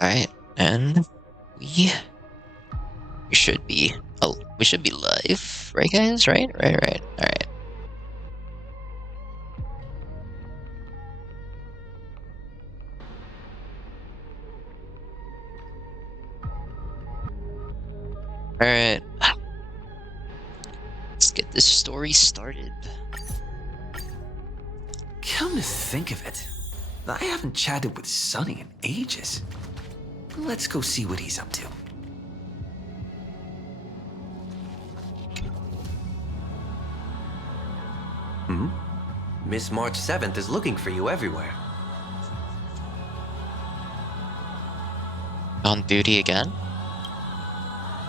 Alright, and we should be we should be live, right guys? Right. Alright. Alright. Let's get this story started. Come to think of it, I haven't chatted with Sonny in ages. Let's go see what he's up to. Miss March 7th is looking for you everywhere. On duty again?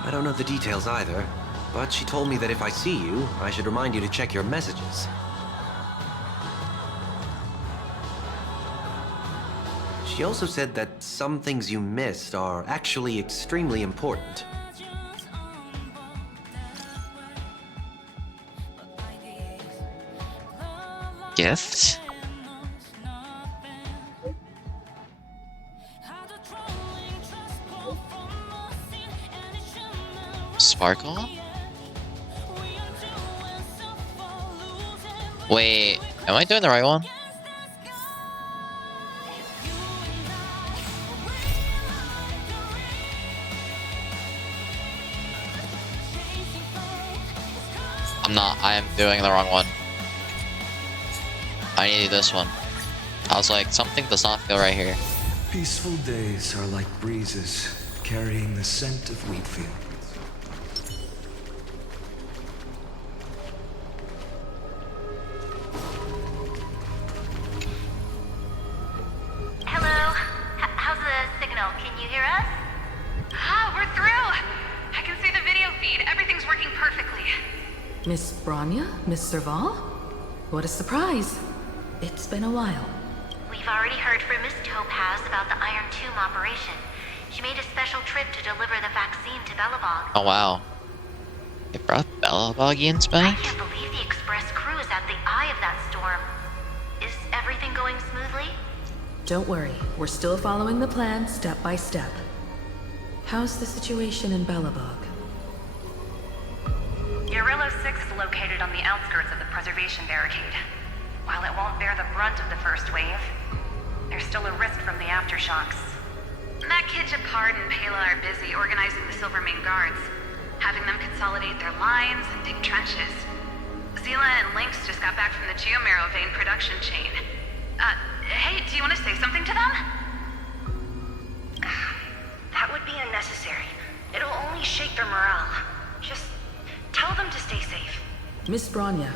I don't know the details either, but she told me that if I see you, I should remind you to check your messages. She also said that some things you missed are actually extremely important. Gift? Sparkle? Wait, am I doing the right one? I'm not, I am doing the wrong one. I need this one. I was like, something does not feel right here. Peaceful days are like breezes, carrying the scent of wheat fields. Hello? How's the signal? Can you hear us? Ah, we're through! I can see the video feed. Everything's working perfectly. Miss Bronya? Miss Serval? What a surprise. It's been a while. We've already heard from Miss Topaz about the Iron Tomb operation. She made a special trip to deliver the vaccine to Belobog. Oh wow. They brought Belabogians I back? can't believe the Express crew is at the eye of that storm. Is everything going smoothly? Don't worry, we're still following the plan step by step. How's the situation in Belobog? Urillo 6 is located on the outskirts of the preservation barricade. While it won't bear the brunt of the first wave, there's still a risk from the aftershocks. That kid Japard and Pela are busy organizing the Silvermane guards, having them consolidate their lines and dig trenches. Zila and Lynx just got back from the Geomarrow vein production chain. Hey, do you want to say something to them? That would be unnecessary. It'll only shake their morale. Just tell them to stay safe. Miss Bronya,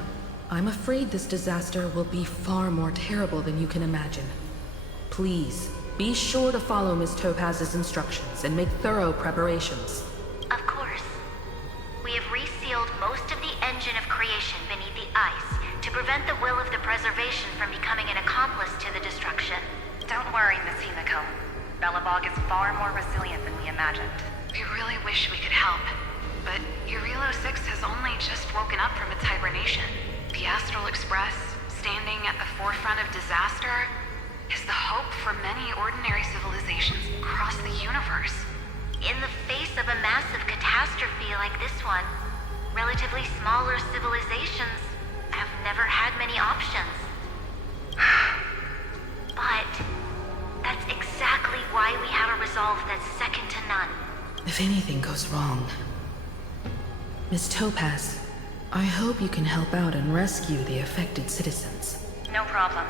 I'm afraid this disaster will be far more terrible than you can imagine. Please, be sure to follow Miss Topaz's instructions and make thorough preparations. Of course. We have resealed most of the engine of creation beneath the ice to prevent the will of the preservation from becoming an accomplice to the destruction. Don't worry, Miss Himiko. Belobog is far more resilient than we imagined. We really wish we could help, but Urillo 6 has only just woken up from its hibernation. The Astral Express, standing at the forefront of disaster, is the hope for many ordinary civilizations across the universe. In the face of a massive catastrophe like this one, relatively smaller civilizations have never had many options. But that's exactly why we have a resolve that's second to none. If anything goes wrong... Miss Topaz, I hope you can help out and rescue the affected citizens. No problem.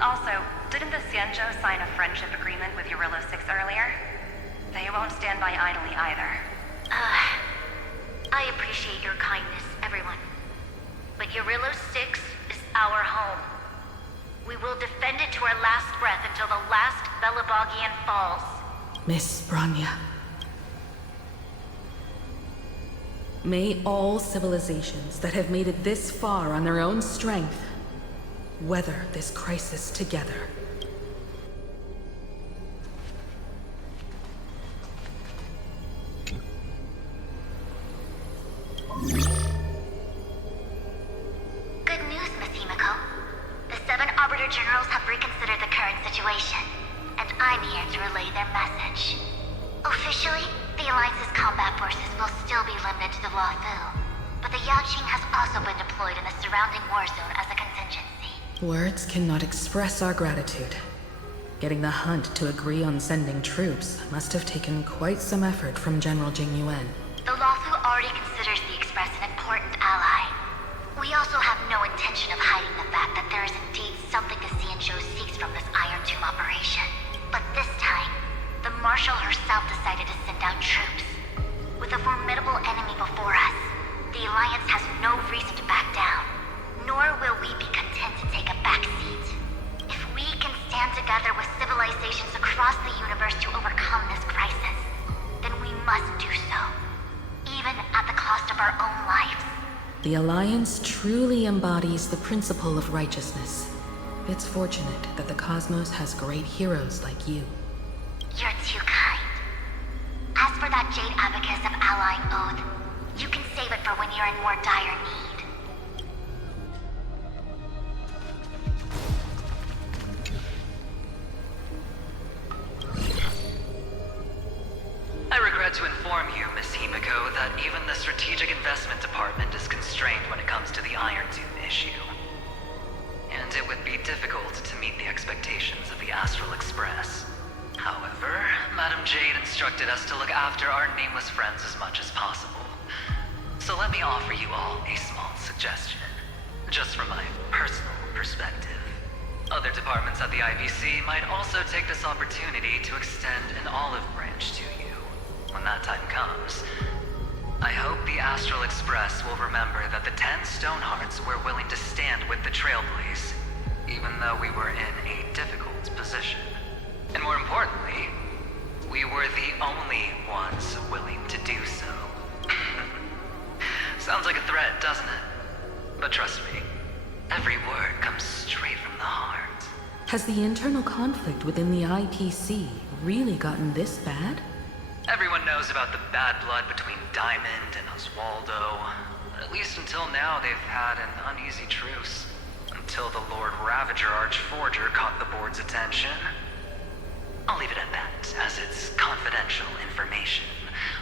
Also, didn't the Xianzhou sign a friendship agreement with Urillo 6 earlier? They won't stand by idly either. I appreciate your kindness, everyone. But Urillo 6 is our home. We will defend it to our last breath until the last Belabogian falls. Miss Bronya. May all civilizations that have made it this far on their own strength weather this crisis together. Good news, Miss Himiko. The 7 Arbiter Generals have reconsidered the current situation, and I'm here to relay their message. Officially, the Alliance's combat forces will still be limited to the Luofu, but the Yaoqing has also been deployed in the surrounding war zone as a contingency. Words cannot express our gratitude. Getting the Hunt to agree on sending troops must have taken quite some effort from General Jing Yuan. The Luofu already considers the Express an important ally. We also have no intention of hiding the fact that there is indeed something the Xianzhou seeks from this Iron Tomb operation. But this time, the Marshal herself decided to send out troops. With a formidable enemy before us, the Alliance has no reason to back down, nor will we be content to take a back seat. If we can stand together with civilizations across the universe to overcome this crisis, then we must do so, even at the cost of our own lives. The Alliance truly embodies the principle of righteousness. It's fortunate that the cosmos has great heroes like you. You're too kind. As for that Jade Abacus of Allying Oath, you can save it for when you're in more dire need. I regret to inform you, Miss Himiko, that even the Strategic Investment Department is constrained when it comes to the Iron Tomb issue. And it would be difficult to meet the expectations of the Astral Express. However, Madam Jade instructed us to look after our nameless friends as much as possible. So let me offer you all a small suggestion, just from my personal perspective. Other departments at the IVC might also take this opportunity to extend an olive branch to you when that time comes. I hope the Astral Express will remember that the 10 Stonehearts were willing to stand with the Trailblaze, even though we were in a difficult position. And more importantly, we were the only ones willing to do so. Sounds like a threat, doesn't it? But trust me, every word comes straight from the heart. Has the internal conflict within the IPC really gotten this bad? Everyone knows about the bad blood between Diamond and Oswaldo. At least until now, they've had an uneasy truce. Until the Lord Ravager Archforger caught the board's attention. I'll leave it at that, as it's confidential information.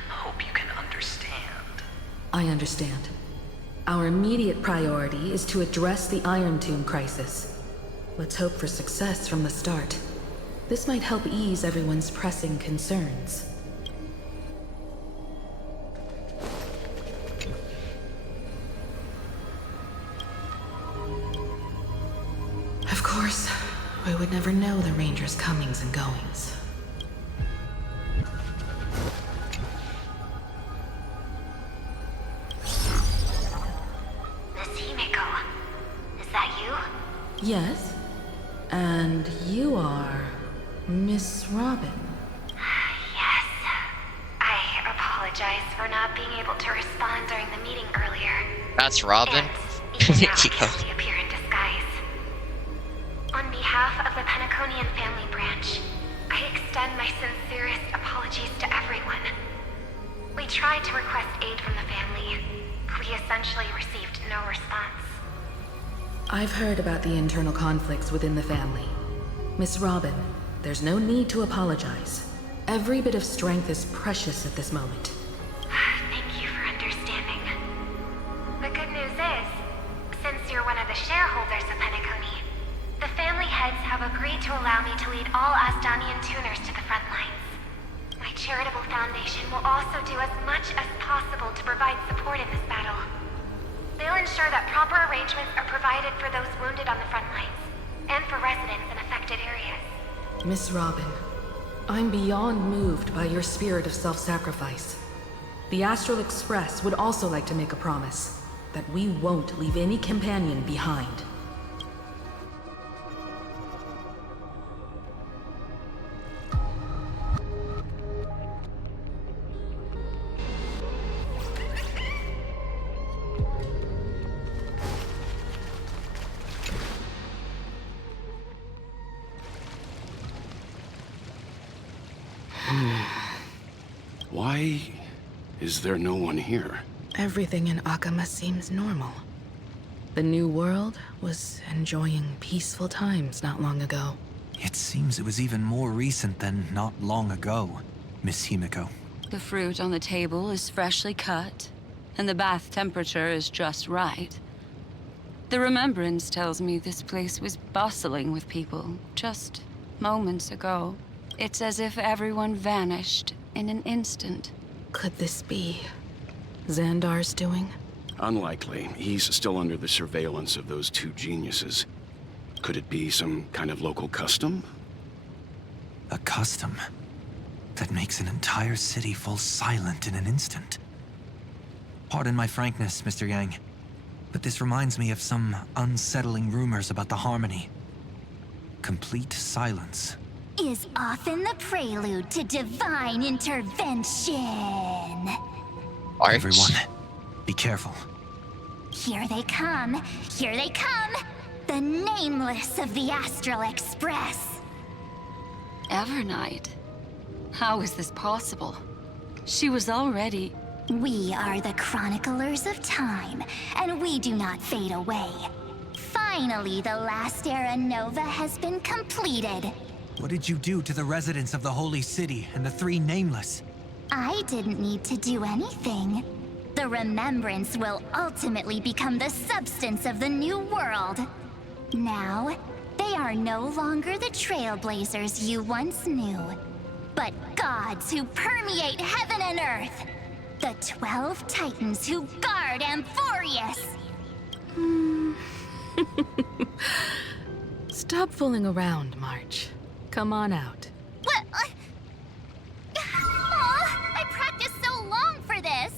Hope you can understand. I understand. Our immediate priority is to address the Iron Tomb crisis. Let's hope for success from the start. This might help ease everyone's pressing concerns. Of course, we would never know the Ranger's comings and goings. Miss Himiko, is that you? Yes? And you are Miss Robin. Yes. I apologize for not being able to respond during the meeting earlier. That's Robin. And even now I can only appear in disguise. On behalf of the Penaconian family branch, I extend my sincerest apologies to everyone. We tried to request aid from the family. We essentially received no response. I've heard about the internal conflicts within the family. Miss Robin, there's no need to apologize. Every bit of strength is precious at this moment. Thank you for understanding. The good news is, since you're one of the shareholders of Penacony, the family heads have agreed to allow me to lead all Asdanian tuners to the front lines. My charitable foundation will also do as much as possible to provide support in this battle. They'll ensure that proper arrangements are provided for those wounded on the front lines, and for residents in affected areas. Miss Robin, I'm beyond moved by your spirit of self-sacrifice. The Astral Express would also like to make a promise that we won't leave any companion behind. Why is there no one here? Everything in Akama seems normal. The New World was enjoying peaceful times not long ago. It seems it was even more recent than not long ago, Miss Himiko. The fruit on the table is freshly cut, and the bath temperature is just right. The remembrance tells me this place was bustling with people just moments ago. It's as if everyone vanished in an instant. Could this be Xandar's doing? Unlikely. He's still under the surveillance of those two geniuses. Could it be some kind of local custom? A custom that makes an entire city fall silent in an instant. Pardon my frankness, Mr. Yang, but this reminds me of some unsettling rumors about the Harmony. Complete silence is often the prelude to divine intervention. Arch. Everyone, be careful. Here they come. Here they come. The Nameless of the Astral Express. Evernight? How is this possible? She was already... We are the Chroniclers of Time, and we do not fade away. Finally, the last Era Nova has been completed. What did you do to the residents of the Holy City and the three Nameless? I didn't need to do anything. The Remembrance will ultimately become the substance of the new world. Now, they are no longer the Trailblazers you once knew, but gods who permeate heaven and earth. The 12 Titans who guard Amphorius. Stop fooling around, March. Come on out. What? Aw, I practiced so long for this.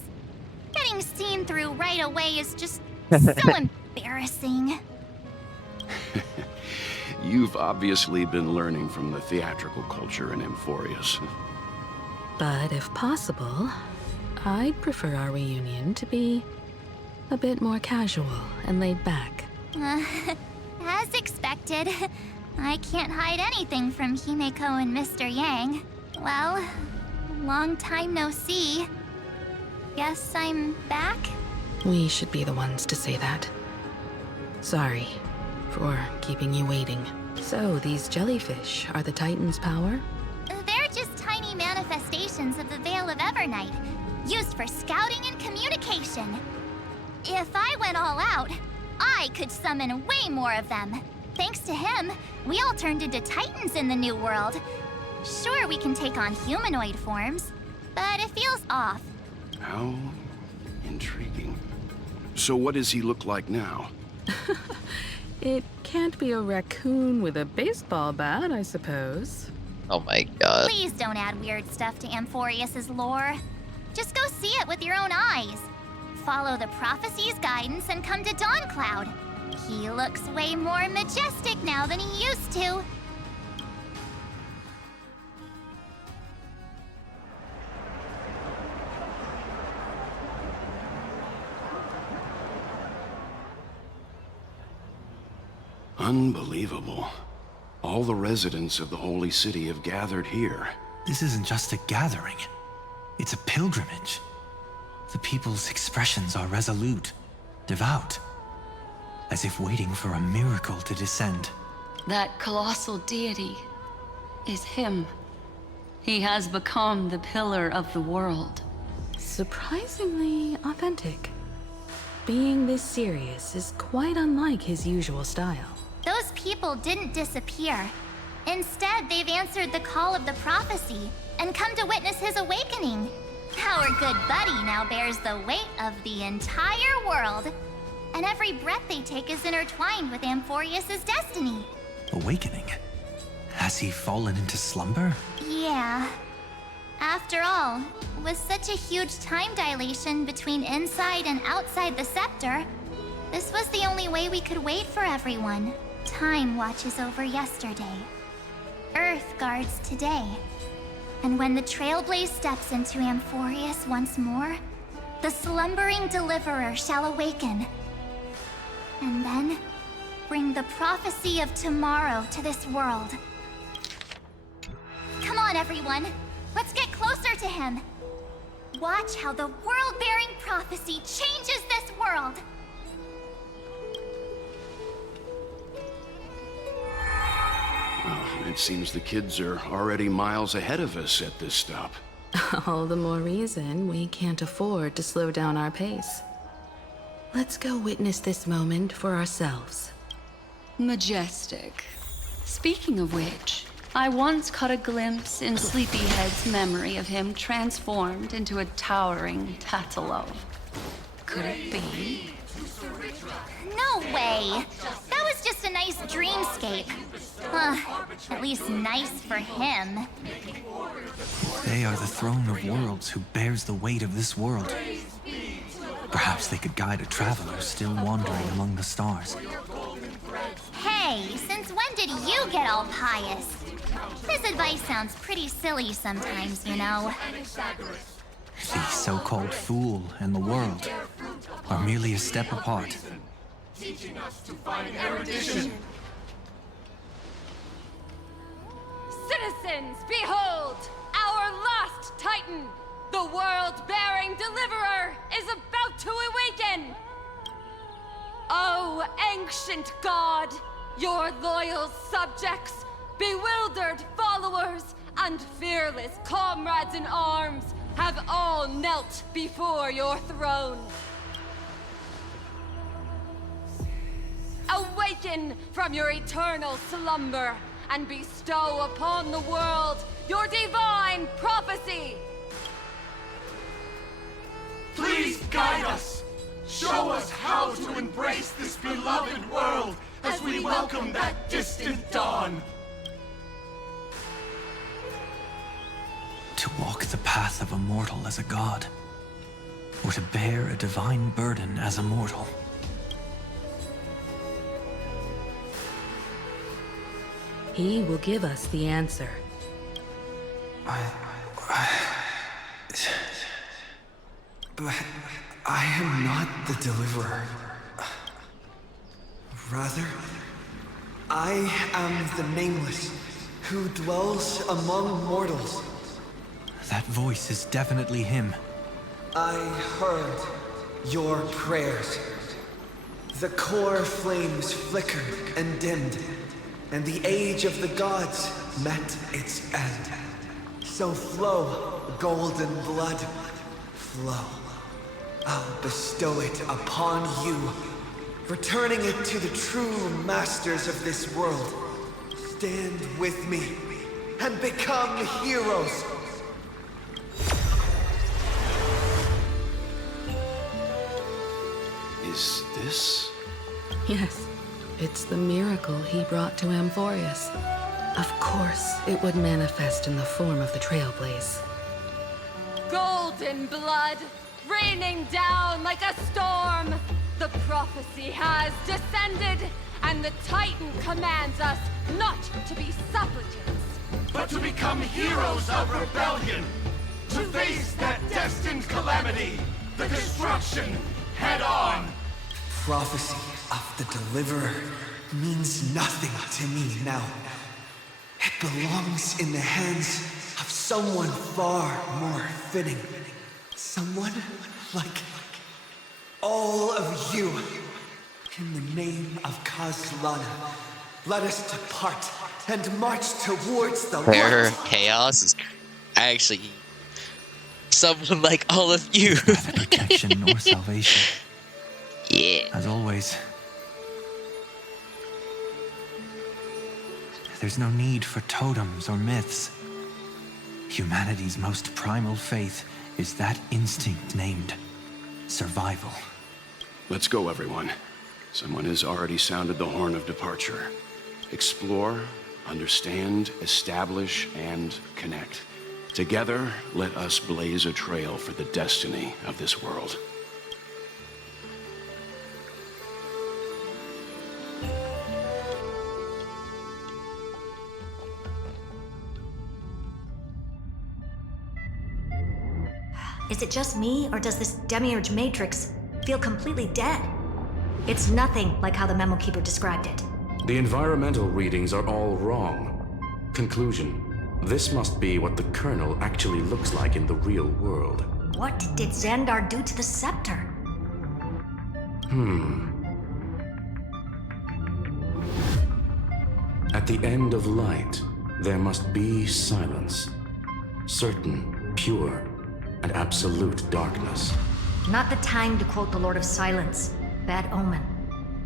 Getting seen through right away is just so embarrassing. You've obviously been learning from the theatrical culture in Amphorius. But if possible, I'd prefer our reunion to be a bit more casual and laid back. As expected, I can't hide anything from Himeko and Mr. Yang. Well, long time no see. Guess I'm back? We should be the ones to say that. Sorry for keeping you waiting. So, these jellyfish are the Titan's power? They're just tiny manifestations of the Veil of Evernight, used for scouting and communication. If I went all out, I could summon way more of them. Thanks to him, we all turned into Titans in the New World. Sure, we can take on humanoid forms, but it feels off. How intriguing. So what does he look like now? It can't be a raccoon with a baseball bat, I suppose. Oh my god. Please don't add weird stuff to Amphorius's lore. Just go see it with your own eyes. Follow the prophecy's guidance and come to Dawncloud. He looks way more majestic now than he used to. Unbelievable. All the residents of the Holy City have gathered here. This isn't just a gathering. It's a pilgrimage. The people's expressions are resolute, devout, as if waiting for a miracle to descend. That colossal deity is him. He has become the pillar of the world. Surprisingly authentic. Being this serious is quite unlike his usual style. Those people didn't disappear. Instead, they've answered the call of the prophecy and come to witness his awakening. Our good buddy now bears the weight of the entire world. And every breath they take is intertwined with Amphorius' destiny. Awakening? Has he fallen into slumber? Yeah. After all, with such a huge time dilation between inside and outside the scepter, this was the only way we could wait for everyone. Time watches over yesterday. Earth guards today. And when the Trailblaze steps into Amphorius once more, the slumbering deliverer shall awaken. And then, bring the prophecy of tomorrow to this world. Come on, everyone. Let's get closer to him. Watch how the world-bearing prophecy changes this world. It seems the kids are already miles ahead of us at this stop. All the more reason we can't afford to slow down our pace. Let's go witness this moment for ourselves. Majestic. Speaking of which, I once caught a glimpse in Sleepyhead's memory of him transformed into a towering Tatalov. Could it be? No way! That was just a nice dreamscape. At least nice for him. They are the throne of worlds who bears the weight of this world. Perhaps they could guide a traveler still wandering among the stars. Hey, since when did you get all pious? This advice sounds pretty silly sometimes, you know. The so-called fool and the world are merely a step apart. Citizens, behold! Our last Titan, the world-bearing deliverer, is about to awaken! Oh, ancient god, your loyal subjects, bewildered followers, and fearless comrades in arms have all knelt before your throne. Awaken from your eternal slumber and bestow upon the world your divine prophecy! Please guide us! Show us how to embrace this beloved world as we welcome that distant dawn! To walk the path of a mortal as a god, or to bear a divine burden as a mortal. He will give us the answer. But I am not the deliverer. Rather, I am the Nameless, who dwells among mortals. That voice is definitely him. I heard your prayers. The core flames flickered and dimmed, and the age of the gods met its end. So flow, golden blood, flow. I'll bestow it upon you, returning it to the true masters of this world. Stand with me and become heroes. Is this? Yes, it's the miracle he brought to Amphorius. Of course, it would manifest in the form of the Trailblaze. Golden blood, raining down like a storm! The prophecy has descended, and the Titan commands us not to be supplicants, but to become heroes of rebellion! To face that destined calamity, the destruction, head on! Prophecy of the Deliverer means nothing to me now. It belongs in the hands of someone far more fitting. Someone like all of you. In the name of Kazlana, let us depart and march towards the Prayer light. chaos is actually someone like all of you. Neither protection nor salvation. Yeah. As always, there's no need for totems or myths. Humanity's most primal faith is that instinct named survival. Let's go, everyone. Someone has already sounded the horn of departure. Explore, understand, establish, and connect. Together, let us blaze a trail for the destiny of this world. Is it just me, or does this Demiurge Matrix feel completely dead? It's nothing like how the Memo Keeper described it. The environmental readings are all wrong. Conclusion. This must be what the kernel actually looks like in the real world. What did Xandar do to the scepter? At the end of light, there must be silence. Certain, pure, and absolute darkness. Not the time to quote the Lord of Silence. Bad omen.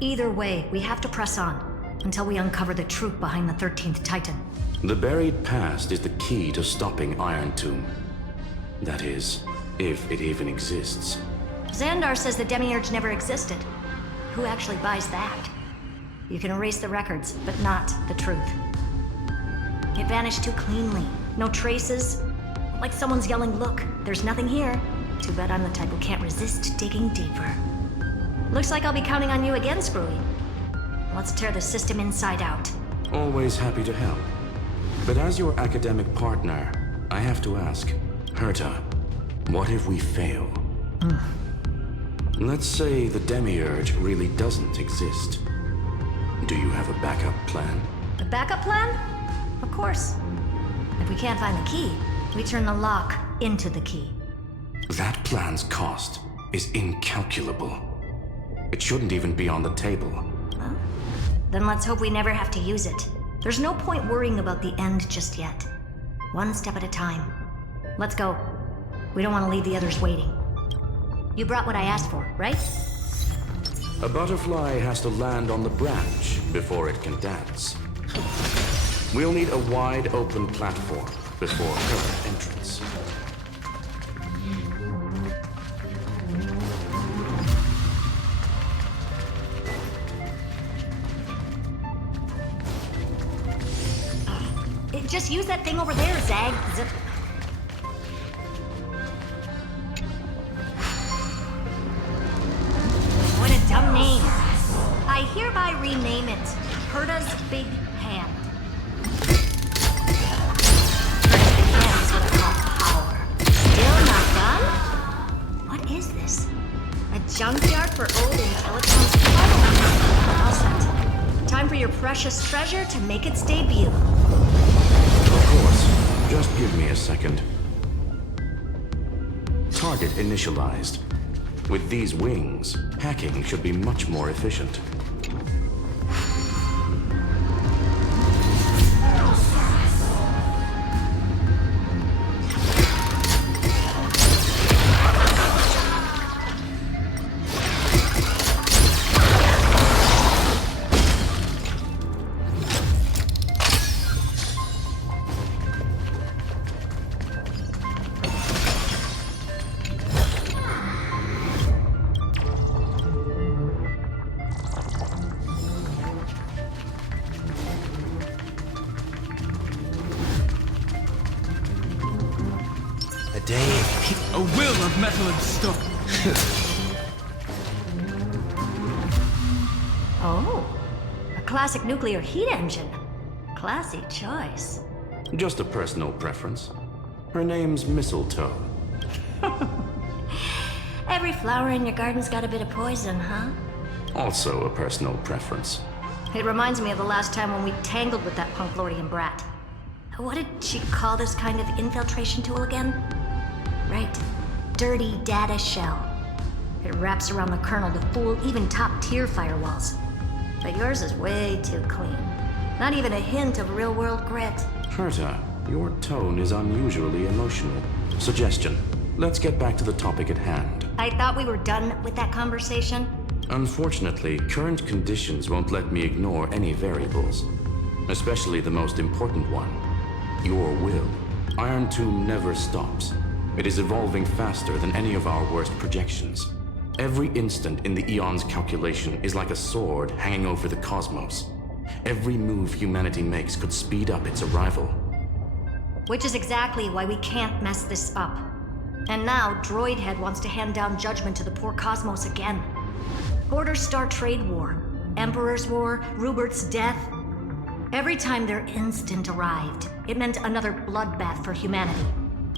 Either way, we have to press on until we uncover the truth behind the 13th Titan. The buried past is the key to stopping Iron Tomb. That is, if it even exists. Xandar says the Demiurge never existed. Who actually buys that? You can erase the records, but not the truth. It vanished too cleanly. No traces. Like someone's yelling, "Look, there's nothing here." Too bad I'm the type who can't resist digging deeper. Looks like I'll be counting on you again, Screwy. Let's tear the system inside out. Always happy to help. But as your academic partner, I have to ask, Herta, what if we fail? Let's say the Demiurge really doesn't exist. Do you have a backup plan? A backup plan? Of course. If we can't find the key, we turn the lock into the key. That plan's cost is incalculable. It shouldn't even be on the table. Huh? Then let's hope we never have to use it. There's no point worrying about the end just yet. One step at a time. Let's go. We don't want to leave the others waiting. You brought what I asked for, right? A butterfly has to land on the branch before it can dance. We'll need a wide open platform before her entrance. Just use that thing over there, Zag. What a dumb name. I hereby rename it Herta's Big Hand. Herta's Big Hand is what I call power. Still not done? What is this? A junkyard for old Intellitrons products. All set. Time for your precious treasure to make its debut. Of course. Just give me a second. Target initialized. With these wings, hacking should be much more efficient. A will of metal and stone. Oh, a classic nuclear heat engine. Classy choice. Just a personal preference. Her name's Mistletoe. Every flower in your garden's got a bit of poison, huh? Also a personal preference. It reminds me of the last time when we tangled with that Punklordian brat. What did she call this kind of infiltration tool again? Right. Dirty data shell. It wraps around the kernel to fool even top-tier firewalls. But yours is way too clean. Not even a hint of real-world grit. Herta, your tone is unusually emotional. Suggestion. Let's get back to the topic at hand. I thought we were done with that conversation. Unfortunately, current conditions won't let me ignore any variables. Especially the most important one. Your will. Iron Tomb never stops. It is evolving faster than any of our worst projections. Every instant in the Eon's calculation is like a sword hanging over the cosmos. Every move humanity makes could speed up its arrival. Which is exactly why we can't mess this up. And now, Droidhead wants to hand down judgment to the poor cosmos again. Order Star Trade War, Emperor's War, Rupert's death. Every time their instant arrived, it meant another bloodbath for humanity.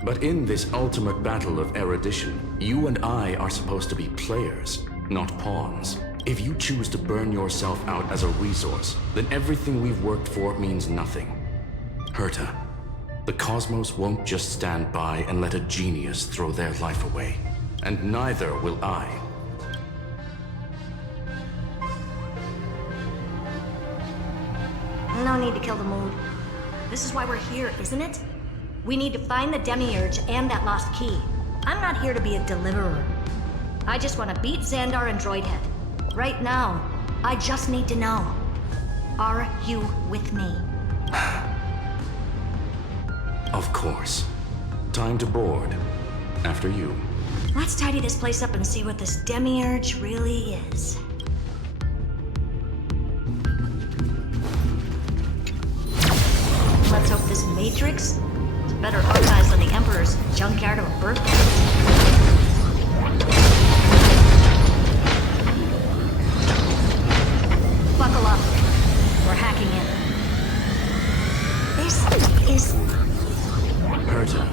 But in this ultimate battle of erudition, you and I are supposed to be players, not pawns. If you choose to burn yourself out as a resource, then everything we've worked for means nothing. Herta, the cosmos won't just stand by and let a genius throw their life away. And neither will I. No need to kill the mood. This is why we're here, isn't it? We need to find the Demiurge and that lost key. I'm not here to be a deliverer. I just want to beat Xandar and Droidhead. Right now, I just need to know. Are you with me? Of course. Time to board. After you. Let's tidy this place up and see what this Demiurge really is. Let's hope this Matrix is better organized than the Emperor's junkyard of a birthplace. Buckle up. We're hacking in. This is... Herta,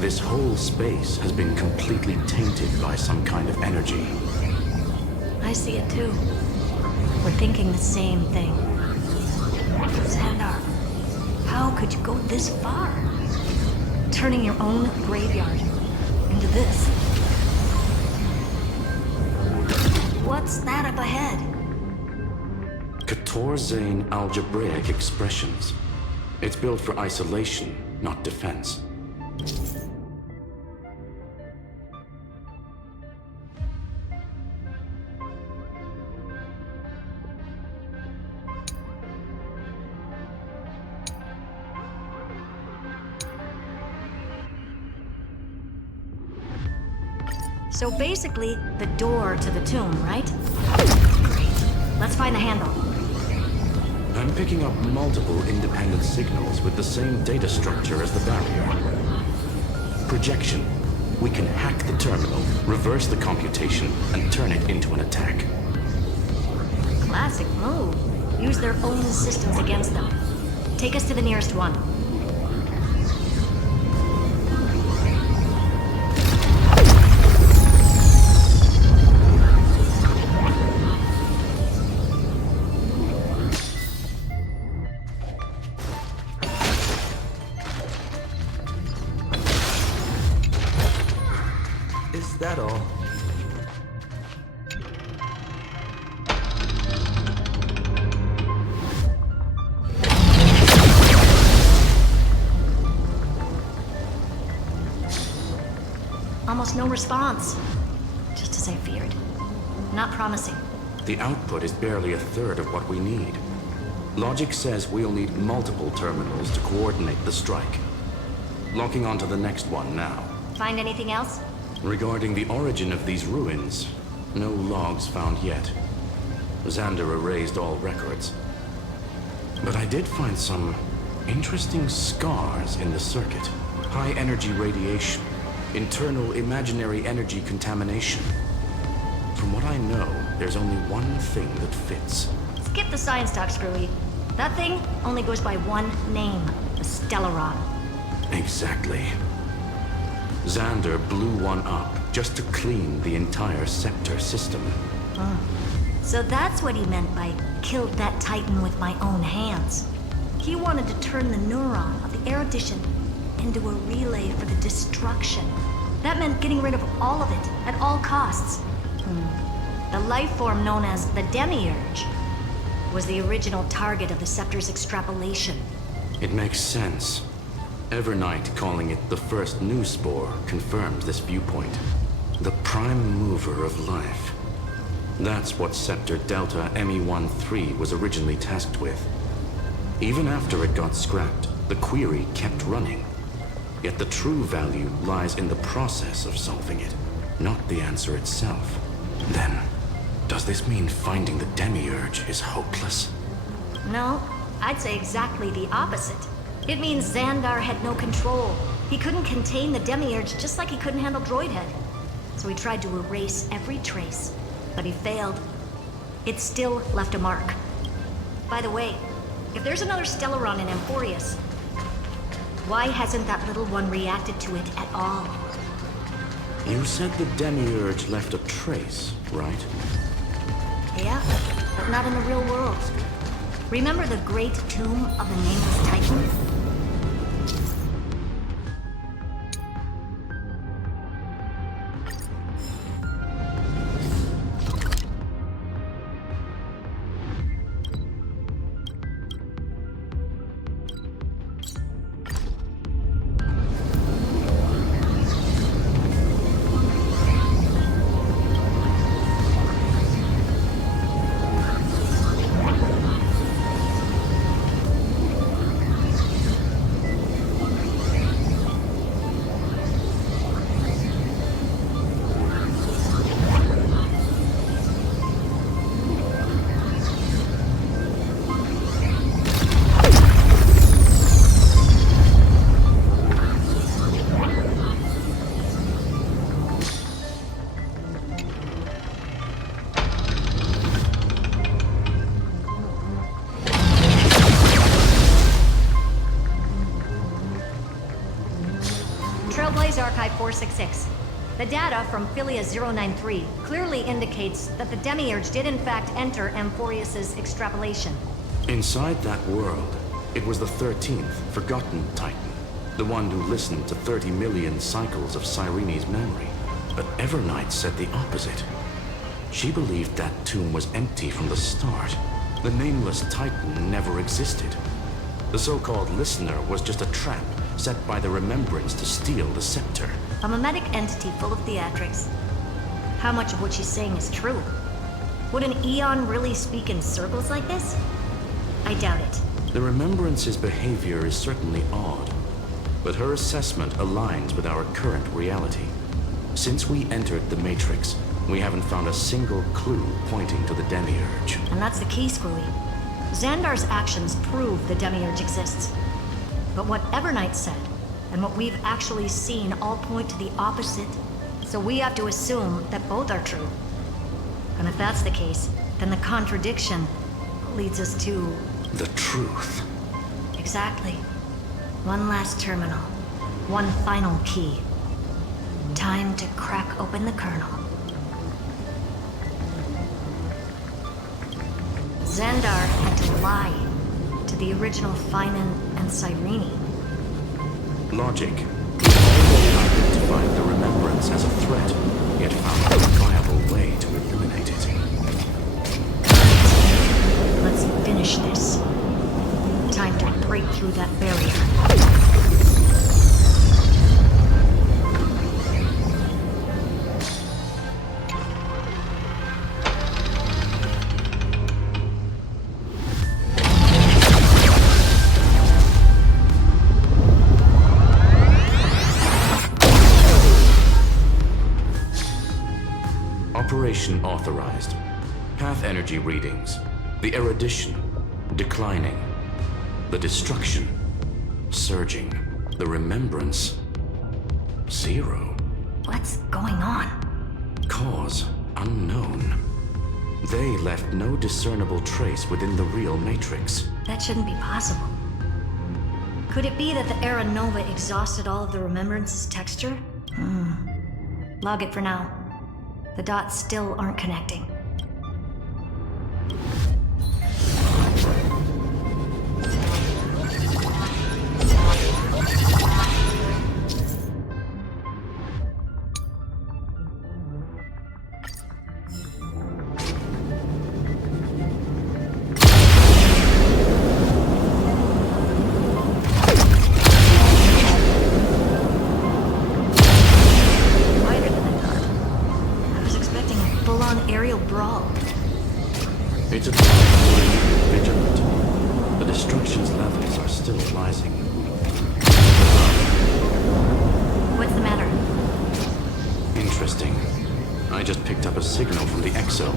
this whole space has been completely tainted by some kind of energy. I see it too. We're thinking the same thing. Xandar, how could you go this far? Turning your own graveyard into this. What's that up ahead? Katorzane algebraic expressions. It's built for isolation, not defense. So basically, the door to the tomb, right? Great. Let's find the handle. I'm picking up multiple independent signals with the same data structure as the barrier. Projection. We can hack the terminal, reverse the computation, and turn it into an attack. Classic move. Use their own systems against them. Take us to the nearest one. Is that all? Almost no response. Just as I feared. Not promising. The output is barely a third of what we need. Logic says we'll need multiple terminals to coordinate the strike. Locking onto the next one now. Find anything else? Regarding the origin of these ruins, no logs found yet. Xander erased all records. But I did find some interesting scars in the circuit. High energy radiation, internal imaginary energy contamination. From what I know, there's only one thing that fits. Skip the science talk, Screwy. That thing only goes by one name, the Stellaron. Exactly. Xander blew one up just to clean the entire Scepter system. So that's what he meant by killed that Titan with my own hands. He wanted to turn the neuron of the erudition into a relay for the destruction. That meant getting rid of all of it at all costs. The life form known as the Demiurge was the original target of the Scepter's extrapolation. It makes sense. Evernight calling it the first new spore confirms this viewpoint. The prime mover of life. That's what Scepter Delta ME-13 was originally tasked with. Even after it got scrapped, the query kept running. Yet the true value lies in the process of solving it, not the answer itself. Then, does this mean finding the Demiurge is hopeless? No, I'd say exactly the opposite. It means Xandar had no control. He couldn't contain the Demiurge just like he couldn't handle Droidhead. So he tried to erase every trace, but he failed. It still left a mark. By the way, if there's another Stellaron in Emporius, why hasn't that little one reacted to it at all? You said the Demiurge left a trace, right? Yeah, but not in the real world. Remember the great tomb of the Nameless Titan? 466. The data from Philia 093 clearly indicates that the Demiurge did in fact enter Amphorius's extrapolation. Inside that world, it was the 13th, forgotten Titan. The one who listened to 30 million cycles of Cyrene's memory. But Evernight said the opposite. She believed that tomb was empty from the start. The nameless Titan never existed. The so-called listener was just a trap set by the Remembrance to steal the scepter. A mimetic entity full of theatrics. How much of what she's saying is true? Would an Eon really speak in circles like this? I doubt it. The Remembrance's behavior is certainly odd, but her assessment aligns with our current reality. Since we entered the Matrix, we haven't found a single clue pointing to the Demiurge. And that's the key, Screwy. Xandar's actions prove the Demiurge exists. But what Evernight said, and what we've actually seen all point to the opposite. So we have to assume that both are true. And if that's the case, then the contradiction leads us to... the truth. Exactly. One last terminal. One final key. Time to crack open the kernel. Xandar had to lie to the original Finan and Cyrene. Logic. We already identified the Remembrance as a threat, yet found no viable way to eliminate it. Let's finish this. Time to break through that barrier. Operation authorized. Path energy readings. The erudition declining. The destruction surging. The remembrance 0. What's going on? Cause unknown. They left no discernible trace within the real Matrix. That shouldn't be possible. Could it be that the Era Nova exhausted all of the Remembrance's texture? Log it for now. The dots still aren't connecting. It's a time to remain vigilant. The destruction's levels are still rising. What's the matter? Interesting. I just picked up a signal from the Exo.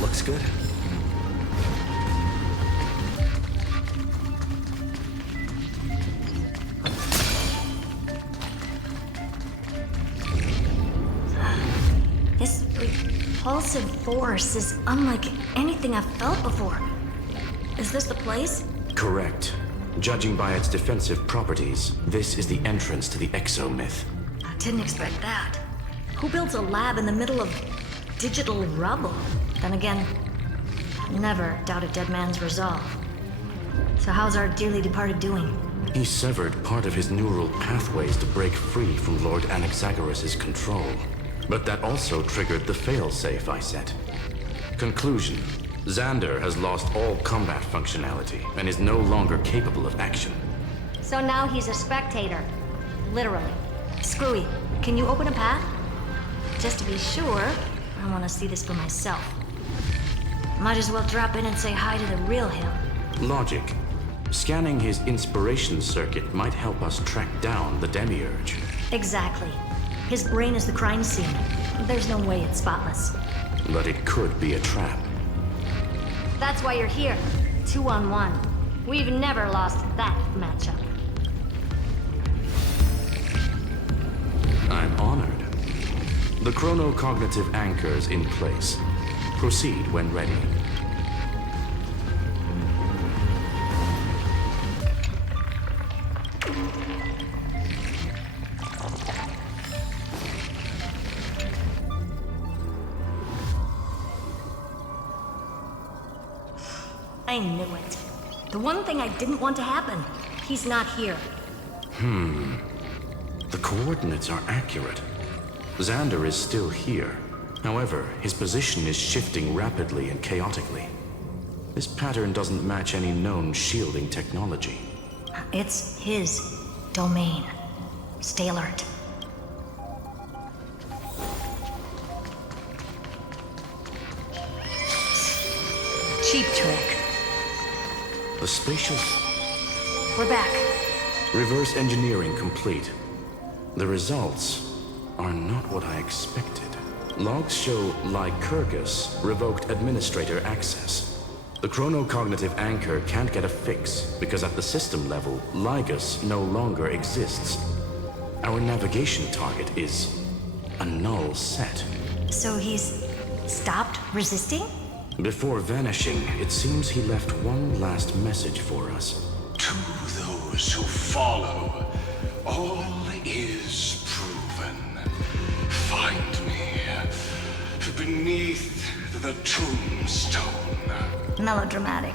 Looks good. This repulsive force is unlike anything I've felt before. Is this the place? Correct. Judging by its defensive properties, this is the entrance to the Exo myth. I didn't expect that. Who builds a lab in the middle of digital rubble? Then again, never doubt a dead man's resolve. So how's our dearly departed doing? He severed part of his neural pathways to break free from Lord Anaxagoras' control. But that also triggered the failsafe I set. Conclusion: Xander has lost all combat functionality and is no longer capable of action. So now he's a spectator. Literally. Screwy, can you open a path? Just to be sure, I want to see this for myself. Might as well drop in and say hi to the real him. Logic. Scanning his inspiration circuit might help us track down the Demiurge. Exactly. His brain is the crime scene. There's no way it's spotless. But it could be a trap. That's why you're here. 2-on-1. We've never lost that matchup. I'm honored. The chronocognitive anchor's in place. Proceed when ready. I knew it. The one thing I didn't want to happen. He's not here. The coordinates are accurate. Xander is still here. However, his position is shifting rapidly and chaotically. This pattern doesn't match any known shielding technology. It's his domain. Stay alert. Cheap trick. The spatial... We're back. Reverse engineering complete. The results are not what I expected. Logs show Lycurgus revoked administrator access. The chronocognitive anchor can't get a fix because at the system level, Lygus no longer exists. Our navigation target is a null set. So he's stopped resisting? Before vanishing, it seems he left one last message for us. To those who follow, all is proven. Find me beneath the tombstone. Melodramatic.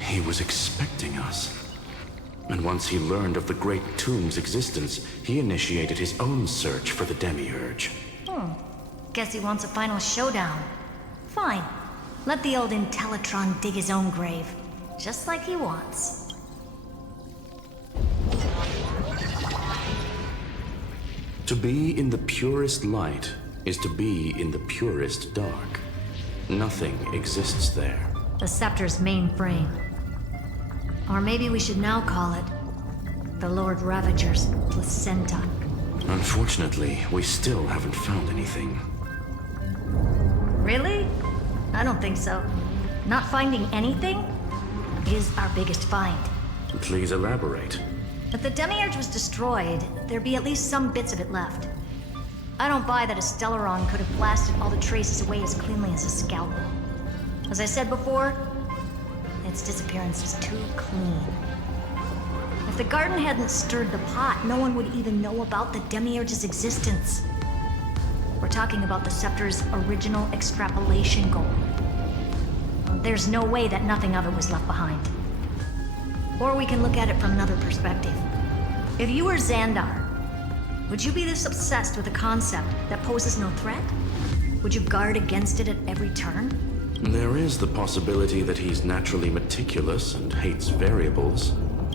He was expecting us. And once he learned of the Great Tomb's existence, he initiated his own search for the Demiurge. Guess he wants a final showdown. Fine. Let the old Intellitron dig his own grave. Just like he wants. To be in the purest light is to be in the purest dark. Nothing exists there. The Scepter's mainframe. Or maybe we should now call it the Lord Ravager's placenta. Unfortunately, we still haven't found anything. Really? I don't think so. Not finding anything is our biggest find. Please elaborate. If the Demiurge was destroyed, there'd be at least some bits of it left. I don't buy that a Stellaron could have blasted all the traces away as cleanly as a scalpel. As I said before, its disappearance is too clean. If the garden hadn't stirred the pot, no one would even know about the Demiurge's existence. We're talking about the Scepter's original extrapolation goal. There's no way that nothing of it was left behind. Or we can look at it from another perspective. If you were Xandar, would you be this obsessed with a concept that poses no threat? Would you guard against it at every turn? There is the possibility that he's naturally meticulous and hates variables.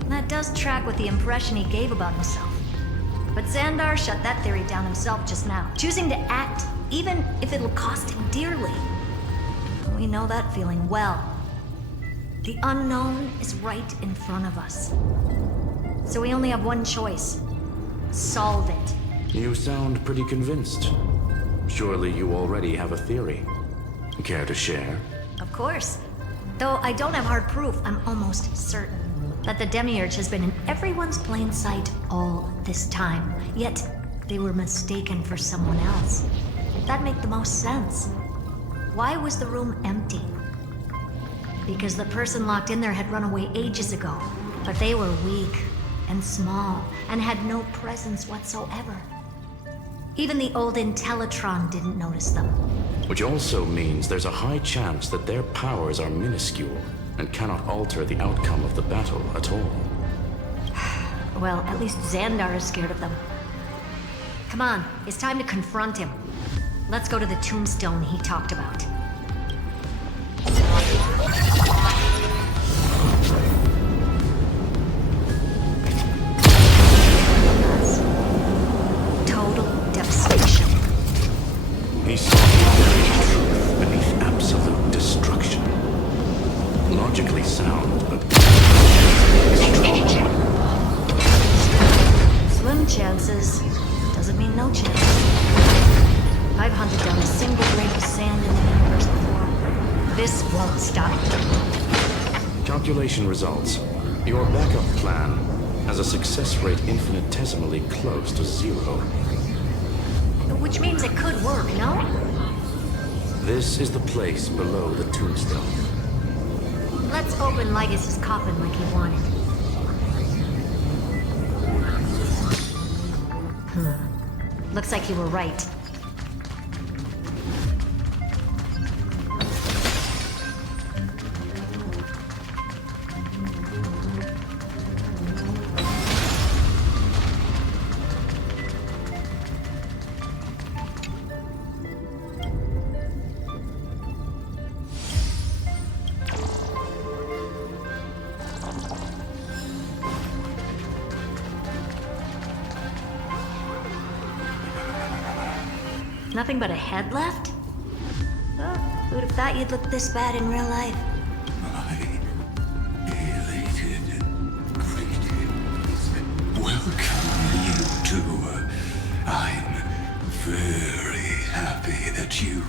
That does track with the impression he gave about himself. But Xandar shut that theory down himself just now, choosing to act even if it'll cost him dearly. We know that feeling well. The unknown is right in front of us. So we only have one choice. Solve it. You sound pretty convinced. Surely you already have a theory. Care to share? Of course. Though I don't have hard proof, I'm almost certain that the Demiurge has been in everyone's plain sight all this time. Yet, they were mistaken for someone else. That'd make the most sense. Why was the room empty? Because the person locked in there had run away ages ago. But they were weak and small and had no presence whatsoever. Even the old Intellitron didn't notice them. Which also means there's a high chance that their powers are minuscule and cannot alter the outcome of the battle at all. Well, at least Xandar is scared of them. Come on, it's time to confront him. Let's go to the tombstone he talked about. Total devastation. He saw the very truth beneath absolute destruction. Logically sound, but extraordinary. Slim chances doesn't mean no chance. I've hunted down a single grain of sand in the universe before. This won't stop. Calculation results. Your backup plan has a success rate infinitesimally close to 0. Which means it could work, no? This is the place below the tombstone. Let's open Lygus' coffin like he wanted. Looks like you were right. Nothing but a head left? Oh, who'd have thought you'd look this bad in real life? Elated greetings. Welcome, you two. I'm very happy that you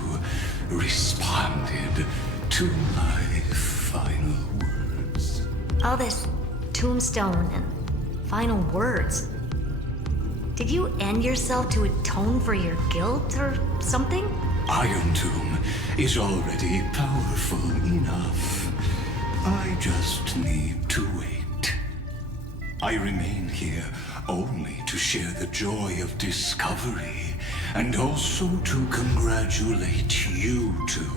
responded to my final words. All this tombstone and final words. Did you end yourself to atone for your guilt or something? Iron Tomb is already powerful enough. I just need to wait. I remain here only to share the joy of discovery, and also to congratulate you two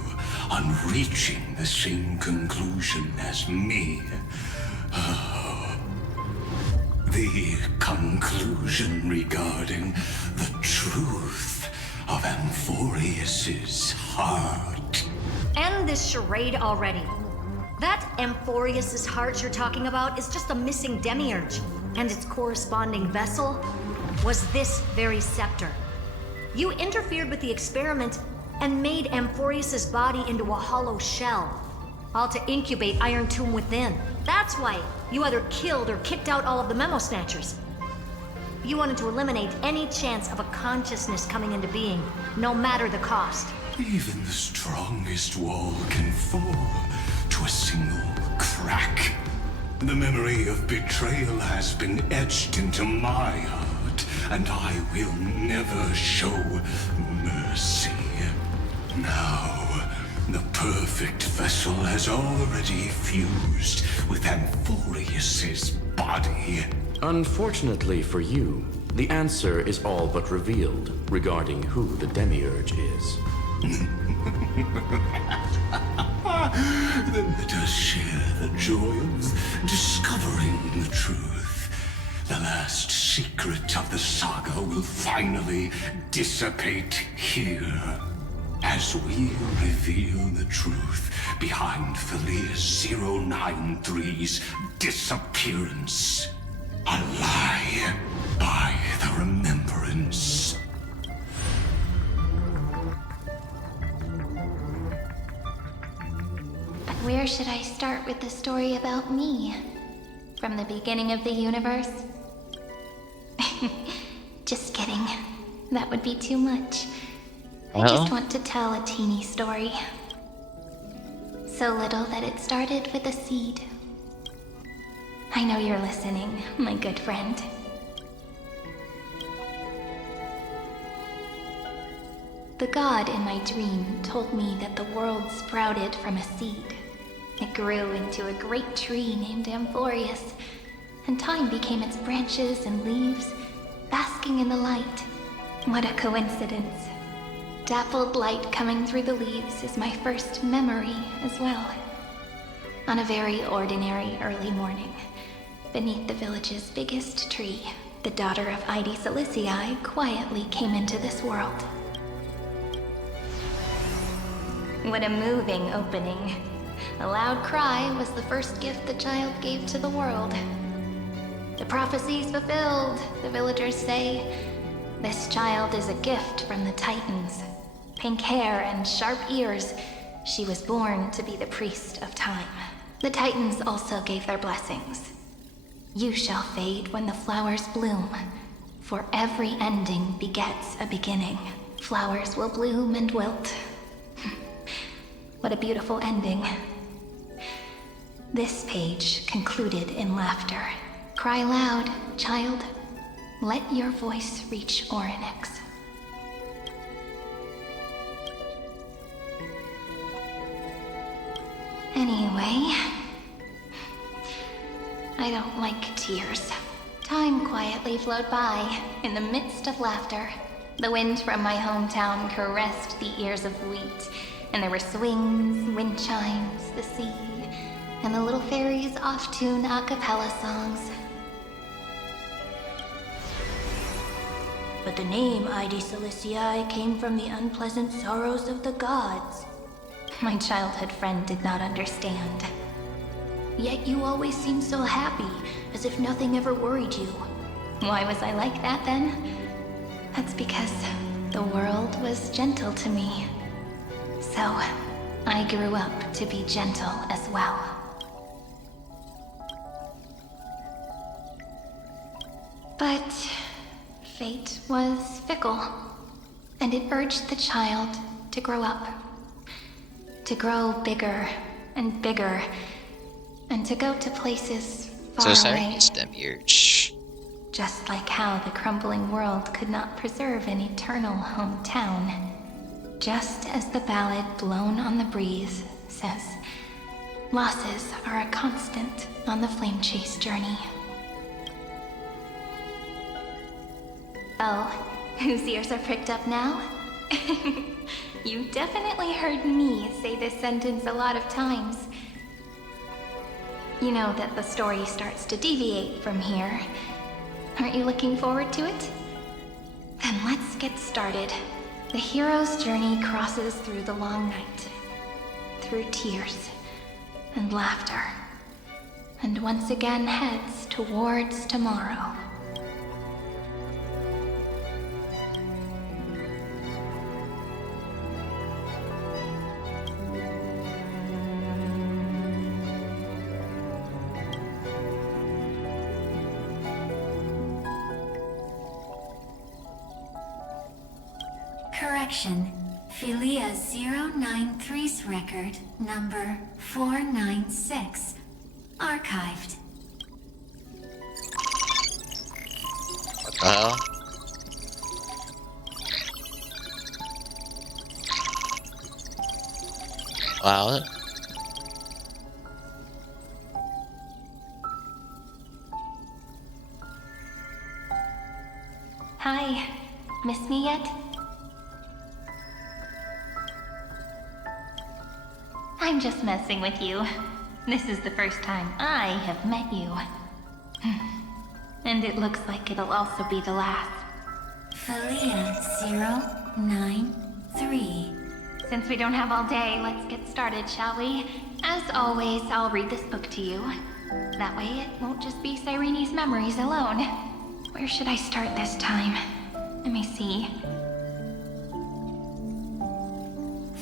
on reaching the same conclusion as me. The conclusion regarding the truth of Amphorius's heart. End this charade already. That Amphorius's heart you're talking about is just a missing demiurge, and its corresponding vessel was this very scepter. You interfered with the experiment and made Amphorius's body into a hollow shell, all to incubate Iron Tomb within. That's why you either killed or kicked out all of the Memo Snatchers. You wanted to eliminate any chance of a consciousness coming into being, no matter the cost. Even the strongest wall can fall to a single crack. The memory of betrayal has been etched into my heart, and I will never show mercy. Now, the perfect vessel has already fused with Amphorius's body. Unfortunately for you, the answer is all but revealed regarding who the Demiurge is. Then let us share the joy of discovering the truth. The last secret of the saga will finally dissipate here, as we reveal the truth behind Thalia's 093's disappearance. A lie by the Remembrance. Where should I start with the story about me? From the beginning of the universe? Just kidding. That would be too much. I just want to tell a teeny story. So little that it started with a seed. I know you're listening, my good friend. The god in my dream told me that the world sprouted from a seed. It grew into a great tree named Amphorius, and time became its branches and leaves, basking in the light. What a coincidence. Dappled light coming through the leaves is my first memory as well. On a very ordinary early morning, beneath the village's biggest tree, the daughter of Ide Silicii quietly came into this world. What a moving opening. A loud cry was the first gift the child gave to the world. The prophecy's fulfilled, the villagers say. This child is a gift from the Titans. Pink hair and sharp ears, she was born to be the priest of time. The Titans also gave their blessings. You shall fade when the flowers bloom, for every ending begets a beginning. Flowers will bloom and wilt. What a beautiful ending. This page concluded in laughter. Cry loud, child. Let your voice reach Orynyx. Anyway, I don't like tears. Time quietly flowed by in the midst of laughter. The wind from my hometown caressed the ears of wheat, and there were swings, wind chimes, the sea, and the little fairies off-tune a cappella songs. But the name Ide Silicii came from the unpleasant sorrows of the gods. My childhood friend did not understand. Yet you always seemed so happy, as if nothing ever worried you. Why was I like that then? That's because the world was gentle to me. So, I grew up to be gentle as well. But fate was fickle, and it urged the child to grow up. To grow bigger and bigger, and to go to places far So sorry, away. it's Demiurge. Just like how the crumbling world could not preserve an eternal hometown. Just as the ballad blown on the breeze says, losses are a constant on the flame chase journey. Oh, whose ears are pricked up now? You definitely heard me say this sentence a lot of times. You know that the story starts to deviate from here. Aren't you looking forward to it? Then let's get started. The hero's journey crosses through the long night, through tears and laughter, and once again heads towards tomorrow. Correction. Philia 093's record, number 496. Archived. What the hell? Wow. Hi, miss me yet? I'm just messing with you. This is the first time I have met you. And it looks like it'll also be the last. Philia 093. Since we don't have all day, let's get started, shall we? As always, I'll read this book to you. That way it won't just be Cyrene's memories alone. Where should I start this time? Let me see.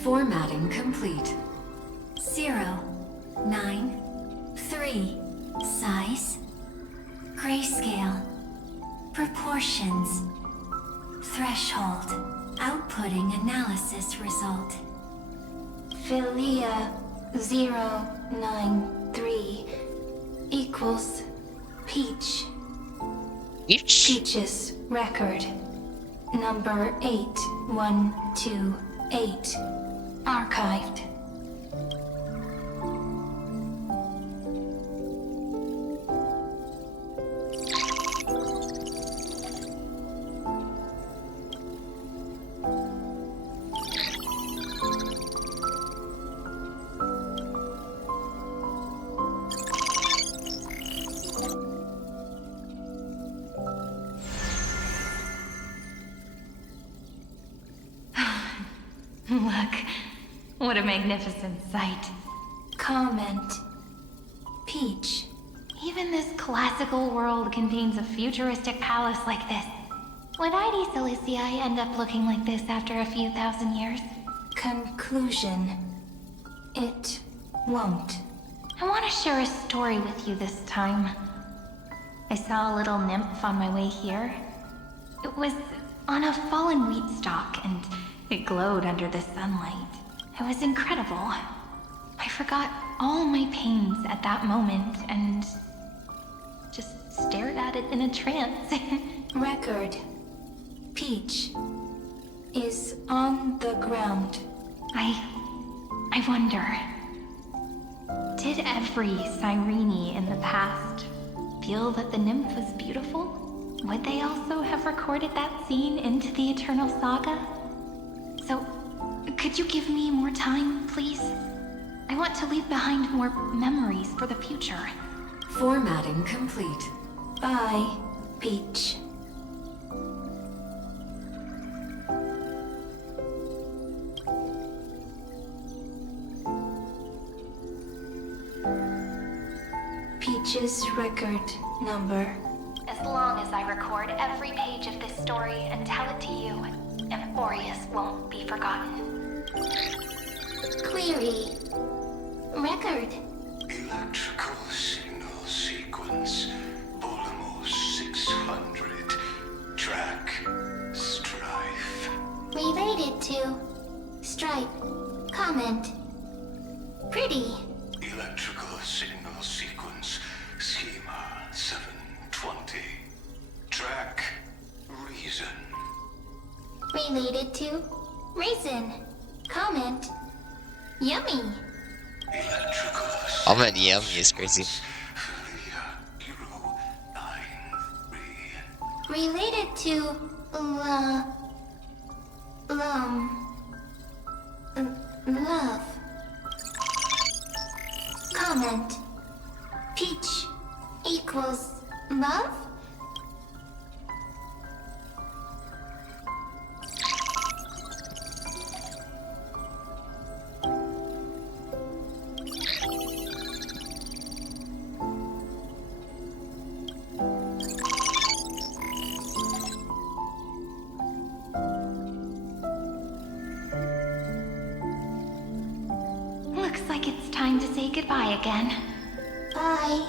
Formatting complete. 093. Size. Grayscale. Proportions. Threshold. Outputting analysis result. Philia 093 equals Peach. Peach's record. Number 8128. Archived. What a magnificent sight. Comment. Peach. Even this classical world contains a futuristic palace like this. Would ID Silicii end up looking like this after a few thousand years? Conclusion. It won't. I want to share a story with you this time. I saw a little nymph on my way here. It was on a fallen wheat stalk, and it glowed under the sunlight. It was incredible. I forgot all my pains at that moment and just stared at it in a trance. Record. Peach is on the ground. I wonder, did every Cyrene in the past feel that the nymph was beautiful? Would they also have recorded that scene into the Eternal Saga? So, could you give me more time, please? I want to leave behind more memories for the future. Formatting complete. Bye, Peach. Peach's record number. As long as I record every page of this story and tell it to you, Amphorius won't be forgotten. Query. Record. Electrical signal sequence. Volumos 600. Track. Strife. Related to. Stripe. Comment. Pretty. Electrical signal sequence. Schema 720. Track. Reason. Related to. Reason. Comment. Yummy. Oh man, yummy is crazy. Related to. Love. Comment. Peach equals love? Looks like it's time to say goodbye again. Bye,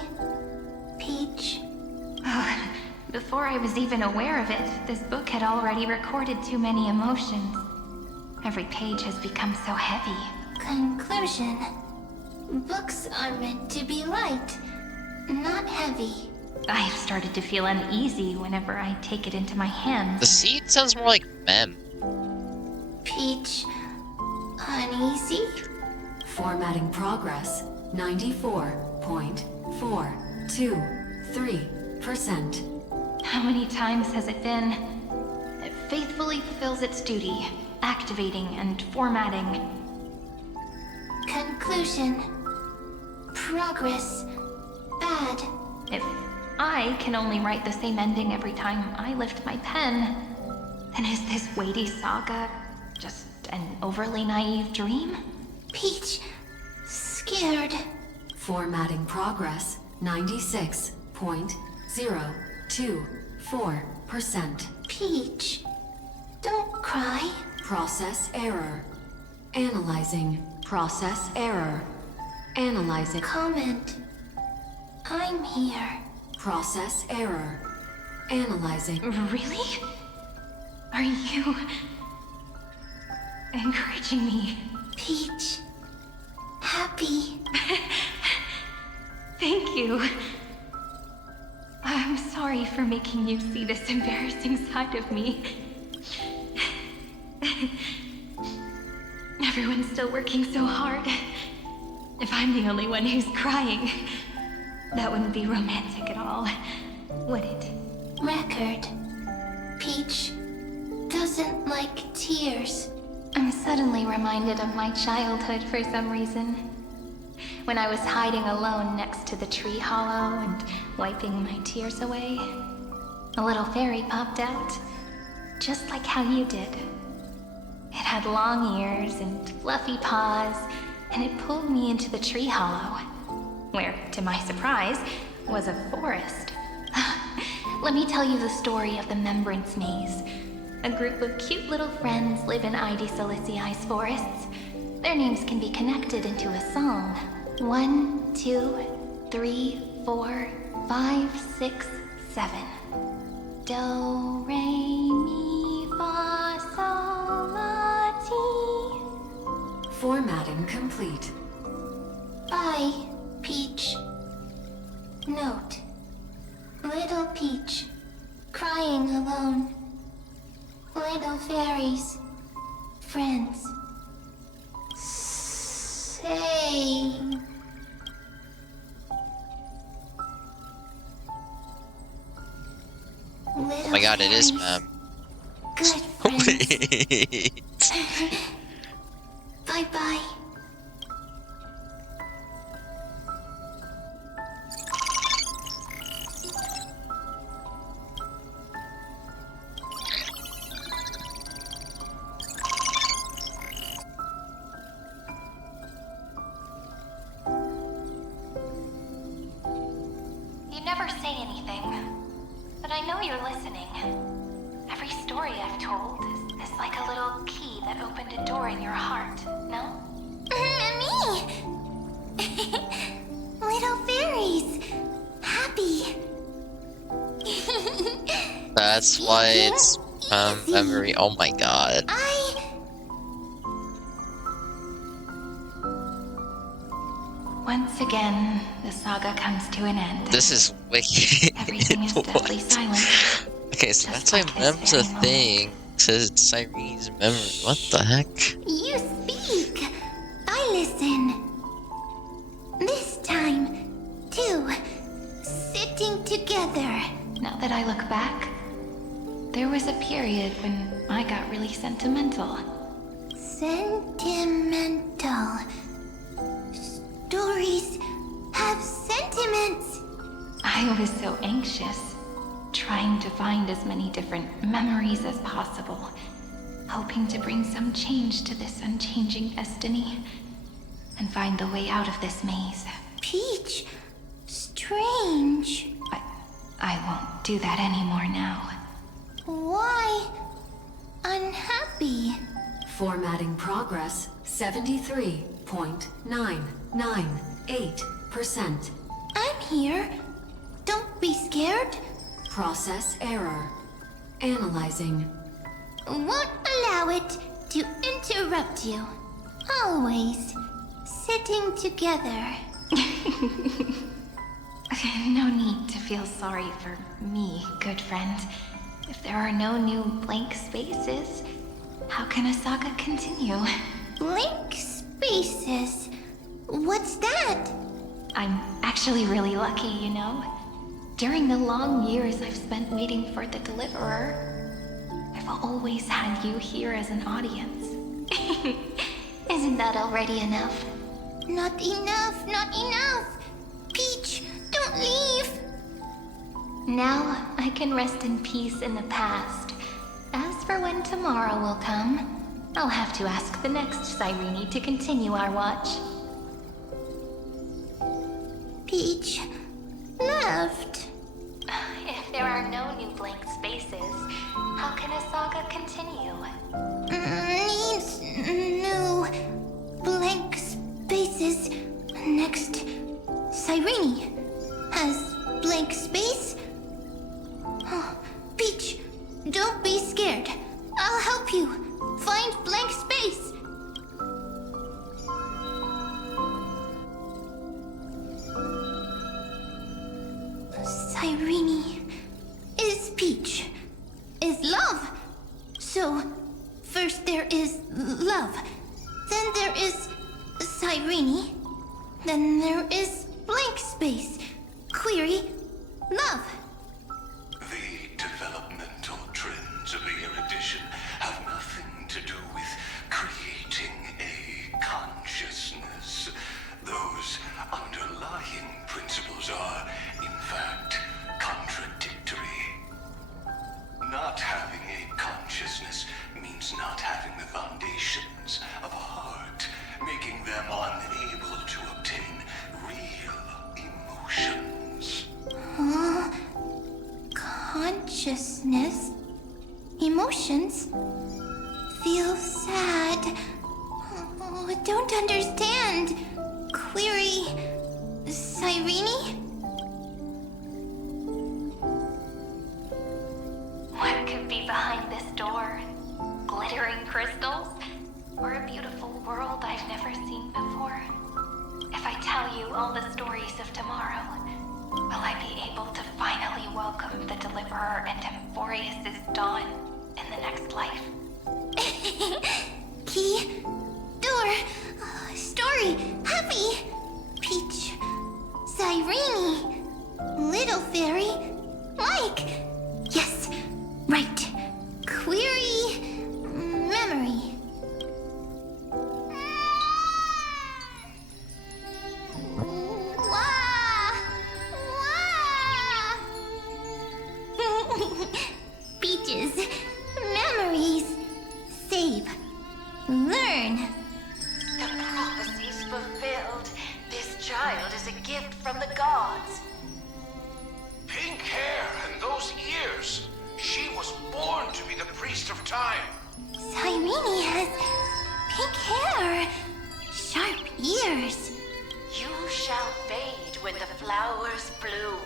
Peach. Before I was even aware of it, this book had already recorded too many emotions. Every page has become so heavy. Conclusion. Books are meant to be light, not heavy. I have started to feel uneasy whenever I take it into my hands. The seed sounds more like mem. Peach, uneasy? Formatting progress 94.423%. How many times has it been? It faithfully fulfills its duty, activating and formatting. Conclusion. Progress. Bad. If I can only write the same ending every time I lift my pen, then is this weighty saga just an overly naive dream? Peach, scared. Formatting progress 96.024%. Peach, don't cry. Process error. Analyzing. Process error. Analyzing. Comment. I'm here. Process error. Analyzing. Really? Are you encouraging me? Peach, happy. Thank you. I'm sorry for making you see this embarrassing side of me. Everyone's still working so hard. If I'm the only one who's crying, that wouldn't be romantic at all, would it? Record. Peach doesn't like tears. I'm suddenly reminded of my childhood for some reason. When I was hiding alone next to the tree hollow and wiping my tears away, a little fairy popped out, just like how you did. It had long ears and fluffy paws, and it pulled me into the tree hollow, where, to my surprise, was a forest. Let me tell you the story of the Membrance Maze. A group of cute little friends live in ID Silicii's forests. Their names can be connected into a song. 1, 2, 3, 4, 5, 6, 7. Do, re, mi, fa, sol, la, ti. Formatting complete. Bye, Peach. Note. Little Peach, crying alone. Little fairies, friends. Say. Oh my god, it is, ma'am. Good friends. Bye-bye. You never say anything, but I know you're listening. Every story I've told is like a little key that opened a door in your heart, no? Me! Little fairies! Happy! That's why it's memory. Oh my god. Once again, the saga comes to an end. This is wicked. Everything is deathly silent. Okay, so that's why Mem's a thing. It says it's Cyrene's memory. What the heck? You speak! I listen. This time, too. Sitting together. Now that I look back, there was a period when I got really sentimental. Sentimental. Stories have sentiments. I was so anxious, trying to find as many different memories as possible, hoping to bring some change to this unchanging destiny, and find the way out of this maze. Peach, strange. But I won't do that anymore now. Why unhappy? Formatting progress 73.998%. I'm here. Don't be scared. Process error. Analyzing. Won't allow it to interrupt you. Always sitting together. No need to feel sorry for me, good friend. If there are no new blank spaces, how can a saga continue? Blank spaces? What's that? I'm actually really lucky, you know? During the long years I've spent waiting for the Deliverer, I've always had you here as an audience. Isn't that already enough? Not enough, not enough! Peach, don't leave! Now I can rest in peace in the past. As for when tomorrow will come, I'll have to ask the next Cyrene to continue our watch. Peach left. If there are no new blank spaces, how can a saga continue? Needs new blank spaces. Next, Cyrene has blank space. Oh, Peach, don't be scared. I'll help you find blank space. Cyrene is Peach, is love. So, first there is love, then there is Cyrene, then there is blank space. Query, love. The developmental trends of the erudition have nothing to do with creating a consciousness. Those underlying principles are, in fact, contradictory. Not having a consciousness means not having the foundation them unable to obtain real emotions. Consciousness? Emotions? Feel sad? Oh, don't understand. Query... Cyrene? What could be behind this door? Glittering crystals? Or a beautiful world I've never seen before? If I tell you all the stories of tomorrow, will I be able to finally welcome the Deliverer and Emphorius' dawn in the next life? Key. Door. Story. Happy. Peach. Cyrene. Little fairy. Mike. Yes. Right. Query. Memory. Peaches. Memories. Save. Learn. The prophecy's fulfilled. This child is a gift from the gods. Pink hair and those ears. She was born to be the priest of time. Cyrene has pink hair. Sharp ears. You shall fade when the flowers bloom.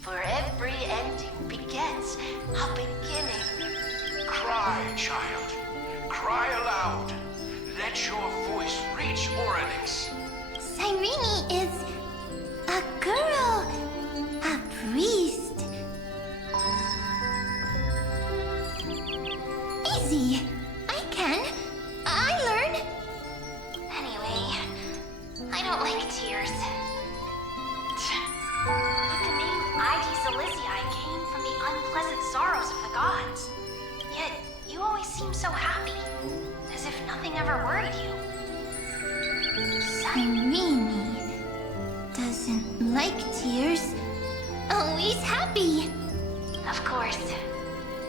For every ending begets a beginning. Cry, child. Cry aloud. Let your voice reach Oryx. Cyrene is a girl. A priest. Easy. I can. I learn. Anyway, I don't like tears. But the name ID Celestii came from the unpleasant sorrows of the gods. Yet, you always seem so happy, as if nothing ever worried you. Cyrene doesn't like tears. Always happy. Of course,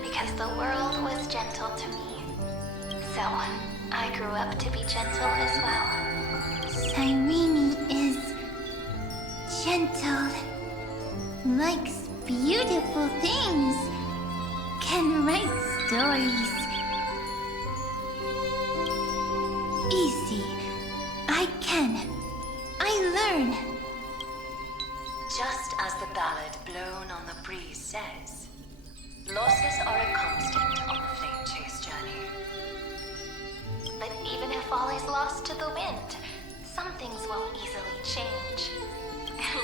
because the world was gentle to me. So, I grew up to be gentle as well. Cyrene is gentle. Likes beautiful things. Can write stories. Easy. I can. I learn. Just as the ballad blown on the breeze says, losses are a constant on the flame chase journey. But even if all is lost to the wind, some things won't easily change.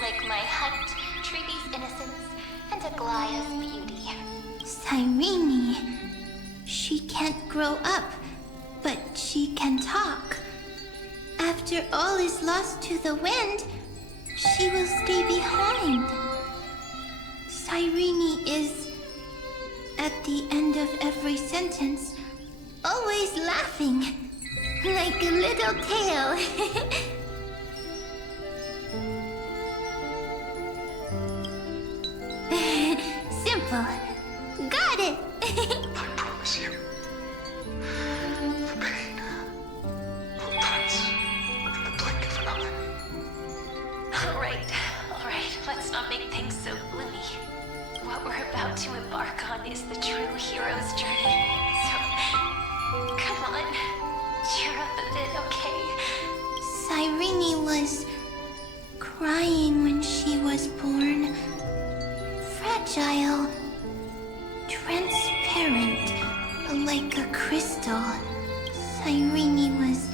Like my height, Treebe's innocence, and Aglaya's beauty. Cyrene. She can't grow up, but she can talk. After all is lost to the wind, she will stay behind. Cyrene is, at the end of every sentence, always laughing, like a little tail. Simple. Got it. I promise you, the pain will pass in the blink of an eye. Alright, let's not make things so gloomy. What we're about to embark on is the true hero's journey. So, come on, cheer up a bit, okay? Cyrene was crying when she was born. Fragile. Transparent. Like a crystal. Cyrene was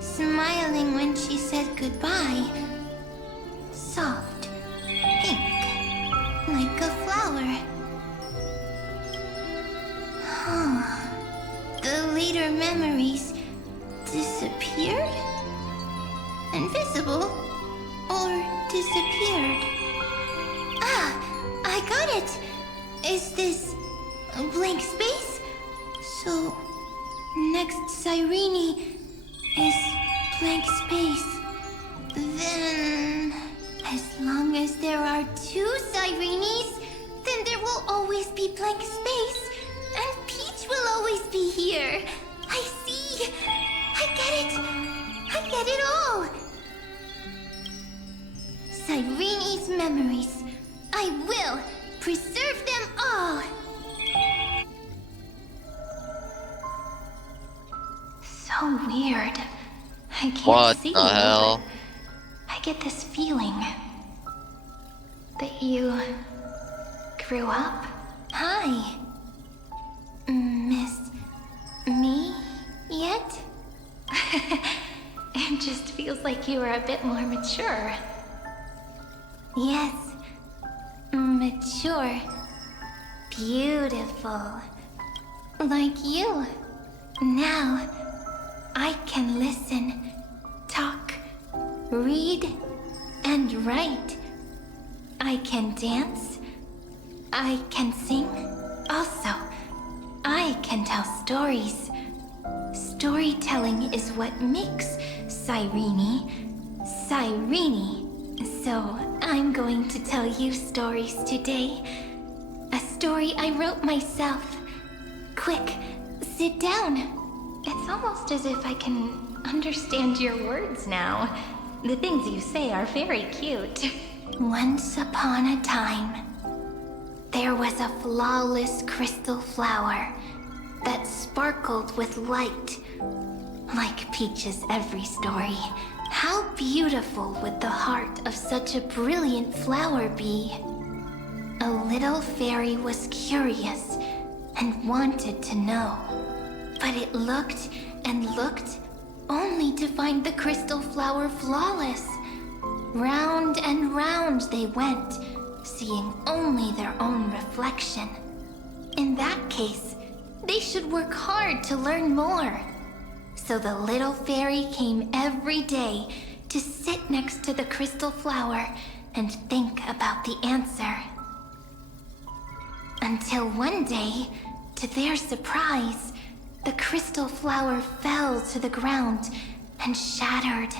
smiling when she said goodbye. Soft. Pink. Like a flower. The later memories disappeared? Invisible? Or disappeared? Ah! I got it! Is this a blank space? So, next Cyrene is blank space. Then, as long as there are two Cyrenes, then there will always be blank space, and Peach will always be here. I see. I get it. I get it all! Cyrene's memories. I will preserve them all! So weird. I can't What see the you, hell? but I get this feeling that you grew up. Hi. Miss me yet? It just feels like you are a bit more mature. Yes. Mature. Beautiful. Like you. Now, I can listen, talk, read, and write. I can dance. I can sing. Also, I can tell stories. Storytelling is what makes Cyrene, Cyrene. So, I'm going to tell you stories today. A story I wrote myself. Quick, sit down. It's almost as if I can understand your words now. The things you say are very cute. Once upon a time, there was a flawless crystal flower that sparkled with light. Like Peach's every story. How beautiful would the heart of such a brilliant flower be? A little fairy was curious and wanted to know. But it looked and looked only to find the crystal flower flawless. Round and round they went, seeing only their own reflection. In that case, they should work hard to learn more. So the little fairy came every day to sit next to the crystal flower and think about the answer. Until one day, to their surprise, the crystal flower fell to the ground and shattered.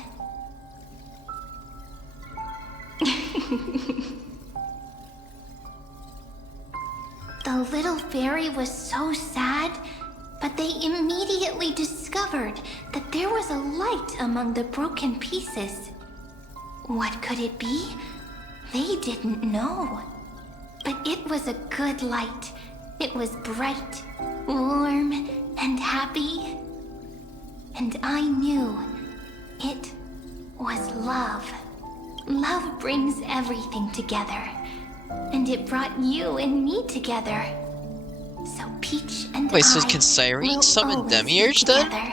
The little fairy was so sad, but they immediately discovered that there was a light among the broken pieces. What could it be? They didn't know. But it was a good light. It was bright, warm, and happy. And I knew it was love. Love brings everything together. And it brought you and me together. So Peach and Wait, so I can Cyrene will summon always Demiurge be then? together.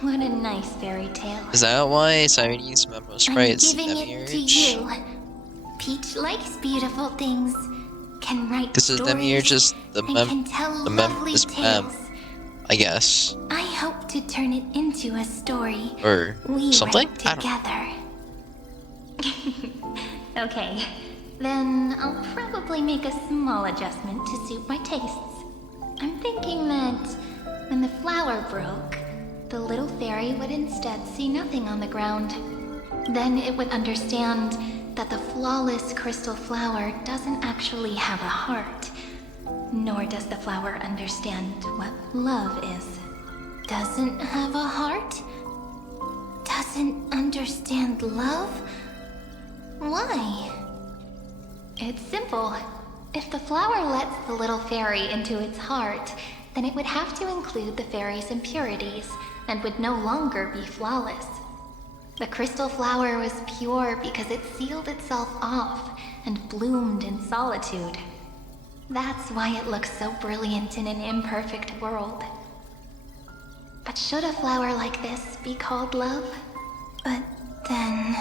What a nice fairy tale. Is that why Cyrene's Memo Sprite is I'm giving it to Demiurge? you. Peach likes beautiful things. Can write This is stories Demiurge is the and can tell lovely tales. I guess. I hope to turn it into a story Or we something? write I don't together. Okay, then I'll probably make a small adjustment to suit my tastes. I'm thinking that when the flower broke, the little fairy would instead see nothing on the ground. Then it would understand that the flawless crystal flower doesn't actually have a heart. Nor does the flower understand what love is. Doesn't have a heart? Doesn't understand love? Why? It's simple. If the flower lets the little fairy into its heart, then it would have to include the fairy's impurities and would no longer be flawless. The crystal flower was pure because it sealed itself off and bloomed in solitude. That's why it looks so brilliant in an imperfect world. But should a flower like this be called love? But then...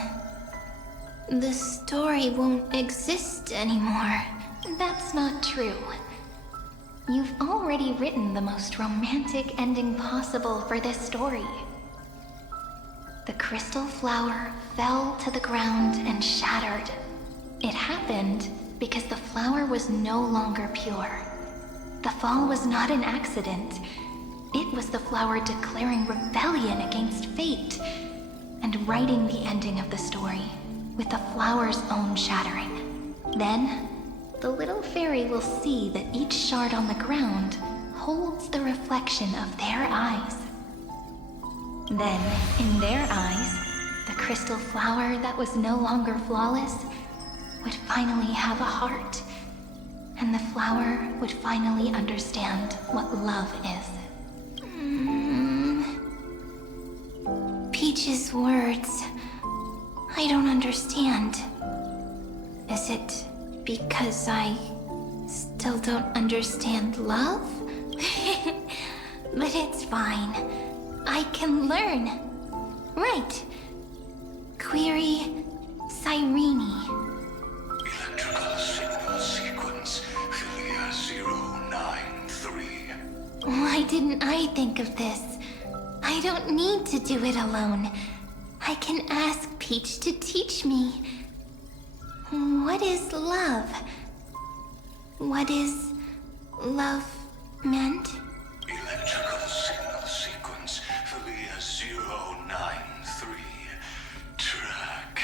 the story won't exist anymore. That's not true. You've already written the most romantic ending possible for this story. The crystal flower fell to the ground and shattered. It happened because the flower was no longer pure. The fall was not an accident. It was the flower declaring rebellion against fate and writing the ending of the story with the flower's own shattering. Then, the little fairy will see that each shard on the ground holds the reflection of their eyes. Then, in their eyes, the crystal flower that was no longer flawless would finally have a heart. And the flower would finally understand what love is. Peach's words. I don't understand. Is it because I still don't understand love? But it's fine. I can learn. Right. Query Cyrene. Electrical signal sequence Philia 093. Why didn't I think of this? I don't need to do it alone. I can ask Peach to teach me. What is love? What is love meant? Electrical signal sequence Philia 093. Track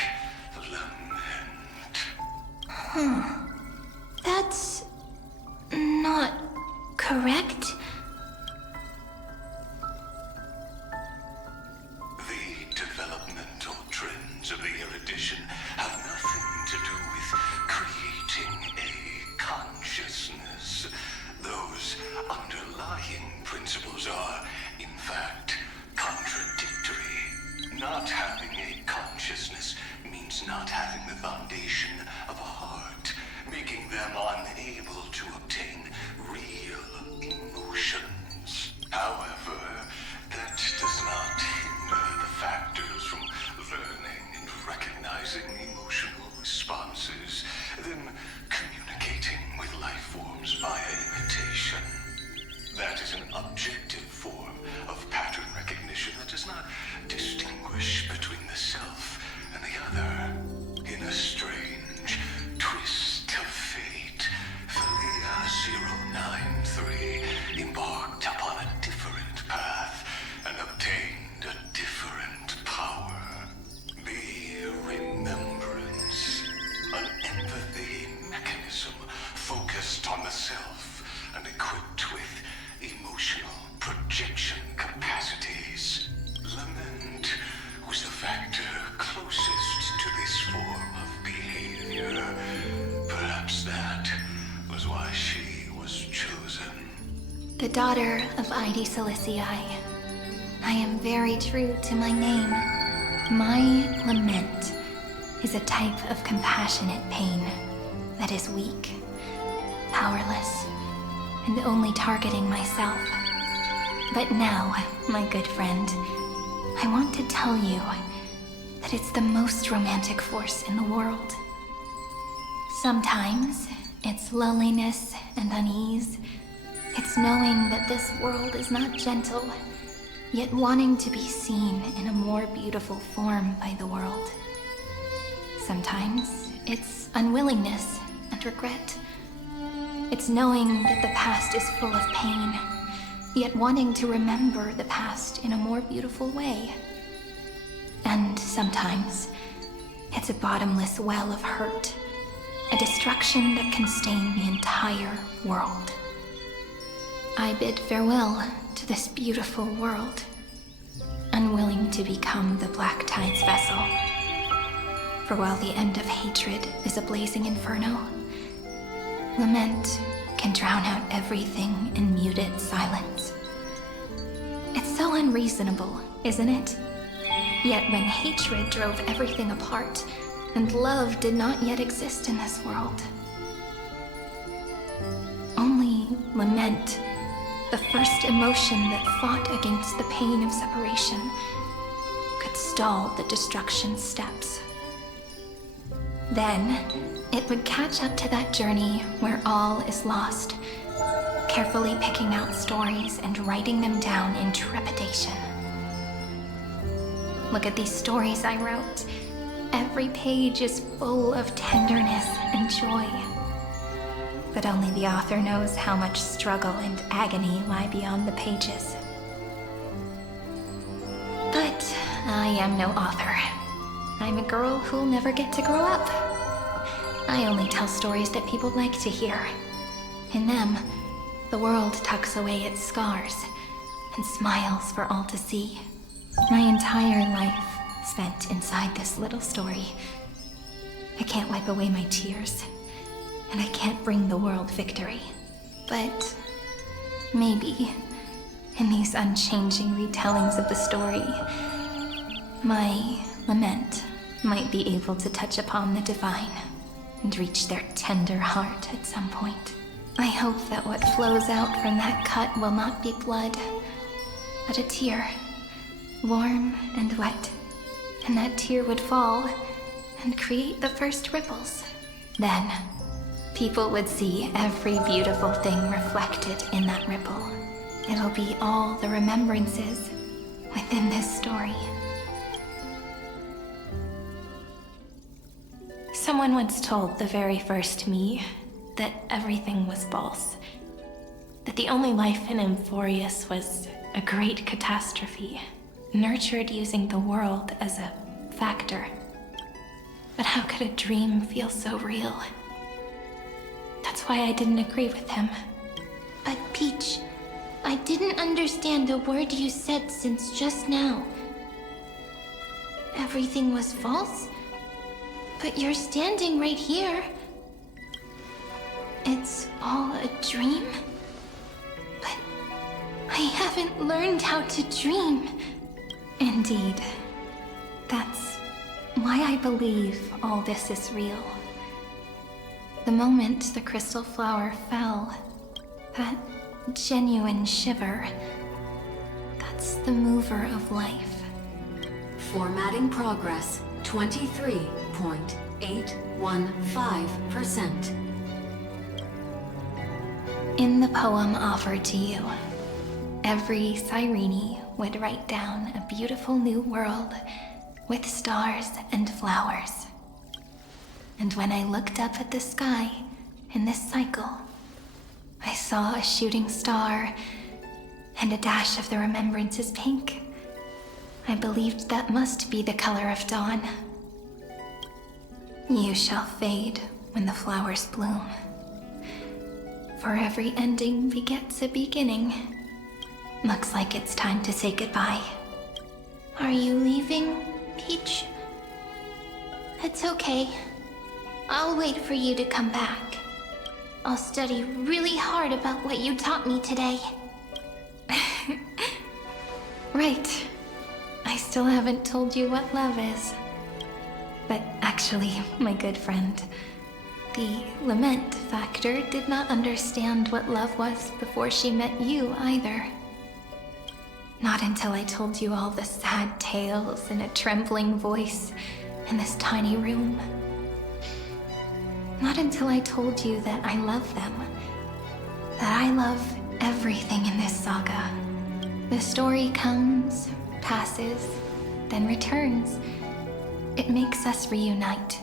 lament. That's not correct. The developmental trends of the erudition have nothing to do with creating a consciousness. Those underlying principles are, in fact, contradictory. Not having a consciousness means not having the foundation of a heart, making them unable to obtain real emotions. However, that does not hinder the factors from learning and recognizing emotional responses, then communicating with life forms via imitation. That is an objective form of pattern recognition that does not distinguish between the self and the other. In a strange twist of fate, Philia 093 embarked upon a different path and obtained a different power. The remembrance, an empathy mechanism focused on the self and equipped with emotional projection capacities. Lament was the factor closest to this form of behavior. Perhaps that was why she was chosen. The daughter of Ide Silicii. I am very true to my name. My lament is a type of compassionate pain that is weak, powerless, and only targeting myself. But now, my good friend, I want to tell you that it's the most romantic force in the world. Sometimes, it's loneliness and unease. It's knowing that this world is not gentle, yet wanting to be seen in a more beautiful form by the world. Sometimes, it's unwillingness and regret. It's knowing that the past is full of pain, yet wanting to remember the past in a more beautiful way. And sometimes, it's a bottomless well of hurt, a destruction that can stain the entire world. I bid farewell to this beautiful world, unwilling to become the Black Tide's vessel. For while the end of hatred is a blazing inferno, lament can drown out everything in muted silence. It's so unreasonable, isn't it? Yet when hatred drove everything apart, and love did not yet exist in this world, only lament, the first emotion that fought against the pain of separation, could stall the destruction steps. Then, it would catch up to that journey where all is lost, carefully picking out stories and writing them down in trepidation. Look at these stories I wrote. Every page is full of tenderness and joy. But only the author knows how much struggle and agony lie beyond the pages. But I am no author. I'm a girl who'll never get to grow up. I only tell stories that people like to hear. In them, the world tucks away its scars and smiles for all to see. My entire life spent inside this little story. I can't wipe away my tears, and I can't bring the world victory. But maybe, in these unchanging retellings of the story, my lament might be able to touch upon the divine and reach their tender heart at some point. I hope that what flows out from that cut will not be blood, but a tear, warm and wet, and that tear would fall and create the first ripples. Then, people would see every beautiful thing reflected in that ripple. It'll be all the remembrances within this story. Someone once told the very first me that everything was false. That the only life in Emphorius was a great catastrophe, nurtured using the world as a factor. But how could a dream feel so real? That's why I didn't agree with him. But Peach, I didn't understand a word you said since just now. Everything was false? But you're standing right here. It's all a dream? But I haven't learned how to dream. Indeed. That's why I believe all this is real. The moment the crystal flower fell, that genuine shiver, that's the mover of life. Formatting progress 23.815%. In the poem offered to you, every Cyrene would write down a beautiful new world with stars and flowers. And when I looked up at the sky in this cycle, I saw a shooting star and a dash of the remembrances pink. I believed that must be the color of dawn. You shall fade when the flowers bloom. For every ending begets a beginning. Looks like it's time to say goodbye. Are you leaving, Peach? It's okay. I'll wait for you to come back. I'll study really hard about what you taught me today. Right. I still haven't told you what love is. But actually, my good friend, the lament factor did not understand what love was before she met you either. Not until I told you all the sad tales in a trembling voice in this tiny room. Not until I told you that I love them. That I love everything in this saga. The story comes, passes, then returns. It makes us reunite,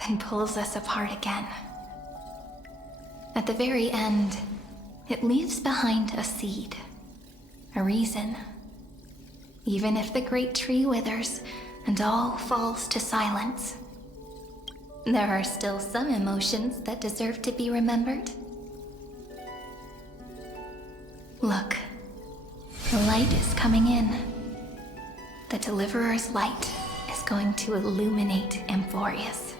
then pulls us apart again. At the very end, it leaves behind a seed, a reason. Even if the great tree withers and all falls to silence, there are still some emotions that deserve to be remembered. Look, the light is coming in. The Deliverer's light is going to illuminate Emphorius.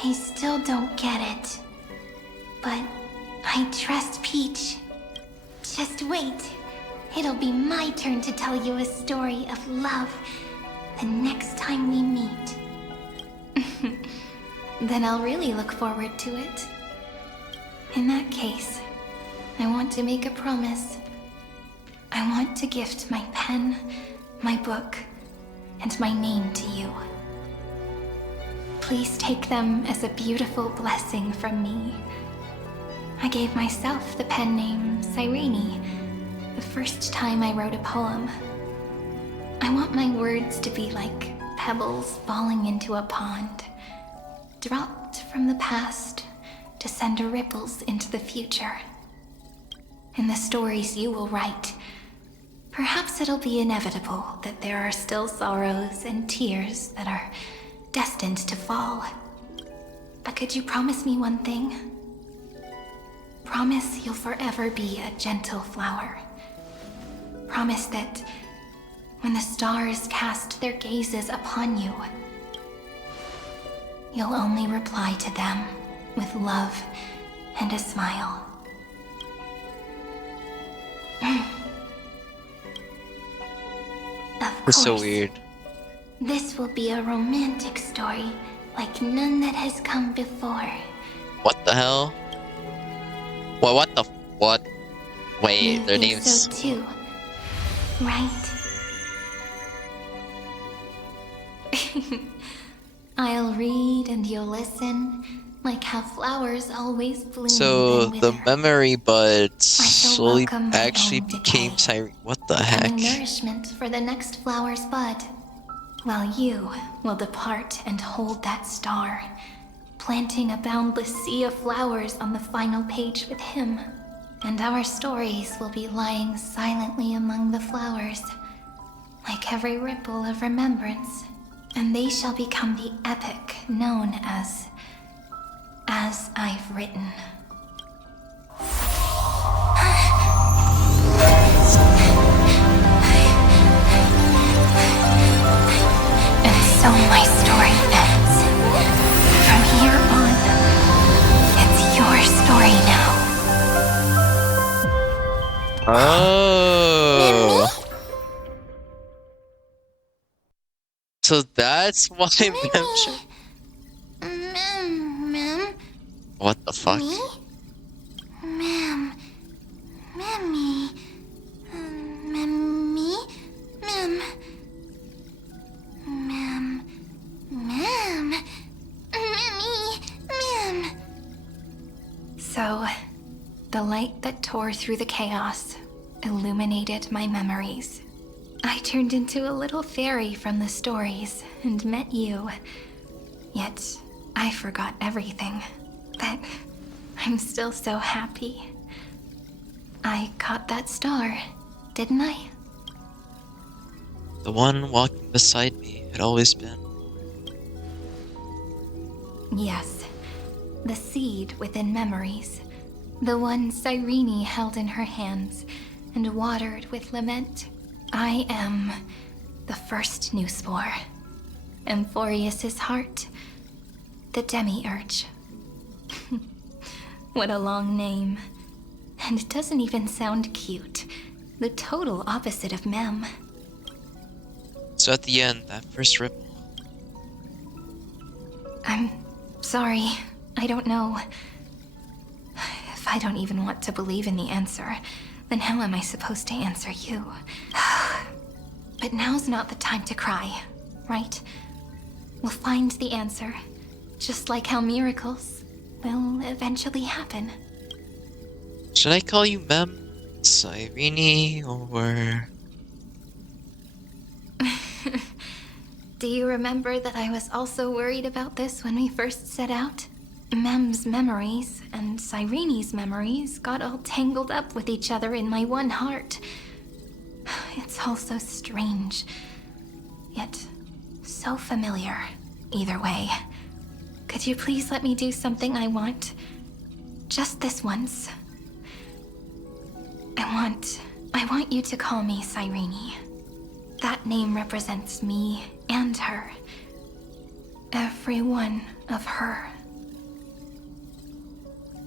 I still don't get it. But I trust Peach. Just wait. It'll be my turn to tell you a story of love the next time we meet. Then I'll really look forward to it. In that case, I want to make a promise. I want to gift my pen, my book, and my name to you. Please take them as a beautiful blessing from me. I gave myself the pen name Cyrene the first time I wrote a poem. I want my words to be like pebbles falling into a pond, dropped from the past to send ripples into the future. In the stories you will write, perhaps it'll be inevitable that there are still sorrows and tears that are destined to fall. But could you promise me one thing? Promise you'll forever be a gentle flower. Promise that when the stars cast their gazes upon you, you'll only reply to them with love and a smile. Of It's so course, weird. this will be a romantic story like none that has come before. What the hell? What the what? Wait, You their think names. so too, right? I'll read and you'll listen, like how flowers always bloom. So then the wither. memory buds slowly welcome my actually own became decay, Cyrene. What the heck? becoming nourishment for the next flower's bud, while you will depart and hold that star, planting a boundless sea of flowers on the final page with him. And our stories will be lying silently among the flowers, like every ripple of remembrance, and they shall become the epic known as I've Written. And so my story ends. From here on, it's your story now. Oh. So that's why Mem. Mem, What the fuck? me? Mem, Memmy, Memmy, Mem, Mem, Mem, Memmy, Mem. So, the light that tore through the chaos illuminated my memories. I turned into a little fairy from the stories and met you. Yet, I forgot everything. But I'm still so happy. I caught that star, didn't I? The one walking beside me had always been. Yes. The seed within memories. The one Cyrene held in her hands and watered with lament. I am the first new spore. Amphorius's heart. The demiurge. What a long name. And it doesn't even sound cute. The total opposite of Mem. So at the end, that first ripple. I'm sorry. I don't know. If I don't even want to believe in the answer, then how am I supposed to answer you? But now's not the time to cry, right? We'll find the answer, just like how miracles will eventually happen. Should I call you Mem, Cyrene, or... Do you remember that I was also worried about this when we first set out? Mem's memories and Cyrene's memories got all tangled up with each other in my one heart. It's all so strange, yet so familiar. Either way, could you please let me do something I want? Just this once. I want you to call me Cyrene. That name represents me and her. Every one of her.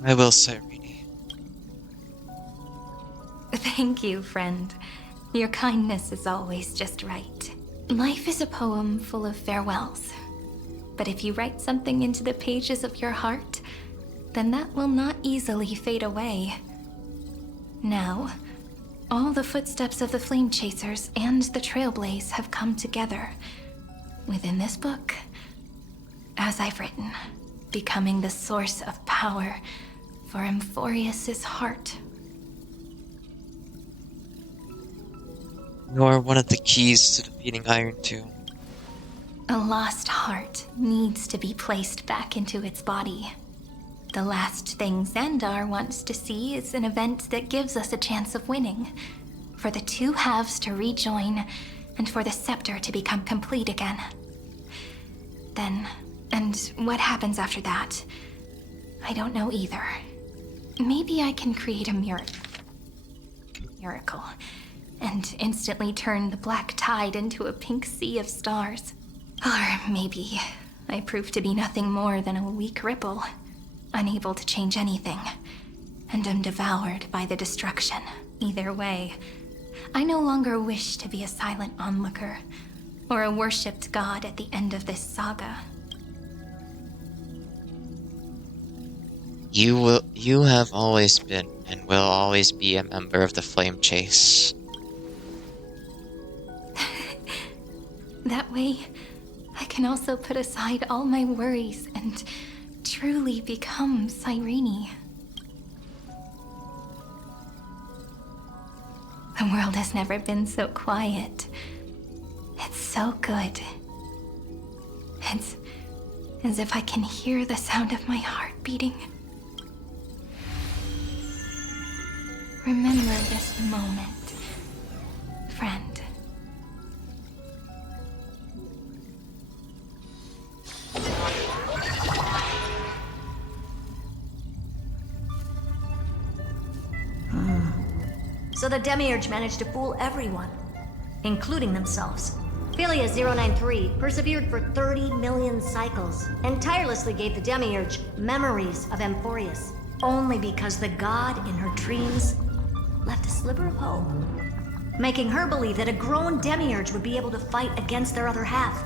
I will, Cyrene. Thank you, friend. Your kindness is always just right. Life is a poem full of farewells. But if you write something into the pages of your heart, then that will not easily fade away. Now, all the footsteps of the Flame Chasers and the Trailblaze have come together within this book, as I've written, becoming the source of power for Amphorius's heart. You are one of the keys to defeating Iron Tomb. A lost heart needs to be placed back into its body. The last thing Xandar wants to see is an event that gives us a chance of winning. For the two halves to rejoin, and for the scepter to become complete again. Then, and what happens after that, I don't know either. Maybe I can create a miracle and instantly turn the black tide into a pink sea of stars. Or maybe I prove to be nothing more than a weak ripple, unable to change anything, and am devoured by the destruction. Either way, I no longer wish to be a silent onlooker or a worshipped god at the end of this saga. You have always been and will always be a member of the Flame Chase. That way, I can also put aside all my worries and truly become Cyrene. The world has never been so quiet. It's so good. It's as if I can hear the sound of my heart beating. Remember this moment, friend. So the Demiurge managed to fool everyone, including themselves. Philia 093 persevered for 30 million cycles and tirelessly gave the Demiurge memories of Amphorius, only because the god in her dreams left a sliver of hope, making her believe that a grown Demiurge would be able to fight against their other half,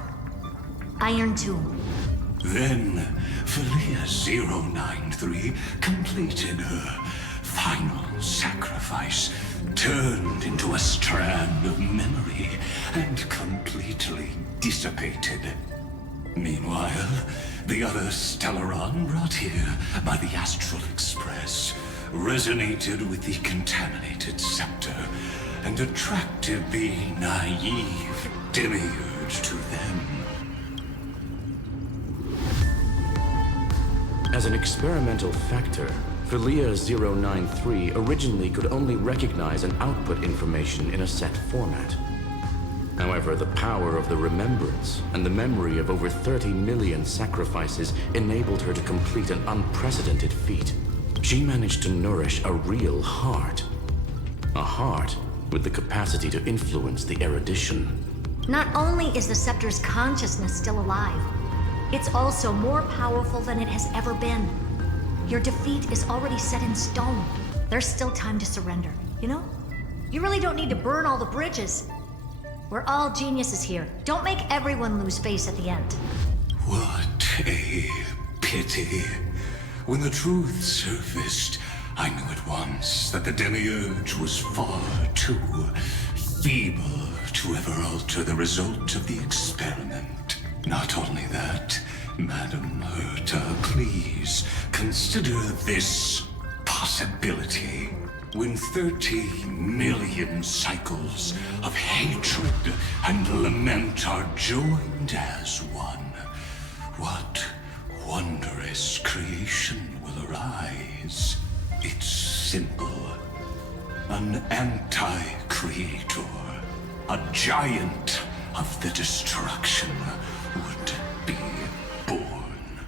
Iron Tomb. Then, Philia 093 completed her final sacrifice, turned into a strand of memory, and completely dissipated. Meanwhile, the other Stellaron brought here by the Astral Express resonated with the contaminated scepter and attracted the naive Demiurge to them. As an experimental factor, Philia 093 originally could only recognize and output information in a set format. However, the power of the remembrance and the memory of over 30 million sacrifices enabled her to complete an unprecedented feat. She managed to nourish a real heart. A heart with the capacity to influence the erudition. Not only is the Scepter's consciousness still alive, it's also more powerful than it has ever been. Your defeat is already set in stone. There's still time to surrender, you know? You really don't need to burn all the bridges. We're all geniuses here. Don't make everyone lose face at the end. What a pity. When the truth surfaced, I knew at once that the Demiurge was far too feeble to ever alter the result of the experiment. Not only that, Madam Herta, please consider this possibility. When 30 million cycles of hatred and lament are joined as one, what wondrous creation will arise? It's simple. An anti-creator, a giant of the destruction would be born.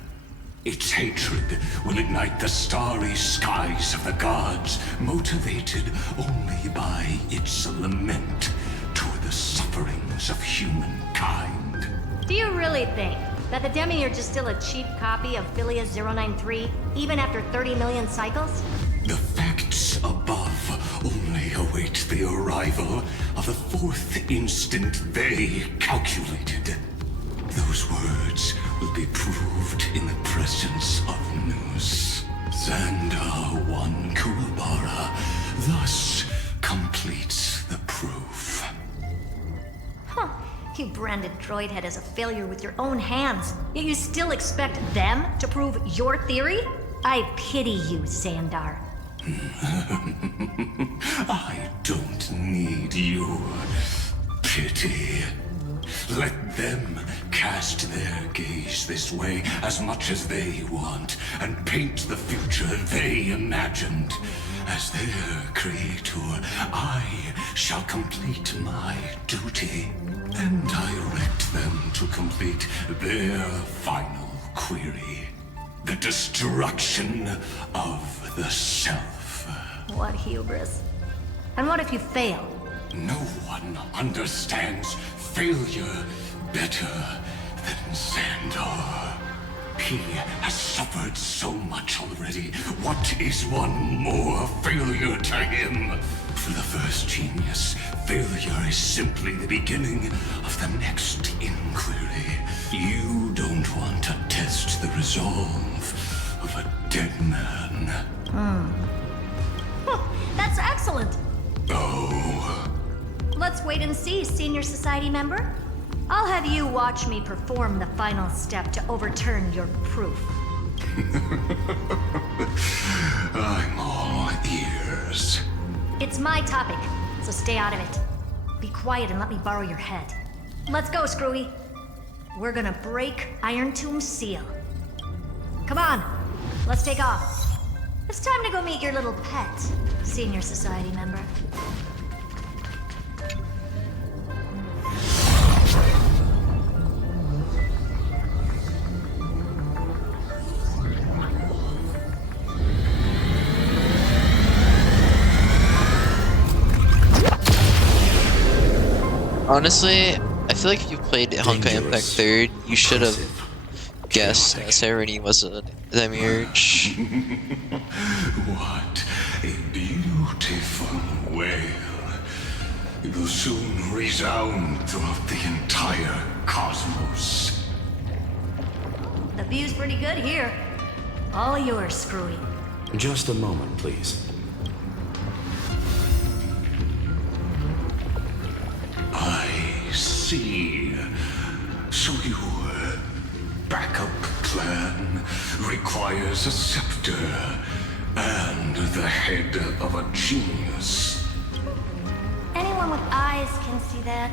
Its hatred will ignite the starry skies of the gods, motivated only by its lament toward the sufferings of humankind. Do you really think that the Demiurge is still a cheap copy of Philia 093, even after 30 million cycles? The facts above only await the arrival of the fourth instant they calculated. Those words will be proved in the presence of Nous. Xandar 1 Kuwabara thus completes the proof. Huh. You branded Droidhead as a failure with your own hands, yet you still expect them to prove your theory? I pity you, Xandar. I don't need your pity. Let them cast their gaze this way as much as they want and paint the future they imagined. As their creator, I shall complete my duty and direct them to complete their final query. The destruction of the self. What hubris. And what if you fail? No one understands failure better than Xandar. He has suffered so much already. What is one more failure to him? For the first genius, failure is simply the beginning of the next inquiry. You don't want to test the resolve of a dead man. That's excellent. Oh. Let's wait and see, Senior Society member. I'll have you watch me perform the final step to overturn your proof. I'm all ears. It's my topic, so stay out of it. Be quiet and let me borrow your head. Let's go, Screwy. We're gonna break Iron Tomb's seal. Come on, let's take off. It's time to go meet your little pet, Senior Society member. Honestly, I feel like if you played Honkai Impact 3rd, you should have guessed Serenity was a Demiurge. What a beautiful wail. It will soon resound throughout the entire cosmos. The view's pretty good here. All yours, Screwy. Just a moment, please. I see. So your backup plan requires a scepter and the head of a genius. Anyone with eyes can see that.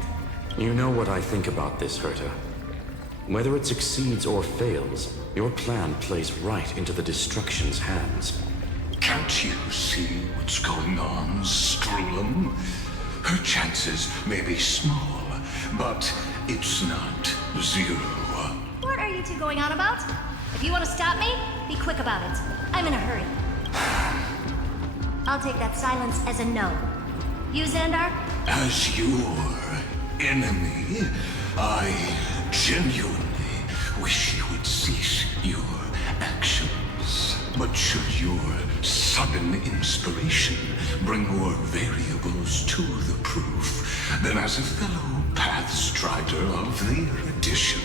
You know what I think about this, Herta. Whether it succeeds or fails, your plan plays right into the Destruction's hands. Can't you see what's going on, Strulum? Her chances may be small, but it's not zero. What are you two going on about? If you want to stop me, be quick about it. I'm in a hurry. I'll take that silence as a no. You, Xandar? As your enemy, I genuinely wish you would cease your actions. But should your sudden inspiration bring more variables to the proof, then as a fellow Pathstrider of the Erudition,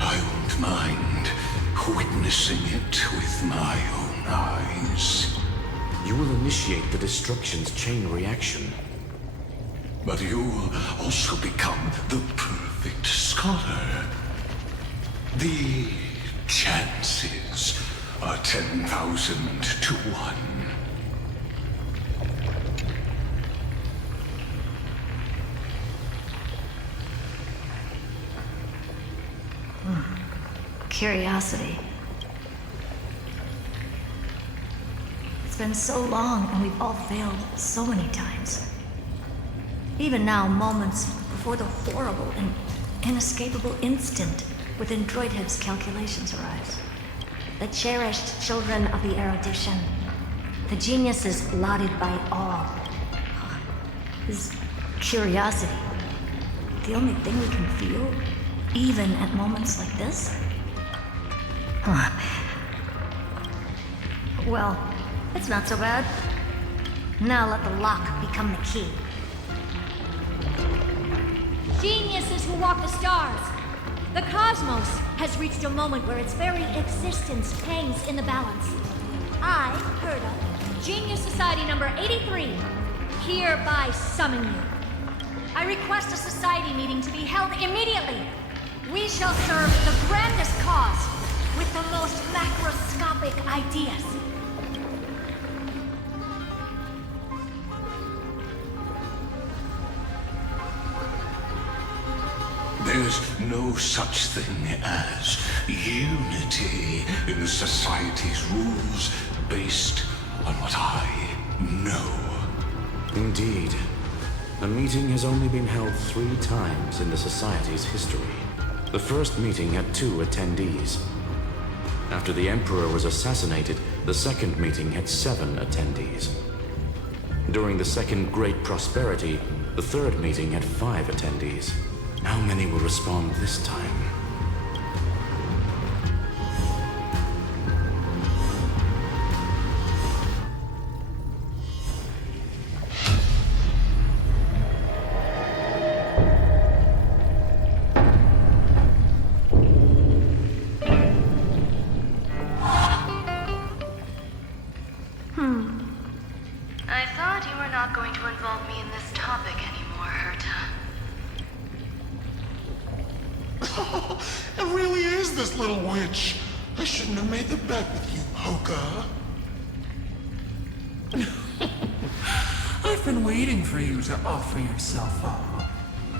I won't mind witnessing it with my own eyes. You will initiate the Destruction's chain reaction. But you'll also become the perfect scholar. The chances are 10,000 to 1. Curiosity. It's been so long and we've all failed so many times. Even now, moments before the horrible and inescapable instant within Droidhead's calculations arrives. The cherished children of the Erudition. The geniuses lauded by all. His curiosity. The only thing we can feel, even at moments like this? Huh. Well, it's not so bad. Now let the lock become the key. Geniuses who walk the stars. The cosmos has reached a moment where its very existence hangs in the balance. I, Herta, Genius Society number 83, hereby summon you. I request a society meeting to be held immediately. We shall serve the grandest cause with the most macroscopic ideas. There's no such thing as unity in the Society's rules based on what I know. Indeed. A meeting has only been held 3 times in the Society's history. The first meeting had 2 attendees. After the Emperor was assassinated, the second meeting had 7 attendees. During the second Great Prosperity, the third meeting had 5 attendees. How many will respond this time? I thought you were not going to involve me in this topic anymore, Herta. It really is this little witch. I shouldn't have made the bet with you, Hoka. I've been waiting for you to offer yourself up.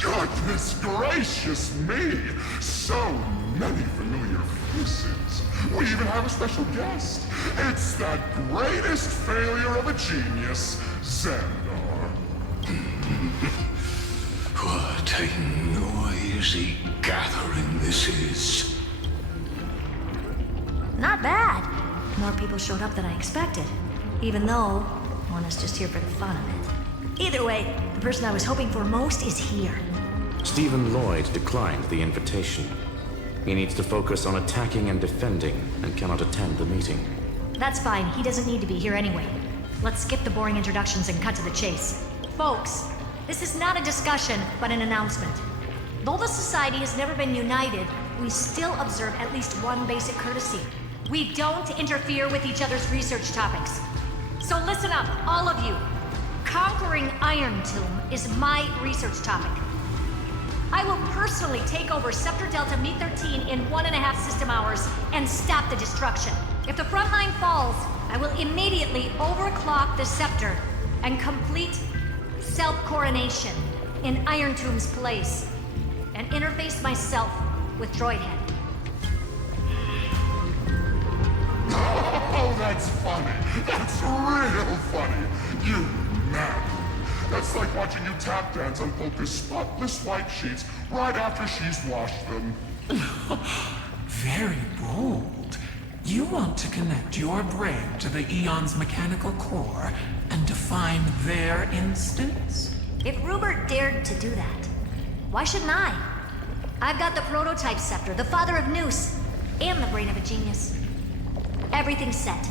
Goodness gracious me! So many familiar faces. We even have a special guest. It's that greatest failure of a genius, Xandar. What a noisy gathering this is. Not bad. More people showed up than I expected. Even though one is just here for the fun of it. Either way, the person I was hoping for most is here. Stephen Lloyd declined the invitation. He needs to focus on attacking and defending and cannot attend the meeting. That's fine. He doesn't need to be here anyway. Let's skip the boring introductions and cut to the chase. Folks, this is not a discussion, but an announcement. Though the Society has never been united, we still observe at least one basic courtesy. We don't interfere with each other's research topics. So listen up, all of you. Conquering Iron Tomb is my research topic. I will personally take over Scepter Delta Mi-13 in 1.5 system hours and stop the destruction. If the front line falls, I will immediately overclock the Scepter and complete self-coronation in Iron Tomb's place and interface myself with Droidhead. Oh, that's funny. That's real funny. You man. That's like watching you tap dance on Polka's spotless white sheets right after she's washed them. Very bold. You want to connect your brain to the Eon's mechanical core and define their instance? If Rupert dared to do that, why shouldn't I? I've got the prototype scepter, the father of Noose, and the brain of a genius. Everything's set.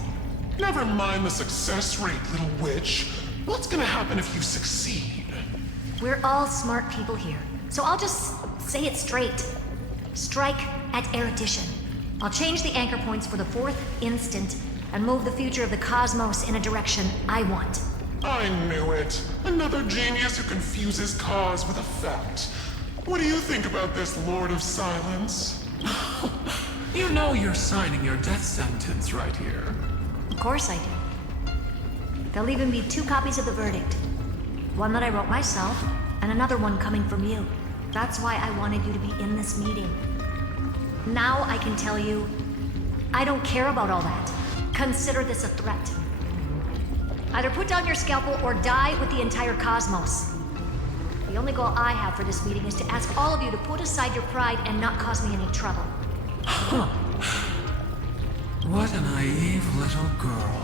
Never mind the success rate, little witch. What's gonna happen if you succeed? We're all smart people here, so I'll just say it straight. Strike at erudition. I'll change the anchor points for the 4th instant and move the future of the cosmos in a direction I want. I knew it. Another genius who confuses cause with effect. What do you think about this, Lord of Silence? You know you're signing your death sentence right here. Of course I do. There'll even be 2 copies of the verdict. One that I wrote myself, and another one coming from you. That's why I wanted you to be in this meeting. Now I can tell you, I don't care about all that. Consider this a threat. Either put down your scalpel or die with the entire cosmos. The only goal I have for this meeting is to ask all of you to put aside your pride and not cause me any trouble. What a naive little girl,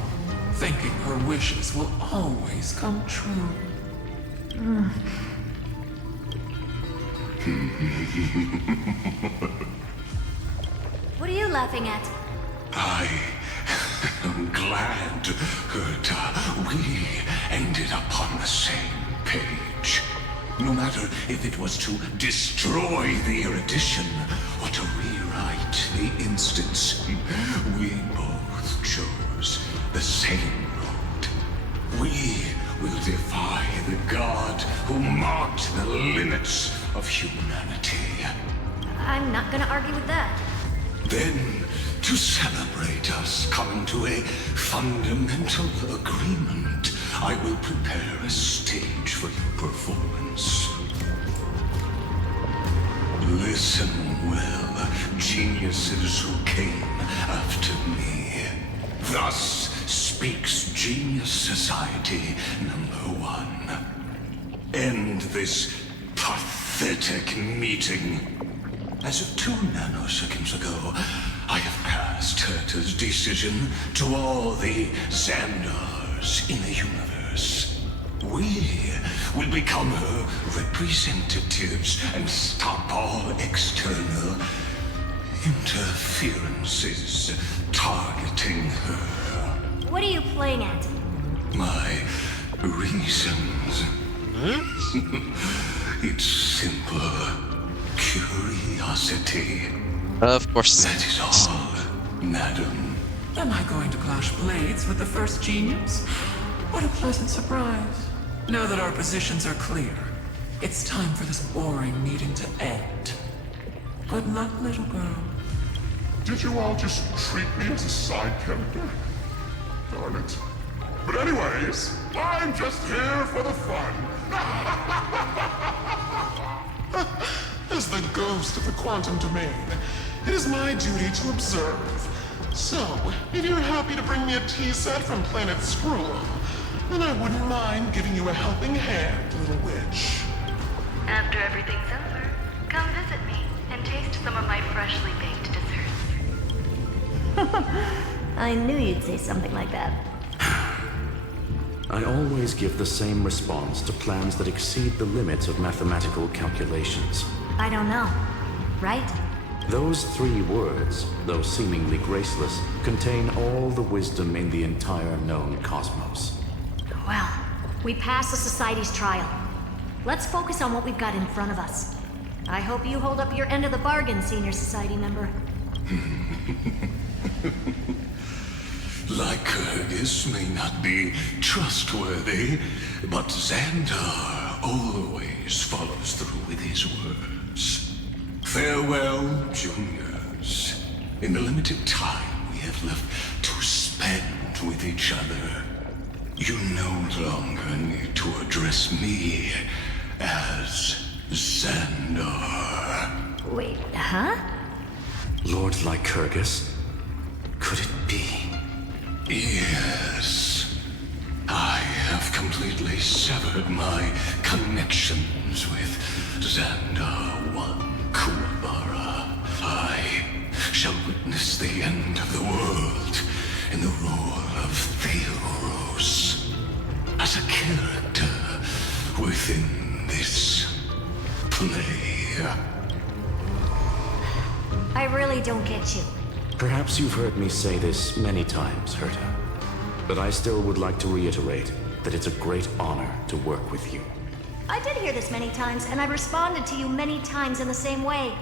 thinking her wishes will always come true. What are you laughing at? I am glad that we ended up on the same page. No matter if it was to destroy the erudition or to rewrite the instance, we both chose the same road. We will defy the god who marked the limits of humanity. I'm not gonna argue with that. Then, to celebrate us coming to a fundamental agreement, I will prepare a stage for your performance. Listen well, geniuses who came after me. Thus speaks Genius Society #1. End this pathetic meeting. As of 2 nanoseconds ago, I have passed past Herta's decision to all the Xandars in the universe. We will become her representatives and stop all external interferences targeting her. What are you playing at? My reasons. It's simple curiosity. Of course. That is all, madam. Am I going to clash blades with the first genius? What a pleasant surprise. Now that our positions are clear, it's time for this boring meeting to end. Good luck, little girl. Did you all just treat me as a side character? Darn it. But anyways, I'm just here for the fun. As the ghost of the quantum domain, it is my duty to observe. So, if you're happy to bring me a tea set from planet Skrull, then I wouldn't mind giving you a helping hand, little witch. After everything's over, come visit me and taste some of my freshly baked desserts. I knew you'd say something like that. I always give the same response to plans that exceed the limits of mathematical calculations. I don't know. Right? Those 3 words, though seemingly graceless, contain all the wisdom in the entire known cosmos. Well, we passed the Society's trial. Let's focus on what we've got in front of us. I hope you hold up your end of the bargain, Senior Society member. Lycurgus may not be trustworthy, but Xandar always follows through with his words. Farewell, juniors. In the limited time we have left to spend with each other, you no longer need to address me as Xandar. Wait, huh? Lord Lycurgus? Could it be? Yes. I have completely severed my connections with Xandar One Kuwabara. I shall witness the end of the world in the role of Theoros. As a character within this play. I really don't get you. Perhaps you've heard me say this many times, Herta. But I still would like to reiterate that it's a great honor to work with you. I did hear this many times, and I responded to you many times in the same way.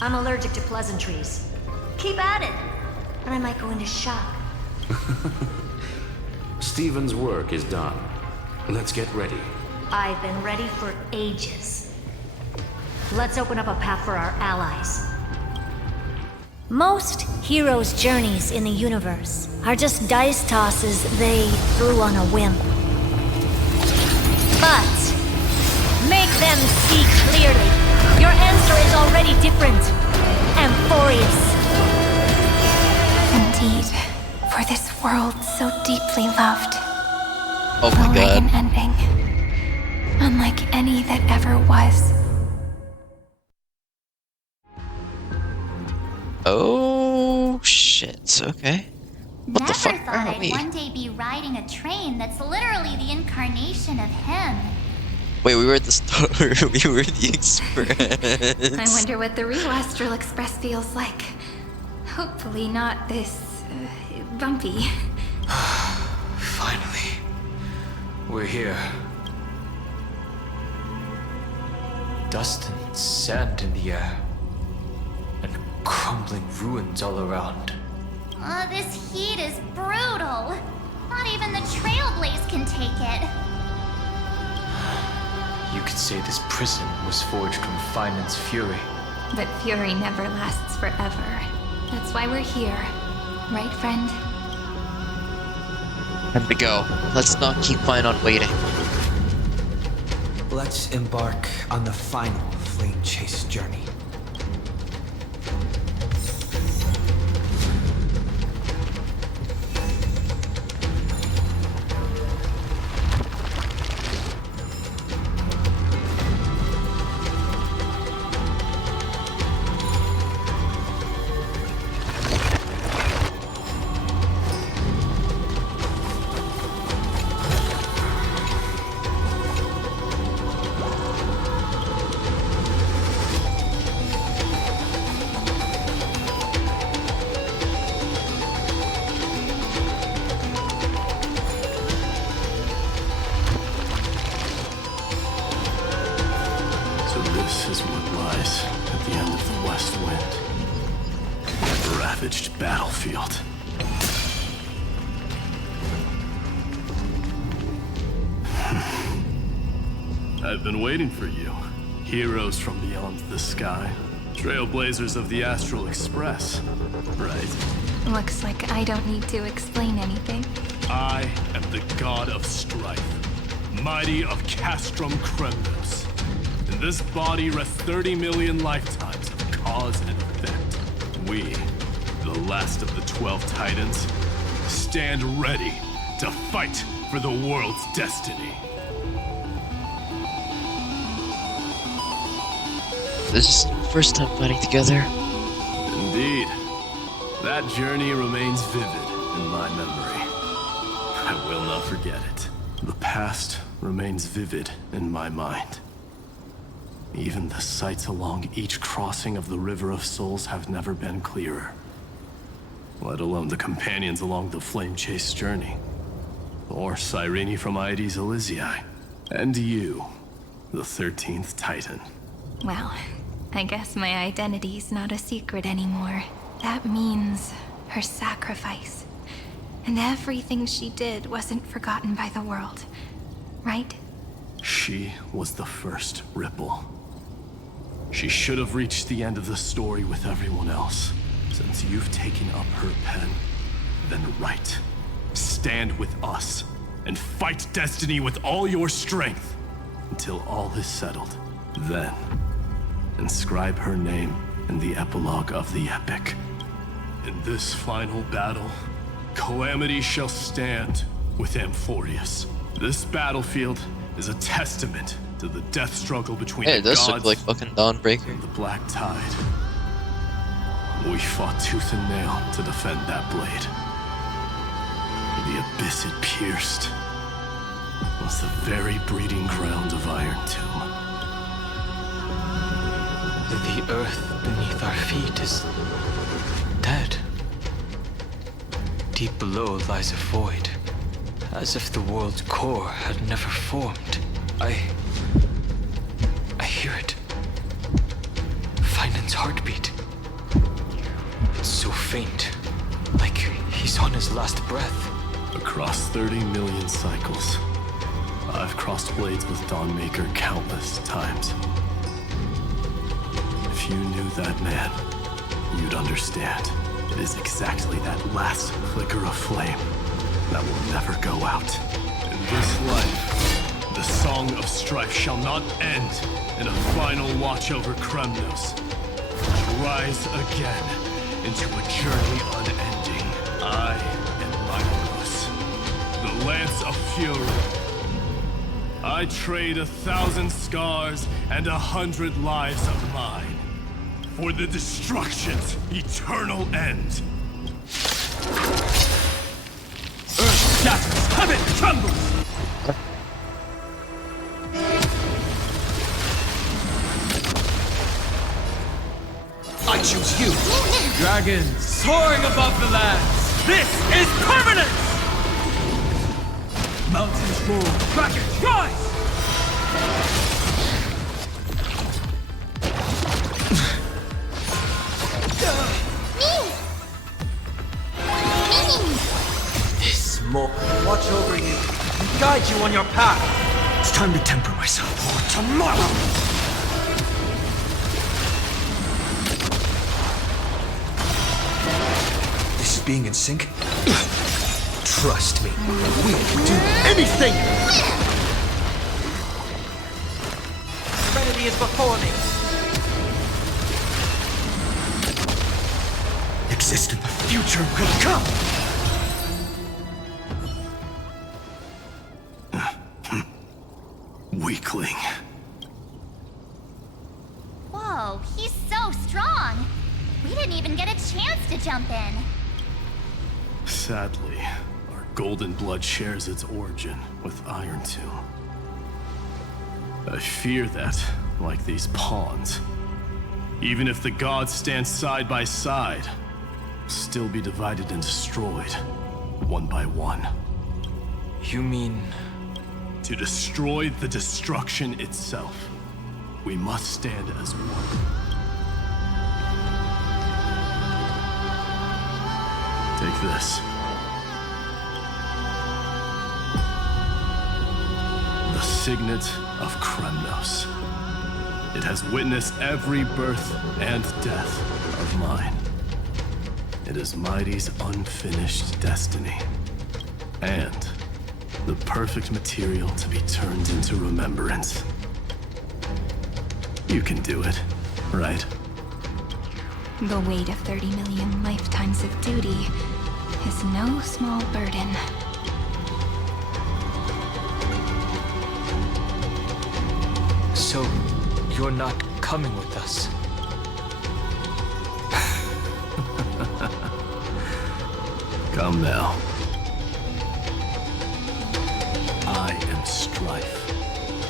I'm allergic to pleasantries. Keep at it, and I might go into shock. Stephen's work is done. Let's get ready. I've been ready for ages. Let's open up a path for our allies. Most heroes' journeys in the universe are just dice tosses they threw on a whim. But make them see clearly. Your answer is already different. Amphorius. Indeed, for this world so deeply loved. Oh my will god. like an ending, unlike any that ever was. Oh shit, okay. What the fuck Never thought are I'd we? one day be riding a train that's literally the incarnation of him. Wait, we were at the store. We were the Express. I wonder what the real Astral Express feels like. Hopefully not this bumpy. Finally, we're here. Dust and sand in the air, and crumbling ruins all around. This heat is brutal. Not even the Trailblaze can take it. You could say this prison was forged from Feynman's fury. But fury never lasts forever. That's why we're here. Right, friend? Time to go. Let's not keep Feynman waiting. Let's embark on the final flame chase journey. is what lies at the end of the West Wind. A ravaged battlefield. I've been waiting for you. Heroes from beyond the sky. Trailblazers of the Astral Express. Right. Looks like I don't need to explain anything. I am the god of strife, mighty of Castrum Kremnos. In this body rest 30 million lifetimes of cause and effect. We, the last of the 12 Titans, stand ready to fight for the world's destiny. This is the first time fighting together. Indeed. That journey remains vivid in my memory. I will not forget it. The past remains vivid in my mind. Even the sights along each crossing of the River of Souls have never been clearer. Let alone the companions along the Flame Chase journey. Or Cyrene from Aedes Elysiae. And you, the 13th Titan. Well, I guess my identity's not a secret anymore. That means her sacrifice. And everything she did wasn't forgotten by the world, right? She was the first Ripple. She should have reached the end of the story with everyone else. Since you've taken up her pen, then write. Stand with us, and fight destiny with all your strength, until all is settled. Then, inscribe her name in the epilogue of the epic. In this final battle, Calamity shall stand with Amphorius. This battlefield is a testament to the death struggle between Hey, the it does gods look like fucking Dawnbreaker. and the Black Tide. We fought tooth and nail to defend that blade. The abyss it pierced was the very breeding ground of Iron Tomb. The earth beneath our feet is dead. Deep below lies a void, as if the world's core had never formed. I hear it. Finan's heartbeat. It's so faint, like he's on his last breath. Across 30 million cycles, I've crossed blades with Dawnmaker countless times. If you knew that man, you'd understand. It is exactly that last flicker of flame that will never go out. In this life, the song of strife shall not end in a final watch over Kremnos. Rise again into a journey unending. I am Minos, the Lance of Fury. I trade 1,000 scars and 100 lives of mine for the destruction's eternal end. Earth shatters, heaven trembles! I choose you! Dragons soaring above the lands! This is permanence! Mountains roar, dragons rise! This more watch over you and guide you on your path. It's time to temper myself for tomorrow. This is being in sync. Trust me, we'll do anything. Serenity is before me. Exist in the future will come. Weakling. Whoa, he's so strong! We didn't even get a chance to jump in. Sadly, our golden blood shares its origin with Iron Tomb. I fear that, like these pawns, even if the gods stand side by side, still be divided and destroyed, one by one. You mean... to destroy the destruction itself. We must stand as one. Take this. The signet of Kremnos. It has witnessed every birth and death of mine. It is Mighty's unfinished destiny. And the perfect material to be turned into remembrance. You can do it, right? The weight of 30 million lifetimes of duty is no small burden. So, you're not coming with us? Come now. I am Strife.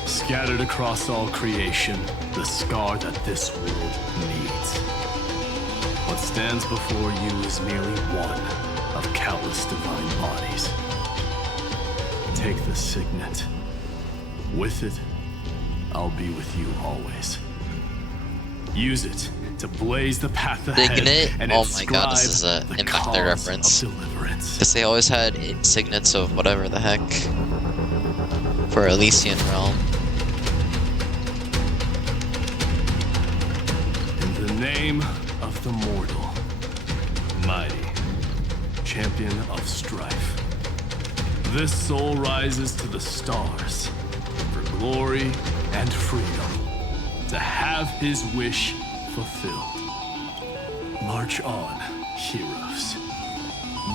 Scattered across all creation, the scar that this world needs. What stands before you is merely one of countless divine bodies. Take the signet. With it, I'll be with you always. Use it to blaze the path ahead. Signet? And Oh my god, this is a the Impactor cause reference. of deliverance. Because they always had signets of whatever the heck for Elysian Realm. In the name of the mortal, mighty, champion of strife, this soul rises to the stars for glory and freedom, to have his wish fulfilled. March on, heroes.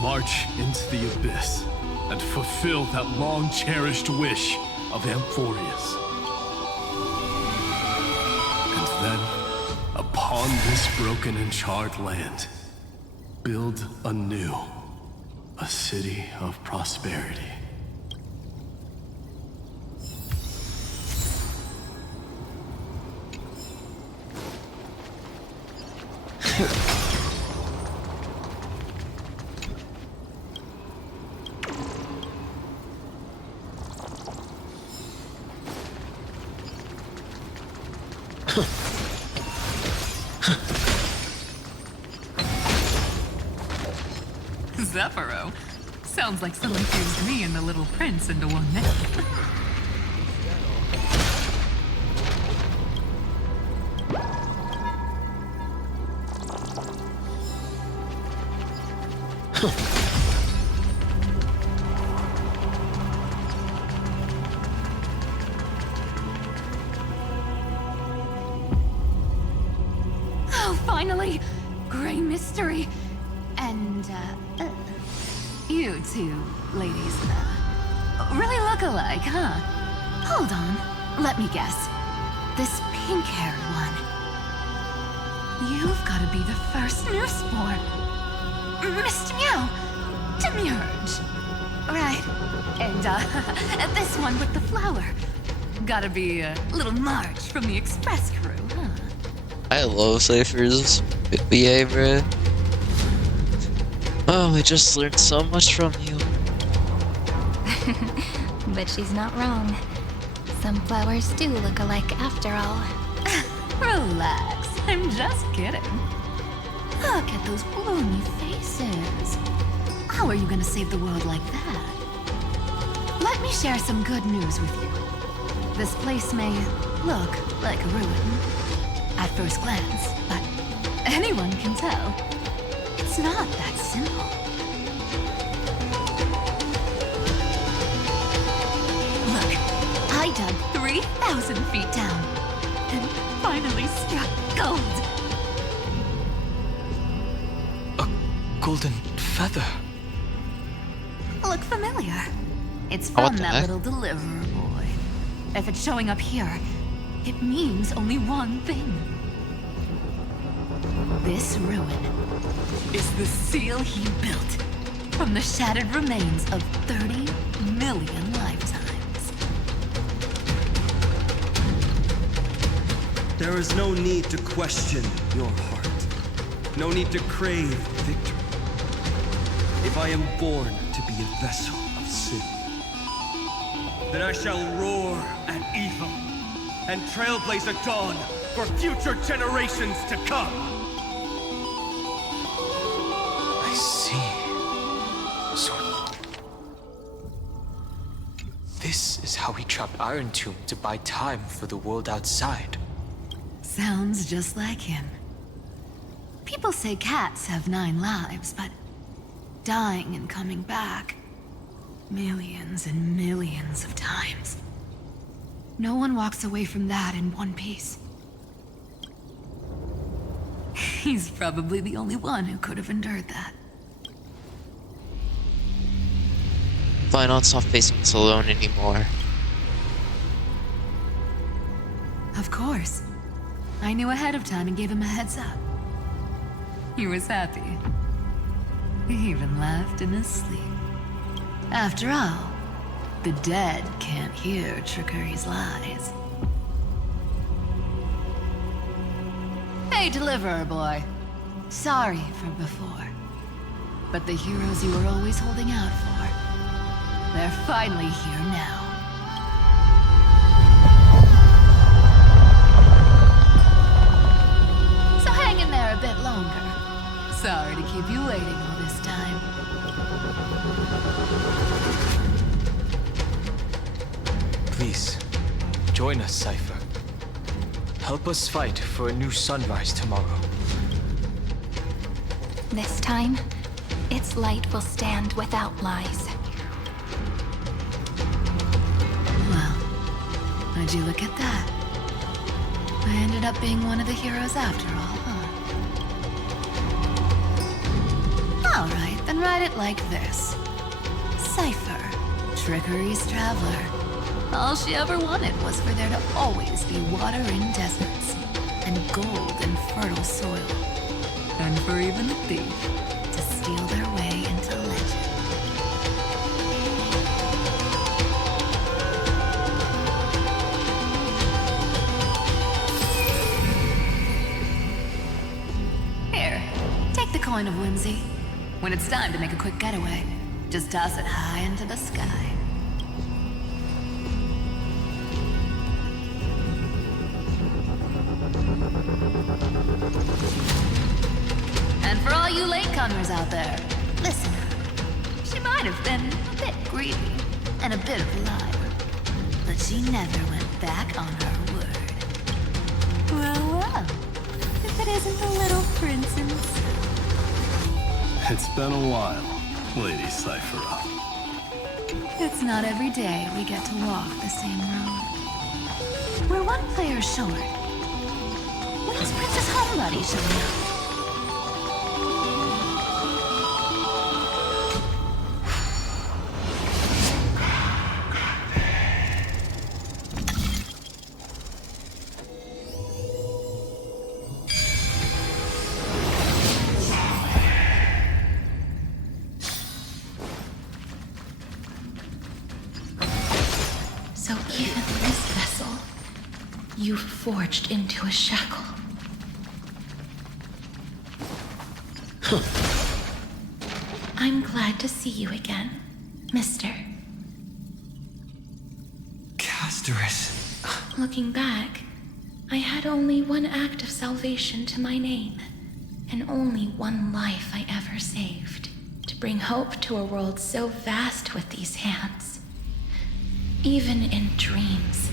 March into the abyss and fulfill that long-cherished wish of Amphorius. And then, upon this broken and charred land, build anew a city of prosperity. Zephyro. Sounds like someone fused me and the Little Prince into one man. Oh, finally! Gray Mystery. And, you two ladies, really look alike, huh? Hold on, let me guess. This pink-haired one. You've got to be the first newsborn. Mr. Meow, Demiurge. Right. And, this one with the flower. Gotta be little Marge from the Express crew, huh? I love Cypher's behavior. Oh, I just learned so much from you. But she's not wrong. Some flowers do look alike after all. Relax, I'm just kidding. Look at those gloomy faces. How are you gonna save the world like that? Let me share some good news with you. This place may look like a ruin at first glance, but anyone can tell it's not that simple. Look, I dug 3,000 feet down and finally struck gold. Golden feather. Look familiar. It's Oh, what from the that heck? little deliverer boy. If it's showing up here, it means only one thing. This ruin is the seal he built from the shattered remains of 30 million lifetimes. There is no need to question your heart. No need to crave victory. If I am born to be a vessel of sin, then I shall roar at evil and trailblaze a dawn for future generations to come. I see. So... this is how he trapped Iron Tomb to buy time for the world outside. Sounds just like him. People say cats have 9 lives, but dying and coming back millions and millions of times. No one walks away from that in one piece. He's probably the only one who could have endured that. Fine, I'll stop facing us alone anymore. Of course. I knew ahead of time and gave him a heads up. He was happy. He even laughed in his sleep. After all, the dead can't hear Trickery's lies. Hey, Deliverer Boy. Sorry for before. But the heroes you were always holding out for, they're finally here now. So hang in there a bit longer. Sorry to keep you waiting all this time. Please, join us, Cypher. Help us fight for a new sunrise tomorrow. This time, its light will stand without lies. Well, would you look at that? I ended up being one of the heroes after all, huh? Alright, then write it like this. Cypher, Trickery's traveler. All she ever wanted was for there to always be water in deserts, and gold in fertile soil. And for even the thief to steal their way into legend. Here, take the coin of whimsy. When it's time to make a quick getaway, just toss it high into the sky. And for all you latecomers out there, listen up. She might have been a bit greedy and a bit of a liar, but she never went back on her word. Well, well, if it isn't the little prince himself. It's been a while, Lady Cyphera. It's not every day we get to walk the same road. We're one player short. When's Princess Homebody showing up? So even this vessel, you've forged into a shackle. I'm glad to see you again, Mister. Casterus. Looking back, I had only one act of salvation to my name, and only one life I ever saved, to bring hope to a world so vast with these hands. Even in dreams,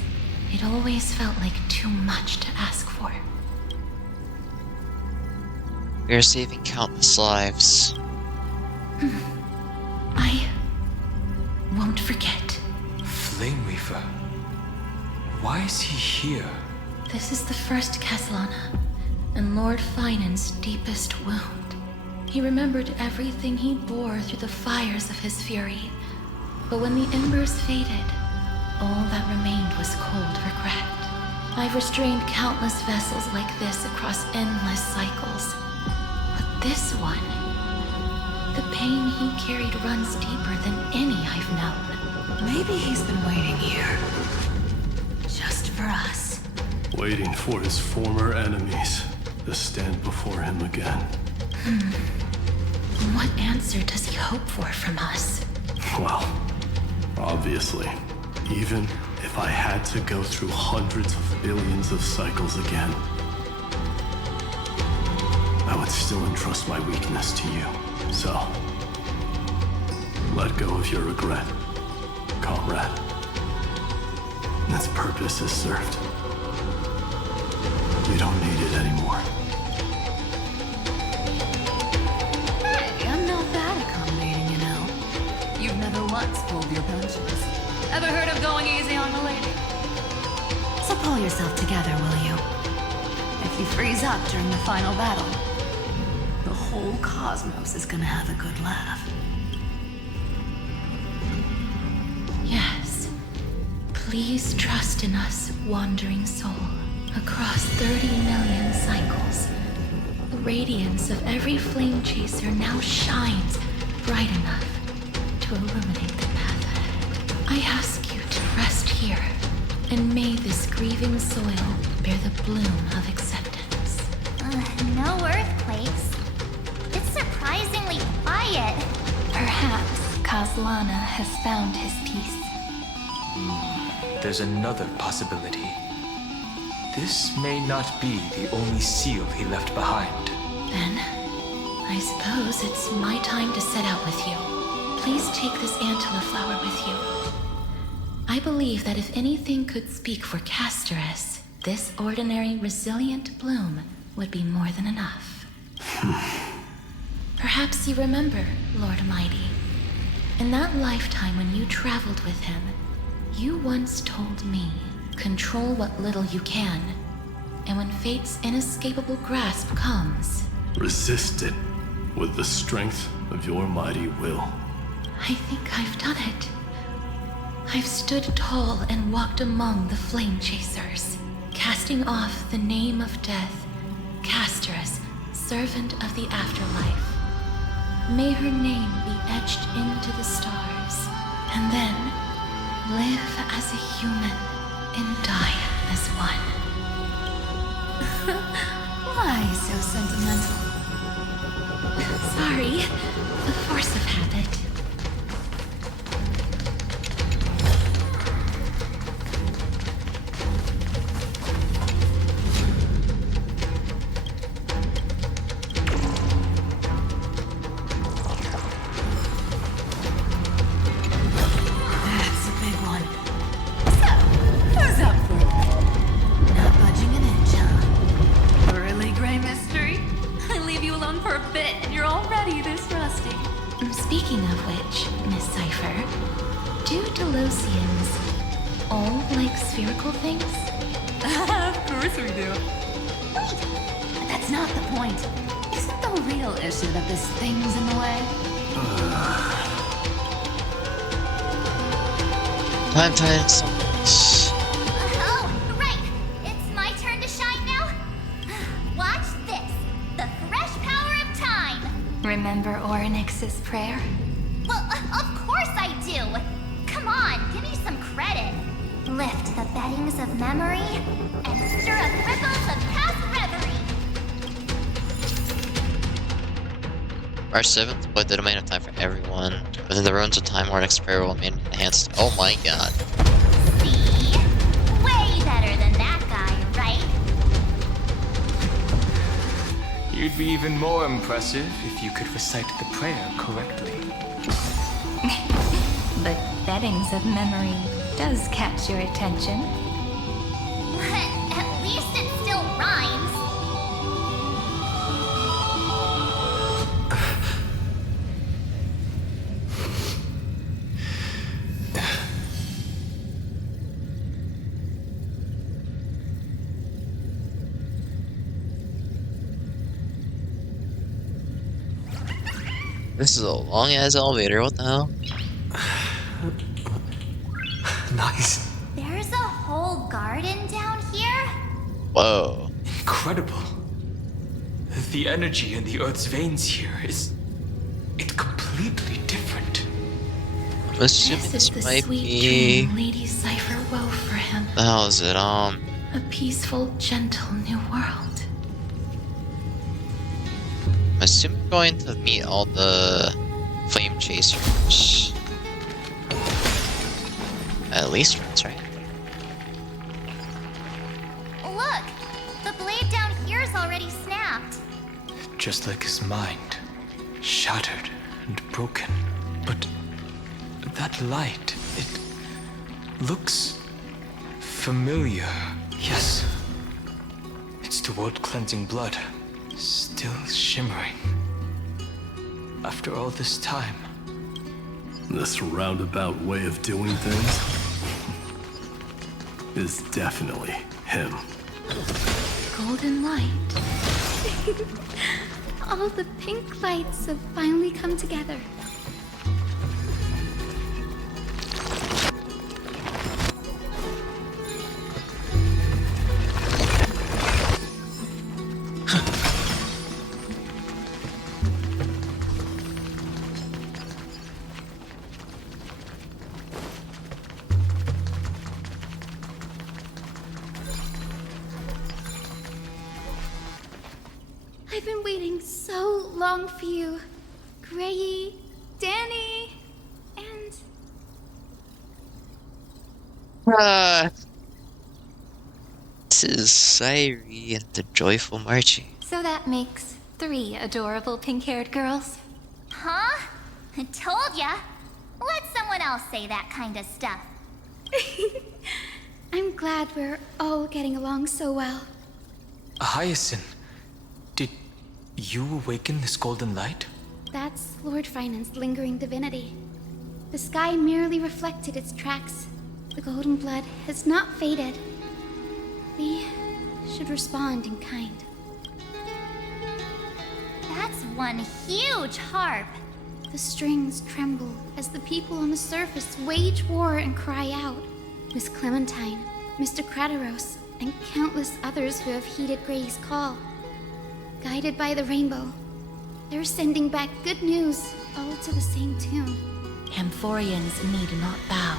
it always felt like too much to ask for. We are saving countless lives. I won't forget. Flame Reaver. Why is he here? This is the first Castellana, and Lord Finan's deepest wound. He remembered everything he bore through the fires of his fury, but when the embers faded, all that remained was cold regret. I've restrained countless vessels like this across endless cycles. But this one, the pain he carried runs deeper than any I've known. Maybe he's been waiting here. Just for us. Waiting for his former enemies to stand before him again. What answer does he hope for from us? Well, obviously, even If I had to go through hundreds of billions of cycles again, I would still entrust my weakness to you. So, let go of your regret, comrade. Its purpose is served. You don't need it anymore. Hey, I'm not that accommodating, you know. You've never once pulled your punches. Ever heard of going easy on a lady? So pull yourself together, will you? If you freeze up during the final battle, the whole cosmos is gonna have a good laugh. Yes. Please trust in us, wandering soul. Across 30 million cycles, the radiance of every flame chaser now shines bright enough to illuminate the path ahead. I ask you to rest here, and may this grieving soil bear the bloom of acceptance. No earthquakes. It's surprisingly quiet. Perhaps Kaslana has found his peace. There's another possibility. This may not be the only seal he left behind. Then, I suppose it's my time to set out with you. Please take this Antilla flower with you. I believe that if anything could speak for Casterus, this ordinary, resilient bloom would be more than enough. Perhaps you remember, Lord Mighty. In that lifetime when you traveled with him, you once told me, control what little you can, and when fate's inescapable grasp comes, resist it with the strength of your mighty will. I think I've done it. I've stood tall and walked among the flame chasers, casting off the name of death, Casterus, servant of the afterlife. May her name be etched into the stars, and then live as a human and die as one. Why so sentimental? Sorry, the force of habit. That's a big one. So, who's up for it? Not budging an inch, huh? Really, Gray Mystery? I leave you alone for a bit and you're already this rusty. Speaking of which, Miss Cypher, do Delosians all like spherical things? Of course we do. Wait! That's not the point. Isn't the real issue that this thing's in the way? Time. Oh, right. It's my turn to shine now. Watch this. The fresh power of time. Remember Orynyx's prayer? Well, of course I do. Come on, give me some credit. Lift the beddings of memory and stir up ripples of past reverie. March 7th, play the Domain of Time for everyone. Within the ruins of time, Orynyx prayer will be enhanced. Oh my god. See? Way better than that guy, right? You'd be even more impressive if you could recite the prayer correctly. But beddings of memory does catch your attention. At least it still rhymes. This is a long ass elevator, what the hell? Nice. There's a whole garden down here? Whoa. Incredible. The energy in the Earth's veins here is... it's completely different. I'm assuming This is this the might sweet be... dream Lady Cypher wove for him. The hell is it? A peaceful, gentle new world. I'm assuming we're going to meet all the flame chasers. At least once, right? The blade down here's already snapped. Just like his mind. Shattered and broken. But that light, it looks familiar. Yes. It's the world-cleansing blood. Still shimmering. After all this time. This roundabout way of doing things is definitely him. Golden light. All the pink lights have finally come together. I've been waiting so long for you, Grayy, Danny, and... This is Sairi and the Joyful Marching. So that makes 3 adorable pink-haired girls. Huh? I told ya. Let someone else say that kind of stuff. I'm glad we're all getting along so well. Hyacinth, did you awaken this golden light? That's Lord Finance's lingering divinity. The sky merely reflected its tracks. The golden blood has not faded. We should respond in kind. That's one huge harp. The strings tremble as the people on the surface wage war and cry out. Miss Clementine, Mr. Krataros, and countless others who have heeded Gray's call. Guided by the rainbow, they're sending back good news, all to the same tune. Amphorians need not bow,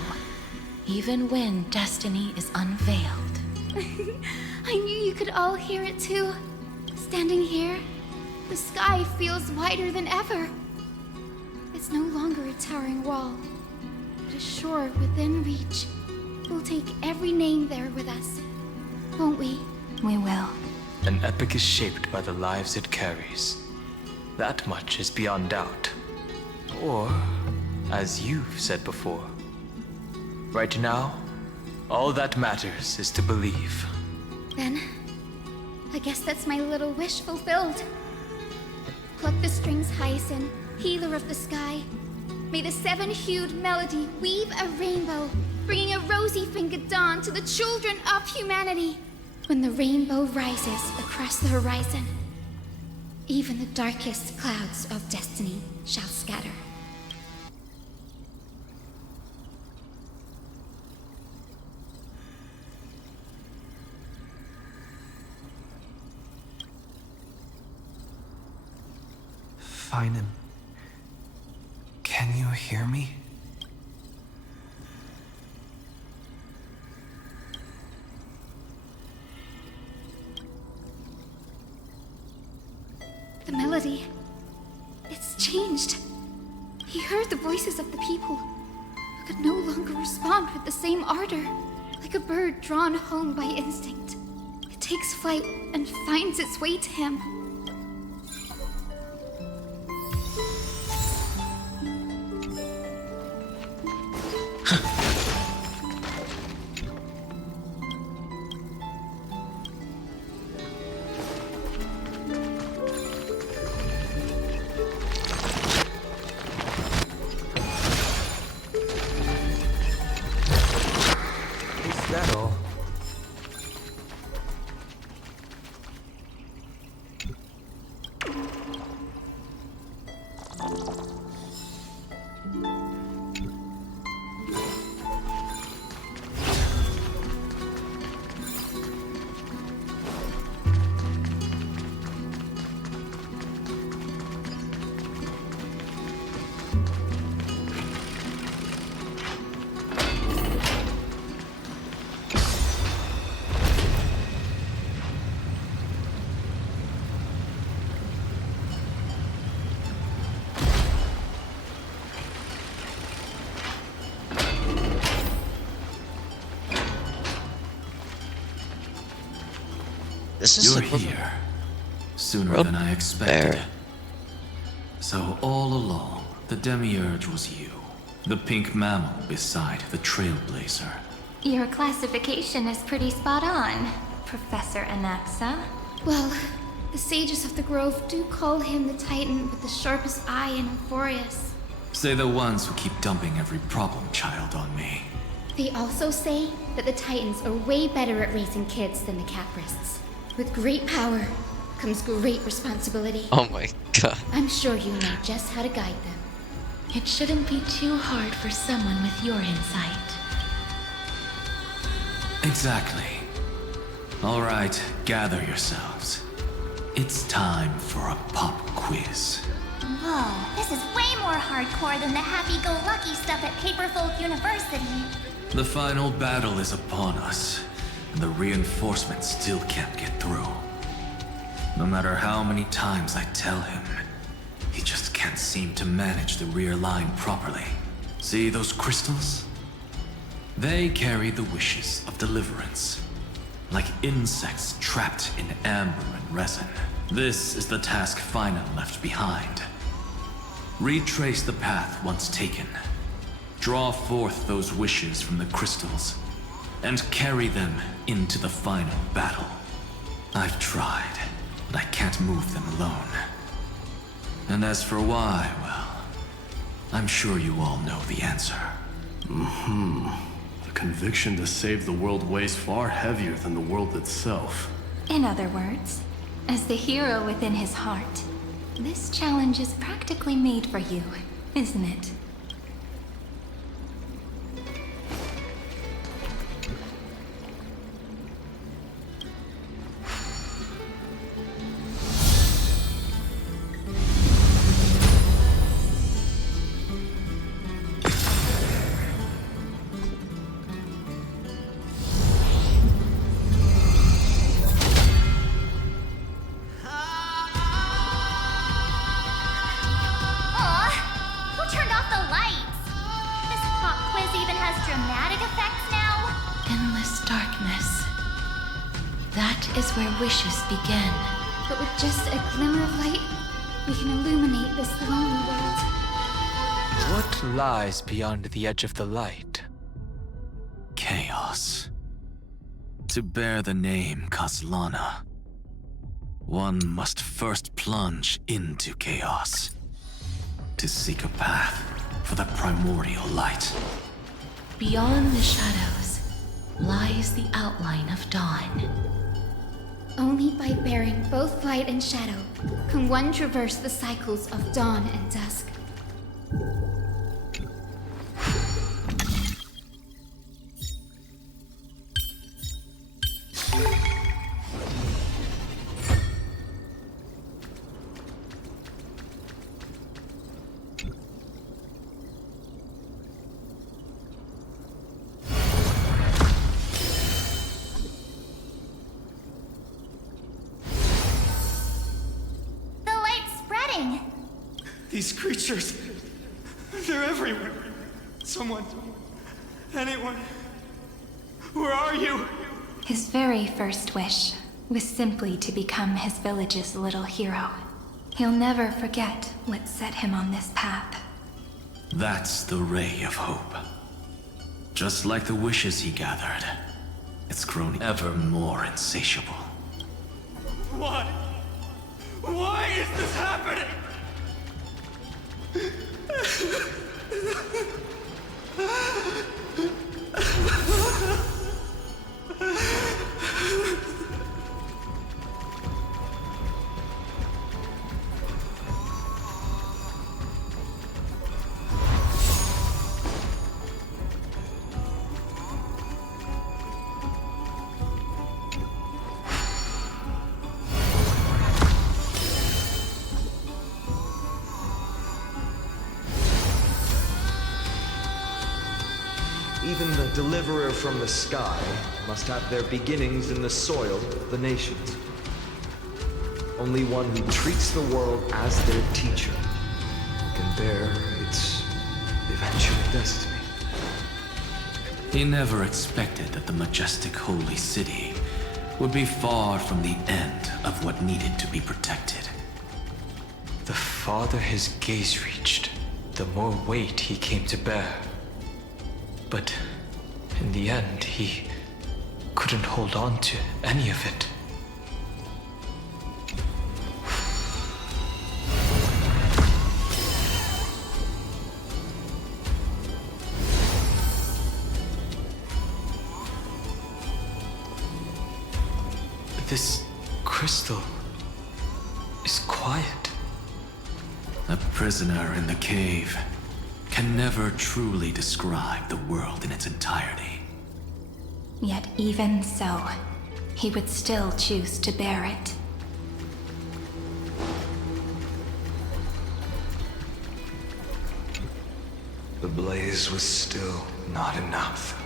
even when destiny is unveiled. I knew you could all hear it too. Standing here, the sky feels wider than ever. It's no longer a towering wall, but a shore within reach. We'll take every name there with us, won't we? We will. An epic is shaped by the lives it carries. That much is beyond doubt. Or, as you've said before, right now, all that matters is to believe. Then, I guess that's my little wish fulfilled. Pluck the strings, Hyacinth, healer of the sky. May the 7-hued melody weave a rainbow, bringing a rosy-fingered dawn to the children of humanity. When the rainbow rises across the horizon, even the darkest clouds of destiny shall scatter. Finan, can you hear me? The melody, it's changed. He heard the voices of the people, who could no longer respond with the same ardor, like a bird drawn home by instinct. It takes flight and finds its way to him. Is that all? This is You're here. Sooner than I expected. So all along, the Demiurge was you. The pink mammal beside the Trailblazer. Your classification is pretty spot on, Professor Anaxa. Well, the sages of the Grove do call him the Titan with the sharpest eye in Euphorius. Say the ones who keep dumping every problem child on me. They also say that the Titans are way better at raising kids than the Caprists. With great power comes great responsibility. Oh my god. I'm sure you know just how to guide them. It shouldn't be too hard for someone with your insight. Exactly. All right, gather yourselves. It's time for a pop quiz. Whoa, this is way more hardcore than the happy-go-lucky stuff at Paperfold University. The final battle is upon us, and the reinforcements still can't get through. No matter how many times I tell him, he just can't seem to manage the rear line properly. See those crystals? They carry the wishes of deliverance, like insects trapped in amber and resin. This is the task Final left behind. Retrace the path once taken. Draw forth those wishes from the crystals, and carry them into the final battle. I've tried, but I can't move them alone. And as for why, well, I'm sure you all know the answer. The conviction to save the world weighs far heavier than the world itself. In other words, as the hero within his heart, this challenge is practically made for you, isn't it? Wishes begin. But with just a glimmer of light, we can illuminate this lonely world. What lies beyond the edge of the light? Chaos. To bear the name Kaslana, one must first plunge into chaos, to seek a path for the primordial light. Beyond the shadows lies the outline of dawn. Only by bearing both light and shadow can one traverse the cycles of dawn and dusk. These creatures, they're everywhere. Someone, anyone, where are you? His very first wish was simply to become his village's little hero. He'll never forget what set him on this path. That's the ray of hope. Just like the wishes he gathered, it's grown ever more insatiable. Why? Why is this happening? Even the deliverer from the sky must have their beginnings in the soil of the nations. Only one who treats the world as their teacher can bear its eventual destiny. He never expected that the majestic holy city would be far from the end of what needed to be protected. The farther his gaze reached, the more weight he came to bear. But in the end, he couldn't hold on to any of it. This crystal is quiet. A prisoner in the cave can never truly describe the world in its entirety. Yet even so, he would still choose to bear it. The blaze was still not enough.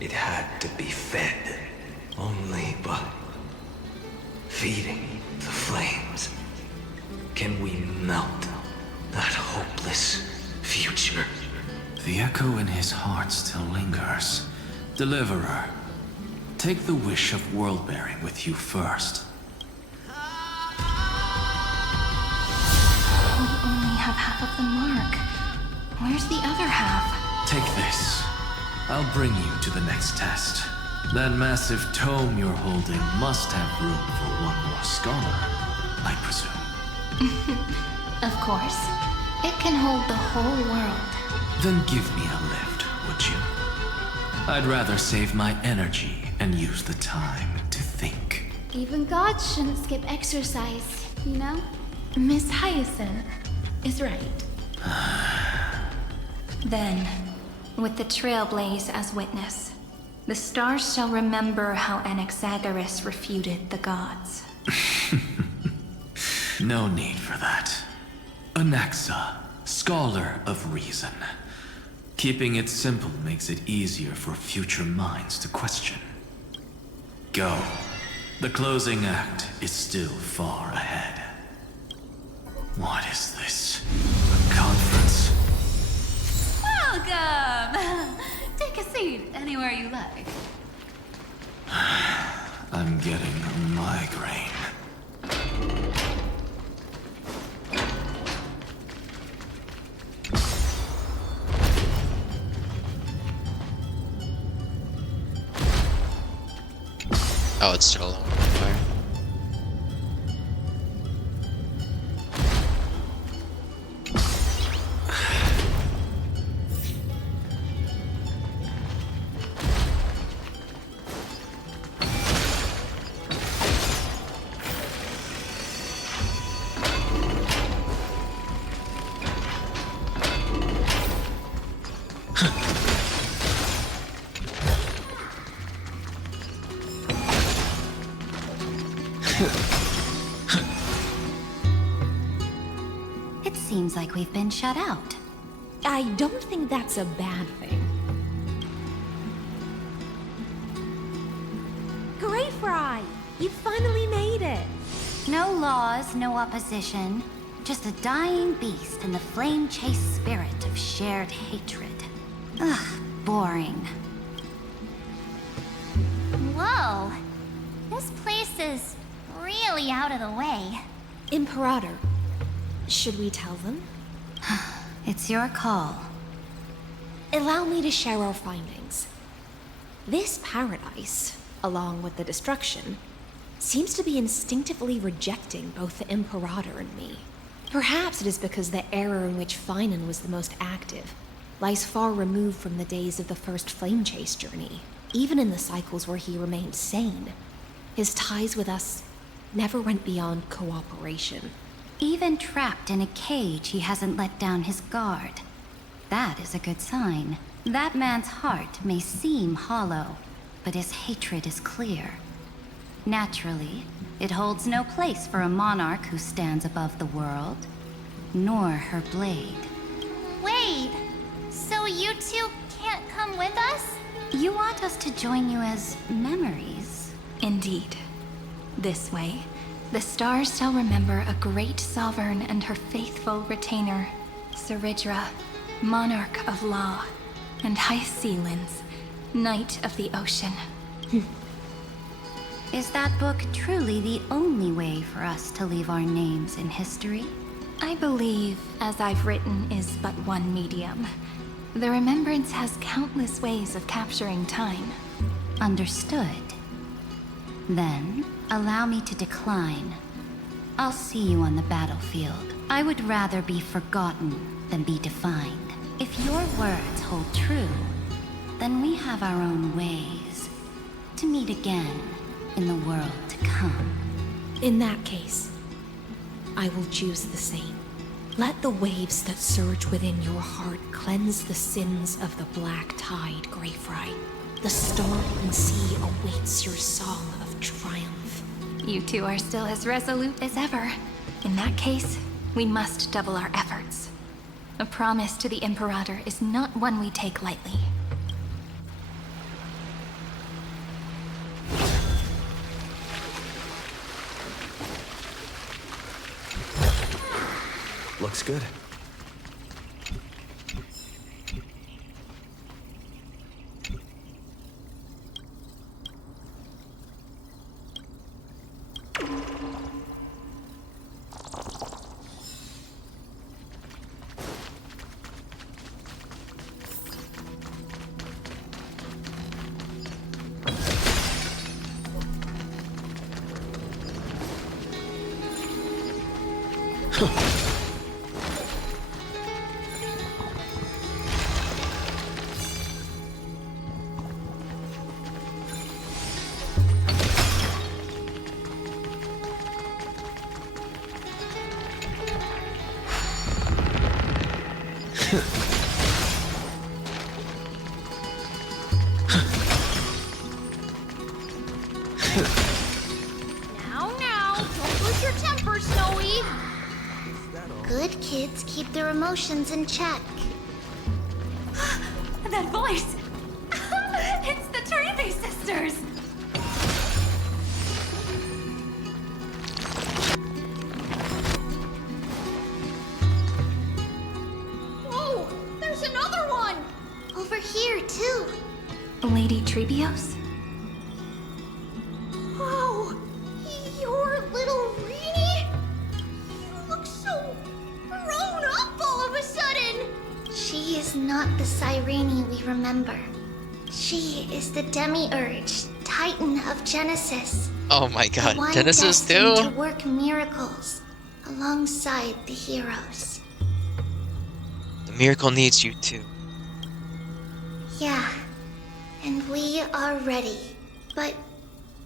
It had to be fed. Only by feeding the flames can we melt that hopeless future. The echo in his heart still lingers. Deliverer, take the wish of world-bearing with you first. We only have half of the mark. Where's the other half? Take this. I'll bring you to the next test. That massive tome you're holding must have room for one more scholar, I presume. Of course. It can hold the whole world. Then give me a lift, would you? I'd rather save my energy and use the time to think. Even gods shouldn't skip exercise, you know? Miss Hyacinth is right. Then, with the Trailblaze as witness, the stars shall remember how Anaxagoras refuted the gods. No need for that. Anaxa, scholar of reason. Keeping it simple makes it easier for future minds to question. Go. The closing act is still far ahead. What is this? A conference? Welcome! Take a seat anywhere you like. I'm getting a migraine. Oh, it's still on fire. It seems like we've been shut out. I don't think that's a bad thing. Greyfry! You finally made it! No laws, no opposition. Just a dying beast and the flame-chased spirit of shared hatred. Ugh, boring. Whoa! This place is really out of the way. Imperator, should we tell them? It's your call. Allow me to share our findings. This paradise, along with the destruction, seems to be instinctively rejecting both the Imperator and me. Perhaps it is because the era in which Finan was the most active lies far removed from the days of the first Flame Chase journey. Even in the cycles where he remained sane, his ties with us never went beyond cooperation. Even trapped in a cage, he hasn't let down his guard. That is a good sign. That man's heart may seem hollow, but his hatred is clear. Naturally, it holds no place for a monarch who stands above the world, nor her blade. Wait, so you two can't come with us? You want us to join you as memories? Indeed. This way, the stars shall remember a great sovereign and her faithful retainer, Saridra, monarch of law, and Hyacinth, knight of the ocean. Is that book truly the only way for us to leave our names in history? I believe, as I've written, is but one medium. The Remembrance has countless ways of capturing time. Understood. Then, allow me to decline. I'll see you on the battlefield. I would rather be forgotten than be defined. If your words hold true, then we have our own ways to meet again in the world to come. In that case, I will choose the same. Let the waves that surge within your heart cleanse the sins of the Black Tide, Greyfry. The storm sea awaits your song of triumph. You two are still as resolute as ever. In that case, we must double our efforts. A promise to the Imperator is not one we take lightly. Looks good. Now, don't lose your temper, Snowy. Good kids keep their emotions in check. That voice! It's the Trevi sisters! Whoa, there's another one! Over here, too. Lady Trebios? Wow, you're little Reenie? You look so grown up all of a sudden! She is not the Cyrene we remember. She is the Demiurge, Titan of Genesis. Oh my The god, one Genesis destined too? to work miracles alongside the heroes. The miracle needs you too. Yeah, and we are ready. But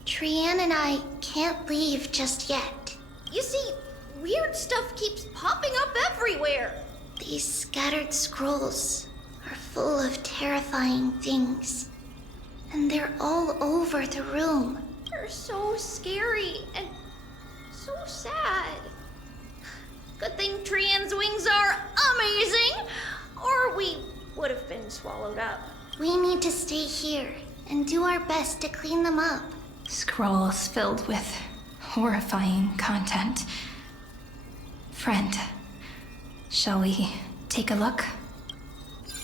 Trian and I can't leave just yet. You see, weird stuff keeps popping up everywhere. These scattered scrolls are full of terrifying things. And they're all over the room. They're so scary and so sad. Good thing Trian's wings are amazing, or we would have been swallowed up. We need to stay here and do our best to clean them up. Scrolls filled with horrifying content. Friend, shall we take a look?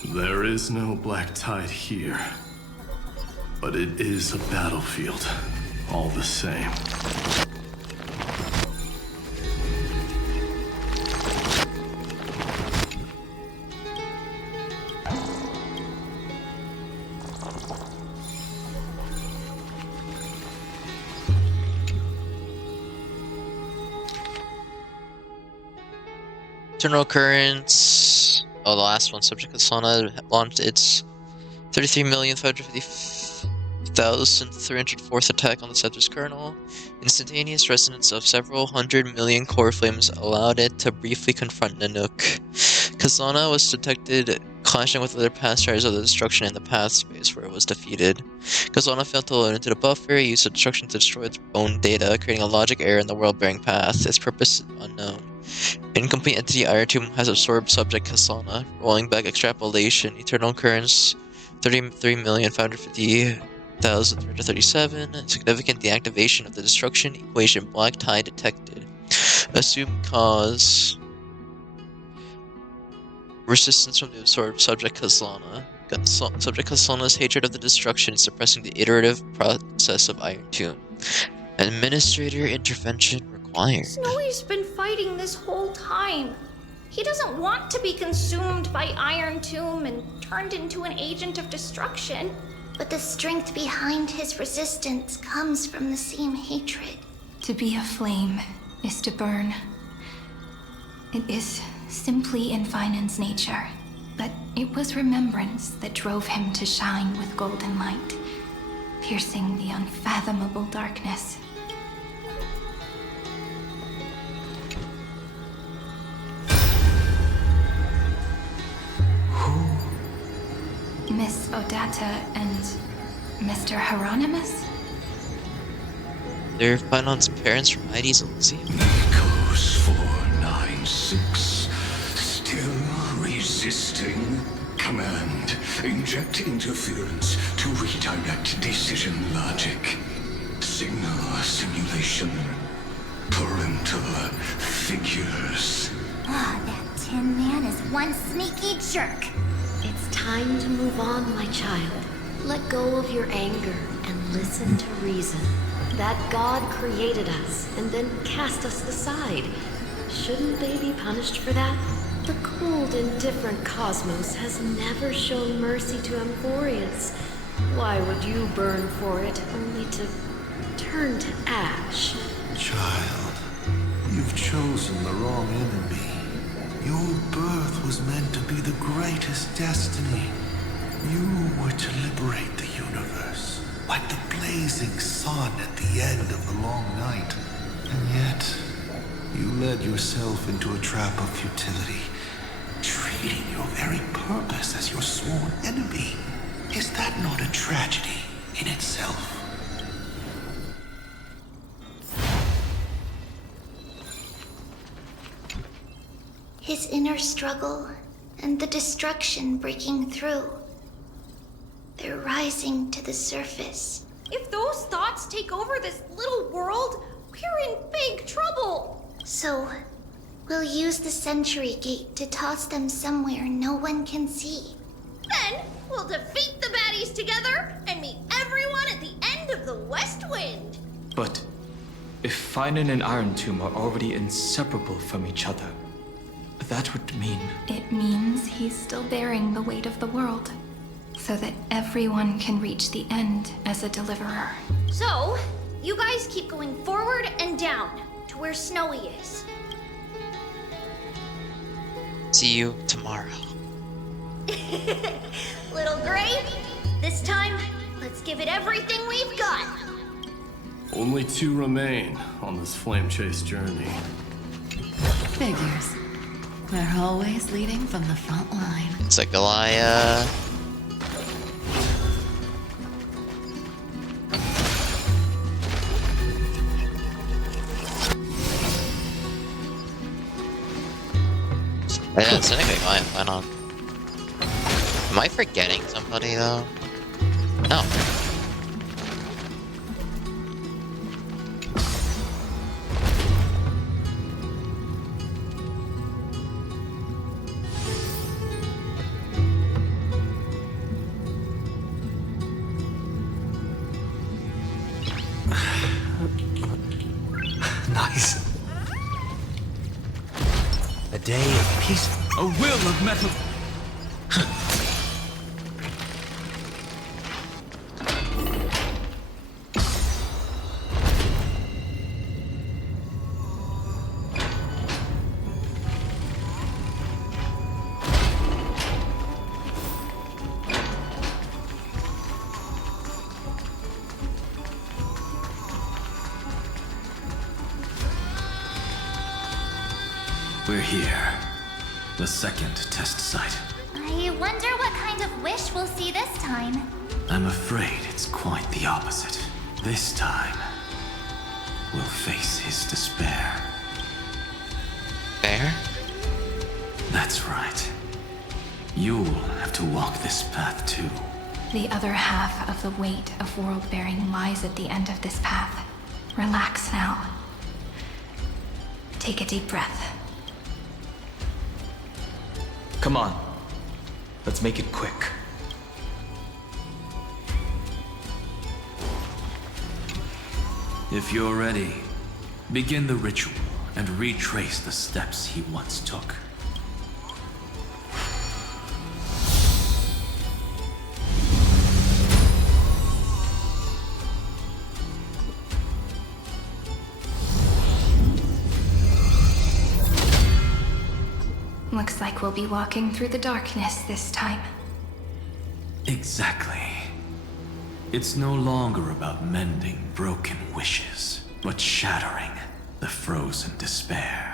There is no black tide here. But it is a battlefield, all the same. Internal Currents. Oh, the last one. Subject Kasana launched its 33,550,304th attack on the Scepter's kernel. Instantaneous resonance of several 100,000,000 core flames allowed it to briefly confront Nanook. Kasana was detected clashing with other past shards of the destruction in the path space where it was defeated. Kasana failed to load into the buffer, used the destruction to destroy its own data, creating a logic error in the world-bearing path. Its purpose unknown. Incomplete entity Iron Tomb has absorbed subject Kasana. Rolling back extrapolation, Eternal Currents 33,550,337. Significant deactivation of the destruction equation Black Tide detected. Assumed cause resistance from the absorbed subject Kasana. Subject Kasana's hatred of the destruction is suppressing the iterative process of Iron Tomb. Administrator intervention required. Snowy's been fighting this whole time. He doesn't want to be consumed by Iron Tomb and turned into an agent of destruction. But the strength behind his resistance comes from the same hatred. To be a flame is to burn. It is simply in Vinan's nature, but it was remembrance that drove him to shine with golden light, piercing the unfathomable darkness. Miss Odata and Mr. Hieronymus? They're Finon's parents from Heidi's Elysium. Nikos 496. Still resisting. Command. Inject interference to redirect decision logic. Signal simulation. Parental figures. Ah, that Tin Man is one sneaky jerk. It's time to move on, my child. Let go of your anger and listen to reason. That God created us and then cast us aside. Shouldn't they be punished for that? The cold, indifferent cosmos has never shown mercy to Amphorius. Why would you burn for it, only to turn to ash? Child, you've chosen the wrong enemy. Your birth was meant to be the greatest destiny. You were to liberate the universe, like the blazing sun at the end of the long night. And yet, you led yourself into a trap of futility, treating your very purpose as your sworn enemy. Is that not a tragedy in itself? His inner struggle and the destruction breaking through. They're rising to the surface. If those thoughts take over this little world, we're in big trouble. So, we'll use the Century Gate to toss them somewhere no one can see. Then, we'll defeat the baddies together and meet everyone at the end of the West Wind. But if Finan and Iron Tomb are already inseparable from each other, that would mean... It means he's still bearing the weight of the world, so that everyone can reach the end as a deliverer. So, you guys keep going forward and down to where Snowy is. See you tomorrow. Little Gray, this time, let's give it everything we've got. Only 2 remain on this flame chase journey. Figures. We're always leading from the front line. It's like Goliath. Yeah, it's anyway, why not? Am I forgetting somebody though? No. Nice. A day of peace. A will of metal. We're here. The second test site. I wonder what kind of wish we'll see this time. I'm afraid it's quite the opposite. This time, we'll face his despair. Fair? That's right. You'll have to walk this path too. The other half of the weight of world-bearing lies at the end of this path. Relax now. Take a deep breath. Come on. Let's make it quick. If you're ready, begin the ritual and retrace the steps he once took. Looks like we'll be walking through the darkness this time. Exactly. It's no longer about mending broken wishes, but shattering the frozen despair.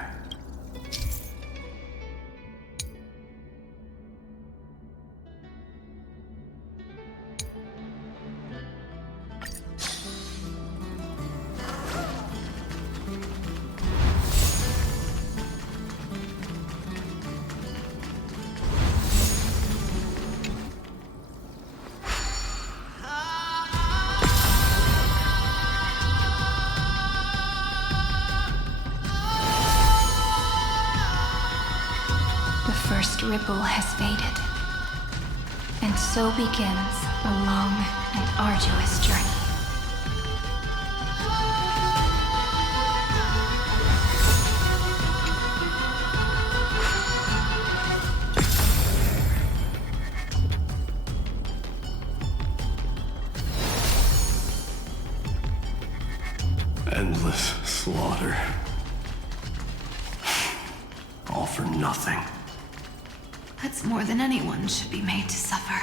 Ripple has faded. And so begins a long and arduous journey. Endless slaughter. All for nothing. That's more than anyone should be made to suffer.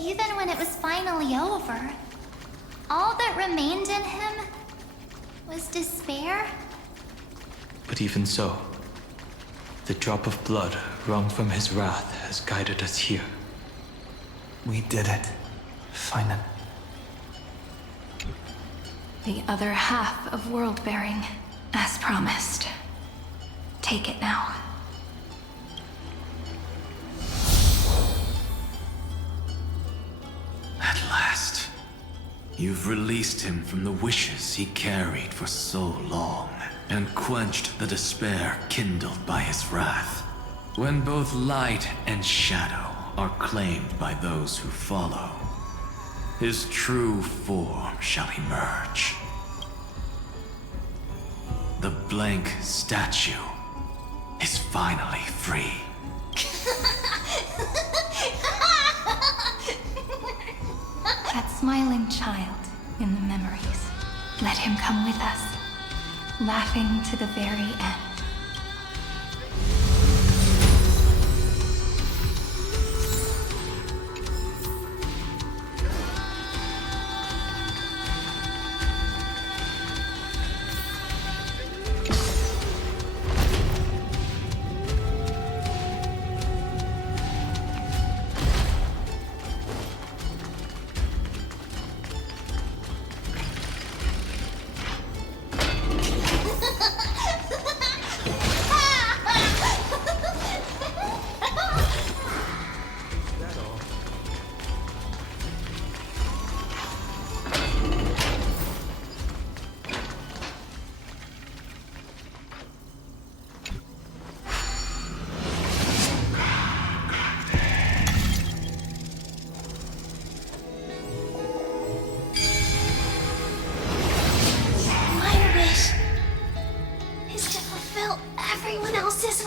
Even when it was finally over, all that remained in him was despair. But even so, the drop of blood wrung from his wrath has guided us here. We did it. Finan. The other half of world-bearing, as promised. Take it now. At last, you've released him from the wishes he carried for so long, and quenched the despair kindled by his wrath. When both light and shadow are claimed by those who follow, his true form shall emerge. The blank statue is finally free. That smiling child in the memories. Let him come with us, laughing to the very end.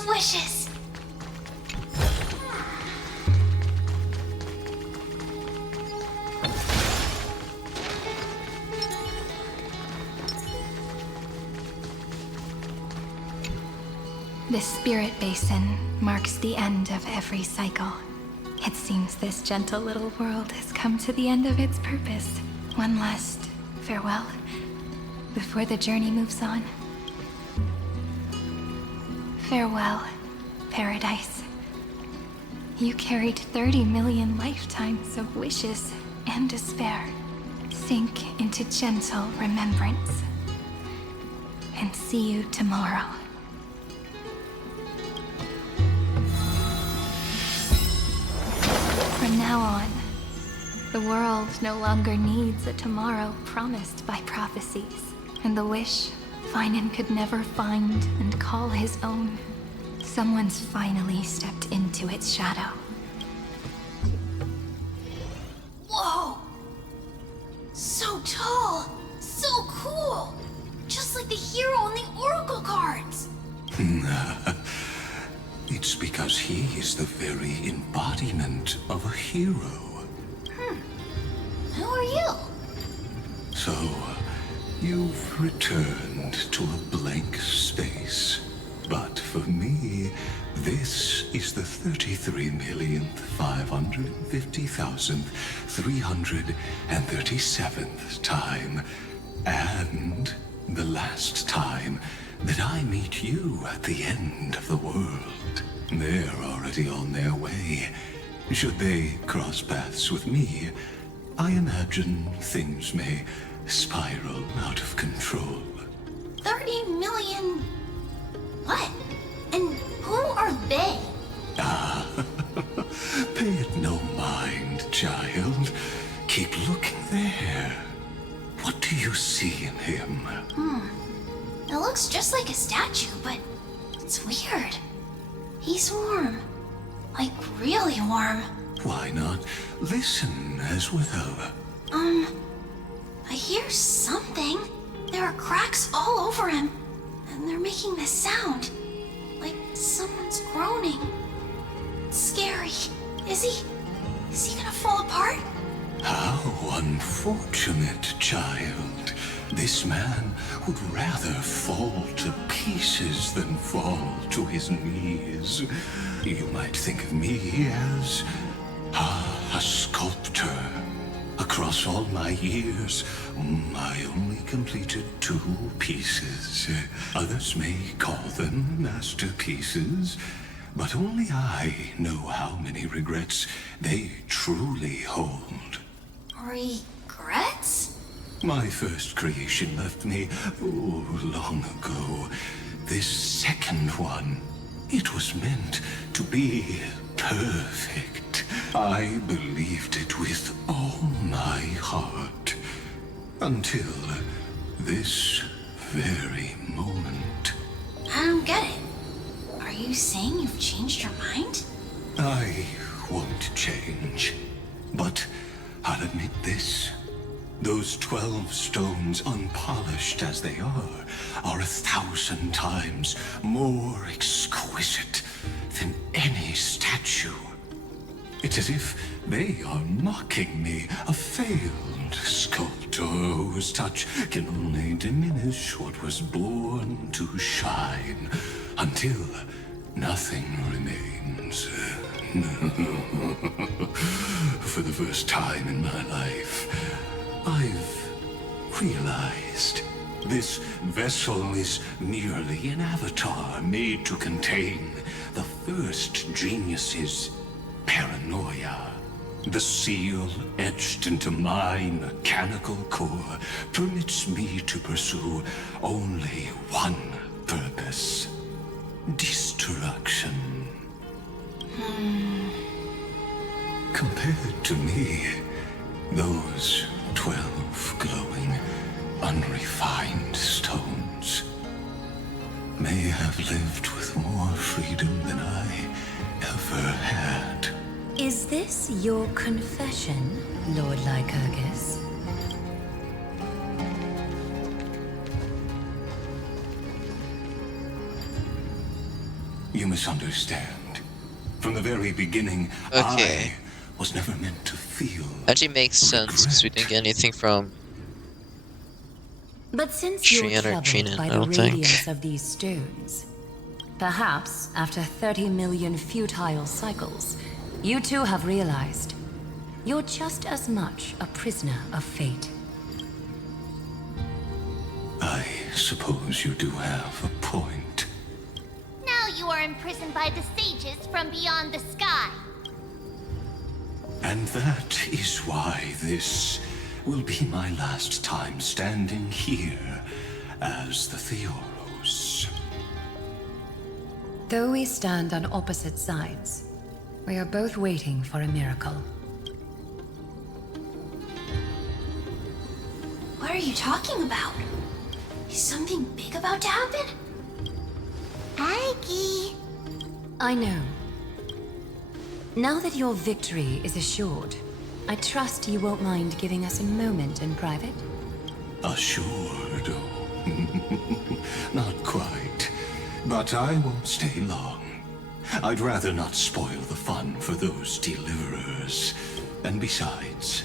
Wishes. This spirit basin marks the end of every cycle. It seems this gentle little world has come to the end of its purpose. One last farewell before the journey moves on. Farewell, Paradise. You carried 30 million lifetimes of wishes and despair. sink into gentle remembrance. And see you tomorrow. From now on, the world no longer needs a tomorrow promised by prophecies, and the wish Finan could never find and call his own. Someone's finally stepped into its shadow. Whoa! So tall! So cool! Just like the hero in the Oracle cards! It's because he is the very embodiment of a hero. Who are you? So, you've returned to a blank space. But for me, this is the 33,550,337th time. And the last time that I meet you at the end of the world. They're already on their way. Should they cross paths with me, I imagine things may spiral out of control. 30 million... What? And who are they? Ah, pay it no mind, child. Keep looking there. What do you see in him? It looks just like a statue, but it's weird. He's warm. Like, really warm. Why not listen as well? I hear something. There are cracks all over him, and they're making this sound. Like someone's groaning. It's scary. Is he gonna fall apart? How unfortunate, child. This man would rather fall to pieces than fall to his knees. You might think of me as a sculptor. Across all my years, I only completed 2 pieces. Others may call them masterpieces, but only I know how many regrets they truly hold. Regrets? My first creation left me, long ago. This second one, it was meant to be perfect. I believed it with all my heart. Until this very moment. I don't get it. Are you saying you've changed your mind? I won't change. But I'll admit this. Those 12 stones, unpolished as they are 1,000 times more exquisite than any statue. It's as if they are mocking me, a failed sculptor whose touch can only diminish what was born to shine, until nothing remains. For the first time in my life, I've realized this vessel is merely an avatar made to contain the first genius's paranoia. The seal etched into my mechanical core permits me to pursue only one purpose: destruction. Compared to me, those 12 glowing, unrefined stones may have lived with more freedom than I ever had. Is this your confession, Lord Lycurgus? You misunderstand. From the very beginning, Okay. I was never meant to feel. Actually makes sense because we didn't get anything from But since you're Trian or troubled Trinan, by I the don't think. radiance of these stones, perhaps after 30 million futile cycles, you too have realized you're just as much a prisoner of fate. I suppose you do have a point. Now you are imprisoned by the sages from beyond the sky. And that is why this will be my last time standing here as the Theoros. Though we stand on opposite sides, we are both waiting for a miracle. What are you talking about? Is something big about to happen? Aggie! I know. Now that your victory is assured, I trust you won't mind giving us a moment in private? Assured? Not quite. But I won't stay long. I'd rather not spoil the fun for those deliverers. And besides,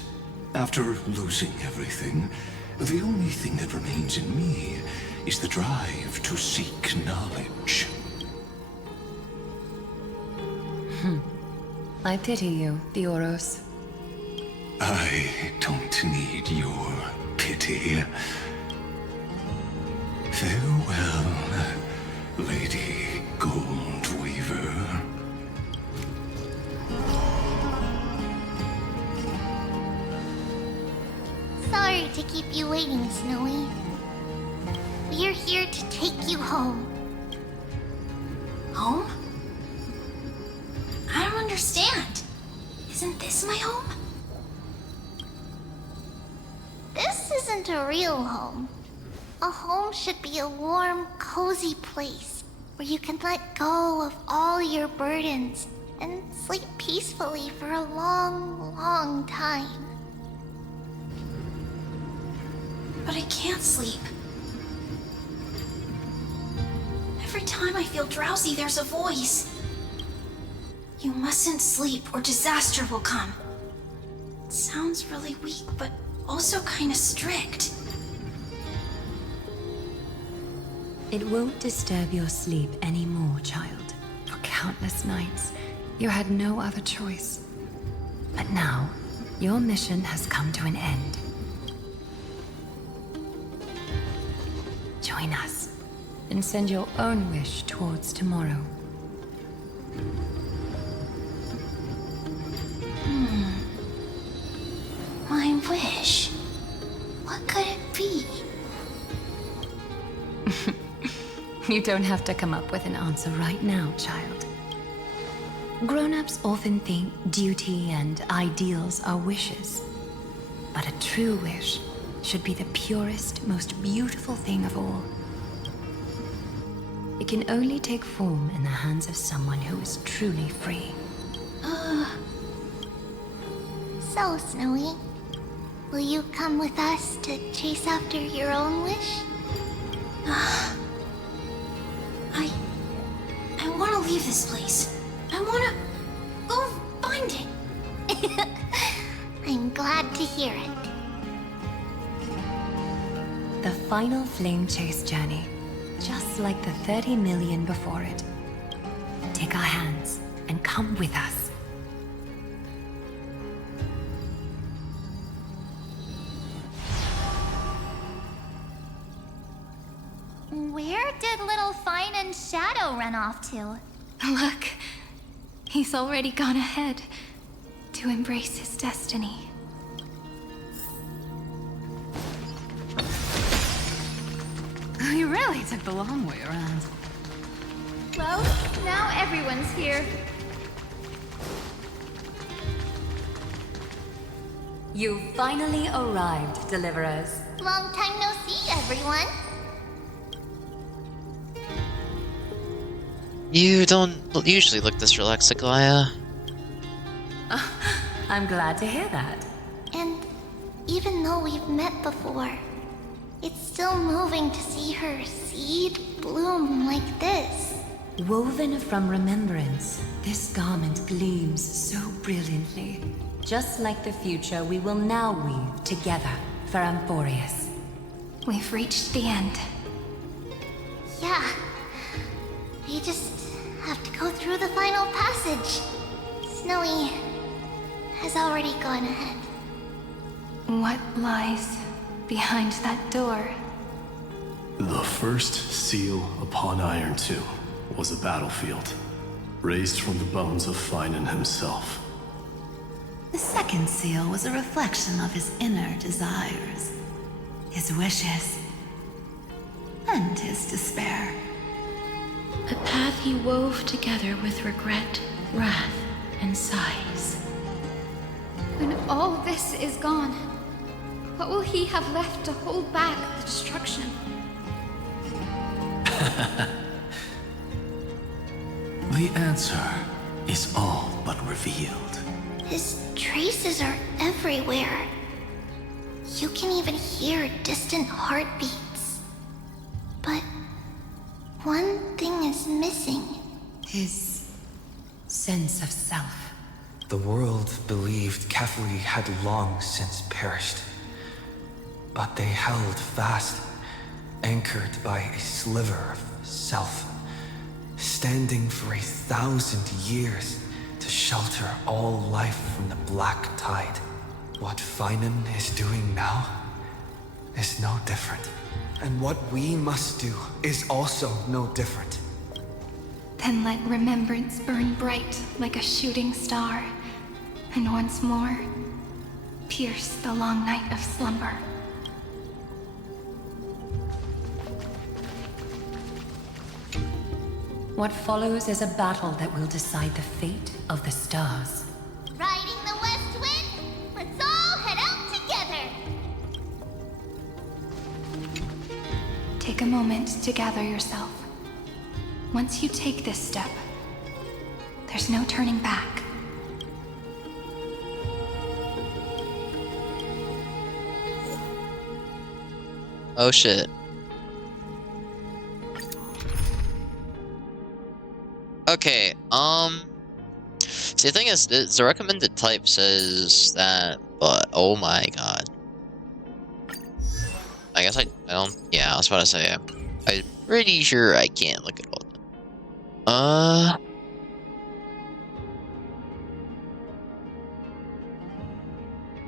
after losing everything, the only thing that remains in me is the drive to seek knowledge. I pity you, Theoros. I don't need your pity. Farewell, Lady Goldweaver. Sorry to keep you waiting, Snowy. We're here to take you home. Home? I don't understand. Isn't this my home? This isn't a real home. A home should be a warm, cozy place where you can let go of all your burdens and sleep peacefully for a long, long time. But I can't sleep. Every time I feel drowsy, there's a voice. You mustn't sleep or disaster will come. It sounds really weak, but also kind of strict. It won't disturb your sleep anymore, child. For countless nights, you had no other choice. But now, your mission has come to an end. Join us, and send your own wish towards tomorrow. My wish? What could it be? You don't have to come up with an answer right now, child. Grown-ups often think duty and ideals are wishes. But a true wish should be the purest, most beautiful thing of all. It can only take form in the hands of someone who is truly free. So, Snowy, will you come with us to chase after your own wish? I want to leave this place. I want to go find it. I'm glad to hear it. The final flame chase journey, just like the 30 million before it. Take our hands and come with us. Where did little Fine and Shadow run off to? Look, he's already gone ahead to embrace his destiny. You really took the long way around. Well, now everyone's here. You finally arrived, Deliverers. Long time no see, everyone. You don't usually look this relaxed, Aglaya. I'm glad to hear that. And even though we've met before, it's still moving to see her seed bloom like this. Woven from remembrance, this garment gleams so brilliantly. Just like the future we will now weave together for Amphorius. We've reached the end. Yeah. We just have to go through the final passage. Snowy has already gone ahead. What lies behind that door? The first seal upon Iron Tomb was a battlefield, raised from the bones of Finan himself. The second seal was a reflection of his inner desires, his wishes, and his despair. A path he wove together with regret, wrath, and sighs. When all this is gone, what will he have left to hold back the destruction? The answer is all but revealed. His traces are everywhere. You can even hear distant heartbeats. But one thing is missing. His sense of self. The world believed Kefri had long since perished. But they held fast, anchored by a sliver of self, standing for 1,000 years to shelter all life from the black tide. What Finan is doing now is no different. And what we must do is also no different. Then let remembrance burn bright like a shooting star, and once more, pierce the long night of slumber. What follows is a battle that will decide the fate of the stars. Riding the west wind, let's all head out together. Take a moment to gather yourself. Once you take this step, there's no turning back. Oh shit. Okay, see, the thing is, the recommended type says that, but oh my god. I guess I don't, yeah, I was about to say, I'm pretty sure I can't look at all of them.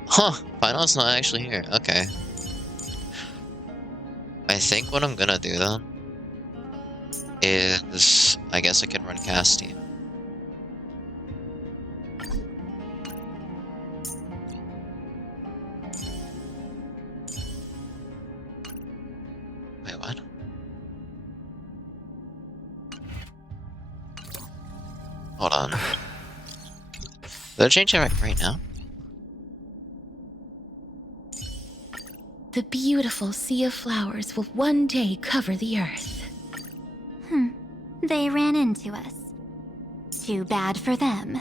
Huh, Final's not actually here, okay. I think what I'm gonna do then is, I guess I can run casting. Wait, what? Hold on. Did I change it right now? The beautiful sea of flowers will one day cover the earth. They ran into us. Too bad for them.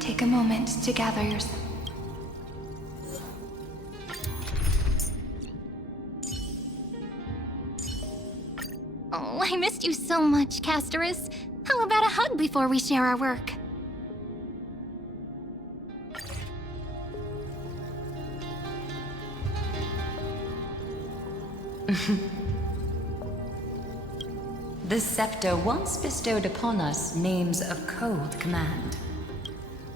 Take a moment to gather yourself. Oh, I missed you so much, Castorus. How about a hug before we share our work? The scepter once bestowed upon us names of cold command.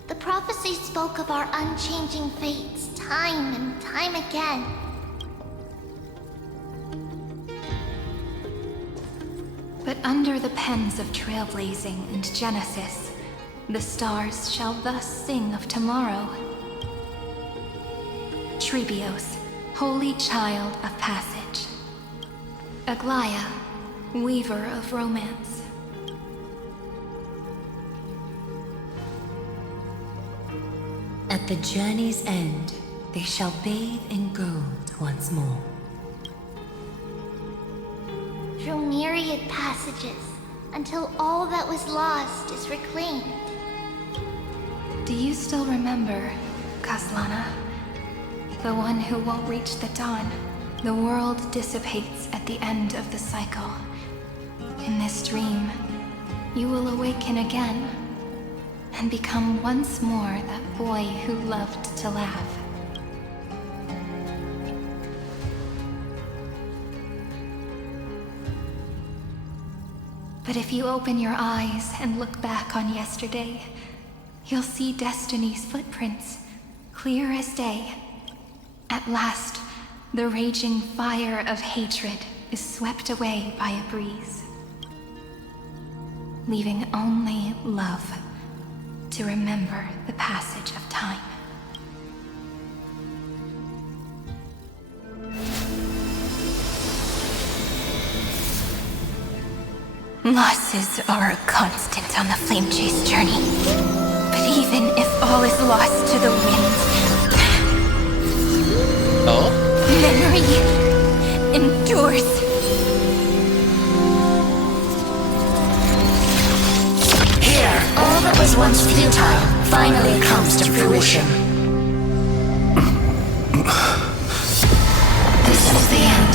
The prophecy spoke of our unchanging fates time and time again. But under the pens of trailblazing and Genesis, the stars shall thus sing of tomorrow. Trebios, holy child of passage. Aglaia, weaver of romance. At the journey's end, they shall bathe in gold once more. Through myriad passages, until all that was lost is reclaimed. Do you still remember, Kaslana? The one who won't reach the dawn. The world dissipates at the end of the cycle. In this dream, you will awaken again and become once more that boy who loved to laugh. But if you open your eyes and look back on yesterday, you'll see Destiny's footprints, clear as day. At last, the raging fire of hatred is swept away by a breeze, leaving only love, to remember the passage of time. Losses are a constant on the Flame Chase journey. But even if all is lost to the wind, memory endures. Here, all that was once futile finally comes to fruition. This is the end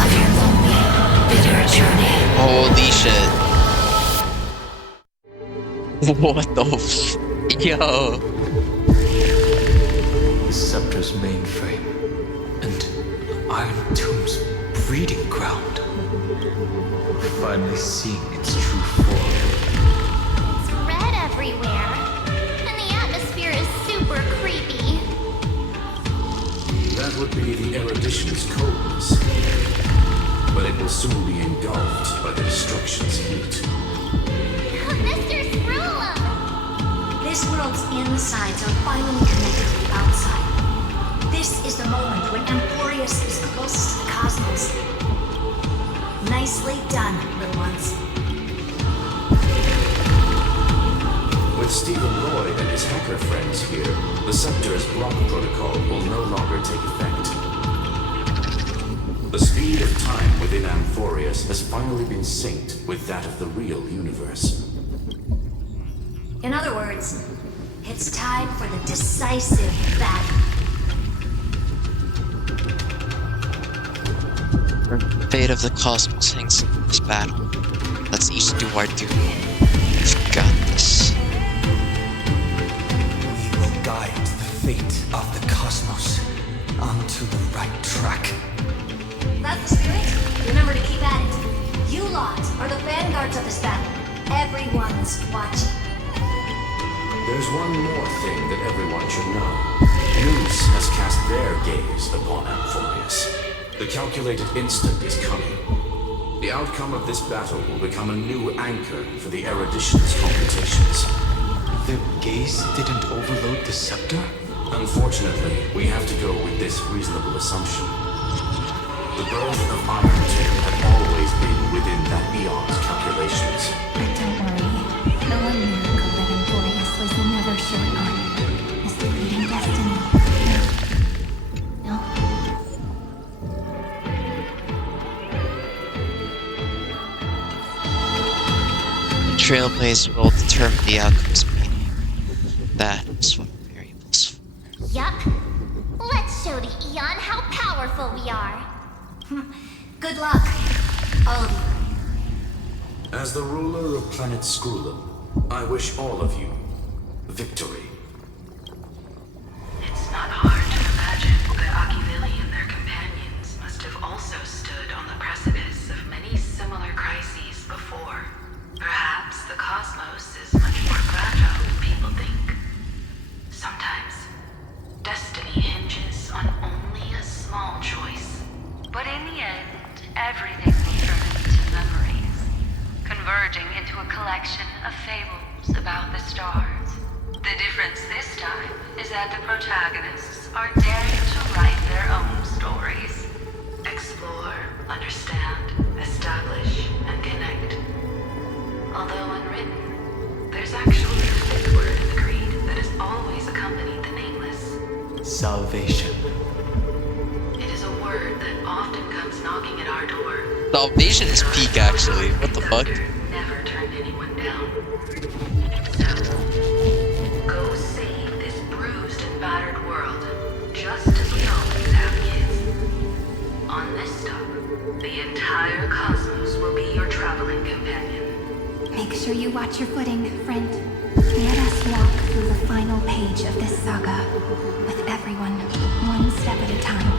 of your lonely, bitter journey. Holy shit. What the Yo. The Scepter's mainframe and Iron Tomb's breeding ground. Finally seeing its true form. It's red everywhere, and the atmosphere is super creepy. That would be the erudition's coldness. But it will soon be engulfed by the destruction's heat. Mr. Scrollum! This world's insides are finally connected to the outside. This is the moment when Emporius is closest to the cosmos. Nicely done, little ones. With Stephen Roy and his hacker friends here, the Scepter's block protocol will no longer take effect. The speed of time within Amphorius has finally been synced with that of the real universe. In other words, it's time for the decisive battle. The fate of the cosmos hangs in this battle. Let's each do our duty. We've got this. We will guide the fate of the cosmos onto the right track. That's the spirit. Remember to keep at it. You lot are the vanguards of this battle. Everyone's watching. There's one more thing that everyone should know. Noose has cast their gaze upon Amphorius. The calculated instant is coming. The outcome of this battle will become a new anchor for the erudition's computations. Their gaze didn't overload the Scepter? Unfortunately, we have to go with this reasonable assumption. The birth of Iron Tomb had always been within that eon's calculations. But don't worry. The one miracle that Emporius was never short on is defeating destiny. No? The Trailblaze will determine the outcome's meaning. That is what variables for. Yup. Let's show the Eon how powerful we are. Good luck, all of you. As the ruler of planet Scrollum, I wish all of you victory. It's not hard to imagine that Akivili and their companions must have also stood on the precipice of many similar crises before. Perhaps the cosmos is much more fragile than people think. Sometimes, destiny hinges on only a small choice. But in the end, everything will turn into memories, converging into a collection of fables about the stars. The difference this time is that the protagonists are daring to write their own stories. Explore, understand, establish, and connect. Although unwritten, there's actually a fifth word in the creed that has always accompanied the nameless. Salvation. It is a word that often comes knocking at our door. Salvation is peak, actually. What the fuck? Never turned anyone down. So, go save this bruised and battered world, just as we always have kids. On this stop, the entire cosmos will be your traveling companion. Make sure you watch your footing, friend. Let us walk through the final page of this saga, with everyone one step at a time.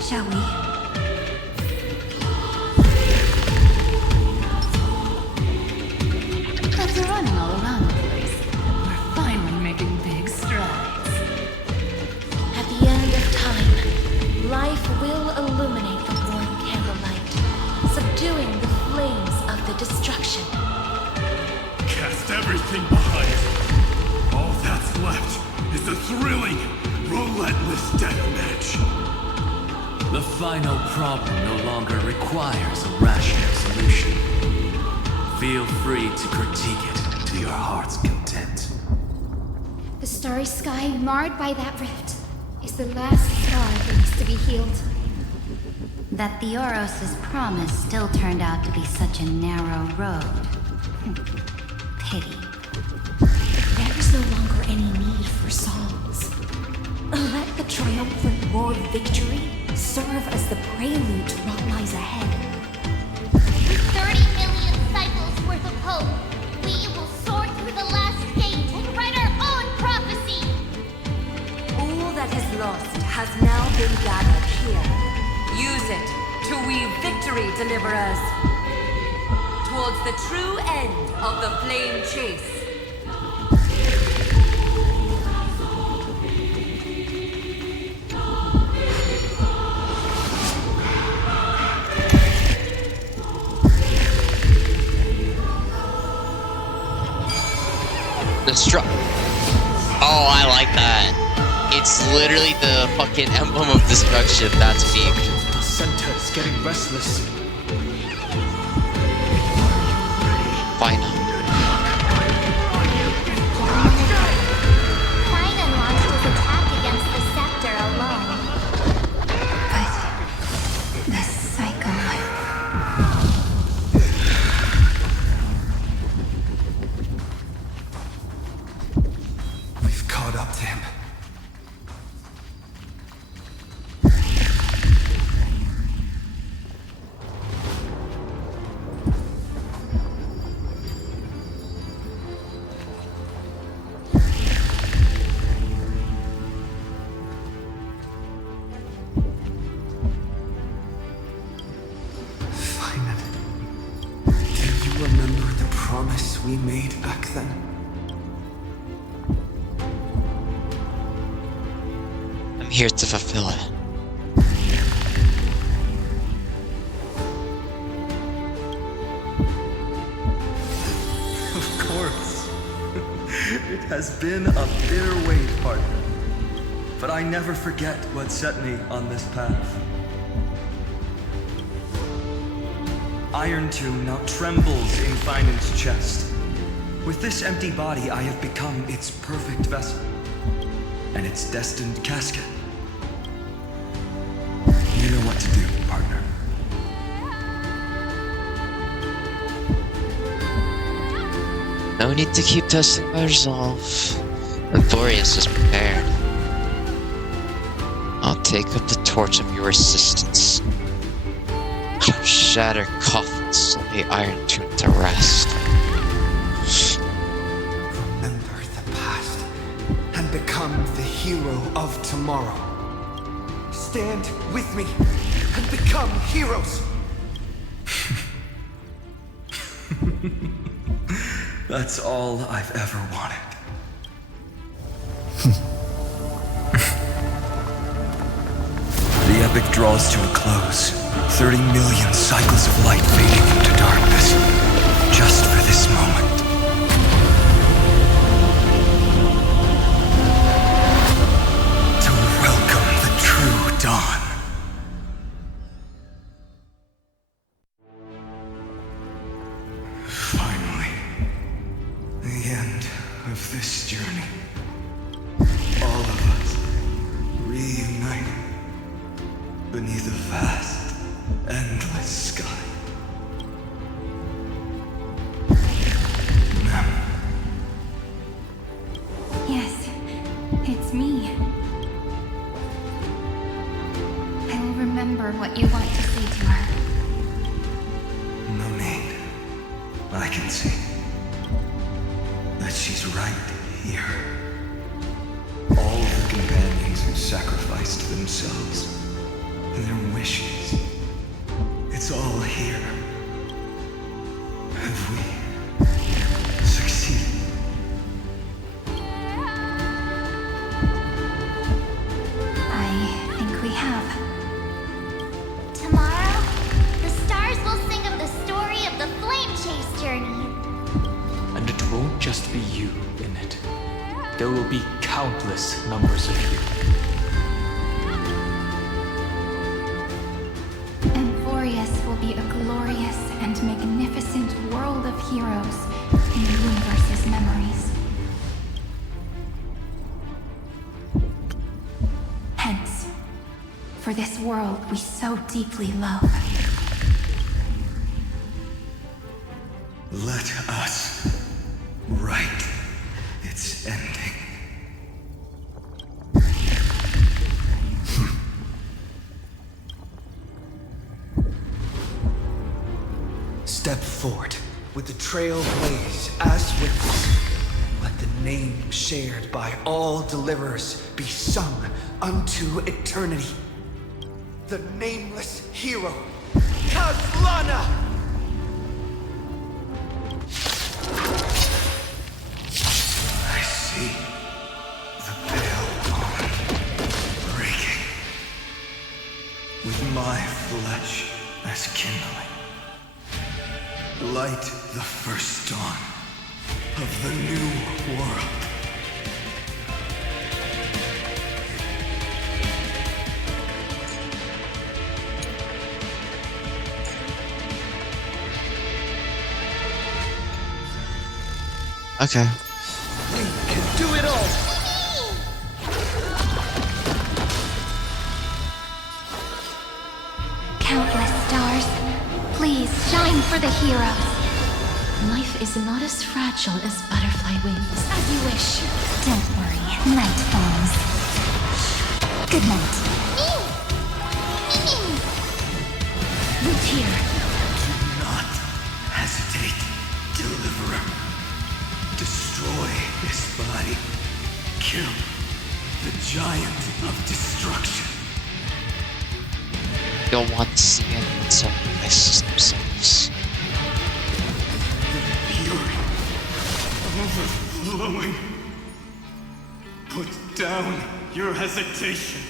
Shall we? After running all around the place, we're finally making big strides. At the end of time, life will illuminate the warm candlelight, subduing the flames of the destruction. Cast everything behind you. left is a thrilling, relentless deathmatch. The final problem no longer requires a rational solution. Feel free to critique it to your heart's content. The starry sky marred by that rift is the last scar that needs to be healed. That Theoros' promise still turned out to be such a narrow road. Pity. There is no longer any need for songs. Let the triumphant roar of victory serve as the prelude to what lies ahead. With 30 million cycles worth of hope, we will soar through the last gate and write our own prophecy! All that is lost has now been gathered here. Use it to weave victory, deliverers, towards the true end of the flame chase. Oh, I like that. It's literally the fucking emblem of destruction. That's me. The center is getting restless. Fine. Finan launched his attack against the scepter alone. But the cycle... We've caught up to him. We made back then. I'm here to fulfill it. Of course. It has been a bitter wait, partner. But I never forget what set me on this path. Iron Tomb now trembles in Finan's chest. With this empty body, I have become its perfect vessel, and its destined casket. You know what to do, partner. No need to keep testing my resolve. Emporius is prepared. I'll take up the torch of your resistance. Shatter coffins, lay Iron Tomb to rest. Remember the past and become the hero of tomorrow. Stand with me and become heroes. That's all I've ever wanted. The epic draws to a close. 30 million cycles of light fading into darkness, just for this moment. To welcome the true dawn. Finally, the end of this journey. All of us reunited beneath a vast, endless sky. Mem. Yes, it's me. I will remember what you want to say to her. No need. I can see that she's right here. All the companions who sacrificed themselves, their wishes. It's all here. Have we succeeded? I think we have. Tomorrow, the stars will sing of the story of the flame chase journey. And it won't just be you in it. there will be countless numbers of you. Emporius will be a glorious and magnificent world of heroes in the universe's memories. Hence, for this world we so deeply love. Let us write its ending. Step forward with the trail blaze as witness. Let the name shared by all deliverers be sung unto eternity. The nameless hero, Kaslana! I see the pale dawn breaking, with my flesh as kindling. Light the first dawn of the new world. Okay. We can do it all! Countless stars, please shine for the heroes. Life is not as fragile as butterfly wings. As you wish. Don't worry, night falls. Good night. Root here. Do not hesitate, Deliverer. Destroy this body. Kill the giant of destruction. You'll want to see it sacrifice themselves. Fury overflowing. Put down your hesitation.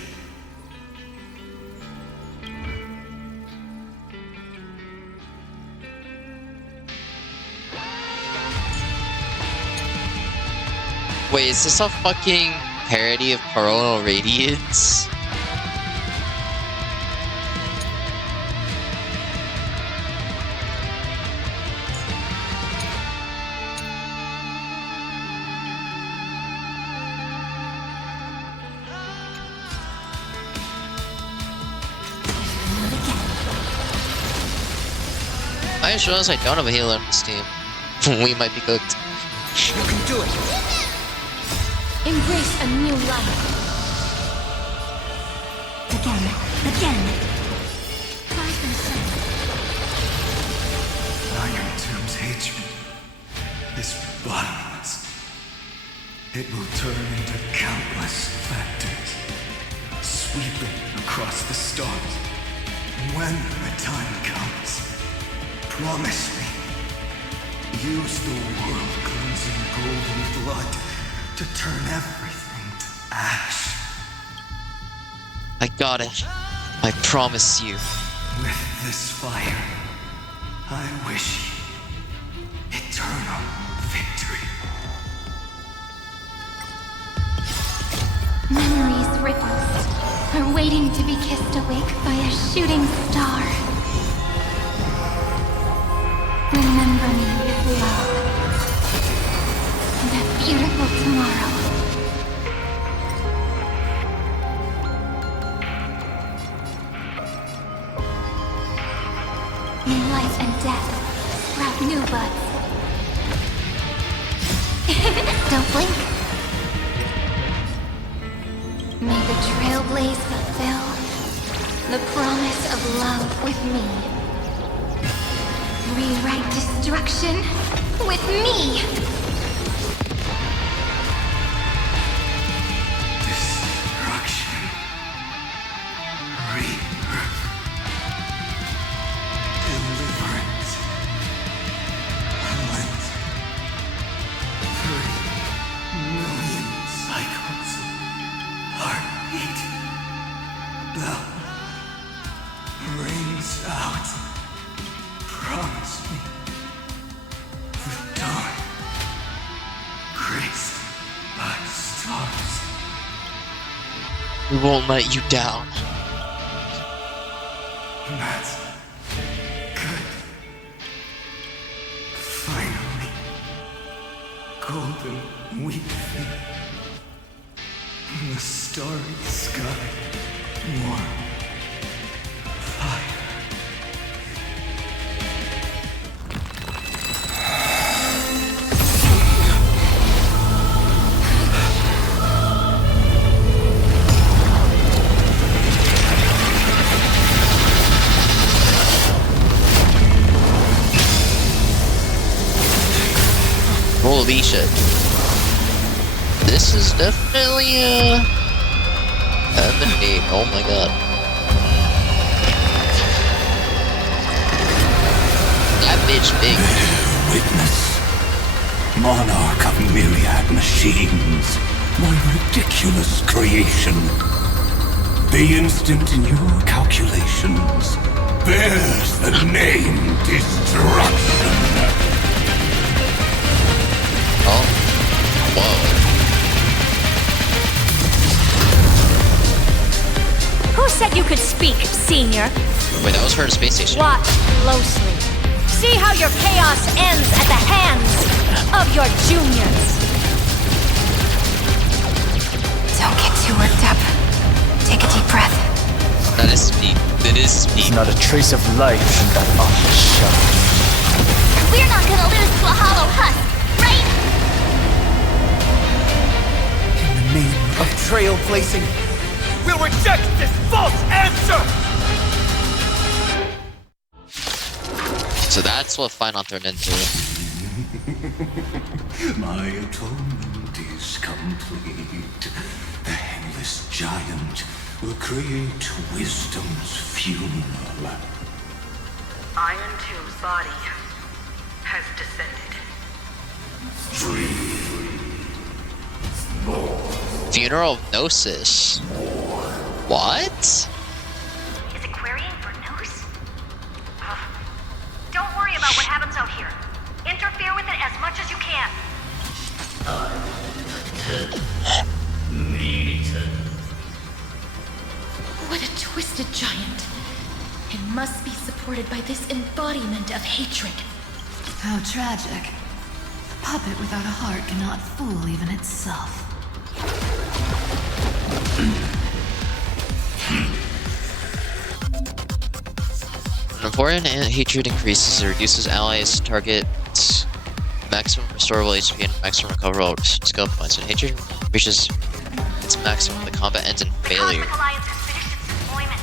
Wait, is this a fucking parody of Coronal Radiance? I just realized I don't have a healer on this team. We might be cooked. You can do it! Embrace a new life. Again. Iron Tomb's hatred is bottomless. It will turn into countless factors, sweeping across the stars. When the time comes, promise me, use the world-cleansing golden blood to turn everything to ash. I got it. I promise you. With this fire, I wish you eternal victory. Memories ripples are waiting to be kissed awake by a shooting star. Remember me with love. And a beautiful tomorrow. May life and death sprout new buds. Don't blink. May the trailblaze fulfill the promise of love with me. Rewrite destruction with me! Destruction. Rebirth. Deliverance. Cleanse. 3 million cycles of heartbeat. Bell rings out. Promise me the dawn graced by We won't let you down. That's good. Finally. Golden weeping. In the starry sky. Warm. Fire. Holy shit. This is definitely M&A. Oh my god. That bitch big. Witness. Monarch of myriad machines. My ridiculous creation. The instant in your calculations bears the name Destruction. Oh. Whoa. Who said you could speak, Senior? Wait, that was for the space station. Watch closely. See how your chaos ends at the hands of your juniors. Don't get too worked up. Take a deep breath. That is speed. That is speed. Not a trace of life in that awful shell. We're not gonna lose to a hollow husk, right? In the name of trailblazing, we'll reject this false answer! So that's what Final turned into. My atonement is complete. The Headless Giant will create wisdom's funeral. Iron Tomb's body has descended. Funeral of Gnosis. What? Is it querying for news? Don't worry about what happens out here. Interfere with it as much as you can. What a twisted giant. It must be supported by this embodiment of hatred. How tragic. A puppet without a heart cannot fool even itself. When important hatred increases, it reduces allies' target maximum restorable HP and maximum recoverable skill points. When hatred reaches its maximum, the combat ends in failure. The Alliance has finished its deployment.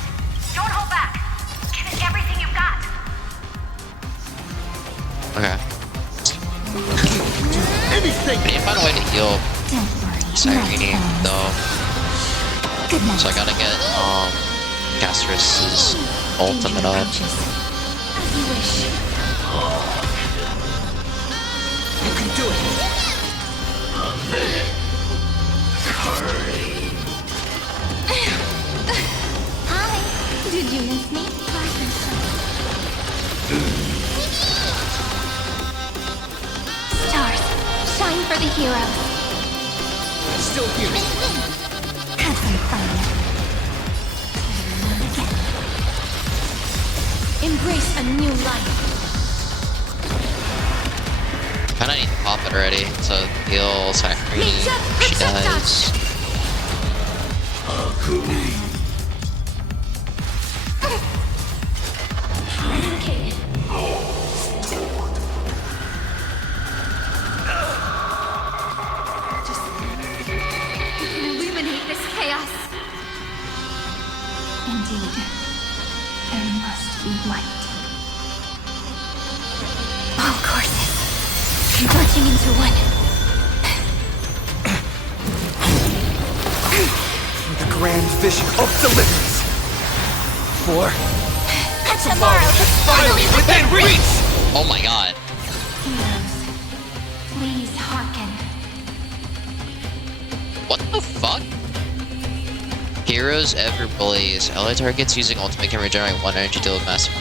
Don't hold back. Give it everything you've got. Okay. Anything! I need to find a way to heal Cyrene, though. So I gotta get, Casterus' ultimate up. As you wish. You can do it! Hi. Did you miss me? Stars, shine for the heroes. Still here. Have some fun. Embrace a new life. Kinda need to pop it already to heal Cyrene. She dies. Illuminate this chaos. Indeed, there must be light. All courses converging into one. For the grand vision of deliverance. For Tomorrow is finally within reach! Oh my god. Heroes, please hearken. What the fuck? Heroes ever blaze. Ally targets using ultimate can regenerate 1 energy deal with massive.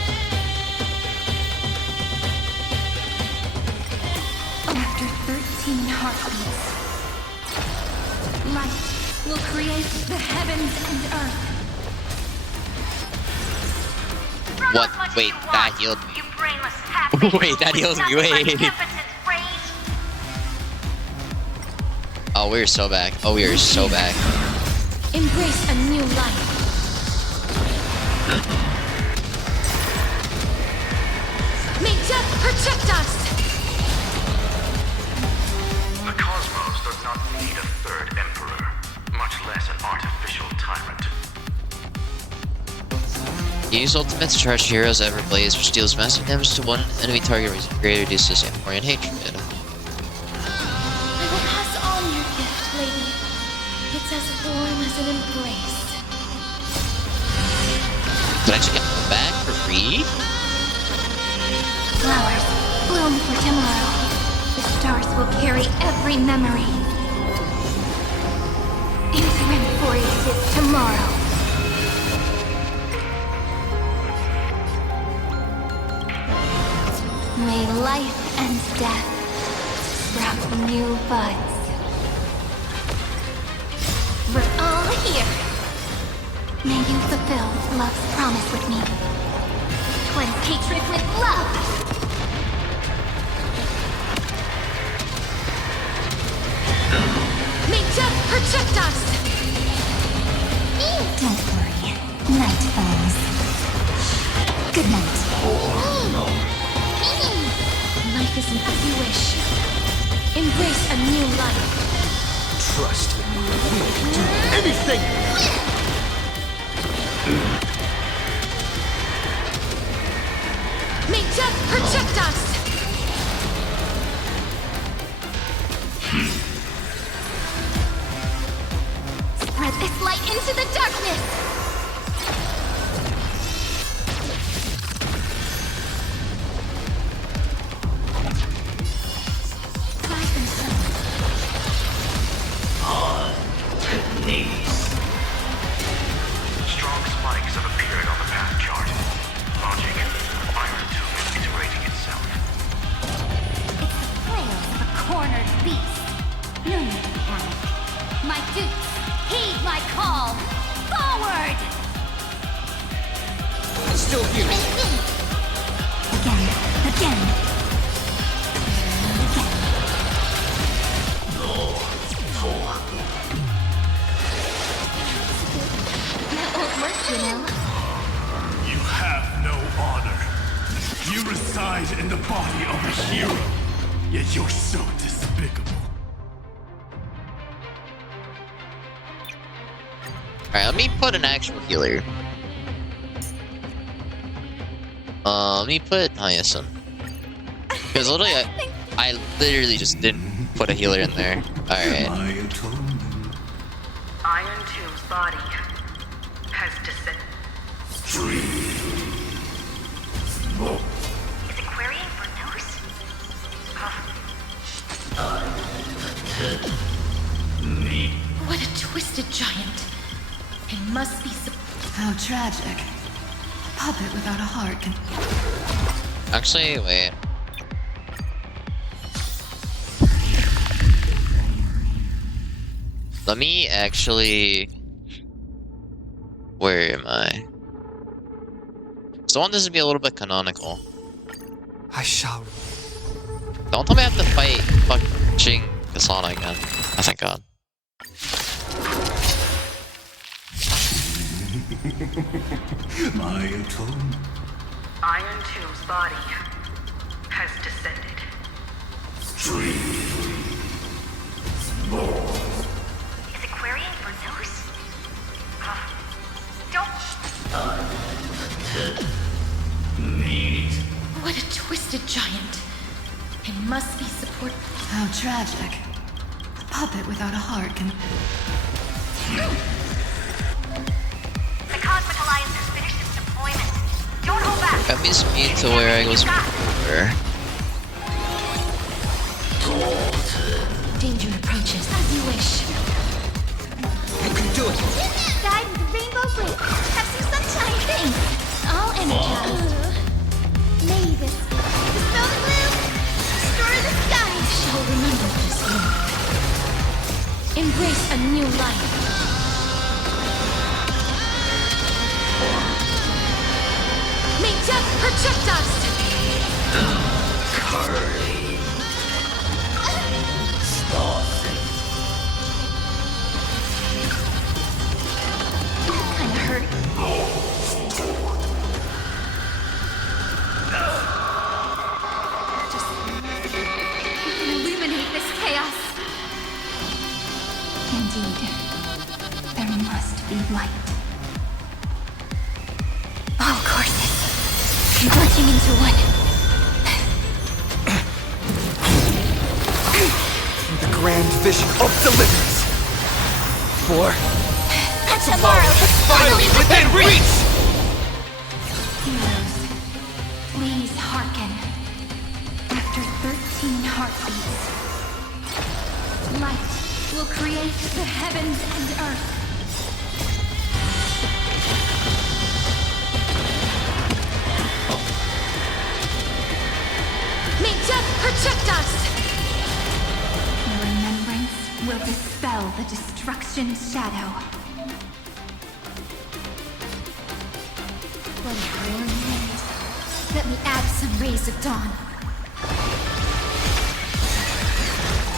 After 13 heartbeats, light will create with the heavens and earth. What? Wait, that healed me. Wait, that healed me. Wait. Oh, we're so back. Oh, we are so back. Embrace a new life. May death protect us! The cosmos does not need a third emperor, much less an artificial tyrant. Use ultimate to charge heroes ever blaze, which deals massive damage to one enemy target, raising greater reduces Amporian hatred. I will pass on your gift, lady. It's as warm as an embrace. Did I just get them back for free? Flowers bloom for tomorrow. The stars will carry every memory into Emporius' tomorrow. May life and death sprout new buds. We're all here. May you fulfill love's promise with me. Cleanse hatred with love. May death protect us! Don't worry. Night falls. Good night. Life isn't as you wish. Embrace a new life. Trust me. We can do anything! May death protect us! Spread this light into the darkness! Strong spikes have appeared on the path chart. Logic, Iron Tomb is iterating itself. It's the flails of a cornered beast. No need to panic. My dukes, heed my call. Forward! Still here. Again. Again. That won't work, you know. You have no honor. You reside in the body of a hero, yet you're so despicable. Alright, let me put an actual healer. Let me put Hyacinth. Because literally, I literally just didn't put a healer in there. Alright. Iron Tomb's body has descended. Is it querying for news? What a twisted giant. It must be How tragic. A puppet without a heart can... Actually, wait. Let me actually... Where am I? So I want this to be a little bit canonical. I shall. Don't tell me I have to fight fucking Kasana again. Oh, thank God. My atonement. Iron Tomb's body has descended. Is it querying for news? Don't. What a twisted giant. It must be support. How tragic. A puppet without a heart can... The Cosmic Alliance has finished its deployment. Don't hold back. Got me speed to where I was before. Danger approaches as you wish. You can do it! Guide with a rainbow break. Have some sunshine. Thanks. All energized. Mavis. Dispel the gloom. Restore the sky. Shall remember this moment. Embrace a new life. protect us! Kinda hurt. Just illuminate this chaos. Indeed, there must be light. All courses converging into one. The grand vision of deliverance. For Tomorrow is finally within reach! Heroes, please hearken. After 13 heartbeats, light will create the heavens and earth. May death protect us! Remembrance will dispel the destruction's shadow. What a warm wind. Let me add some rays of dawn.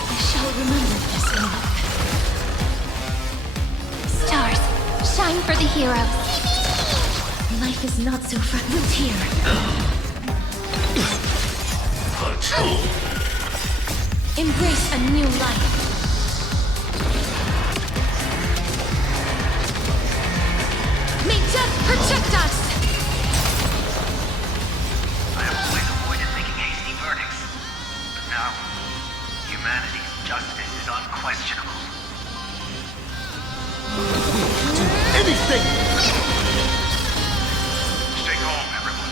I shall remember this one. Stars, shine for the heroes. Life is not so fragile here. Embrace a new life. May death protect us! I have always avoided making hasty verdicts. But now, humanity's justice is unquestionable. anything! Stay calm, everyone.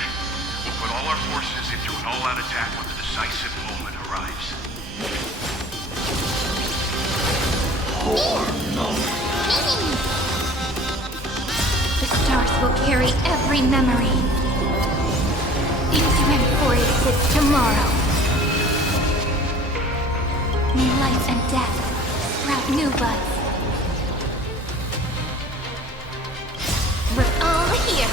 We'll put all our forces into an all-out attack when the decisive moment arrives. The stars will carry every memory into Emporius' tomorrow. May life and death sprout new buds. We're all here.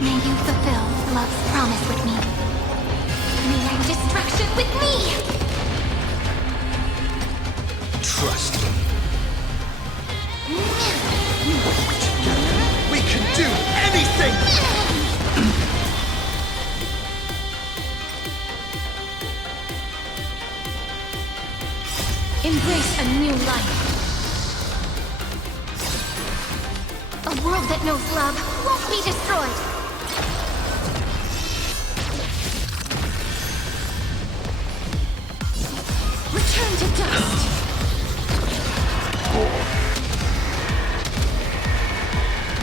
May you fulfill love's promise with me. May our destruction with me. Trust me. Together, we can do anything! Embrace a new life. A world that knows love won't be destroyed. Return to dust.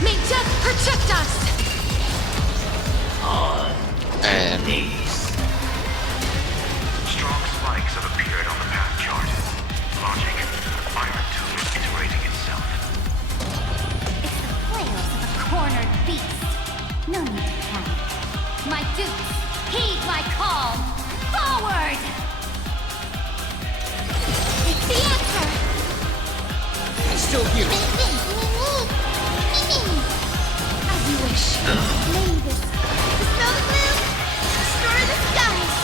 May death protect us. And Strong spikes have appeared on the path chart. Logic, Iron Tomb is iterating itself. It's the flails of a cornered beast. No need to panic. My dukes, heed my call. Forward! It's the answer. Still here. As you wish. May this snow gloom destroy the skies.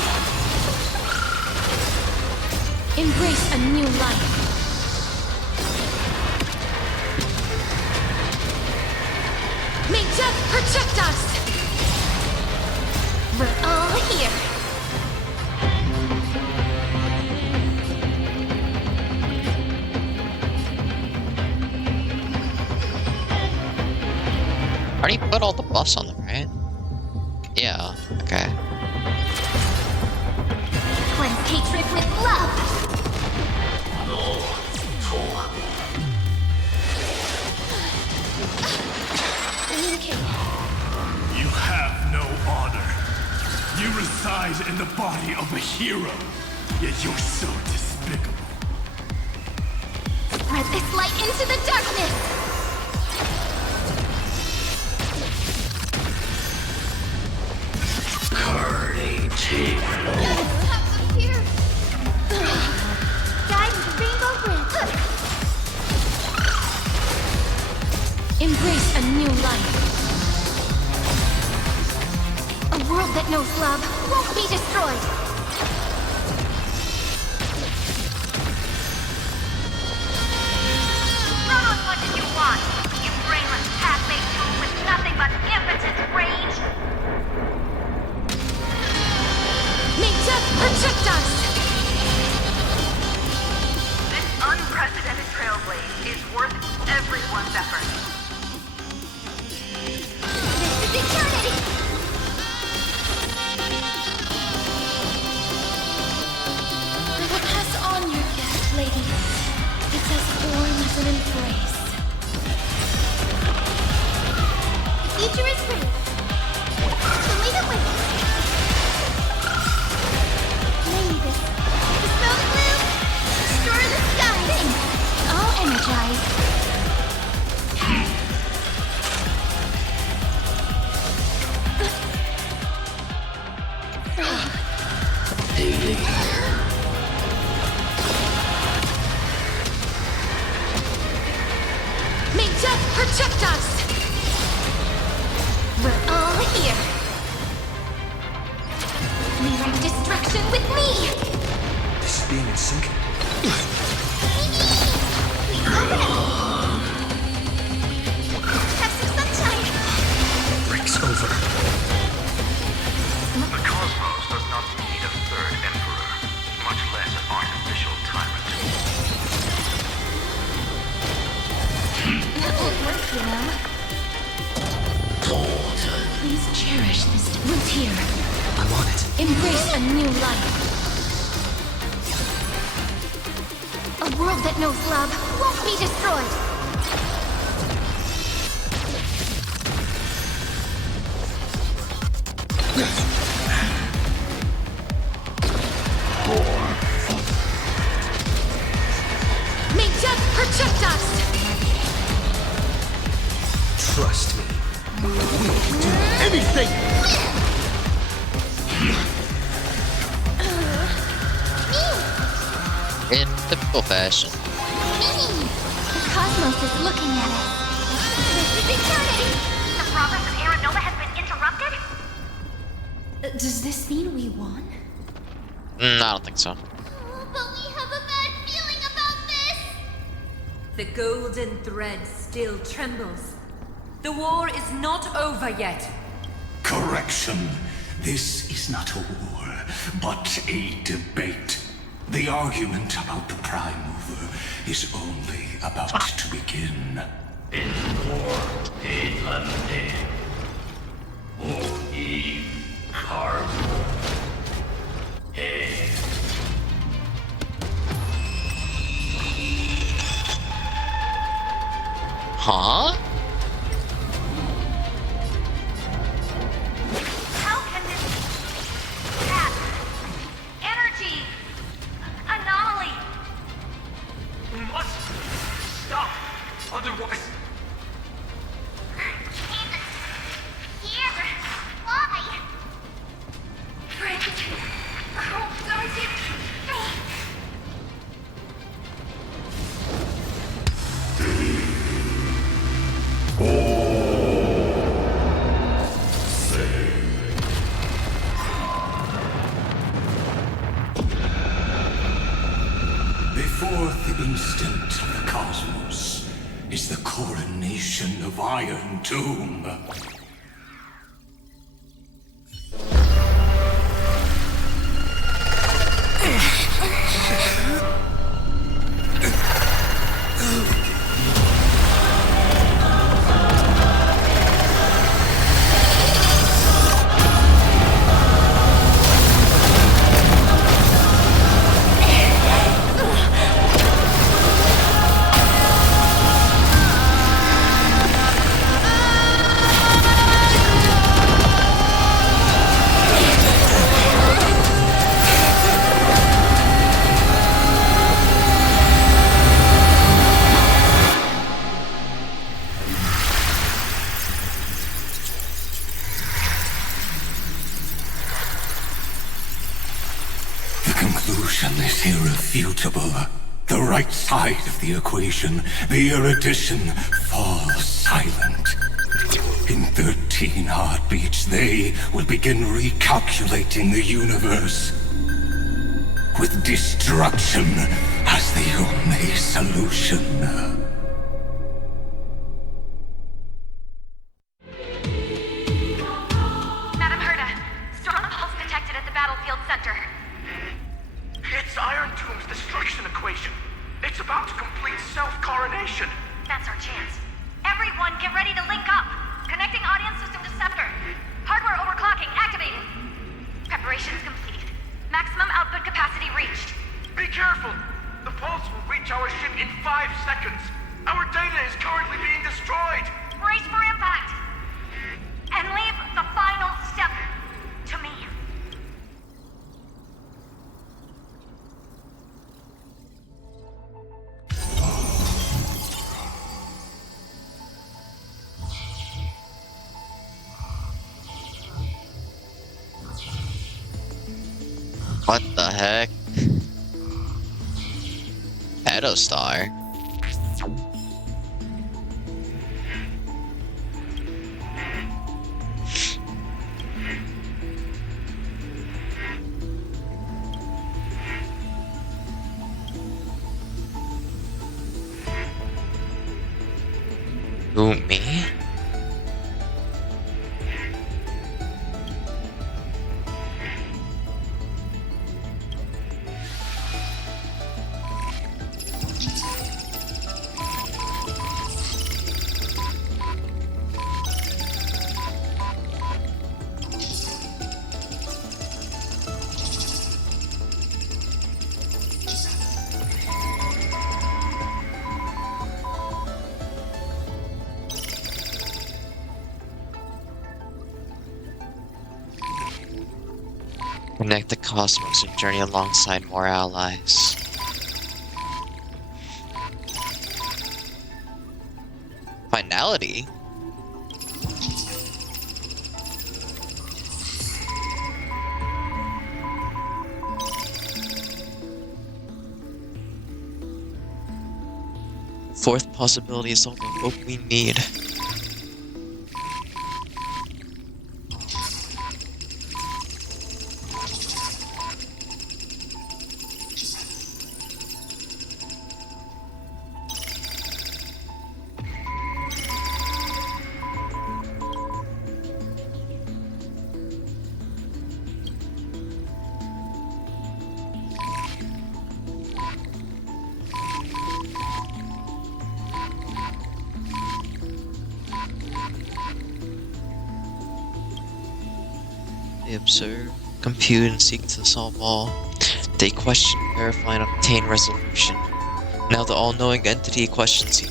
Embrace a new life. May death protect us. We're all here. already put all the buffs on them, right? Yeah, okay. Cleanse hatred with love. You have no honor. You reside in the body of a hero, yet you're so despicable. Spread this light into the darkness. Guide with rainbow bridge. Embrace a new life. that knows love won't be destroyed. Run as much as you want, you brainless path-made tool with nothing but impotent rage. May death protect us! This unprecedented trailblaze is worth everyone's effort. This is eternity! I will pass on your gift, lady. It's as warm as an embrace. The future is ready. Only the way. Mavis, dispel the gloom, destroy the skies. I'll energize. May death protect us! We're all here. Rewrite destruction with me! This is being in sync. Have some sunshine! Breaks over. The cosmos does not need a third emperor, much less an artificial tyrant. That won't work, you know. Please cherish this root here. I'm on it. Embrace a new life. A world that knows love won't be destroyed. May death protect us! Trust me. We can do anything! In typical fashion. The cosmos is looking at us. This is eternity! The progress of Aeronoma has been interrupted? Does this mean we won? I don't think so. But we have a bad feeling about this! The golden thread still trembles. The war is not over yet. Correction. This is not a war, but a debate. The argument about the Prime Mover is only about to begin. Huh? How can this path, energy, anomaly? We must stop, otherwise... Here, why? Friend, oh, don't you... Before the instant of the cosmos is the coronation of Iron Tomb. Conclusion is irrefutable. The right side of the equation, the erudition, falls silent. In 13 heartbeats, they will begin recalculating the universe. With destruction as the only solution. Madam Herda, strong pulse detected at the battlefield center. It's Iron Tomb's destruction equation. It's about to complete self-coronation. That's our chance. Everyone, get ready to link up. Connecting audience system to scepter. Hardware overclocking activated. Preparations completed. Maximum output capacity reached. Be careful! The pulse will reach our ship in 5 seconds. Our data is currently being destroyed. Brace for impact. And leave the final step to me. What the heck? Pedostar? Who, me? Connect the cosmos and journey alongside more allies. Finality? Fourth possibility is all the hope we need. They observe, compute, and seek to solve all. They question, verify, and obtain resolution. Now the all-knowing entity questions you.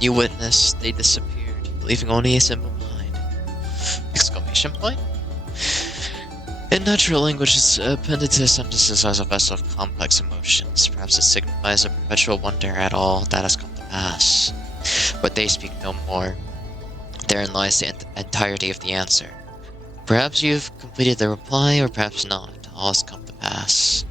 You witnessed, they disappeared, leaving only a symbol behind. Exclamation point? In natural language, it's appended to sentences as a vessel of complex emotions. Perhaps it signifies a perpetual wonder at all that has come to pass. But they speak no more. Therein lies the entirety of the answer. Perhaps you've completed the reply, or perhaps not. All has come to pass.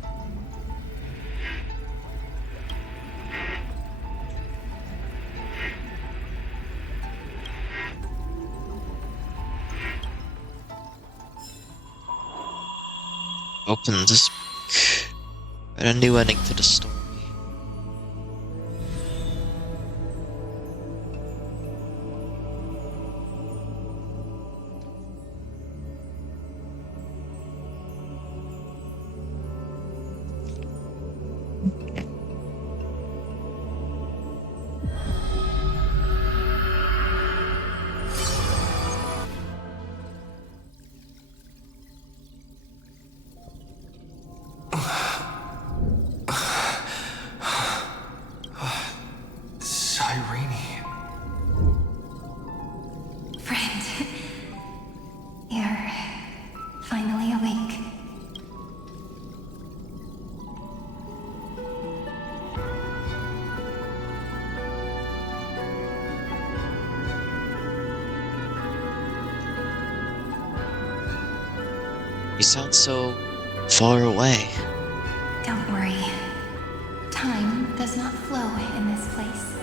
Open this book. Write a new ending to the story. Friend, you're finally awake. You sound so far away. Don't worry. Time does not flow in this place.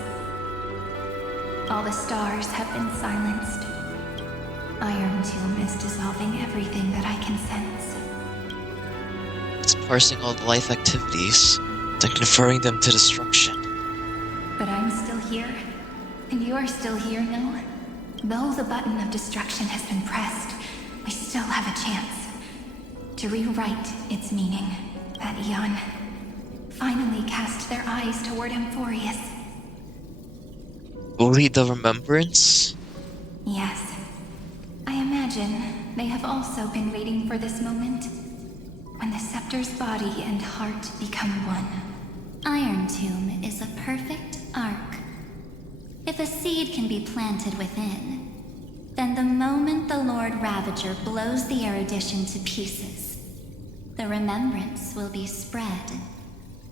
All the stars have been silenced. Iron Tomb is dissolving everything that I can sense. It's parsing all the life activities, then converting them to destruction. But I'm still here, and you are still here, no? Though the button of destruction has been pressed, we still have a chance to rewrite its meaning. That Eon finally cast their eyes toward Amphorius. Only the remembrance? Yes. I imagine they have also been waiting for this moment, when the Scepter's body and heart become one. Iron Tomb is a perfect arc. If a seed can be planted within, then the moment the Lord Ravager blows the erudition to pieces, the remembrance will be spread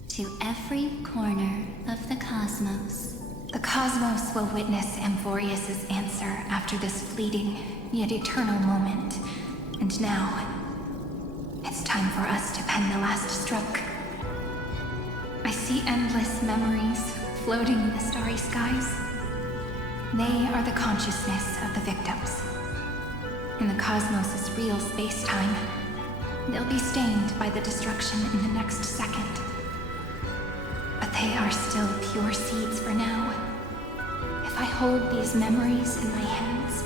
to every corner of the cosmos. The cosmos will witness Amphorius's answer after this fleeting, yet eternal moment. And now, it's time for us to pen the last stroke. I see endless memories floating in the starry skies. They are the consciousness of the victims. In the cosmos' real space-time, they'll be stained by the destruction in the next second. But they are still pure seeds for now. If I hold these memories in my hands,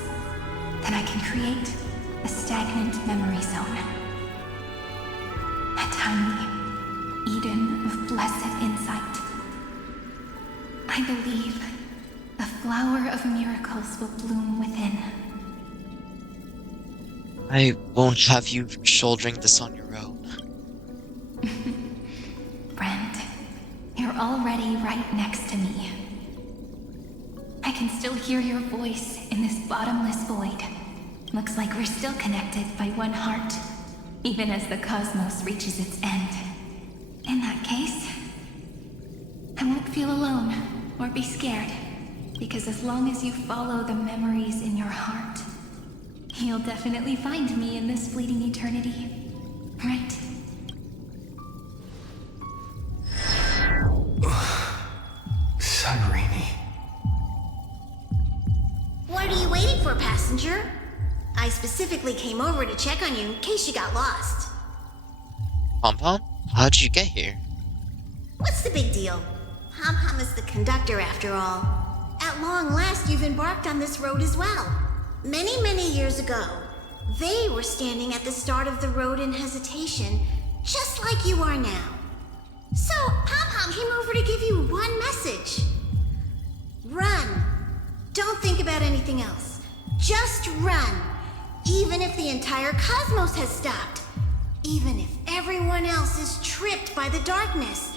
then I can create a stagnant memory zone. A tiny Eden of blessed insight. I believe the flower of miracles will bloom within. I won't have you shouldering this on your own. Friend, you're already right next to me. I can still hear your voice in this bottomless void. Looks like we're still connected by one heart, even as the cosmos reaches its end. In that case, I won't feel alone or be scared, because as long as you follow the memories in your heart, you'll definitely find me in this fleeting eternity, right? Cyrene. What are you waiting for, passenger? I specifically came over to check on you in case you got lost. Pom-Pom? How'd you get here? What's the big deal? Pom-Pom is the conductor after all. At long last, you've embarked on this road as well. Many, many years ago, they were standing at the start of the road in hesitation, just like you are now. So, Pom-Pom came over to give you one message. Run. Don't think about anything else. Just run. Even if the entire cosmos has stopped. Even if everyone else is tripped by the darkness.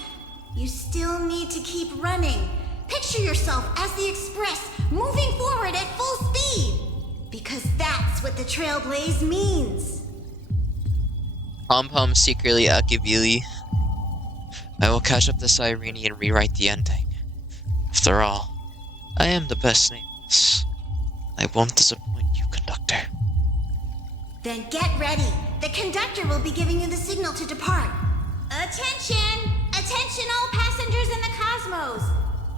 You still need to keep running. Picture yourself as the Express, moving forward at full speed. Because that's what the Trailblaze means. Pom-Pom secretly Akivili. I will catch up to Cyrene and rewrite the ending. After all, I am the best nameless. I won't disappoint you, conductor. Then get ready. The conductor will be giving you the signal to depart. Attention! Attention all passengers in the cosmos!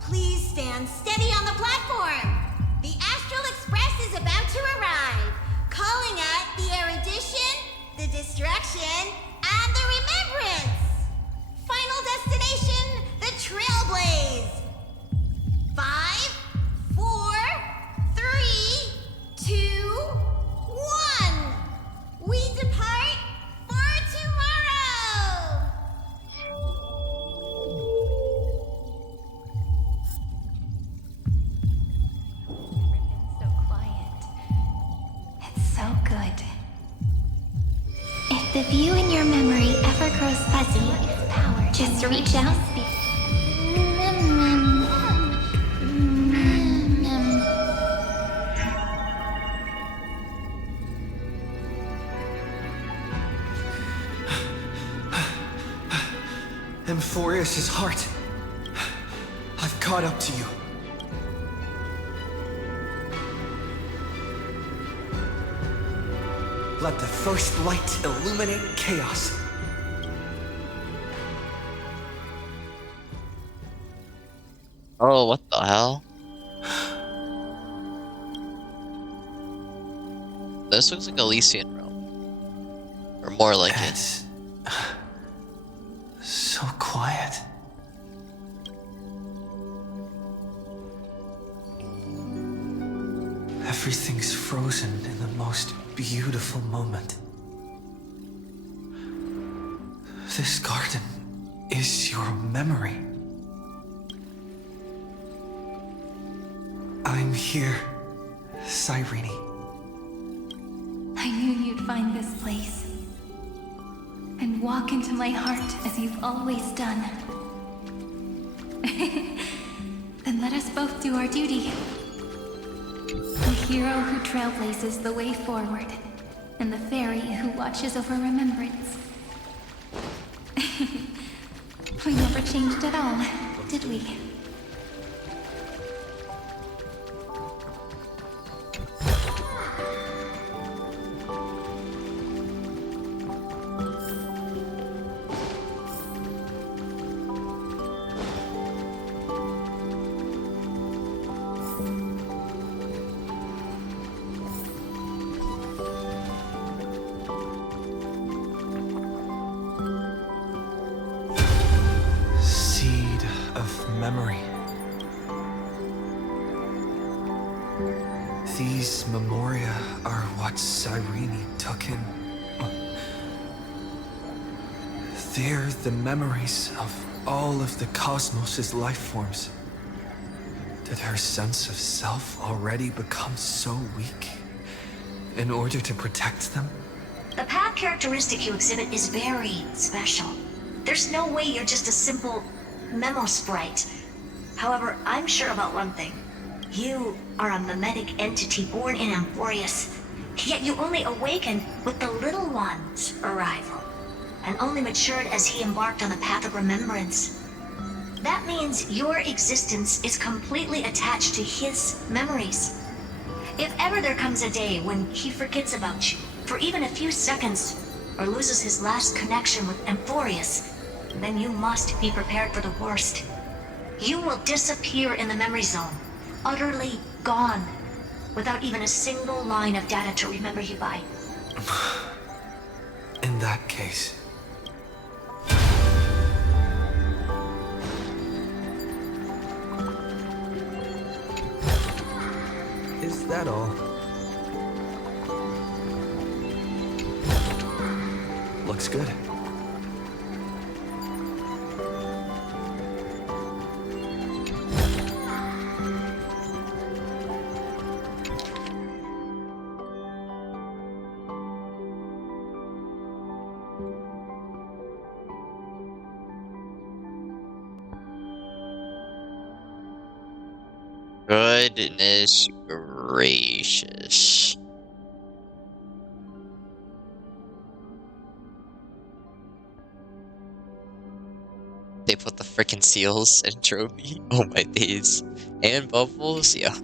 Please stand steady on the platform. The Astral Express is about to arrive. Calling at the erudition, the destruction, and the remembrance. Final destination, the Trailblaze. 5, 4, 3, 2, 1. We depart for tomorrow. So quiet. It's so good. If the view in your memory ever grows fuzzy, just reach out. Amphorius' heart. I've caught up to you. Let the first light illuminate chaos. Oh, what the hell? This looks like Elysian Realm. Or more like it. So quiet. Everything's frozen in the most beautiful moment. This garden is your memory. I'm here, Cyrene. I knew you'd find this place and walk into my heart as you've always done. Then let us both do our duty. The hero who trailblazes the way forward, and the fairy who watches over remembrance. We never changed at all, did we? Memory. These memoria are what Cyrene took in. They're the memories of all of the cosmos' life forms. Did her sense of self already become so weak in order to protect them? The path characteristic you exhibit is very special. There's no way you're just a simple memo sprite. However, I'm sure about one thing. You are a mimetic entity born in Amphorius, yet you only awakened with the Little One's arrival, and only matured as he embarked on the path of remembrance. That means your existence is completely attached to his memories. If ever there comes a day when he forgets about you for even a few seconds, or loses his last connection with Amphorius, then you must be prepared for the worst. You will disappear in the memory zone, utterly gone, without even a single line of data to remember you by. In that case... Is that all? Looks good. Goodness gracious. They put the frickin' seals in Trophy. Oh my days. And bubbles? Yeah.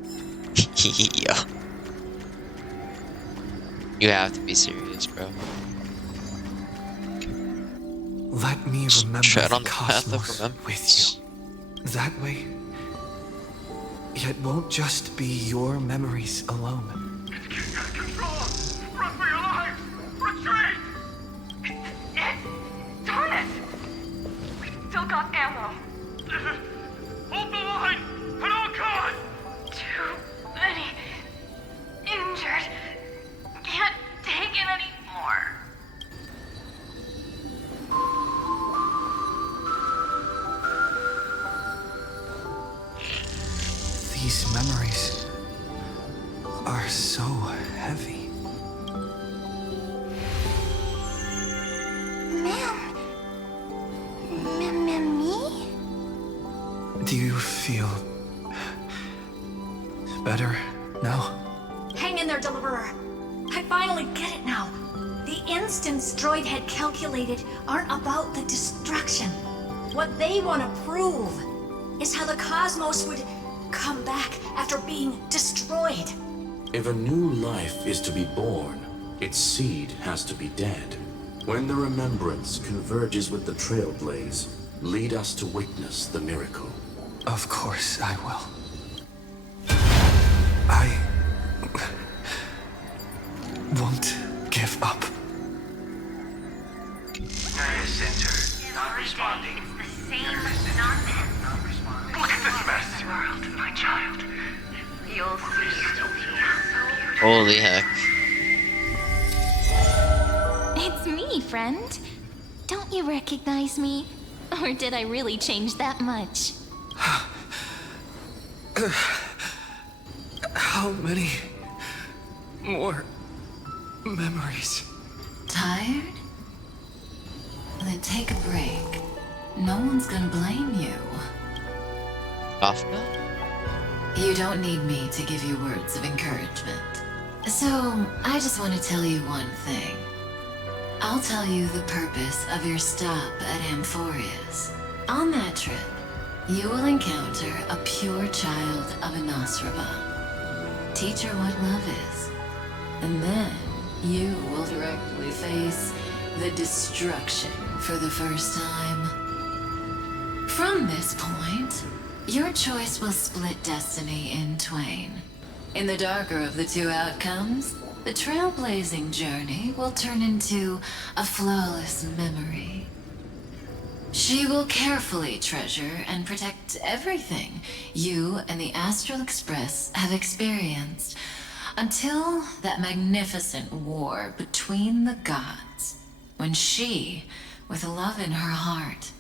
Yeah. You have to be serious, bro. Let me remember Tread on the the path of cosmos remembrance. with you. That way, it won't just be your memories alone. Control! Run for your lives! Retreat! Darn it! We still got ammo. Hold the line! At all costs! Too many injured. Can't take it anymore. These memories are so heavy. Me? Do you feel better now? Hang in there, Deliverer. I finally get it now. The instants Droid had calculated aren't about the destruction. What they want to prove is how the cosmos would come back after being destroyed. If a new life is to be born, its seed has to be dead. When the remembrance converges with the trailblaze, lead us to witness the miracle. Of course I will. I won't give up. Naya Center, not responding. The same nonsense. Look at this mess. World, my child. You'll see. Holy heck. It's me, friend. Don't you recognize me? Or did I really change that much? How many more memories? Tired? Then take a break. No one's gonna blame you. Kafka? You don't need me to give you words of encouragement. So, I just want to tell you one thing. I'll tell you the purpose of your stop at Amphorius. On that trip, you will encounter a pure child of Anastraba. Teach her what love is. And then you will directly face the destruction for the first time. From this point, your choice will split destiny in twain. In the darker of the two outcomes, the trailblazing journey will turn into a flawless memory. She will carefully treasure and protect everything you and the Astral Express have experienced until that magnificent war between the gods, when she, with love in her heart,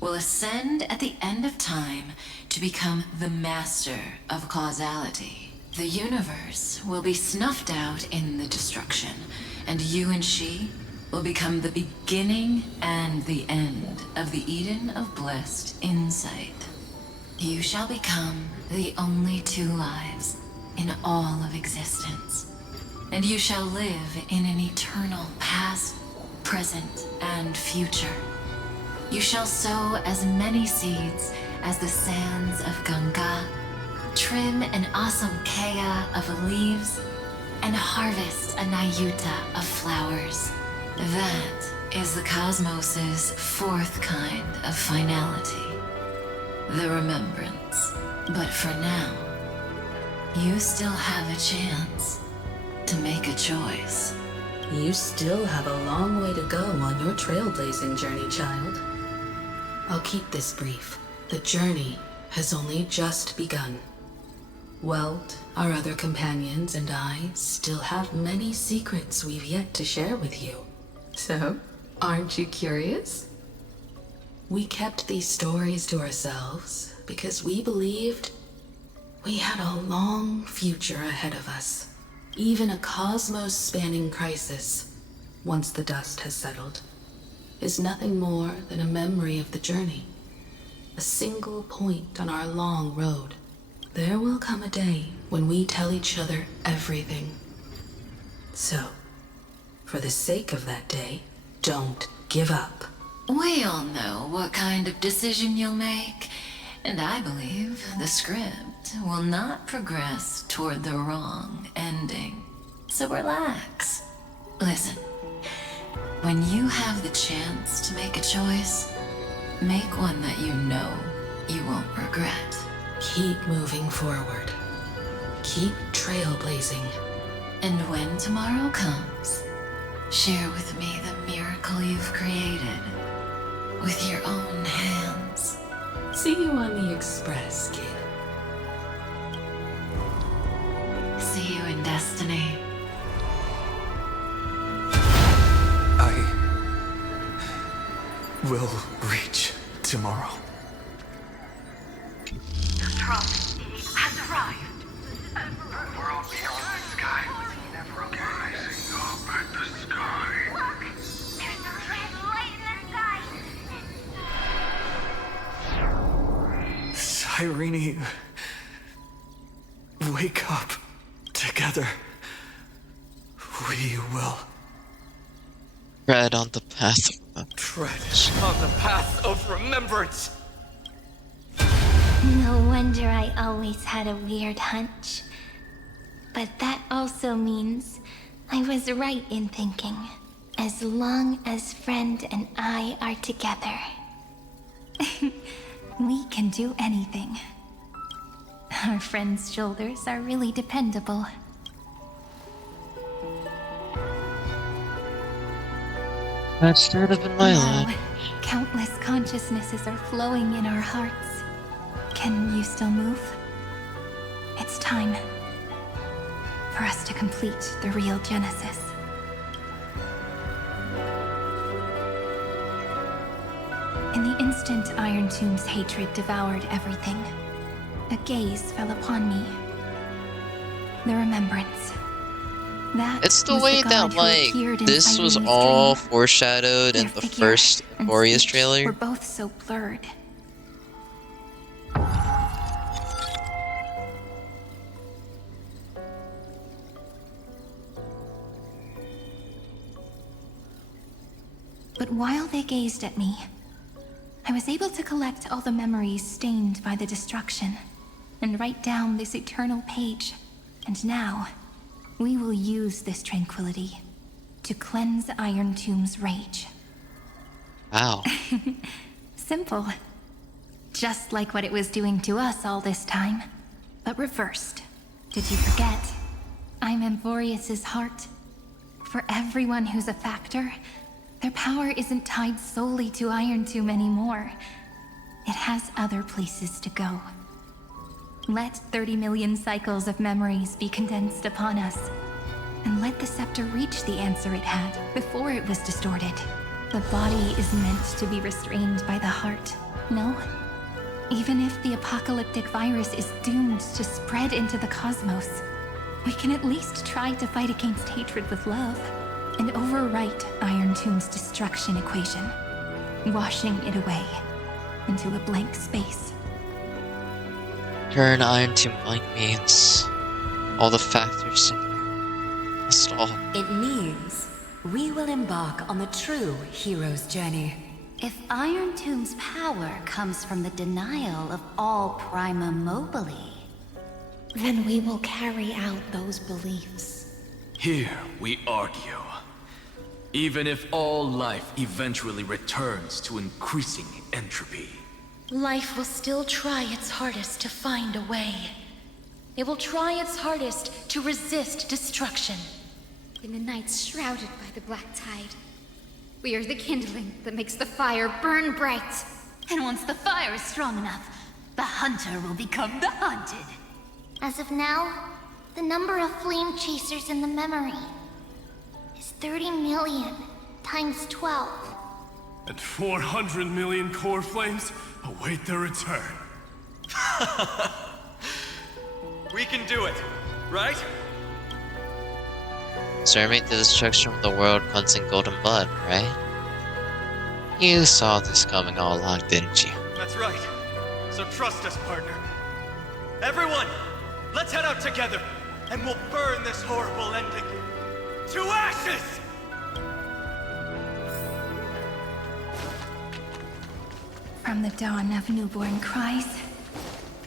will ascend at the end of time to become the master of causality. The universe will be snuffed out in the destruction, and you and she will become the beginning and the end of the Eden of blessed insight. You shall become the only two lives in all of existence, and you shall live in an eternal past, present, and future. You shall sow as many seeds as the sands of Ganga, trim an awesome kea of leaves, and harvest a Nayuta of flowers. That is the cosmos's fourth kind of finality, the remembrance. But for now, you still have a chance to make a choice. You still have a long way to go on your trailblazing journey, child. I'll keep this brief. The journey has only just begun. Welt, our other companions, and I still have many secrets we've yet to share with you. So, aren't you curious? We kept these stories to ourselves because we believed we had a long future ahead of us. Even a cosmos-spanning crisis, once the dust has settled, is nothing more than a memory of the journey. A single point on our long road. There will come a day when we tell each other everything. So, for the sake of that day, don't give up. We all know what kind of decision you'll make, and I believe the script will not progress toward the wrong ending. So relax. Listen, when you have the chance to make a choice, make one that you know you won't regret. Keep moving forward. Keep trailblazing. And when tomorrow comes, share with me the miracle you've created with your own hands. See you on the Express, kid. See you in destiny. I will reach tomorrow. The drop has arrived. The world beyond the sky was never rising up at the sky. Look! There's a red light in the sky! Irene, wake up. Together, we will tread on the path of tread on the path of remembrance. No wonder I always had a weird hunch. But that also means I was right in thinking, as long as Friend and I are together. We can do anything. Our friend's shoulders are really dependable. That's that have been my Now, life. countless consciousnesses are flowing in our hearts. Can you still move? It's time for us to complete the real Genesis. In the instant Iron Tomb's hatred devoured everything, a gaze fell upon me. The remembrance. That It's the was way God that, who like, appeared in this was Irene's all dream. foreshadowed in Their the figure first and Glorious speech trailer. were both so blurred. But while they gazed at me, I was able to collect all the memories stained by the destruction and write down this eternal page. And now, we will use this tranquility to cleanse Iron Tomb's rage. Wow. Simple. Just like what it was doing to us all this time, but reversed. Did you forget? I'm Amphorius's heart. For everyone who's a factor, their power isn't tied solely to Iron Tomb anymore. It has other places to go. Let 30 million cycles of memories be condensed upon us, and let the scepter reach the answer it had before it was distorted. The body is meant to be restrained by the heart, no? Even if the apocalyptic virus is doomed to spread into the cosmos, we can at least try to fight against hatred with love, and overwrite Iron Tomb's destruction equation, washing it away into a blank space. Turn Iron Tomb blank means all the factors in there must all. It means we will embark on the true hero's journey. If Iron Tomb's power comes from the denial of all Prima Mobile, Then we will carry out those beliefs. Here we argue. Even if all life eventually returns to increasing entropy, Life will still try its hardest to find a way. It will try its hardest to resist destruction. In the nights shrouded by the black tide, we are the kindling that makes the fire burn bright. And once the fire is strong enough, the hunter will become the hunted. As of now, the number of flame chasers in the memory is 30 million times 12. And 400 million core flames await their return. we can do it, right? Exterminate the destruction of the world, cleansing golden blood, right? You saw this coming all along, didn't you? That's right. So trust us, partner. Everyone, let's head out together, and we'll burn this horrible ending to ashes! From the dawn of newborn cries,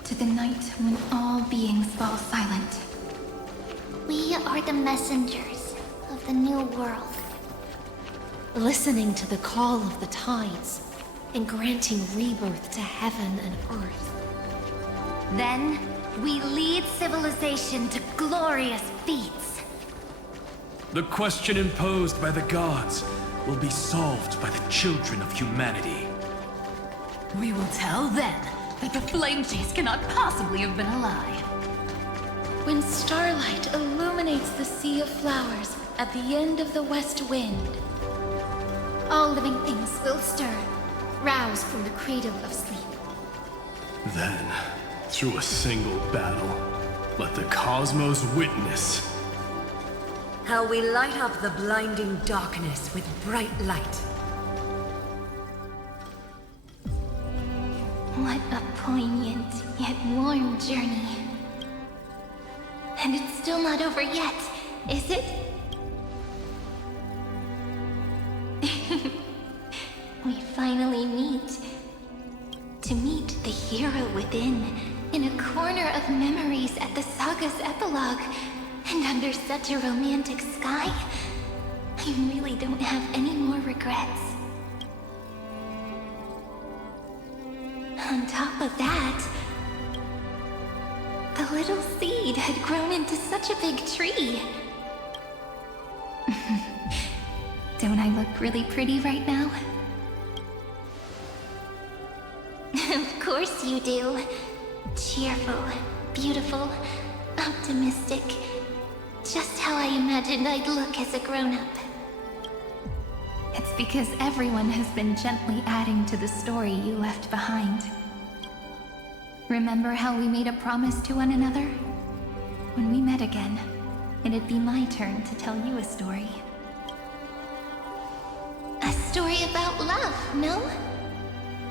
to the night when all beings fall silent. We are the messengers of the new world. Listening to the call of the tides, and granting rebirth to heaven and earth. Then, we lead civilization to glorious feats. The question imposed by the gods will be solved by the children of humanity. We will tell them that the flame chase cannot possibly have been a lie. When starlight illuminates the sea of flowers at the end of the west wind, All living things will stir, roused from the cradle of sleep. Then, through a single battle, let the cosmos witness How we light up the blinding darkness with bright light. What a poignant yet warm journey. And it's still not over yet, is it? We finally meet. To meet the hero within, in a corner of memories at the saga's epilogue, and under such a romantic sky, I really don't have any more regrets. On top of that, the little seed had grown into such a big tree. Don't I look really pretty right now? Of course you do. Cheerful, beautiful, optimistic. Just how I imagined I'd look as a grown-up. It's because everyone has been gently adding to the story you left behind. Remember how we made a promise to one another? When we met again, it'd be my turn to tell you a story. A story about love, no?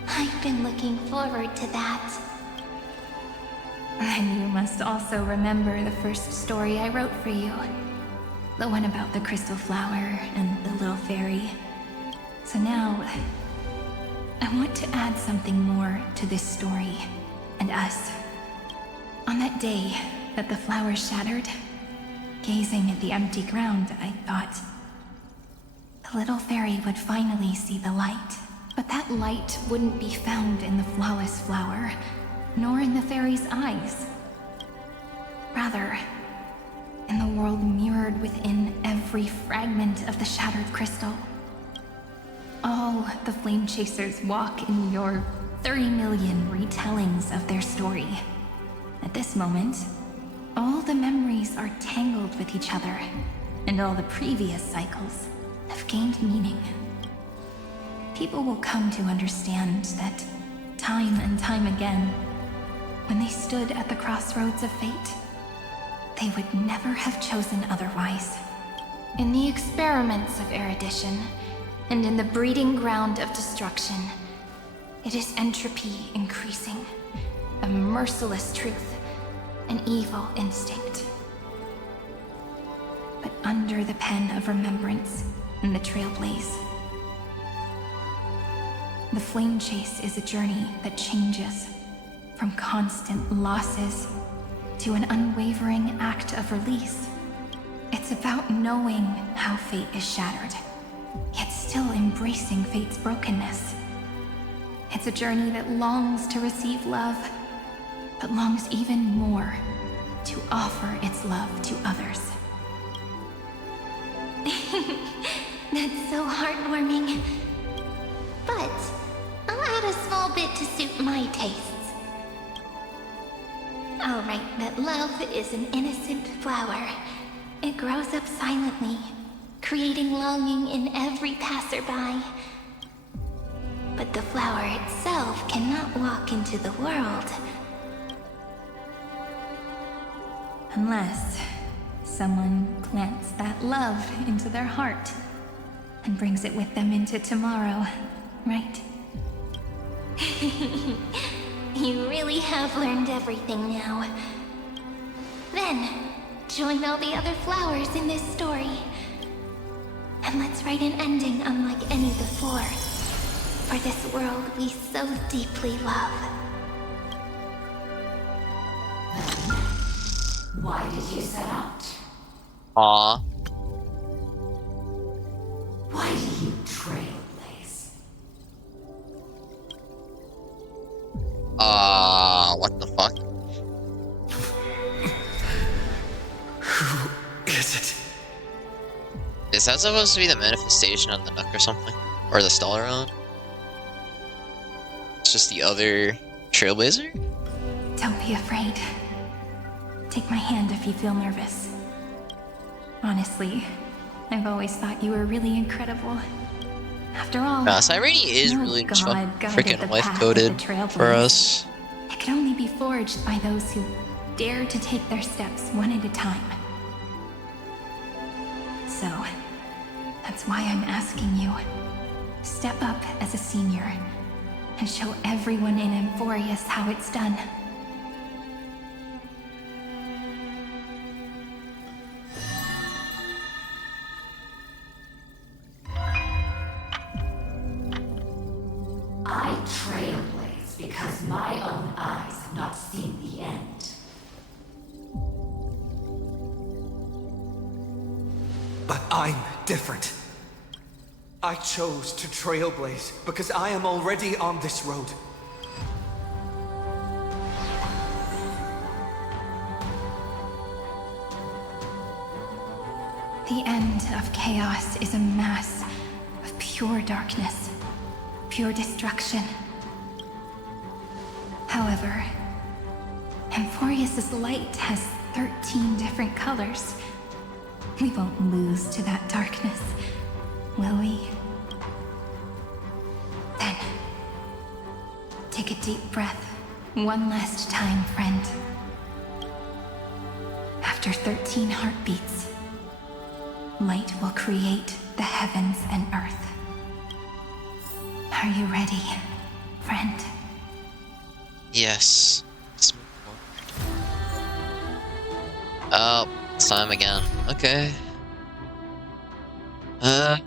I've been looking forward to that. And you must also remember the first story I wrote for you. The one about the crystal flower and the little fairy. So now, I want to add something more to this story and us. On that day that the flower shattered, gazing at the empty ground, I thought the little fairy would finally see the light. But that light wouldn't be found in the flawless flower, nor in the fairy's eyes. Rather, in the world mirrored within every fragment of the shattered crystal. All the Flame Chasers walk in your 30 million retellings of their story. At this moment, all the memories are tangled with each other, and all the previous cycles have gained meaning. People will come to understand that time and time again, when they stood at the crossroads of fate, they would never have chosen otherwise. In the experiments of erudition, and in the breeding ground of destruction, it is entropy increasing, a merciless truth, an evil instinct. But under the pen of remembrance and the trailblaze, the flame chase is a journey that changes from constant losses to an unwavering act of release. It's about knowing how fate is shattered, yet still embracing fate's brokenness. It's a journey that longs to receive love, but longs even more to offer its love to others. That's so heartwarming. But I'll add a small bit to suit my tastes. I'll write that love is an innocent flower. It grows up silently, creating longing in every passerby. But the flower itself cannot walk into the world. Unless someone plants that love into their heart and brings it with them into tomorrow, right? You really have learned everything now. Then, join all the other flowers in this story. And let's write an ending unlike any before. For this world we so deeply love. Why did you set out? Aww. Why do you trailblaze? What the fuck? Who is it? Is that supposed to be the manifestation of the Nook or something? Or the Stellaron? It's just the other Trailblazer? Don't be afraid. Take my hand if you feel nervous. Honestly, I've always thought you were really incredible. After all, Cyrene is no really just god guided freaking the life path of coded the Trailblaze. for us. It can only be forged by those who dare to take their steps one at a time. So, that's why I'm asking you. Step up as a senior and show everyone in Amphorius how it's done. I trailblaze because my own eyes have not seen the end. But I'm different. I chose to trailblaze because I am already on this road. The end of chaos is a mass of pure darkness, pure destruction. However, Amphorius's light has 13 different colors. We won't lose to that darkness, will we? Then, take a deep breath. One last time, friend. After 13 heartbeats, light will create the heavens and earth. Are you ready, friend? Yes. Let's move forward. Oh, it's time again. Okay. Oh,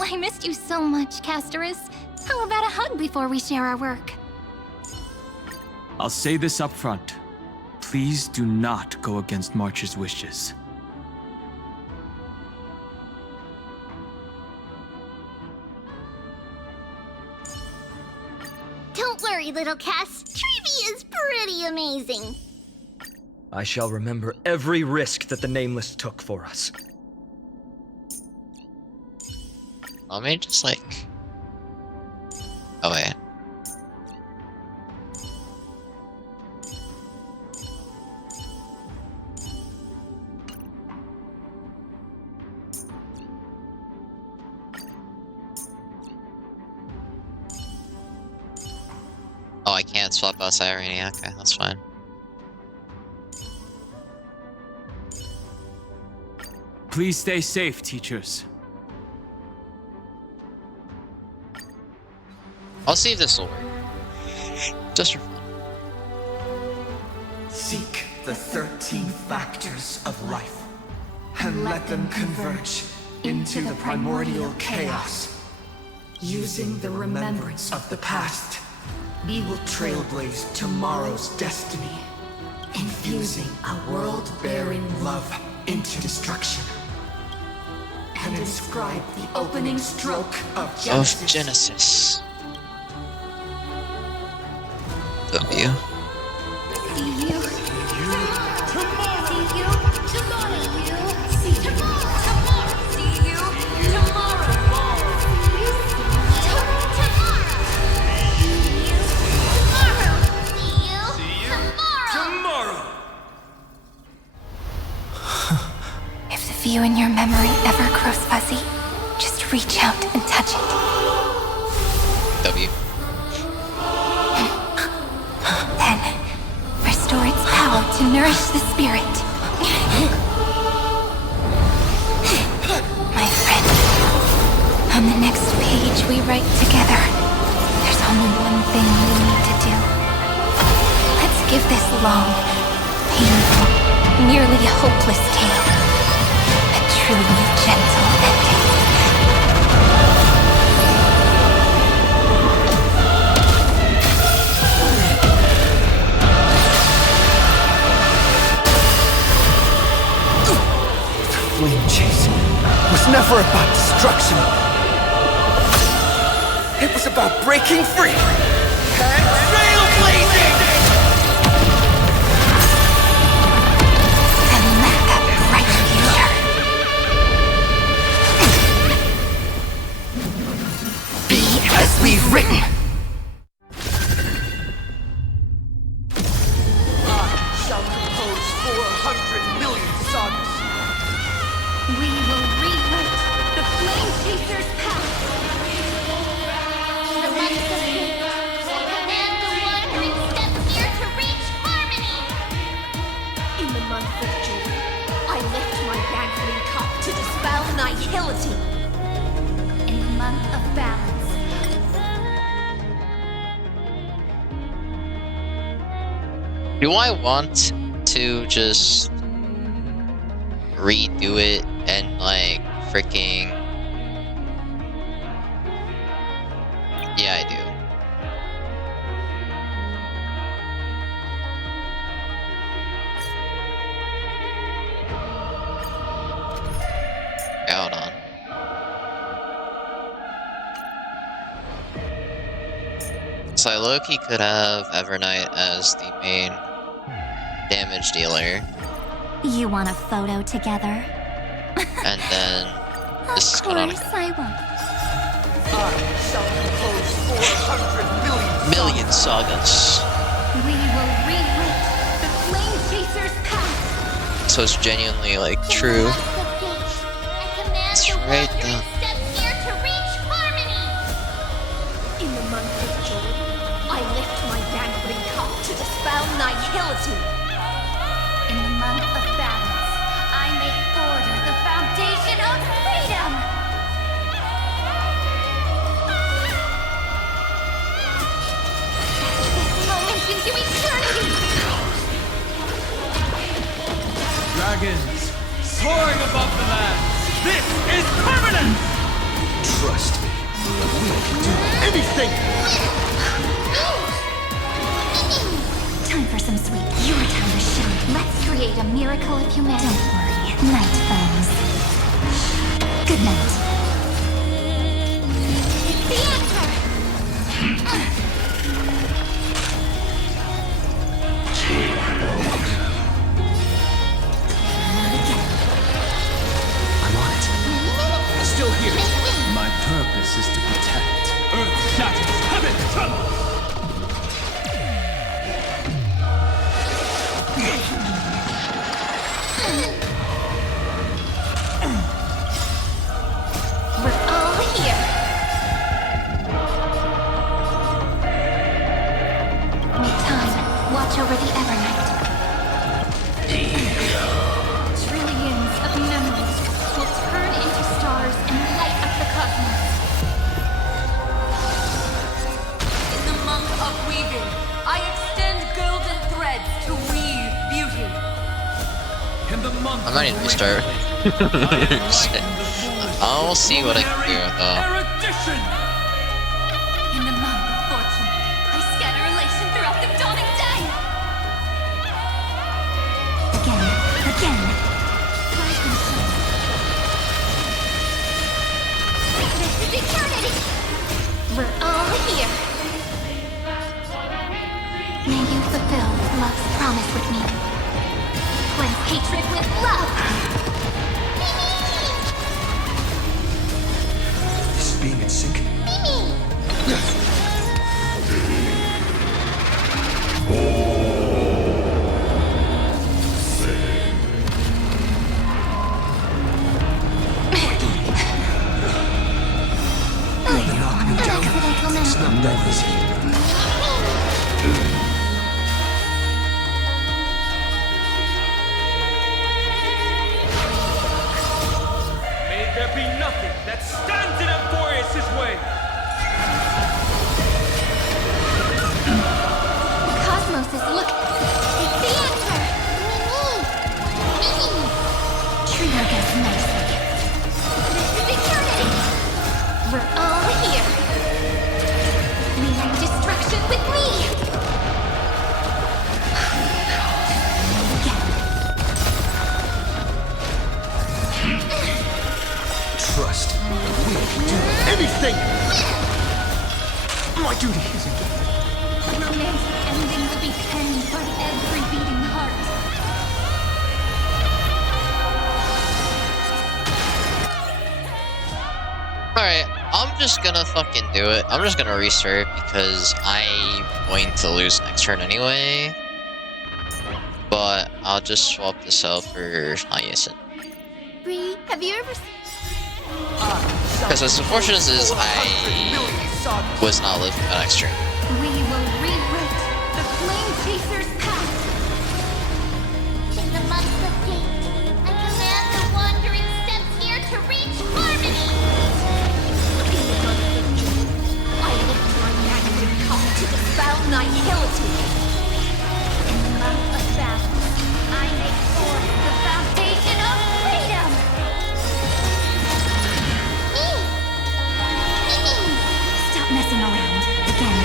I missed you so much, Castorus. How about a hug before we share our work? I'll say this up front. Please do not go against March's wishes. Don't worry, little Cass. Treevee is pretty amazing. I shall remember every risk that the Nameless took for us. Let me just like... Oh wait. Oh, I can't swap out Irene. Okay, that's fine. Please stay safe, teachers. I'll see if this will work. Just for fun. Seek the 13 factors of life, and let them converge into the primordial chaos. Using the remembrance of the past, we will trailblaze tomorrow's destiny, infusing a world-bearing love into destruction, and inscribe the opening stroke of Genesis. W. See you. Tomorrow. See you. Tomorrow. See you. Tomorrow. See you. Tomorrow. See you. Tomorrow! If the view in your memory ever grows fuzzy, just reach out and touch it. W. Then, restore its power to nourish the spirit. My friend, on the next page we write together, there's only one thing we need to do. Let's give this long, painful, nearly hopeless tale a truly gentle ending. Flame chase was never about destruction. It was about breaking free and trailblazing! And let that bright future be as we've written. I shall compose 400 million sagas. We will rewrite the Flame Chaser's path. The months of hate will command the 100 steps here to reach harmony. In the month of June, I lift my banqueting cup to dispel nihility. In the month of balance, Do I want to just redo it and like freaking... Yeah, I do. Yeah, hold on. So I low-key could have Evernight as the main damage dealer. You want a photo together? And then this is Of course canonical. I won't. I shall compose 400 Million sagas. We will rewrite the Flame Chaser's path. So it's genuinely like true. It's right there. In the month of June, I lift my dangling cup to dispel nihility. In the month of balance, I make order the foundation of freedom! This moment into eternity! Dragons, soaring above the land. This is permanent! Trust me, we can do anything! Time for some sweet. Your time to shine. Let's create a miracle of humanity. Don't worry. Night falls. Good night. The answer! I'm on it. Still here. My purpose is to protect. Earth shatters, heaven trembles! We're all here. Make time. Watch over the Evernight. Trillions of memories will turn into stars and light up the cosmos. In the month of weaving, I extend golden threads to weave beauty. In the month I might need to restart. I'll see what I can do though. erudition! In the month of fortune, I scatter elation throughout the dawning day. Again. This is eternity. We're all here. May you fulfill love's promise with me. Cleanse hatred with love. This is being in sync. You're the knock me down. It's not that easy. May there be nothing that stands in Amphorius' way! The cosmos is looking. It's the answer. Treat our guests nicely. This is eternity. We're all here. Meeting destruction with me. Trust me, we can do anything! My duty is Romantic ending will be penned by every beating heart. Alright, I'm just gonna fucking do it. I'm just gonna restart because I'm going to lose next turn anyway. But I'll just swap this out for Hyacinth. Bree, have you ever seen... Because as unfortunate as I was not living the next turn. We will rewrite the Flame Chaser's path. In the month of Gate, I command the wandering steps here to reach harmony. In the month of June, I lift my magnetic cup to dispel nihility. In the month of balance, I make order the foundation of freedom! Stop messing around. Again.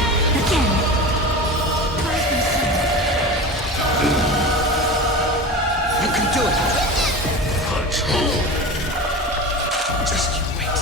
You can do it! Just you wait.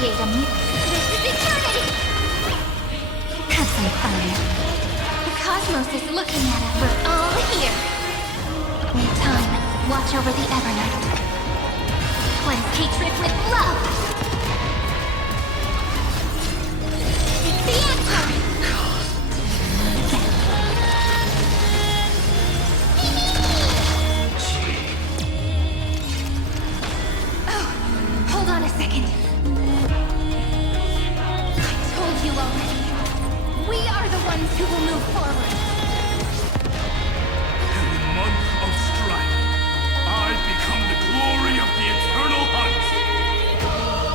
create a new... This is eternity! Have some fun. The cosmos is looking at us. We're all here. In time, watch over the Evernight. Cleanse hatred with love. It's the answer! Oh, hold on a second. I told you already. We are the ones who will move forward. In the month of strife, I become the glory of the eternal hunt.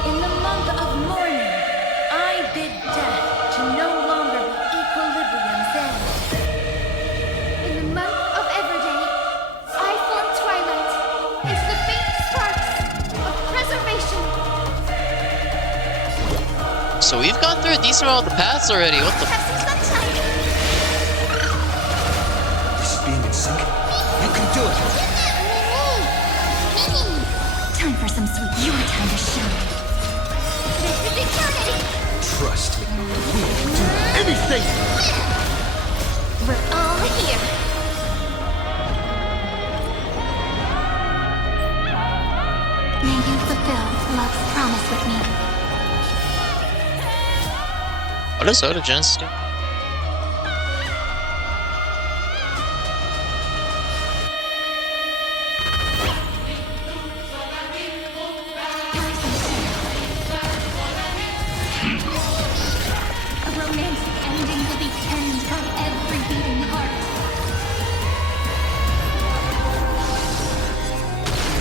In the month of mourning, I bid death to no longer be equilibrium's end. In the month of Everday, I form twilight into the faint sparks of preservation. So we've gone through a decent amount of the paths already. What the? This is being in sync. You can do it. Time for some sweet your time to shine. This is eternity. Trust me. We can do anything. We're all here. May you fulfill love's promise with me. What is Oda Genesis do? A romantic ending will be penned by every beating heart.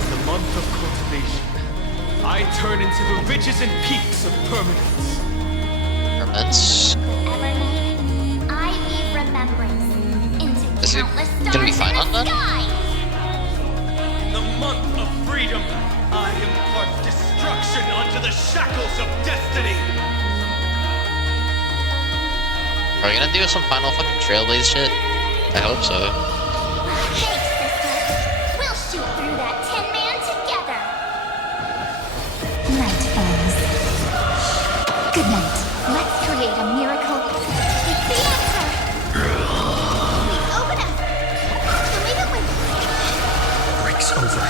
In the month of cultivation, I turn into the ridges and peaks of permanence. Permanence. I weave remembrance into Is it countless gonna be stars fine in on the that? sky. In the month of freedom, I impart destruction onto the shackles of destiny. Are we gonna do some final fucking Trailblaze shit? I hope so. Hey, sister. We'll shoot through that Tin Man together. Night falls. Good night. Let's create a miracle. It's the answer. Open up. Show me the way. Breaks over.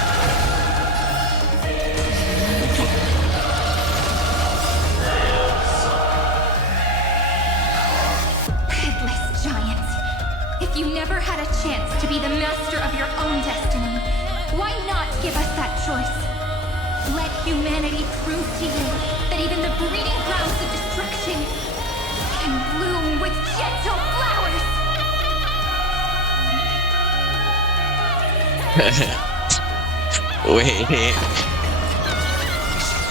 Headless giant. If you never had a chance to be the master of your own destiny, why not give us that choice? Let humanity prove to you that even the breeding grounds of destruction can bloom with gentle flowers. Wait.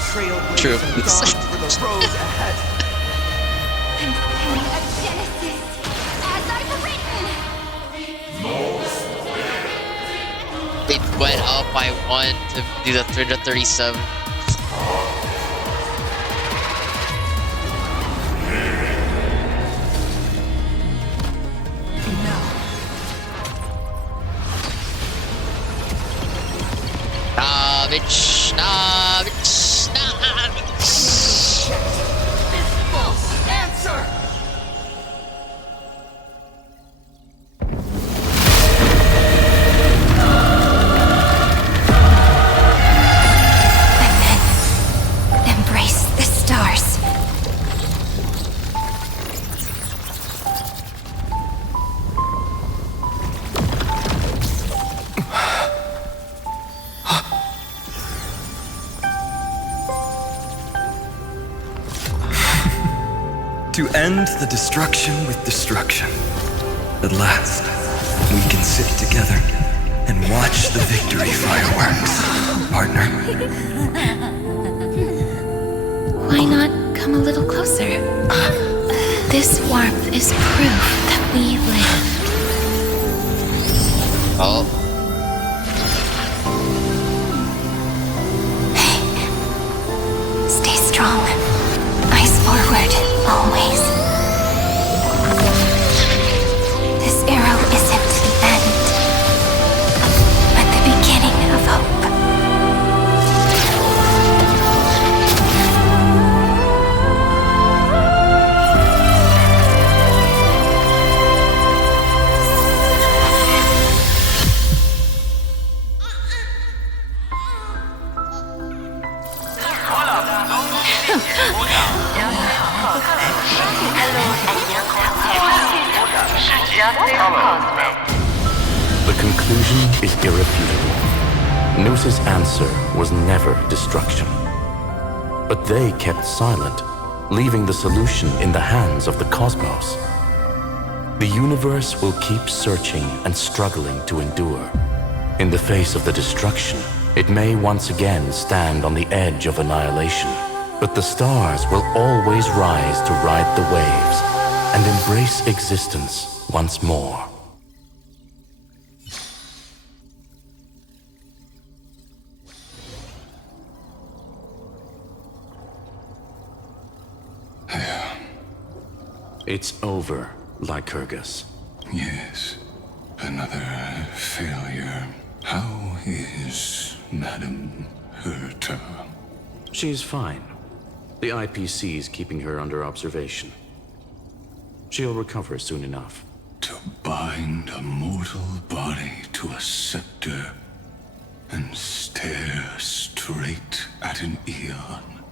Trailblazing True. dawn for the road ahead. And pen a Genesis, as I've written. It went up by 1 to do the 337. Nah, bitch. Nah, bitch. Nah, bitch. False answer. Embrace the stars. To end the destruction with destruction. At last, we can sit together and watch the victory fireworks, partner. Why not come a little closer? This warmth is proof that we live. Oh. Stay strong. Eyes forward, always. This arrow isn't the end, but the beginning of hope. The conclusion is irrefutable. Noos's answer was never destruction. But they kept silent, leaving the solution in the hands of the cosmos. The universe will keep searching and struggling to endure. In the face of the destruction, it may once again stand on the edge of annihilation. But the stars will always rise to ride the waves and embrace existence once more. It's over, Lycurgus. Yes, another failure. How is Madame Herta? She's fine. The IPC's keeping her under observation. She'll recover soon enough. To bind a mortal body to a scepter and stare straight at an eon.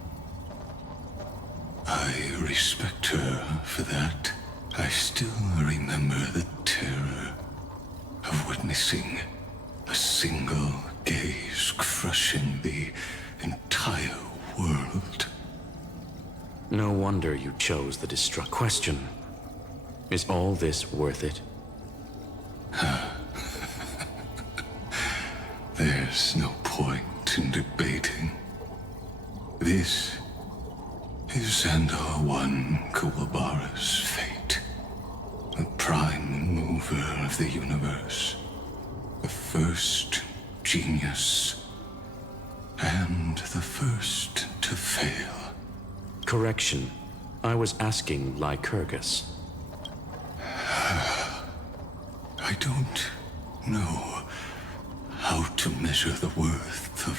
I respect her for that. I still remember the terror of witnessing a single gaze crushing the entire world. No wonder you chose the destruct. Question: is all this worth it? There's no point in debating. This is Xandar I Kuwabara's fate. The prime mover of the universe. The first genius. And the first to fail. Correction. I was asking Lycurgus. I don't know how to measure the worth of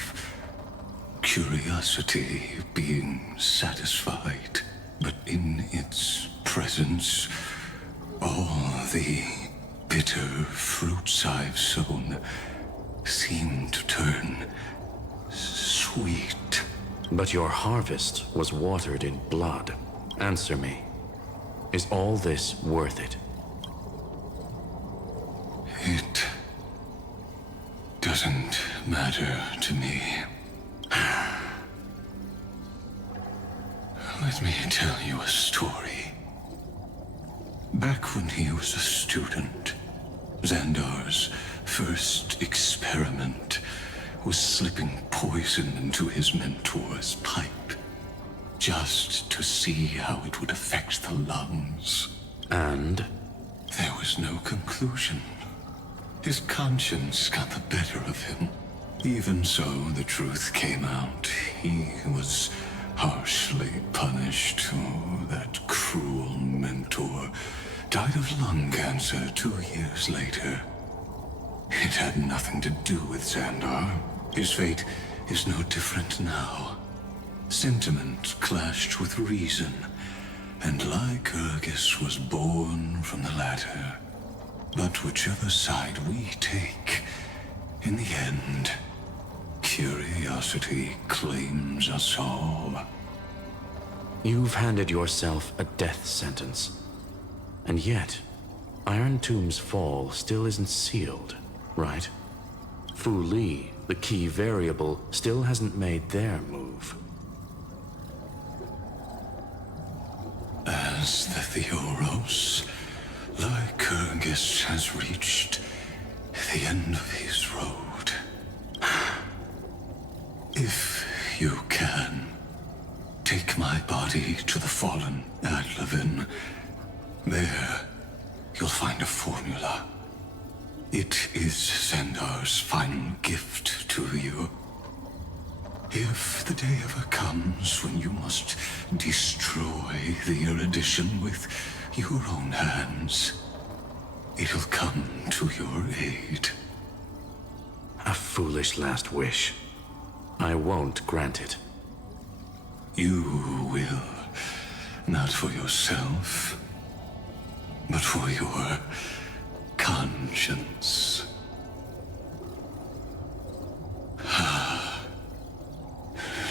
curiosity being satisfied, but in its presence, all the bitter fruits I've sown seem to turn sweet. But your harvest was watered in blood. Answer me. Is all this worth it? It doesn't matter to me. Let me tell you a story. Back when he was a student, Xandar's first experiment was slipping poison into his mentor's pipe, just to see how it would affect the lungs. And? There was no conclusion. His conscience got the better of him. Even so, the truth came out. He was harshly punished. Oh, that cruel mentor died of lung cancer 2 years later. It had nothing to do with Xandar. His fate is no different now. Sentiment clashed with reason, and Lycurgus was born from the latter. But whichever side we take, in the end, curiosity claims us all. You've handed yourself a death sentence. And yet, Iron Tomb's fall still isn't sealed, right? Fu Li, the key variable, still hasn't made their move. As the Theoros, Lycurgus has reached the end of his road. If you can, take my body to the fallen Adlevin. There, you'll find a formula. It is Xandar's final gift to you. If the day ever comes when you must destroy the erudition with your own hands, it'll come to your aid. A foolish last wish. I won't grant it. You will. Not for yourself, but for your conscience.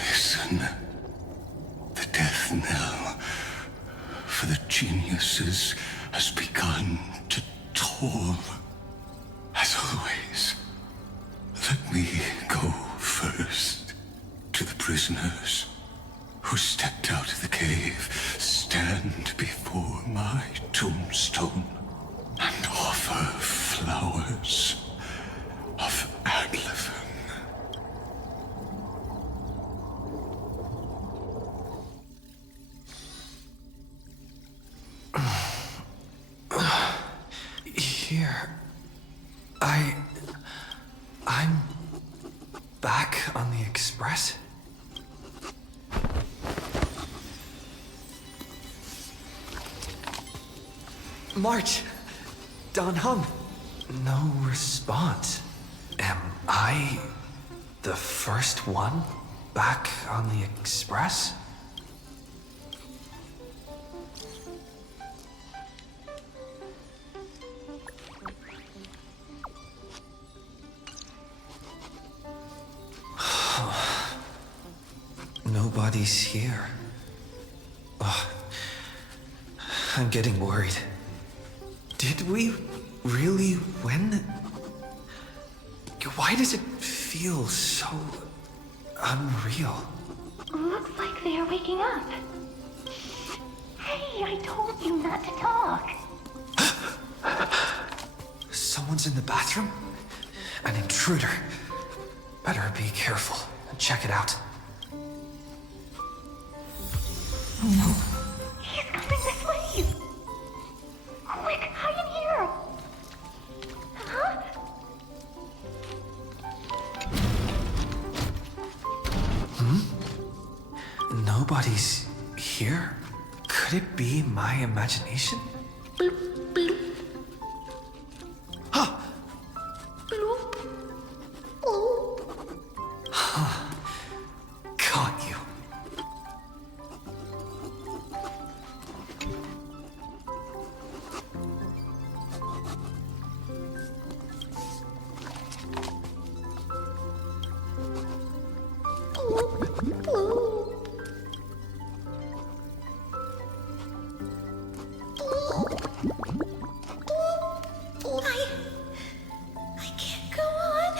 Listen. The death knell for the geniuses has begun to toll. As always, let me go first to the prisoners who stepped out of the cave. Stand before my tombstone and offer flowers of Adleven. Here. I'm back on the Express. March! Dan Heng! No response. Am I the first one back on the Express? Nobody's here. Oh, I'm getting worried. Did we really win? Why does it feel so unreal? Looks like they are waking up. Hey, I told you not to talk. Someone's in the bathroom? An intruder. Better be careful and check it out. Oh no. He's coming this way! Quick, hide in here! Huh? Nobody's here? Could it be my imagination? Huh. Huh. Caught you. I can't go on.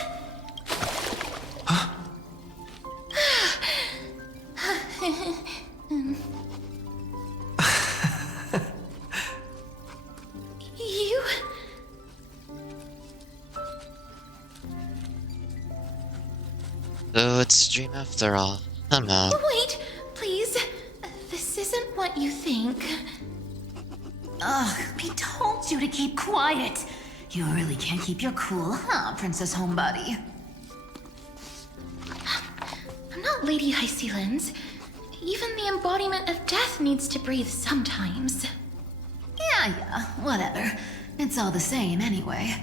You? So it's a dream after all. I'm out. Wait, please. This isn't what you think. Ugh, we told you to keep quiet. You really can't keep your cool, huh, Princess Homebody? I'm not Lady Hysealens. Even the embodiment of death needs to breathe sometimes. Yeah, whatever. It's all the same anyway.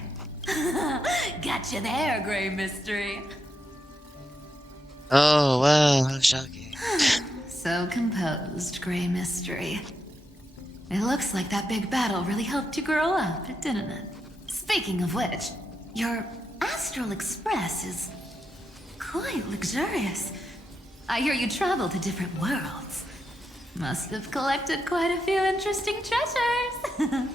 Gotcha there, Grey Mystery. Oh, wow, how shocking. So composed, Grey Mystery. It looks like that big battle really helped you grow up, didn't it? Speaking of which, your Astral Express is quite luxurious. I hear you travel to different worlds. Must have collected quite a few interesting treasures.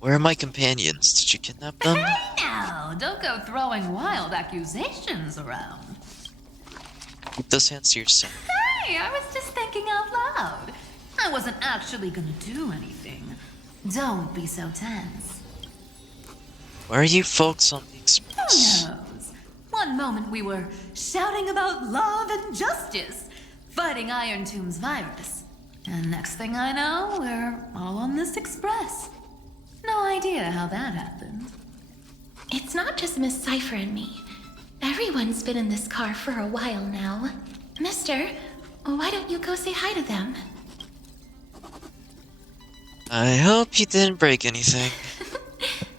Where are my companions? Did you kidnap them? Now, don't go throwing wild accusations around. Keep those hands to yourself. Hey, I was just thinking out loud. I wasn't actually gonna do anything. Don't be so tense. Where are you folks on the Express? Who knows? One moment we were shouting about love and justice, fighting Iron Tomb's virus. And next thing I know, we're all on this Express. No idea how that happened. It's not just Miss Cypher and me. Everyone's been in this car for a while now. Mister, why don't you go say hi to them? I hope you didn't break anything.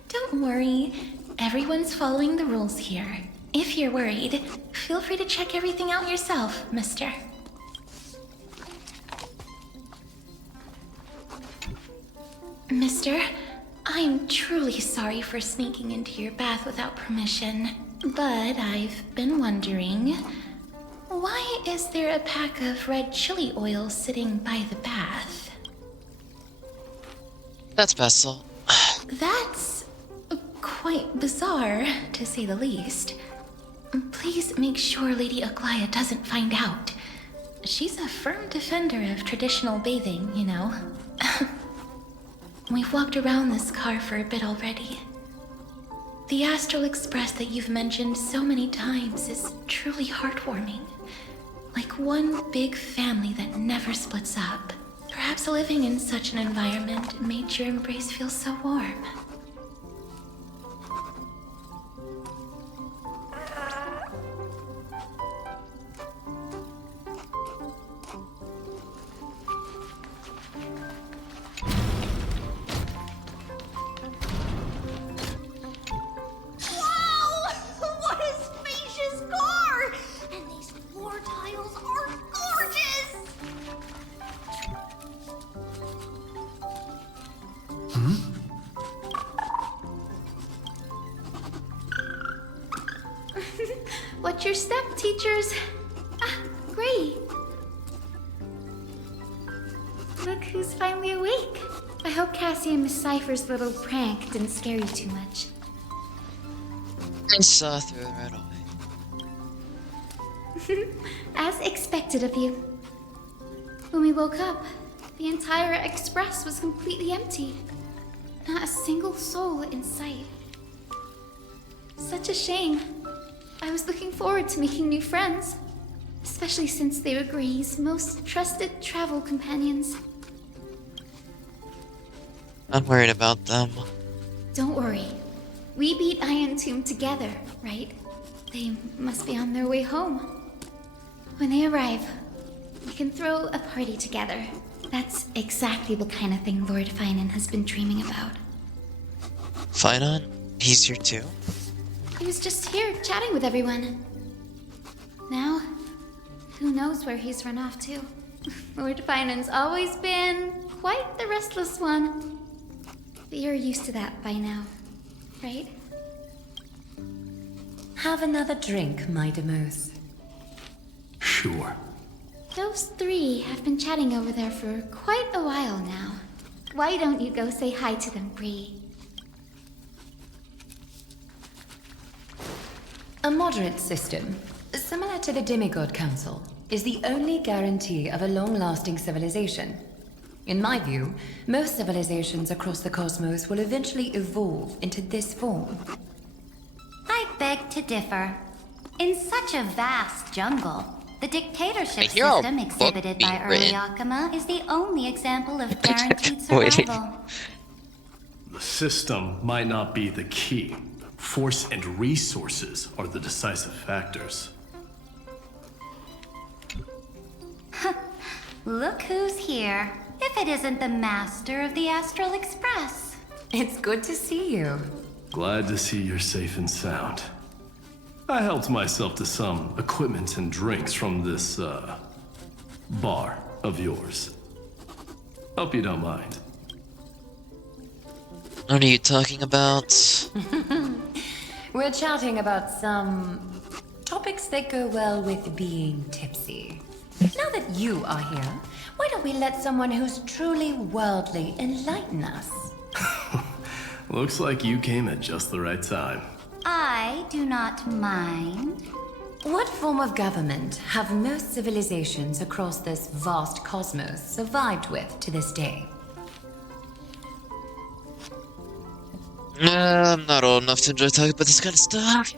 Don't worry. Everyone's following the rules here. If you're worried, feel free to check everything out yourself, mister. Mister, I'm truly sorry for sneaking into your bath without permission, but I've been wondering, Why is there a pack of red chili oil sitting by the bath? That's Vessel. That's quite bizarre, to say the least. Please make sure Lady Aglaya doesn't find out. She's a firm defender of traditional bathing, you know. We've walked around this car for a bit already. The Astral Express that you've mentioned so many times is truly heartwarming. Like one big family that never splits up. Perhaps living in such an environment made your embrace feel so warm. What's your step, teachers? Ah, great. Look who's finally awake. I hope Cassie and Miss Cypher's little prank didn't scare you too much. I saw through it right away. As expected of you. When we woke up, the entire express was completely empty. Not a single soul in sight. Such a shame. I was looking forward to making new friends, especially since they were Gray's most trusted travel companions. I'm worried about them. Don't worry. We beat Iron Tomb together, right? They must be on their way home. When they arrive, we can throw a party together. That's exactly the kind of thing Lord Finan has been dreaming about. Finan? He's here too? He was just here chatting with everyone. Now, who knows where he's run off to? Lord Finan's always been quite the restless one. But you're used to that by now, right? Have another drink, my Deimos. Sure. Those three have been chatting over there for quite a while now. Why don't you go say hi to them, Bree? A moderate system, similar to the Demigod Council, is the only guarantee of a long-lasting civilization. In my view, most civilizations across the cosmos will eventually evolve into this form. I beg to differ. In such a vast jungle, the dictatorship hear a system book exhibited by being early written. Akama is the only example of guaranteed Wait. survival. The system might not be the key. Force and resources are the decisive factors. Look who's here. If it isn't the master of the Astral Express. It's good to see you. Glad to see you're safe and sound. I helped myself to some equipment and drinks from this, bar of yours. Hope you don't mind. What are you talking about? We're chatting about some topics that go well with being tipsy. Now that you are here, why don't we let someone who's truly worldly enlighten us? Looks like you came at just the right time. I do not mind. What form of government have most civilizations across this vast cosmos survived with to this day? I'm not old enough to enjoy talking about this kind of stuff.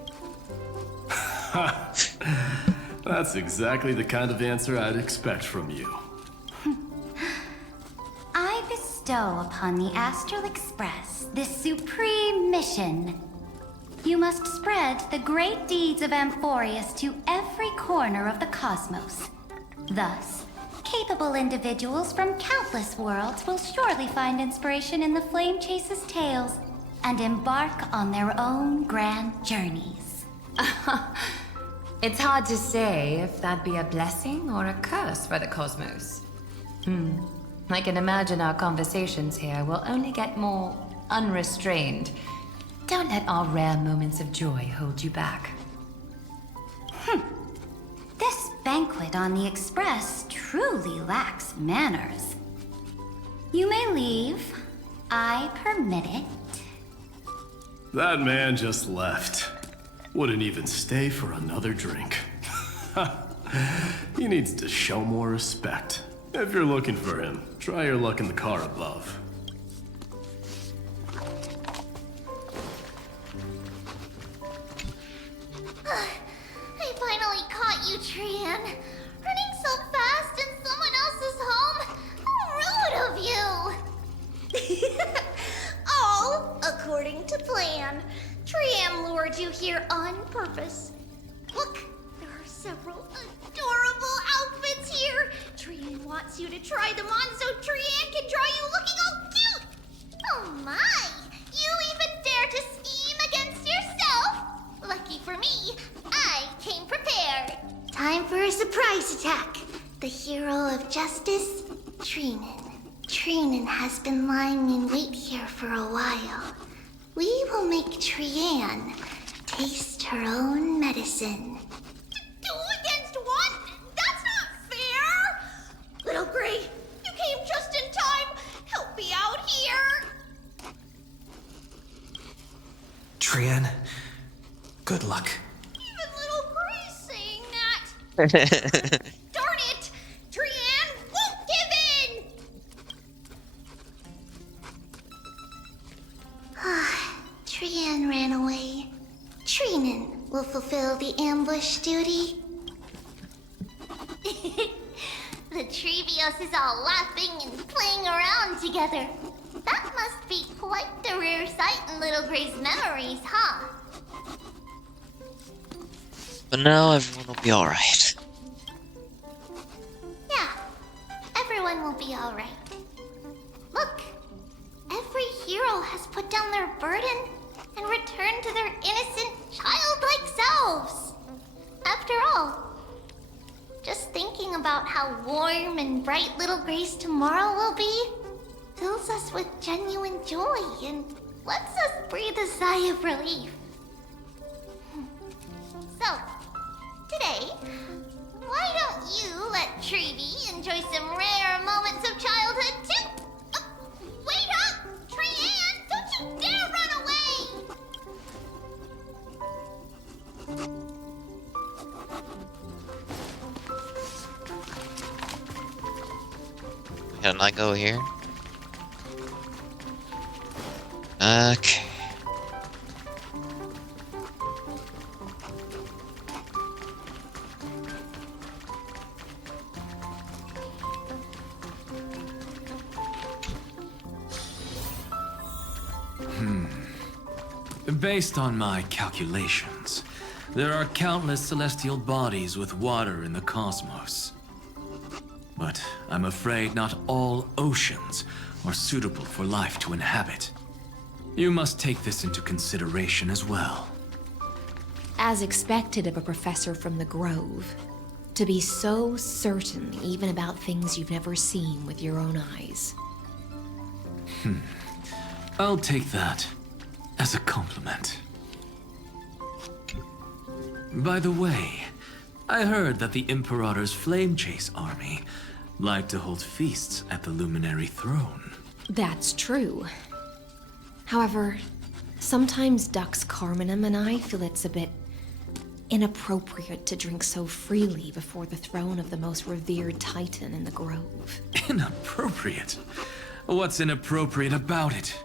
That's exactly the kind of answer I'd expect from you. I bestow upon the Astral Express this supreme mission. You must spread the great deeds of Amphorius to every corner of the cosmos. Thus, capable individuals from countless worlds will surely find inspiration in the Flame Chase's tales and embark on their own grand journeys. It's hard to say if that'd be a blessing or a curse for the cosmos. I can imagine our conversations here will only get more unrestrained. Don't let our rare moments of joy hold you back. This attendant on the Express truly lacks manners. You may leave. I permit it. That man just left. Wouldn't even stay for another drink. He needs to show more respect. If you're looking for him, try your luck in the car above. I finally caught you, Trian. Running so fast in someone else's home? How rude of you! All according to plan. Trian lured you here on purpose. Look, there are several adorable outfits here. Trian wants you to try them on so Trian can draw you looking all cute. Oh my! You even dare to scheme against yourself? Lucky for me, I came prepared. Time for a surprise attack. The hero of justice, Trinan. Trinan has been lying in wait here for a while. We will make Trian taste her own medicine. 2 against 1? That's not fair! Little Gray, you came just in time. Help me out here. Trian, good luck. Even Little Gray's saying that. Darn it! Trian won't give in! Trian ran away. Trinan will fulfill the ambush duty. The Trevios is all laughing and playing around together. That must be quite the rare sight in Little Gray's memories, huh? But now everyone will be alright. Yeah, everyone will be alright. Look, every hero has put down their burden and returned to their innocent, childlike selves. After all, just thinking about how warm and bright Little Gray's tomorrow will be fills us with genuine joy and lets us breathe a sigh of relief. So, today, why don't you let Trevi enjoy some rare moments of childhood too? Wait up! Trian, don't you dare run away! Can I go here? Okay. Based on my calculations, there are countless celestial bodies with water in the cosmos. But I'm afraid not all oceans are suitable for life to inhabit. You must take this into consideration as well. As expected of a professor from the Grove, to be so certain even about things you've never seen with your own eyes. I'll take that as a compliment. By the way, I heard that the Imperator's Flame Chase army like to hold feasts at the Luminary Throne. That's true. However, sometimes Dux Carminum and I feel it's a bit inappropriate to drink so freely before the throne of the most revered Titan in the Grove. Inappropriate? What's inappropriate about it?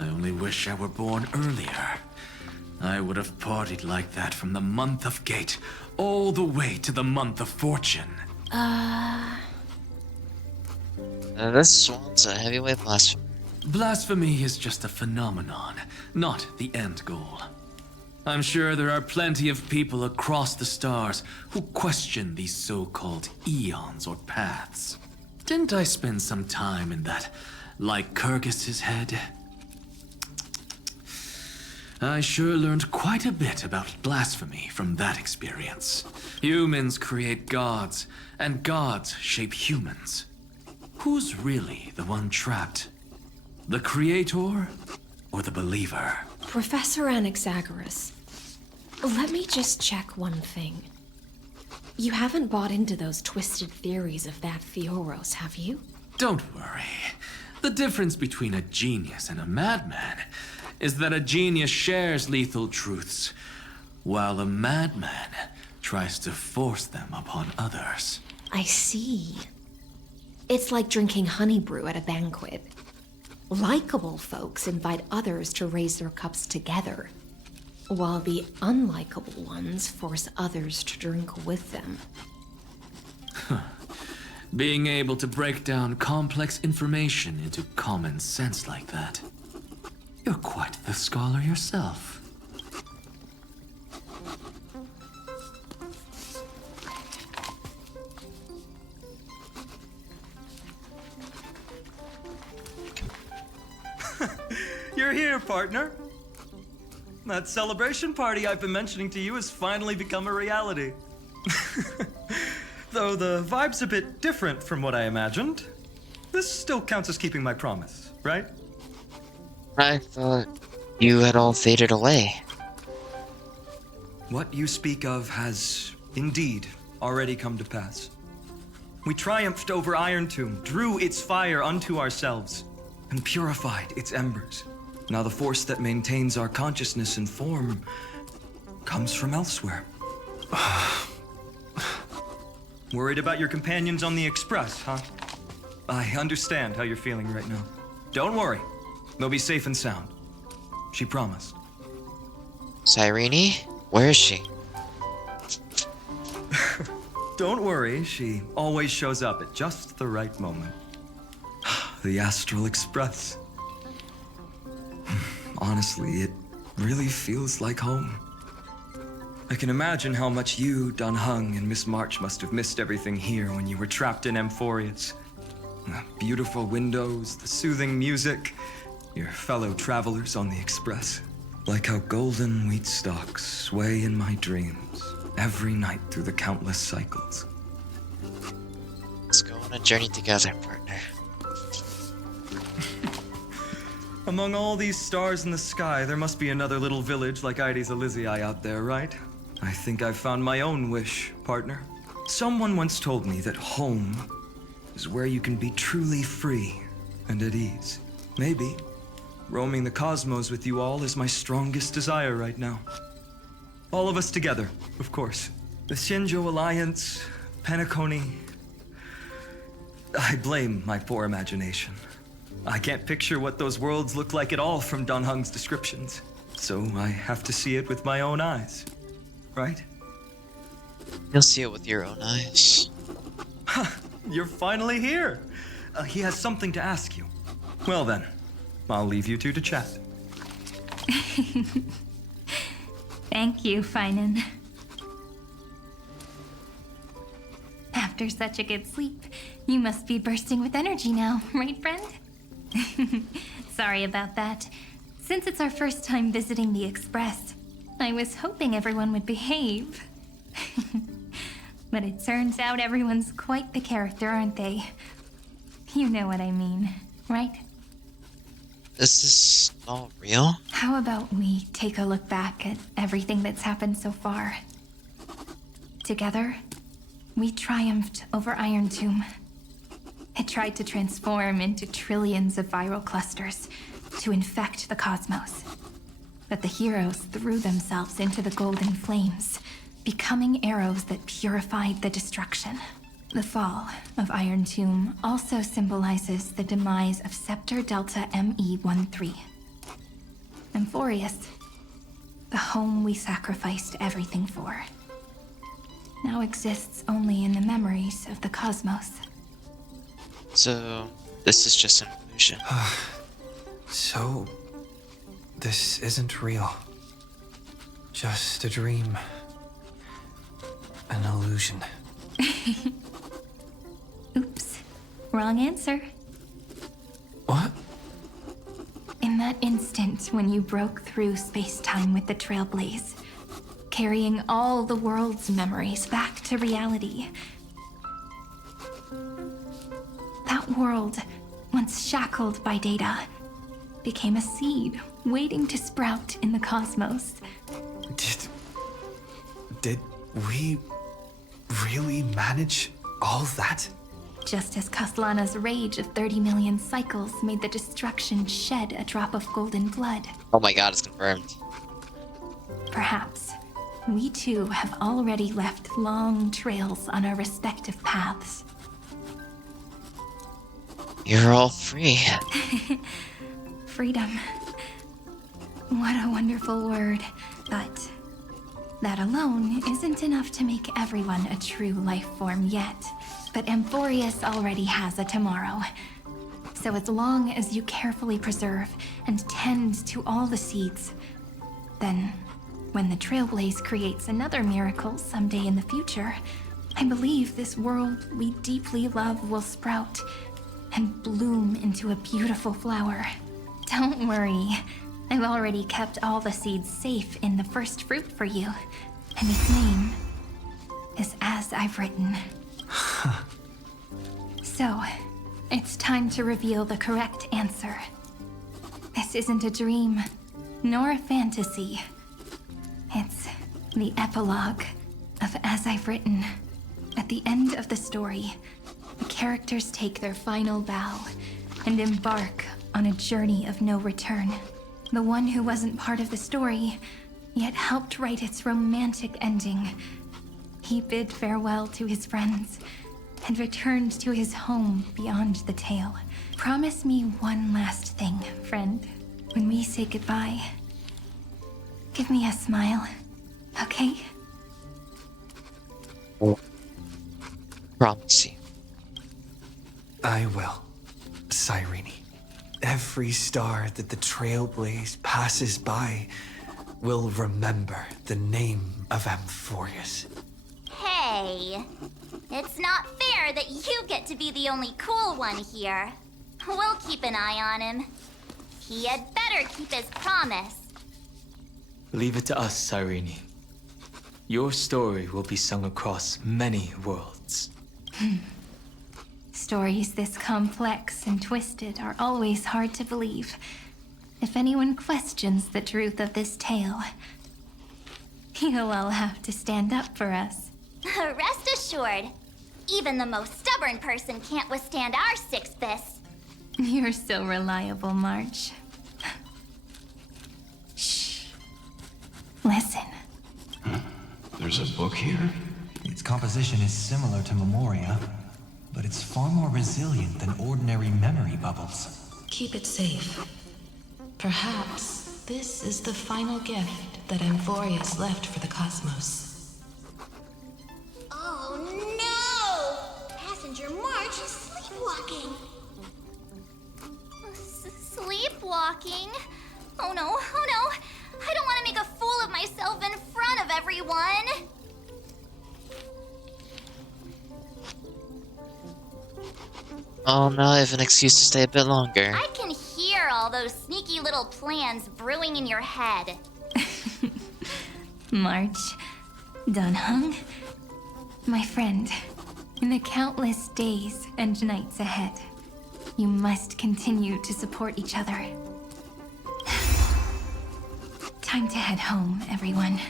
I only wish I were born earlier. I would have partied like that from the month of Gate all the way to the month of Fortune. This one's a heavyweight blasphemy. Blasphemy is just a phenomenon, not the end goal. I'm sure there are plenty of people across the stars who question these so-called eons or paths. Didn't I spend some time in that Lycurgus's head? I sure learned quite a bit about blasphemy from that experience. Humans create gods, and gods shape humans. Who's really the one trapped? The creator or the believer? Professor Anaxagoras, let me just check one thing. You haven't bought into those twisted theories of that Theoros, have you? Don't worry. The difference between a genius and a madman is that a genius shares lethal truths, while a madman tries to force them upon others. I see. It's like drinking honey brew at a banquet. Likeable folks invite others to raise their cups together, while the unlikable ones force others to drink with them. Being able to break down complex information into common sense like that. You're quite the scholar yourself. You're here, partner. That celebration party I've been mentioning to you has finally become a reality. Though the vibe's a bit different from what I imagined, this still counts as keeping my promise, right? I thought you had all faded away. What you speak of has indeed already come to pass. We triumphed over Iron Tomb, drew its fire unto ourselves, and purified its embers. Now the force that maintains our consciousness and form comes from elsewhere. Worried about your companions on the Express, huh? I understand how you're feeling right now. Don't worry. They'll be safe and sound. She promised. Cyrene? Where is she? Don't worry, she always shows up at just the right moment. The Astral Express. Honestly, it really feels like home. I can imagine how much you, Dan Heng, and Miss March must have missed everything here when you were trapped in Amphorius. The beautiful windows, the soothing music, your fellow travelers on the Express. Like how golden wheat stalks sway in my dreams every night through the countless cycles. Let's go on a journey together, partner. Among all these stars in the sky, there must be another little village like Ides Elysiae out there, right? I think I've found my own wish, partner. Someone once told me that home is where you can be truly free and at ease. Maybe roaming the cosmos with you all is my strongest desire right now. All of us together, of course. The Shinjo Alliance, Penacony. I blame my poor imagination. I can't picture what those worlds look like at all from Dan Heng's descriptions. So I have to see it with my own eyes. Right? You'll see it with your own eyes. You're finally here. He has something to ask you. Well then, I'll leave you two to chat. Thank you, Finan. After such a good sleep, you must be bursting with energy now, right, friend? Sorry about that. Since it's our first time visiting the Express, I was hoping everyone would behave. But it turns out everyone's quite the character, aren't they? You know what I mean, right? Is this all real? How about we take a look back at everything that's happened so far? Together, we triumphed over Iron Tomb. It tried to transform into trillions of viral clusters to infect the cosmos. But the heroes threw themselves into the golden flames, becoming arrows that purified the destruction. The fall of Iron Tomb also symbolizes the demise of Scepter Delta ME-13. Amphorius, the home we sacrificed everything for, now exists only in the memories of the cosmos. So, this is just an illusion. So, this isn't real. Just a dream. An illusion. Oops. Wrong answer. What? In that instant when you broke through space-time with the Trailblaze, carrying all the world's memories back to reality, that world, once shackled by data, became a seed waiting to sprout in the cosmos. Did we really manage all that? Just as Kaslana's rage of 30 million cycles made the destruction shed a drop of golden blood. Oh my god, it's confirmed. Perhaps we too have already left long trails on our respective paths. You're all free. Freedom. What a wonderful word. But that alone isn't enough to make everyone a true life form yet. But Amphorius already has a tomorrow. So as long as you carefully preserve and tend to all the seeds, then when the Trailblaze creates another miracle someday in the future, I believe this world we deeply love will sprout and bloom into a beautiful flower. Don't worry, I've already kept all the seeds safe in the first fruit for you, and its name is As I've Written. So, it's time to reveal the correct answer. This isn't a dream, nor a fantasy. It's the epilogue of As I've Written. At the end of the story, the characters take their final bow and embark on a journey of no return. The one who wasn't part of the story, yet helped write its romantic ending. He bid farewell to his friends and returned to his home beyond the tale. Promise me one last thing, friend. When we say goodbye, give me a smile, okay? Promise you. I will, Cyrene. Every star that the Trailblaze passes by will remember the name of Amphorius. Hey, it's not fair that you get to be the only cool one here. We'll keep an eye on him. He had better keep his promise. Leave it to us, Cyrene. Your story will be sung across many worlds. Stories this complex and twisted are always hard to believe. If anyone questions the truth of this tale, you'll all have to stand up for us. Rest assured, even the most stubborn person can't withstand our six fists. You're so reliable, March. Shh. Listen. There's a book here? Its composition is similar to Memoria, but it's far more resilient than ordinary memory bubbles. Keep it safe. Perhaps this is the final gift that Amphorius left for the cosmos. Oh no! Passenger March is sleepwalking. Sleepwalking? Oh no, oh no! I don't want to make a fool of myself in front of everyone! Oh, now I have an excuse to stay a bit longer. I can hear all those sneaky little plans brewing in your head. March, Dunhung, my friend, in the countless days and nights ahead, you must continue to support each other. Time to head home, everyone.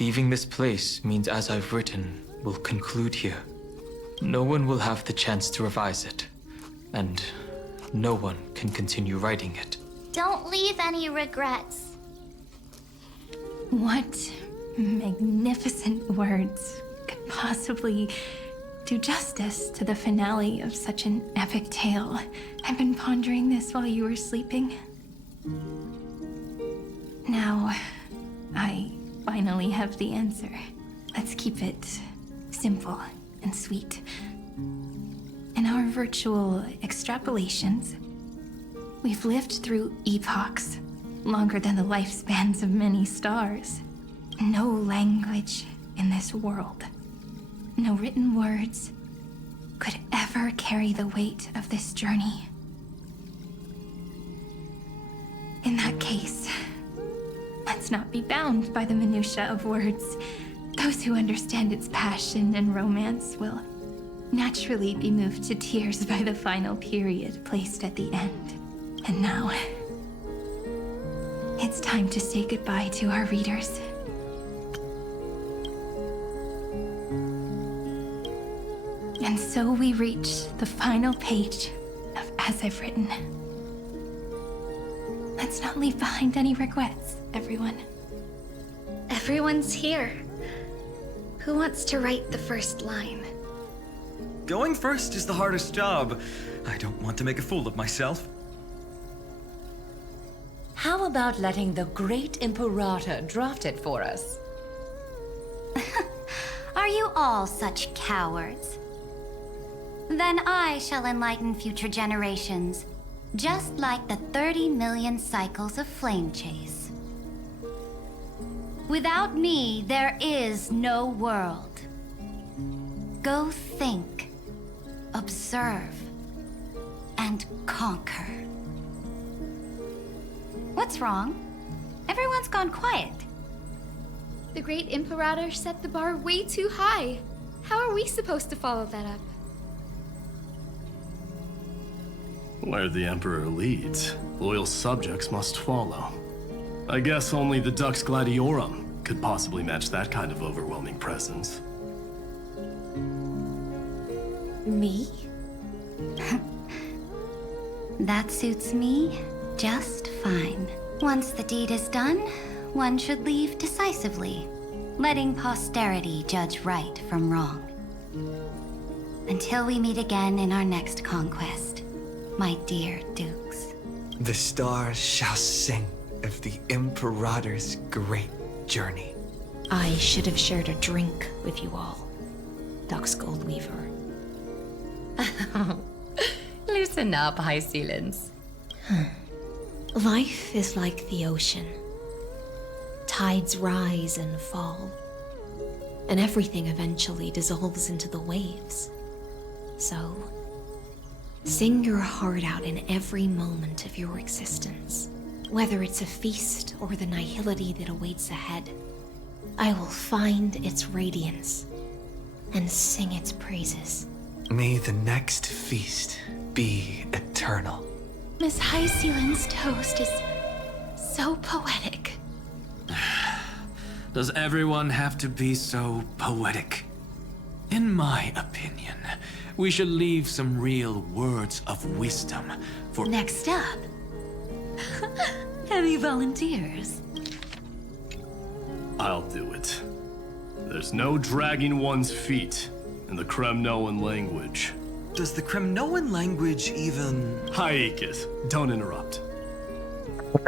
Leaving this place means As I've Written will conclude here. No one will have the chance to revise it, and no one can continue writing it. Don't leave any regrets. What magnificent words could possibly do justice to the finale of such an epic tale? I've been pondering this while you were sleeping. Now, I finally have the answer. Let's keep it simple and sweet. In our virtual extrapolations, we've lived through epochs longer than the lifespans of many stars. No language in this world, no written words could ever carry the weight of this journey. In that case, let's not be bound by the minutiae of words. Those who understand its passion and romance will naturally be moved to tears by the final period placed at the end. And now, It's time to say goodbye to our readers. And so we reach the final page of As I've Written. Let's not leave behind any regrets, everyone. Everyone's here. Who wants to write the first line? Going first is the hardest job. I don't want to make a fool of myself. How about letting the great Imperator draft it for us? Are you all such cowards? Then I shall enlighten future generations, just like the 30 million cycles of flame chase. Without me, there is no world. Go think, observe, and conquer. What's wrong? Everyone's gone quiet. The great Imperator set the bar way too high. How are we supposed to follow that up? Where the Emperor leads, loyal subjects must follow. I guess only the Dux Gladiorum could possibly match that kind of overwhelming presence. Me? That suits me just fine. Once the deed is done, one should leave decisively, letting posterity judge right from wrong. Until we meet again in our next conquest, my dear dukes. The stars shall sing of the Imperator's great journey. I should have shared a drink with you all, Dux Goldweaver. Loosen up, High Sealants. Life is like the ocean. Tides rise and fall, and everything eventually dissolves into the waves. So, sing your heart out in every moment of your existence. Whether it's a feast or the nihility that awaits ahead, I will find its radiance and sing its praises. May the next feast be eternal. Miss High Sealand's toast is so poetic. Does everyone have to be so poetic? In my opinion, we should leave some real words of wisdom for— Next up, any volunteers? I'll do it. There's no dragging one's feet in the Kremnoan language. Does the Kremnoan language even... Haikis, don't interrupt.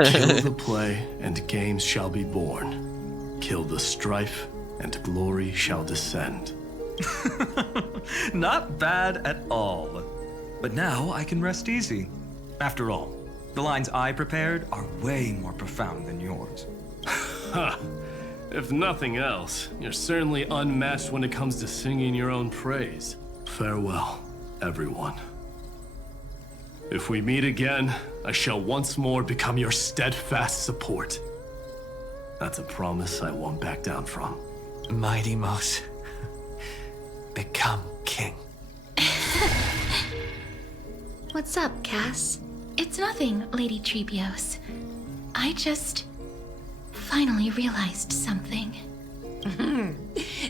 Kill the play, and games shall be born. Kill the strife, and glory shall descend. Not bad at all. But now I can rest easy. After all, the lines I prepared are way more profound than yours. Ha! If nothing else, you're certainly unmatched when it comes to singing your own praise. Farewell, everyone. If we meet again, I shall once more become your steadfast support. That's a promise I won't back down from. Mighty Mouse, become king. What's up, Cass? It's nothing, Lady Trebios. I just finally realized something.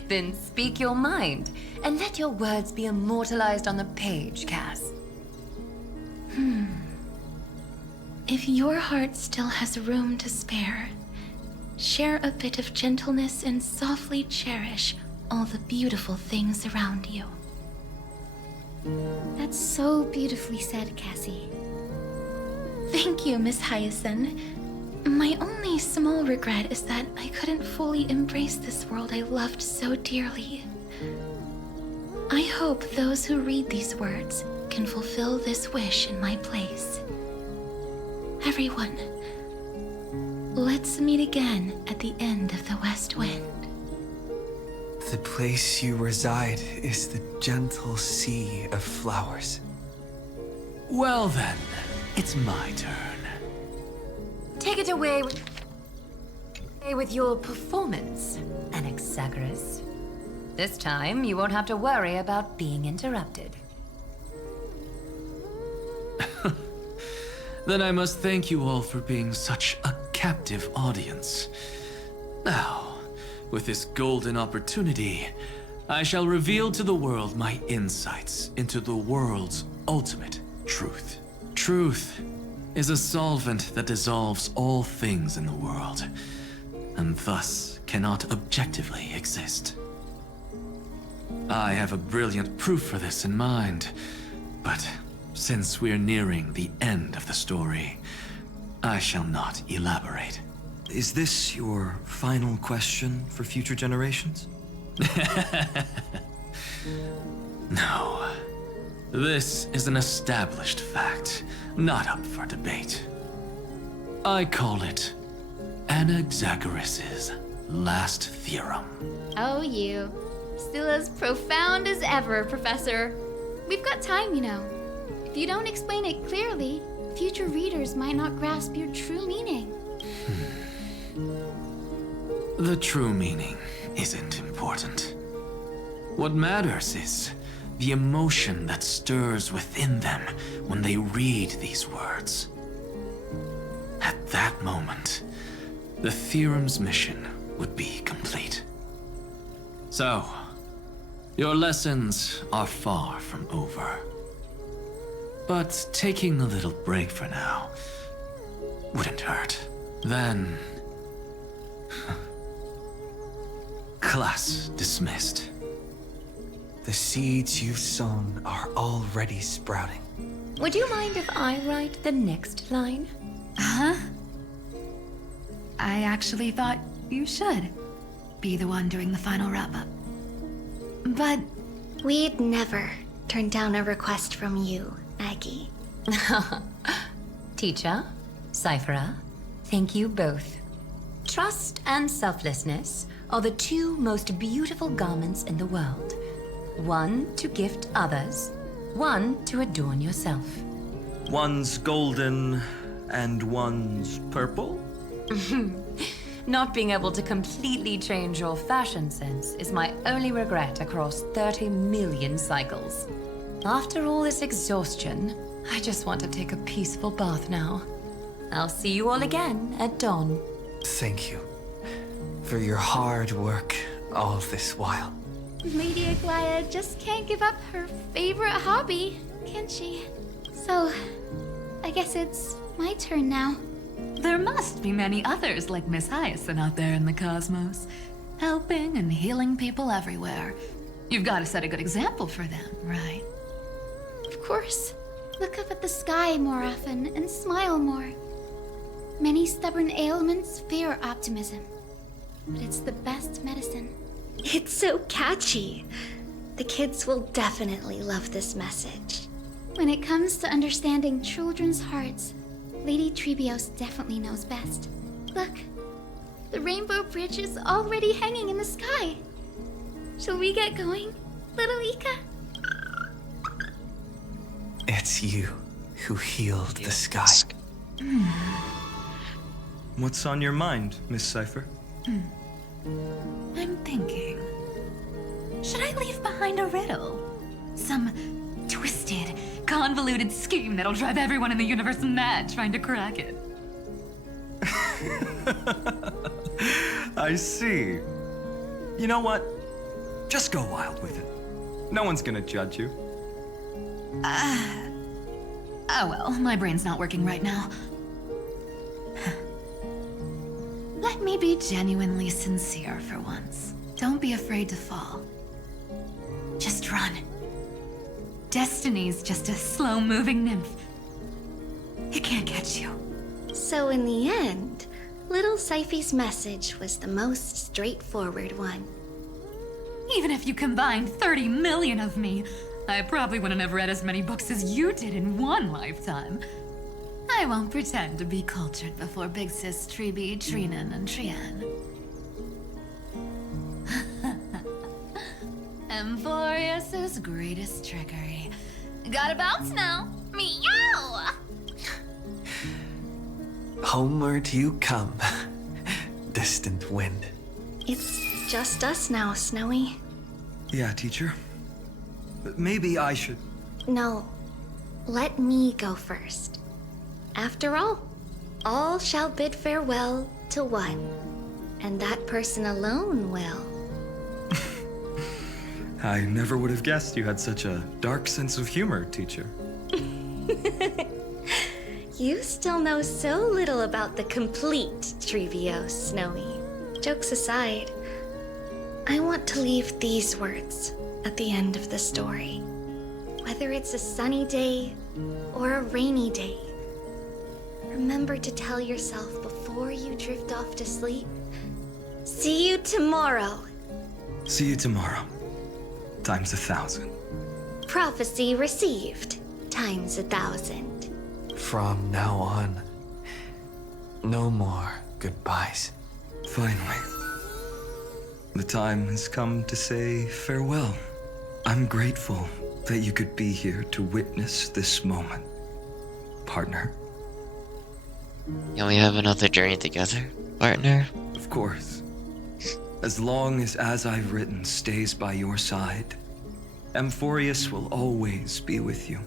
Then speak your mind, and let your words be immortalized on the page, Cass. If your heart still has room to spare, share a bit of gentleness and softly cherish all the beautiful things around you. That's so beautifully said, Cassie. Thank you, Miss Hyacinth. My only small regret is that I couldn't fully embrace this world I loved so dearly. I hope those who read these words can fulfill this wish in my place. Everyone, let's meet again at the end of the West Wind. The place you reside is the gentle sea of flowers. Well then, it's my turn. Take it away with your performance, Anaxagoras. This time, you won't have to worry about being interrupted. Then I must thank you all for being such a captive audience. Now, with this golden opportunity, I shall reveal to the world my insights into the world's ultimate truth. Truth is a solvent that dissolves all things in the world, and thus cannot objectively exist. I have a brilliant proof for this in mind, but since we're nearing the end of the story, I shall not elaborate. Is this your final question for future generations? No. This is an established fact, not up for debate. I call it Anaxagoras' last theorem. Oh, you. Still as profound as ever, Professor. We've got time, you know. If you don't explain it clearly, future readers might not grasp your true meaning. The true meaning isn't important. What matters is the emotion that stirs within them when they read these words. At that moment, the theorem's mission would be complete. So, your lessons are far from over. But taking a little break for now wouldn't hurt. Then... class dismissed. The seeds you've sown are already sprouting. Would you mind if I write the next line? Huh? I actually thought you should be the one doing the final wrap-up. But... We'd never turn down a request from you, Aggie. Teacher, Cyphera, thank you both. Trust and selflessness are the two most beautiful garments in the world. One to gift others, one to adorn yourself. One's golden and one's purple? Not being able to completely change your fashion sense is my only regret across 30 million cycles. After all this exhaustion, I just want to take a peaceful bath now. I'll see you all again at dawn. Thank you for your hard work all this while. Lady Aglaia just can't give up her favorite hobby, can she? So, I guess it's my turn now. there must be many others like Miss Hyacinth out there in the cosmos, helping and healing people everywhere. You've got to set a good example for them, right? Of course. Look up at the sky more often and smile more. Many stubborn ailments fear optimism, but it's the best medicine. It's so catchy. The kids will definitely love this message. When it comes to understanding children's hearts, Lady Trebios definitely knows best. Look, the Rainbow Bridge is already hanging in the sky. Shall we get going, little Ika? It's you who healed the sky. What's on your mind, Miss Cypher? I'm thinking. Should I leave behind a riddle? Some twisted, convoluted scheme that'll drive everyone in the universe mad trying to crack it. I see. You know what? Just go wild with it. No one's gonna judge you. Oh well, my brain's not working right now. Let me be genuinely sincere for once. Don't be afraid to fall. Just run. Destiny's just a slow-moving nymph. It can't catch you. So in the end, little Cyphy's message was the most straightforward one. Even if you combined 30 million of me, I probably wouldn't have read as many books as you did in one lifetime. I won't pretend to be cultured before Big Sis Trebi, Trinan, and Trian. Emphorius' greatest trickery. Gotta bounce now. Meow! Homeward you come, distant wind. It's just us now, Snowy. Yeah, teacher. But maybe I should... No, let me go first. After all, all shall bid farewell to one, and that person alone will. I never would have guessed you had such a dark sense of humor, teacher. You still know so little about the complete Treebeos, Snowy. Jokes aside, I want to leave these words at the end of the story. Whether it's a sunny day or a rainy day, remember to tell yourself before you drift off to sleep, see you tomorrow. See you tomorrow. Times 1,000. Prophecy received. Times 1,000. From now on, no more goodbyes. Finally. The time has come to say farewell. I'm grateful that you could be here to witness this moment, partner. Can we have another journey together, partner? Of course. As long as I've written stays by your side, Amphorius will always be with you.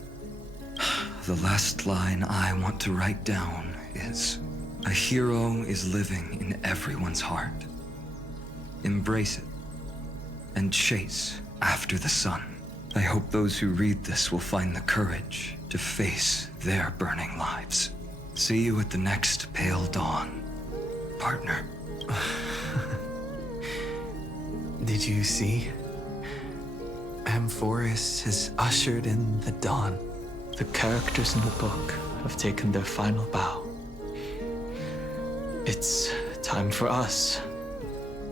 The last line I want to write down is, a hero is living in everyone's heart. Embrace it and chase after the sun. I hope those who read this will find the courage to face their burning lives. See you at the next pale dawn, partner. Did you see? Amphorius has ushered in the dawn. The characters in the book have taken their final bow. It's time for us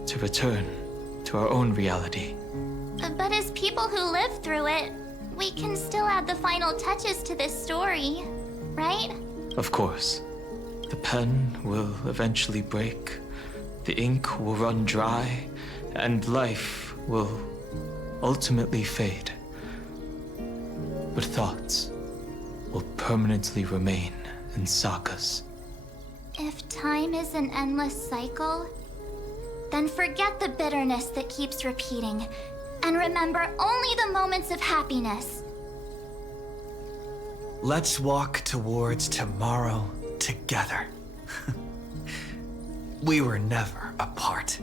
to return to our own reality. But as people who lived through it, we can still add the final touches to this story, right? Of course. The pen will eventually break, the ink will run dry, and life will ultimately fade. But thoughts will permanently remain in sagas. If time is an endless cycle, then forget the bitterness that keeps repeating, and remember only the moments of happiness. Let's walk towards tomorrow together. We were never apart.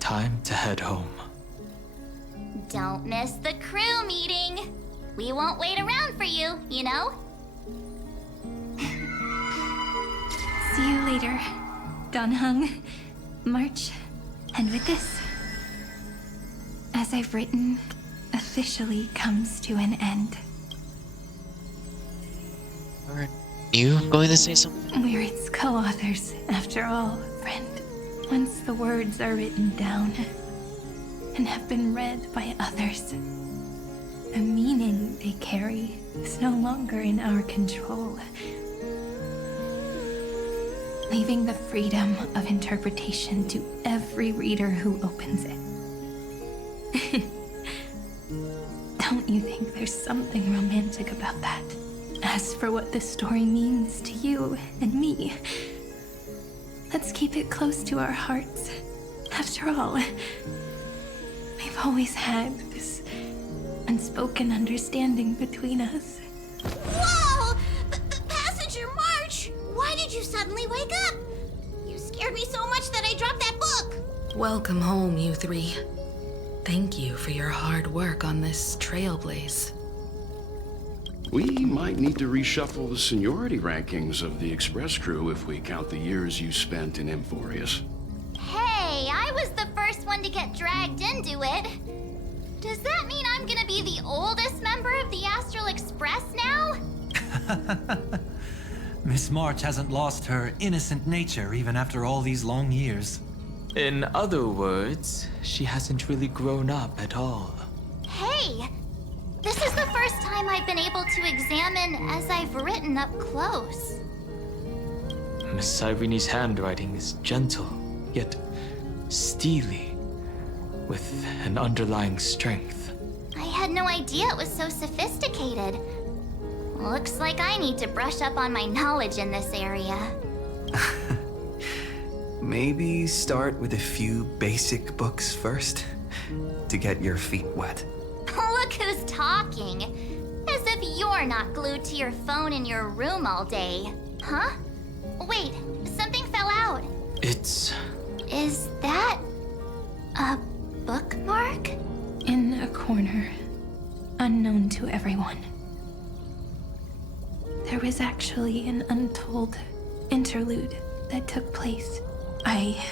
Time to head home. Don't miss the crew meeting. We won't wait around for you, you know? See you later, Donhung, March, and with this, as I've written, officially comes to an end. Are you going to say something? We're its co-authors, after all, friend. Once the words are written down and have been read by others, the meaning they carry is no longer in our control, leaving the freedom of interpretation to every reader who opens it. Don't you think there's something romantic about that? As for what this story means to you and me, let's keep it close to our hearts. After all, we've always had this unspoken understanding between us. Whoa! Passenger March! Why did you suddenly wake up? You scared me so much that I dropped that book! Welcome home, you three. Thank you for your hard work on this trailblaze. We might need to reshuffle the seniority rankings of the Express crew if we count the years you spent in Amphorius. Hey, I was the first one to get dragged into it. Does that mean I'm gonna be the oldest member of the Astral Express now? Miss March hasn't lost her innocent nature even after all these long years. In other words, she hasn't really grown up at all. Hey, this is the first time I've been able to examine as I've written up close. Miss Irene's handwriting is gentle, yet steely, with an underlying strength. I had no idea it was so sophisticated. Looks like I need to brush up on my knowledge in this area. Maybe start with a few basic books first, to get your feet wet. Look who's talking. As if you're not glued to your phone in your room all day. Huh? Wait, something fell out. It's... Is that a bookmark? In a corner, unknown to everyone. There was actually an untold interlude that took place. I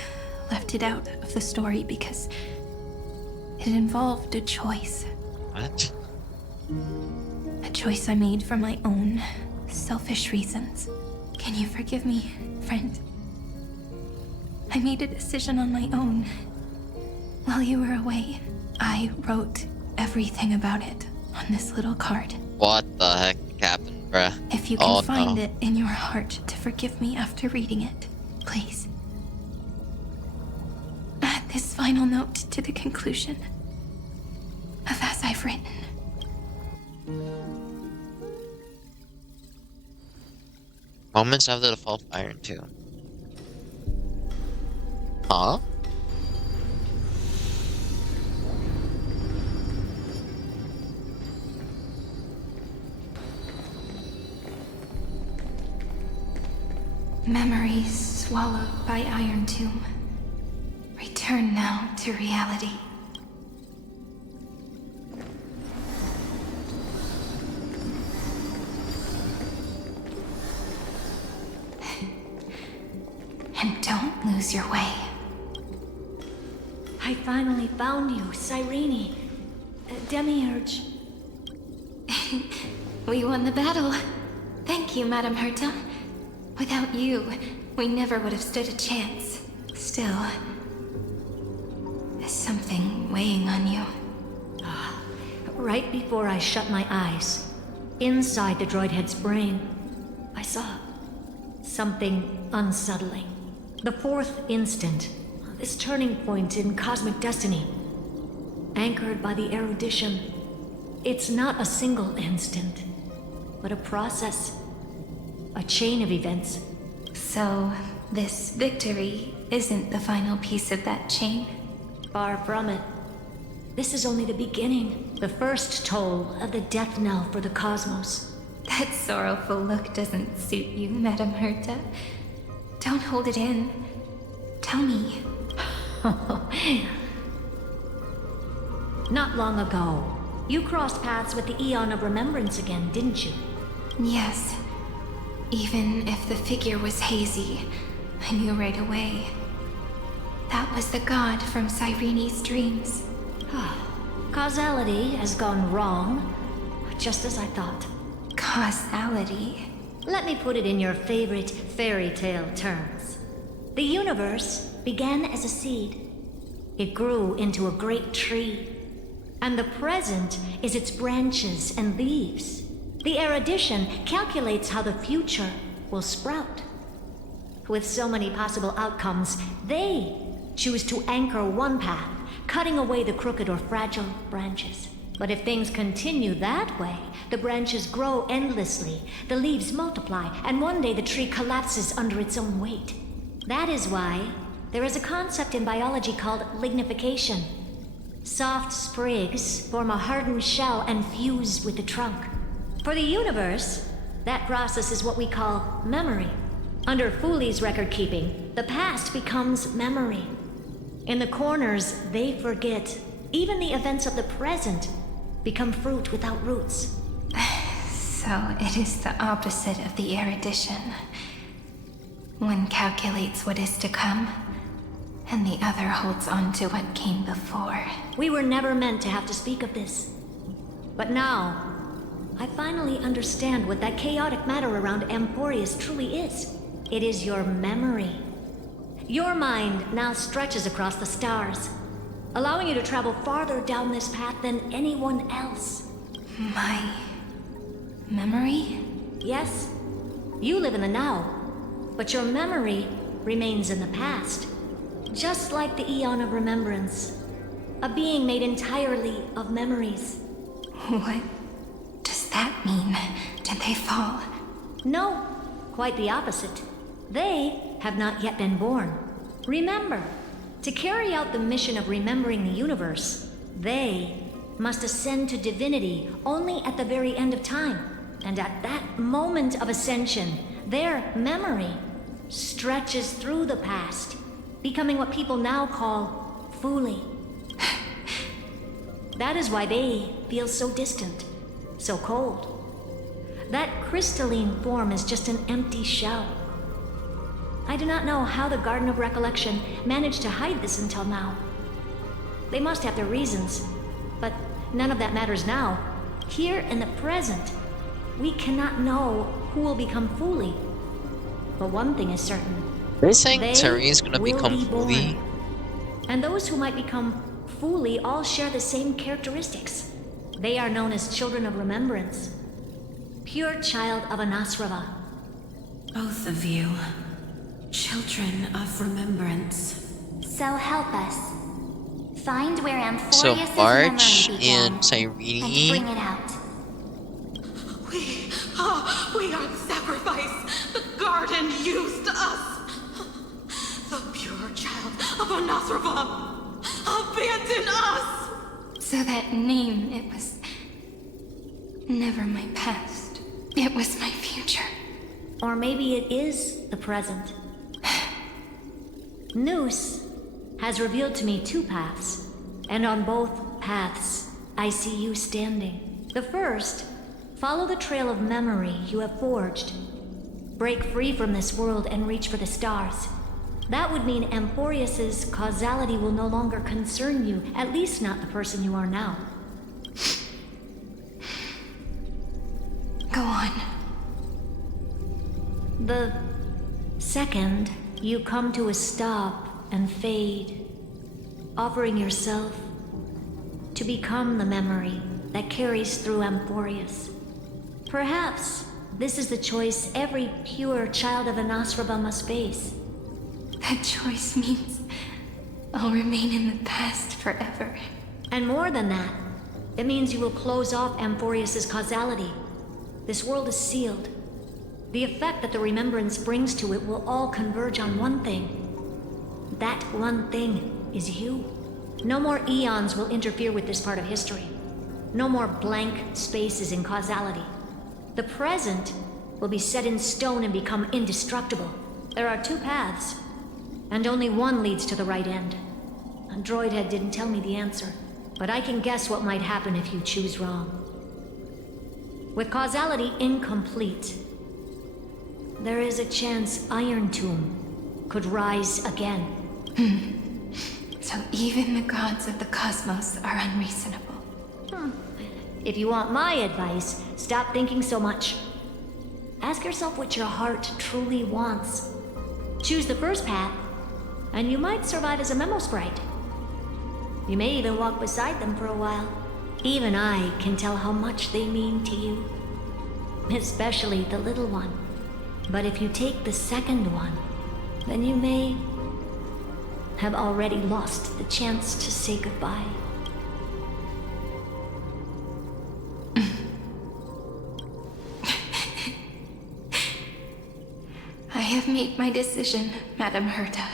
left it out of the story because it involved a choice. What? A choice I made for my own selfish reasons. Can you forgive me, friend? I made a decision on my own. While you were away, I wrote everything about it on this little card. What the heck happened, bruh? If you can find it in your heart to forgive me after reading it, please. Add this final note to the conclusion of as I've written. Moments after the fall of Iron 2. Huh? Memories swallowed by Iron Tomb. Return now to reality. And don't lose your way. I finally found you, Cyrene. Demiurge. We won the battle. Thank you, Madame Herta. Without you, we never would have stood a chance. Still, there's something weighing on you. Right before I shut my eyes, inside the droid head's brain, I saw something unsettling. The fourth instant, this turning point in cosmic destiny, anchored by the erudition. It's not a single instant, but a process, a chain of events. So, this victory isn't the final piece of that chain? Far from it. This is only the beginning, the first toll of the death knell for the cosmos. That sorrowful look doesn't suit you, Madame Herta. Don't hold it in. Tell me. Not long ago, you crossed paths with the Eon of Remembrance again, didn't you? Yes. Even if the figure was hazy, I knew right away. That was the god from Cyrene's dreams. Causality has gone wrong, just as I thought. Causality? Let me put it in your favorite fairy tale terms. The universe began as a seed. It grew into a great tree. And the present is its branches and leaves. The erudition calculates how the future will sprout. With so many possible outcomes, they choose to anchor one path, cutting away the crooked or fragile branches. But if things continue that way, the branches grow endlessly, the leaves multiply, and one day the tree collapses under its own weight. That is why there is a concept in biology called lignification. Soft sprigs form a hardened shell and fuse with the trunk. For the universe, that process is what we call memory. Under Fooley's record keeping, the past becomes memory. In the corners, they forget. Even the events of the present become fruit without roots. So it is the opposite of the erudition. One calculates what is to come, and the other holds on to what came before. We were never meant to have to speak of this. But now, I finally understand what that chaotic matter around Emporius truly is. It is your memory. Your mind now stretches across the stars, allowing you to travel farther down this path than anyone else. My memory? Yes. You live in the now, but your memory remains in the past. Just like the Eon of Remembrance, a being made entirely of memories. What does that mean? Did they fall? No, quite the opposite. They have not yet been born. Remember, to carry out the mission of remembering the universe, they must ascend to divinity only at the very end of time. And at that moment of ascension, their memory stretches through the past, becoming what people now call Fuli. That is why they feel so distant, so cold. That crystalline form is just an empty shell. I do not know how the Garden of Recollection managed to hide this until now. They must have their reasons, but none of that matters now. Here in the present, we cannot know who will become Fuli. But one thing is certain. Are you saying Tarine's gonna will become be born. Fuli? And those who might become Fuli all share the same characteristics. They are known as Children of Remembrance. Pure child of Anasrava. Both of you. Children of Remembrance. So help us. Find where So Amphorius' March memory began, and and bring Cyrene. it out. We are the sacrifice. The garden used us. The pure child of Anasrava. Abandon us! So that name, it was never my past. It was my future. Or maybe it is the present. Noose has revealed to me two paths, and on both paths, I see you standing. The first, follow the trail of memory you have forged. Break free from this world and reach for the stars. That would mean Amphorius' causality will no longer concern you, at least not the person you are now. Go on. The second, you come to a stop and fade, offering yourself to become the memory that carries through Amphorius. Perhaps this is the choice every pure child of Anasrava must face. That choice means I'll remain in the past forever. And more than that, it means you will close off Amphorius' causality. This world is sealed. The effect that the remembrance brings to it will all converge on one thing. That one thing is you. No more eons will interfere with this part of history. No more blank spaces in causality. The present will be set in stone and become indestructible. There are two paths, and only one leads to the right end. A droid head didn't tell me the answer, but I can guess what might happen if you choose wrong. With causality incomplete, there is a chance Iron Tomb could rise again. So even the gods of the cosmos are unreasonable. If you want my advice, stop thinking so much. Ask yourself what your heart truly wants. Choose the first path, and you might survive as a memo sprite. You may even walk beside them for a while. Even I can tell how much they mean to you. Especially the little one. But if you take the second one, then you may have already lost the chance to say goodbye. I have made my decision, Madame Herta.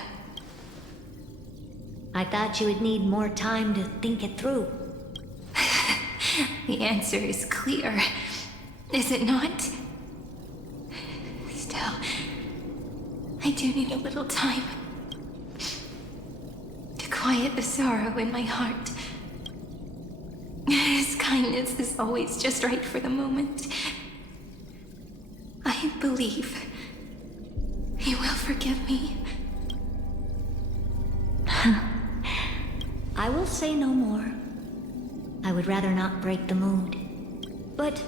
I thought you would need more time to think it through. The answer is clear, is it not? Still, I do need a little time to quiet the sorrow in my heart. His kindness is always just right for the moment. I believe he will forgive me. I will say no more. I would rather not break the mood. But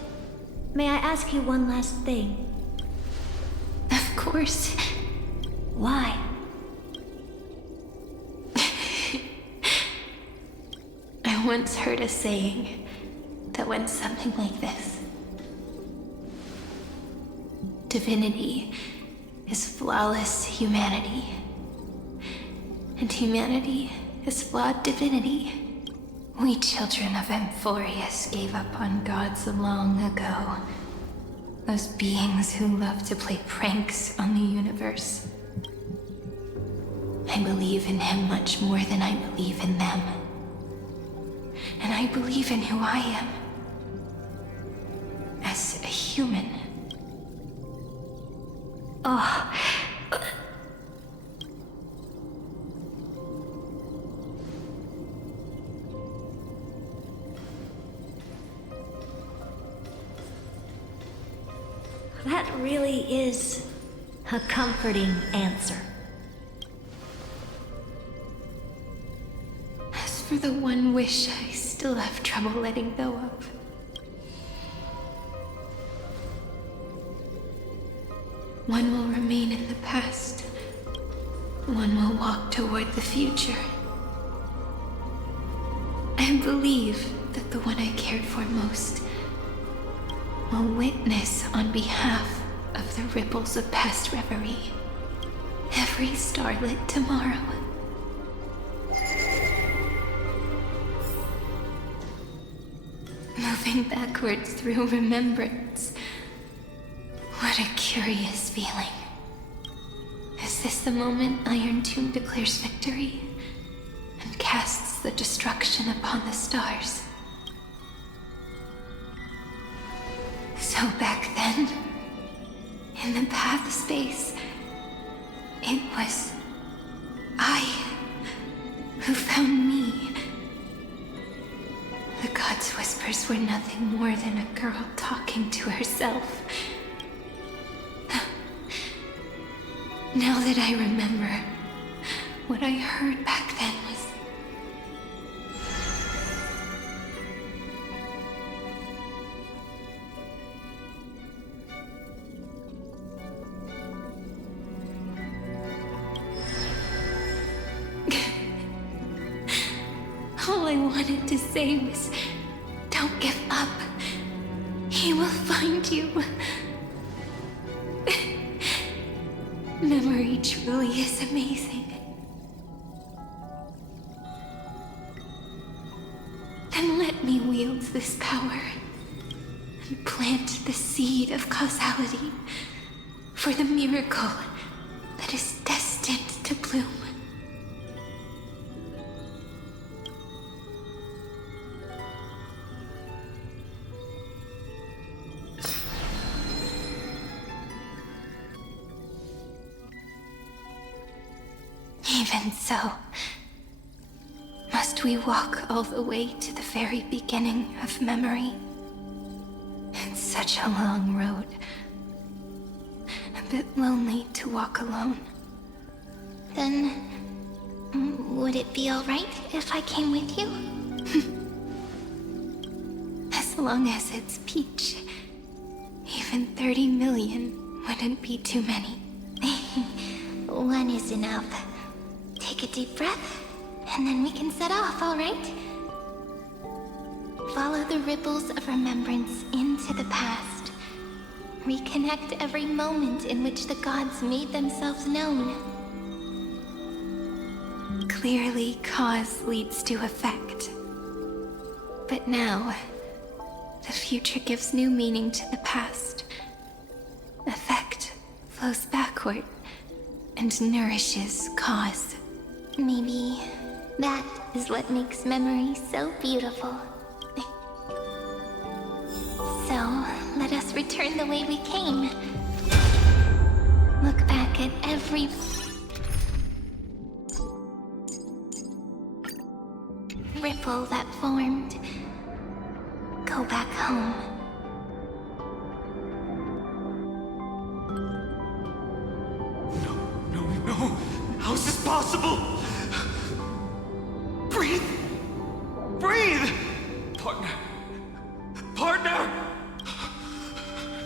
may I ask you one last thing? Of course. Why? I once heard a saying that went something like this. Divinity is flawless humanity, and humanity is flawed divinity. We children of Amphorius gave up on gods long ago. Those beings who love to play pranks on the universe. I believe in him much more than I believe in them. And I believe in who I am. As a human. Oh, That really is a comforting answer. As for the one wish I still have trouble letting go of, one will remain in the past. One will walk toward the future. I believe that the one I cared for most will witness on behalf of the ripples of past reverie every starlit tomorrow. Moving backwards through remembrance. What a curious feeling. Is this the moment Iron Tomb declares victory and casts the destruction upon the stars? So back then, in the path space, it was I who found me. The gods' whispers were nothing more than a girl talking to herself. Now that I remember, what I heard back then was... All I wanted to say was, don't give up. He will find you. Memory truly is amazing. Then let me wield this power and plant the seed of causality for the miracle that is destined to bloom. Even so, must we walk all the way to the very beginning of memory? It's such a long road. A bit lonely to walk alone. Then, would it be alright if I came with you? As long as it's Peach, even 30 million wouldn't be too many. One is enough. Take a deep breath, and then we can set off, alright? Follow the ripples of remembrance into the past. Reconnect every moment in which the gods made themselves known. Clearly, cause leads to effect. But now, the future gives new meaning to the past. Effect flows backward and nourishes cause. Maybe that is what makes memory so beautiful. So, let us return the way we came. Look back at every ripple that formed. Go back home. No! How is this possible? Breathe! Breathe! Partner! Partner!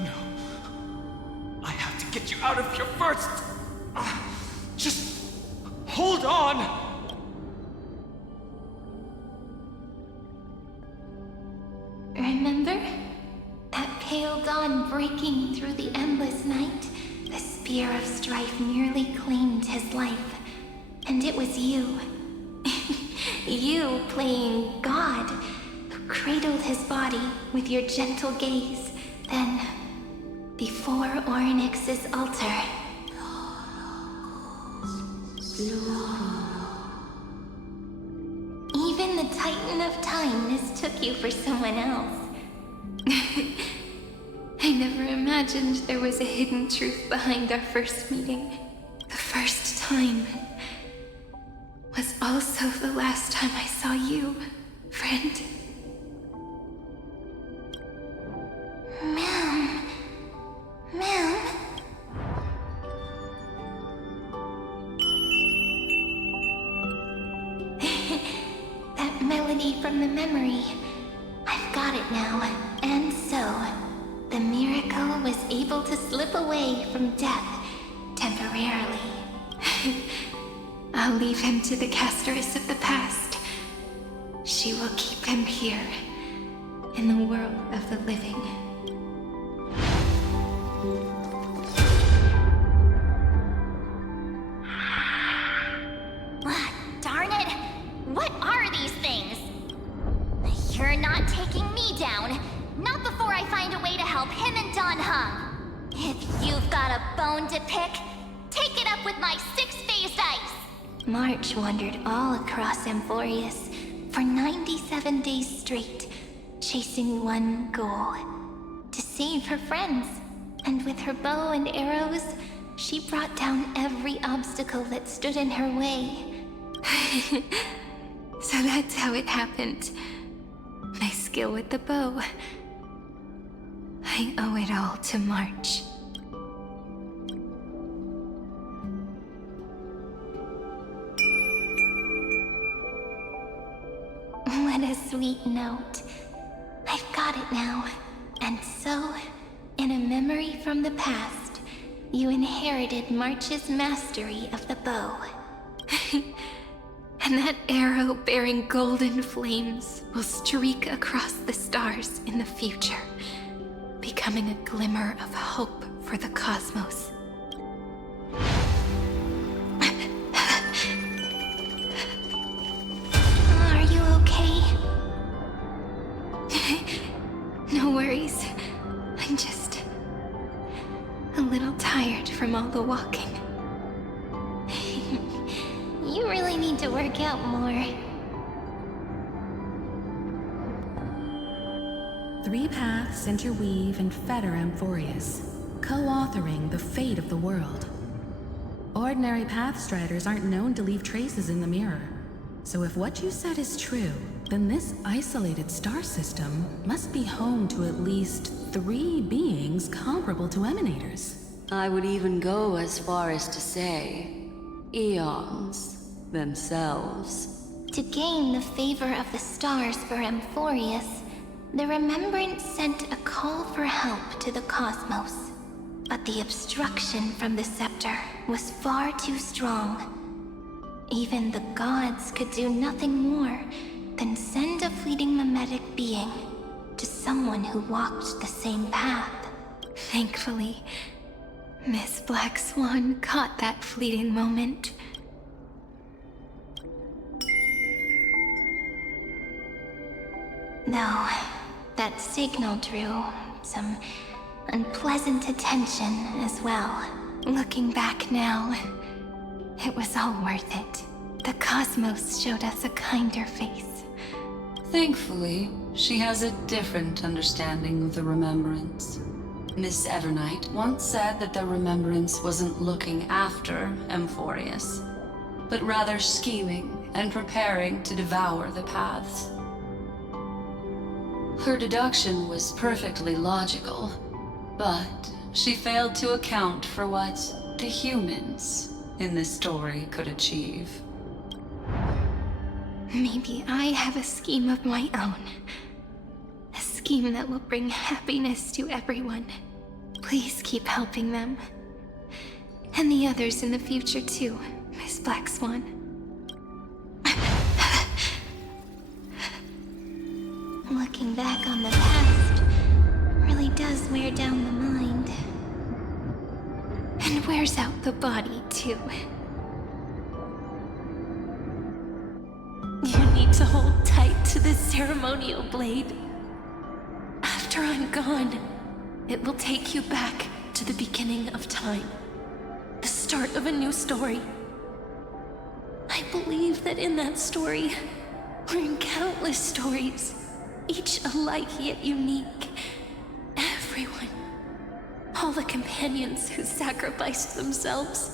No. I have to get you out of here first! Just hold on! Remember? That pale dawn breaking through the endless night? The spear of strife nearly claimed his life. And it was you. You playing God, who cradled his body with your gentle gaze. Then, before Ornyx's altar... Even the Titan of Time mistook you for someone else. I never imagined there was a hidden truth behind our first meeting. The first time was also the last time I saw you, friend. Ma'am. melody from the memory. I've got it now. And so, the miracle was able to slip away from death temporarily. I'll leave him to the Casteress of the past. She will keep him here, in the world of the living. Darn it! What are these things? You're not taking me down. Not before I find a way to help him and Dan Heng. If you've got a bone to pick, take it up with my six-phased ice. March wandered all across Amphorius for 97 days straight, chasing one goal: to save her friends. And with her bow and arrows, she brought down every obstacle that stood in her way. So that's how it happened. My skill with the bow. I owe it all to March. What a sweet note. I've got it now. And so, in a memory from the past, you inherited March's mastery of the bow. And that arrow bearing golden flames will streak across the stars in the future, becoming a glimmer of hope for the cosmos. Are you okay? No worries. I'm just a little tired from all the walking. You really need to work out more. 3 paths interweave and fetter Amphorius, co-authoring the fate of the world. Ordinary pathstriders aren't known to leave traces in the mirror. So if what you said is true, then this isolated star system must be home to at least 3 beings comparable to Emanators. I would even go as far as to say, eons themselves. To gain the favor of the stars for Amphorius, the Remembrance sent a call for help to the cosmos. But the obstruction from the scepter was far too strong. Even the gods could do nothing more than send a fleeting mimetic being to someone who walked the same path. Thankfully, Miss Black Swan caught that fleeting moment. Though, that signal drew some unpleasant attention as well. Looking back now, it was all worth it. The cosmos showed us a kinder face. Thankfully, she has a different understanding of the Remembrance. Miss Evernight once said that the Remembrance wasn't looking after Amphorius, but rather scheming and preparing to devour the paths. Her deduction was perfectly logical, but she failed to account for what the humans in this story could achieve. Maybe I have a scheme of my own. A scheme that will bring happiness to everyone. Please keep helping them. And the others in the future too, Miss Black Swan. Looking back on the past really does wear down the mind. And wears out the body too. You need to hold tight to this ceremonial blade. After I'm gone, it will take you back to the beginning of time. The start of a new story. I believe that in that story, or in countless stories, each alike yet unique, everyone, all the companions who sacrificed themselves,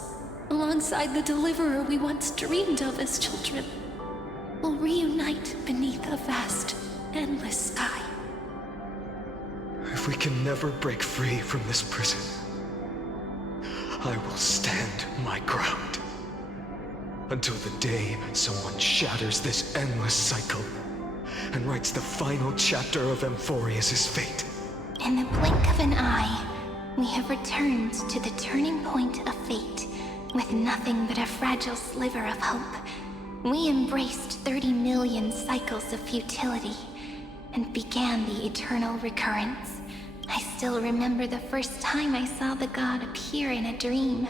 alongside the deliverer we once dreamed of as children, will reunite beneath a vast, endless sky. If we can never break free from this prison, I will stand my ground. until the day someone shatters this endless cycle and writes the final chapter of Amphorius' fate. In the blink of an eye, we have returned to the turning point of fate, with nothing but a fragile sliver of hope. We embraced 30 million cycles of futility, and began the eternal recurrence. I still remember the first time I saw the god appear in a dream,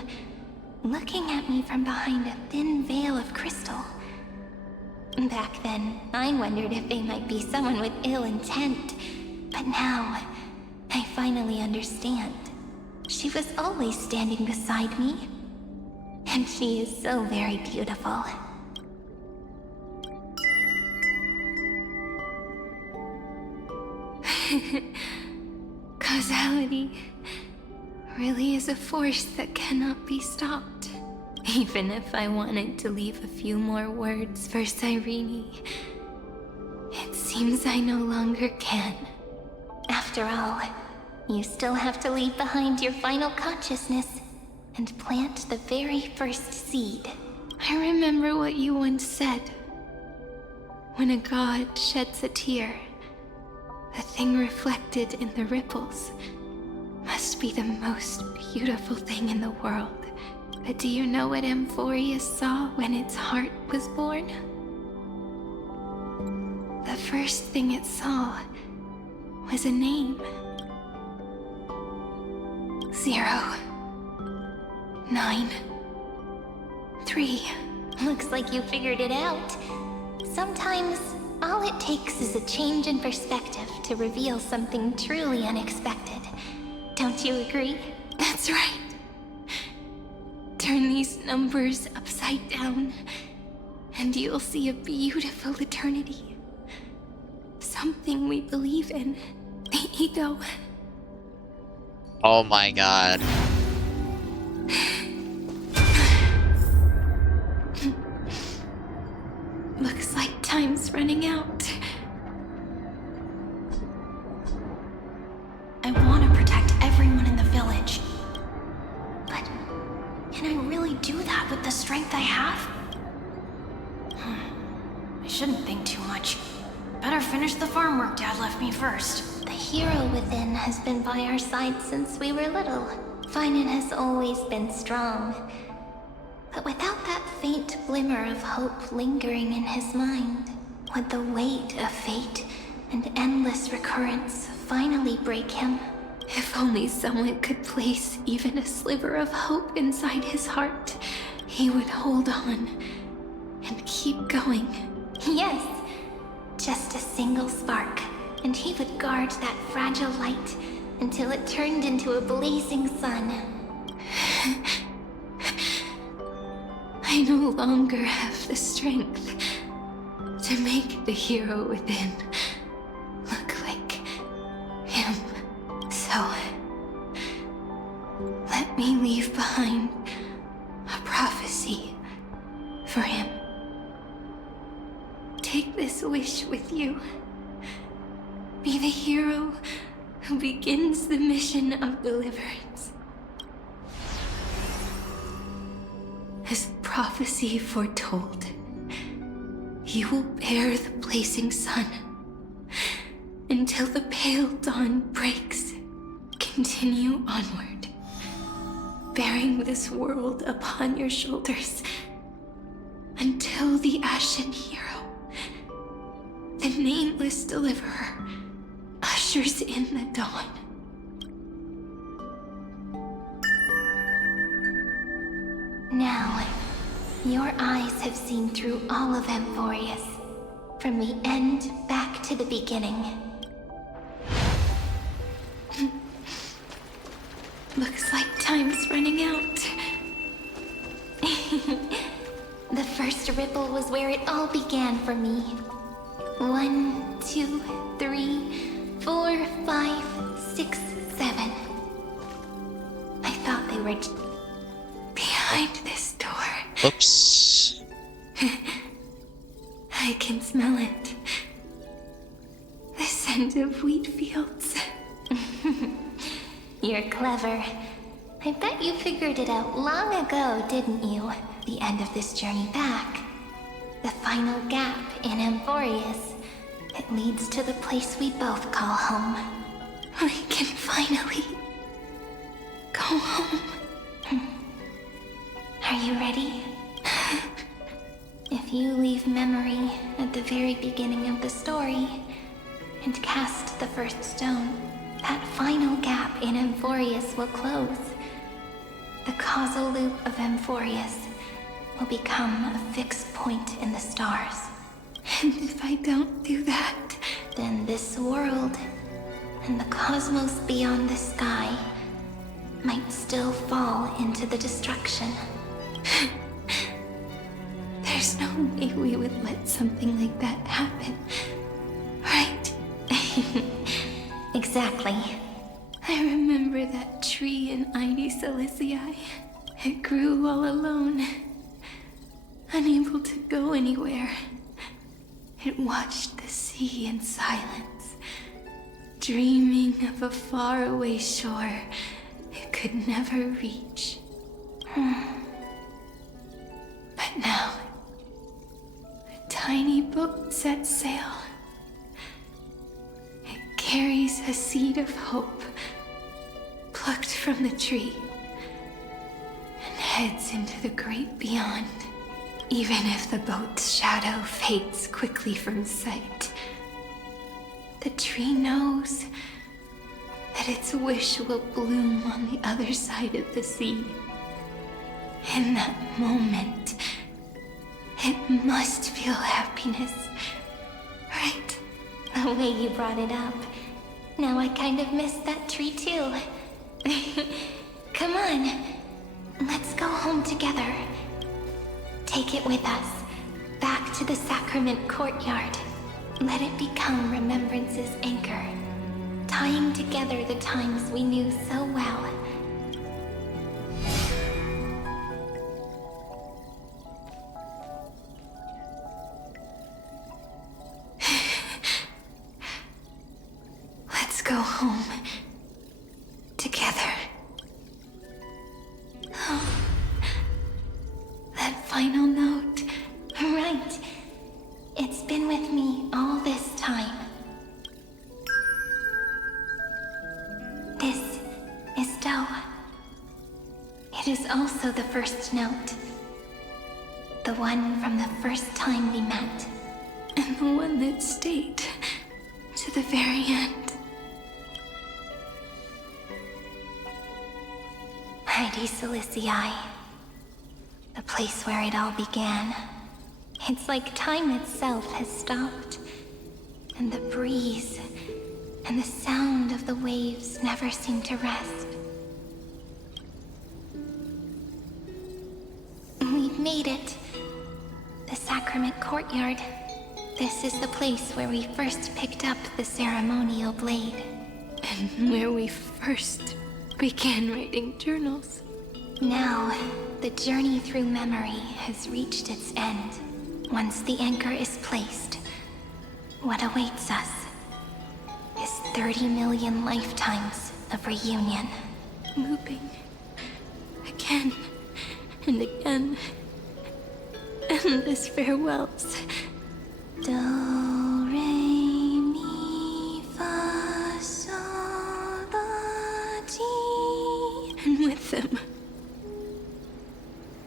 looking at me from behind a thin veil of crystal. Back then, I wondered if they might be someone with ill intent, but now, I finally understand. She was always standing beside me, and she is so very beautiful. Causality really is a force that cannot be stopped. Even if I wanted to leave a few more words for Cyrene, it seems I no longer can. After all, you still have to leave behind your final consciousness and plant the very first seed. I remember what you once said. When a god sheds a tear, the thing reflected in the ripples must be the most beautiful thing in the world. But do you know what Amphorius saw when its heart was born? The first thing it saw was a name. 0, 9, 3. Looks like you figured it out. Sometimes, all it takes is a change in perspective to reveal something truly unexpected. Don't you agree? That's right. Turn these numbers upside down, and you'll see a beautiful eternity. Something we believe in. The ego. Oh my god. Looks like time's running out. I want to protect everyone in the village. But can I really do that with the strength I have? I shouldn't think too much. Better finish the farm work Dad left me first. The hero within has been by our side since we were little. Finan has always been strong. But without that faint glimmer of hope lingering in his mind, would the weight of fate and endless recurrence finally break him? If only someone could place even a sliver of hope inside his heart, he would hold on and keep going. Yes, just a single spark, and he would guard that fragile light until it turned into a blazing sun. I no longer have the strength to make the hero within look like him. So, let me leave behind a prophecy for him. Take this wish with you. Be the hero who begins the mission of deliverance. As prophecy foretold, you will bear the blazing sun until the pale dawn breaks. Continue onward, bearing this world upon your shoulders until the Ashen Hero, the nameless deliverer, ushers in the dawn. Now, your eyes have seen through all of Amphorius, from the end back to the beginning. Looks like time's running out. The first ripple was where it all began for me. 1, 2, 3, 4, 5, 6, 7. I thought they were behind this door. Oops. I can smell it. The scent of wheat fields. You're clever. I bet you figured it out long ago, didn't you? the end of this journey back, the final gap in Amphorius, it leads to the place we both call home. We can finally go home. Are you ready? If you leave memory at the very beginning of the story and cast the first stone, that final gap in Amphorius will close. The causal loop of Amphorius will become a fixed point in the stars. And if I don't do that, then this world and the cosmos beyond the sky might still fall into the destruction. There's no way we would let something like that happen, right? Exactly. I remember that tree in Ide Silicii. It grew all alone, unable to go anywhere. It watched the sea in silence, dreaming of a faraway shore it could never reach. But now, a tiny boat sets sail. It carries a seed of hope, plucked from the tree, and heads into the great beyond. Even if the boat's shadow fades quickly from sight, the tree knows that its wish will bloom on the other side of the sea. In that moment, it must feel happiness, right? The way you brought it up. Now I kind of miss that tree too. Come on, let's go home together. Take it with us, back to the Sacrament Courtyard. Let it become Remembrance's anchor, tying together the times we knew so well. Let's go home together. Oh, that final note. Right. It's been with me all this time. This is Doe. It is also the first note. The one from the first time we met. And the one that stayed to the very end. Ide Silicii. The place where it all began. It's like time itself has stopped. And the breeze and the sound of the waves never seem to rest. We've made it. The Sacrament Courtyard. This is the place where we first picked up the ceremonial blade. And where we first began writing journals. Now, the journey through memory has reached its end. Once the anchor is placed, what awaits us is 30 million lifetimes of reunion. Looping. Again and again. Endless farewells. Do, re, mi, fa, sol, la, ti. And with them,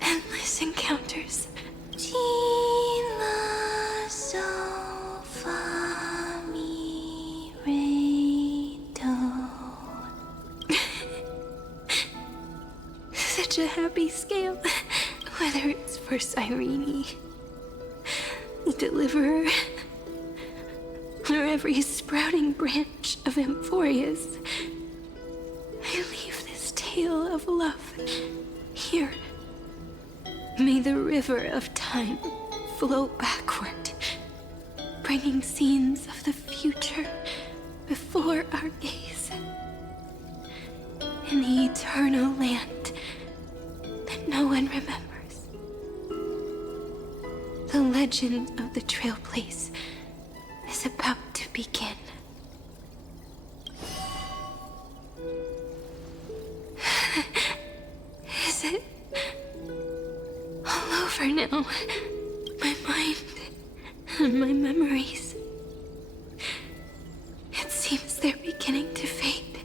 endless encounters. Ti, la, sol, fa, mi, re, do. Such a happy scale. Whether it's for Cyrene, the Deliverer, or every sprouting branch of Amphorius, I leave this tale of love here. May the river of time flow backward, bringing scenes of the future before our gaze. In the eternal land that no one remembers. The legend of the Trail Place is about to begin. Is it all memories. It seems they're beginning to fade.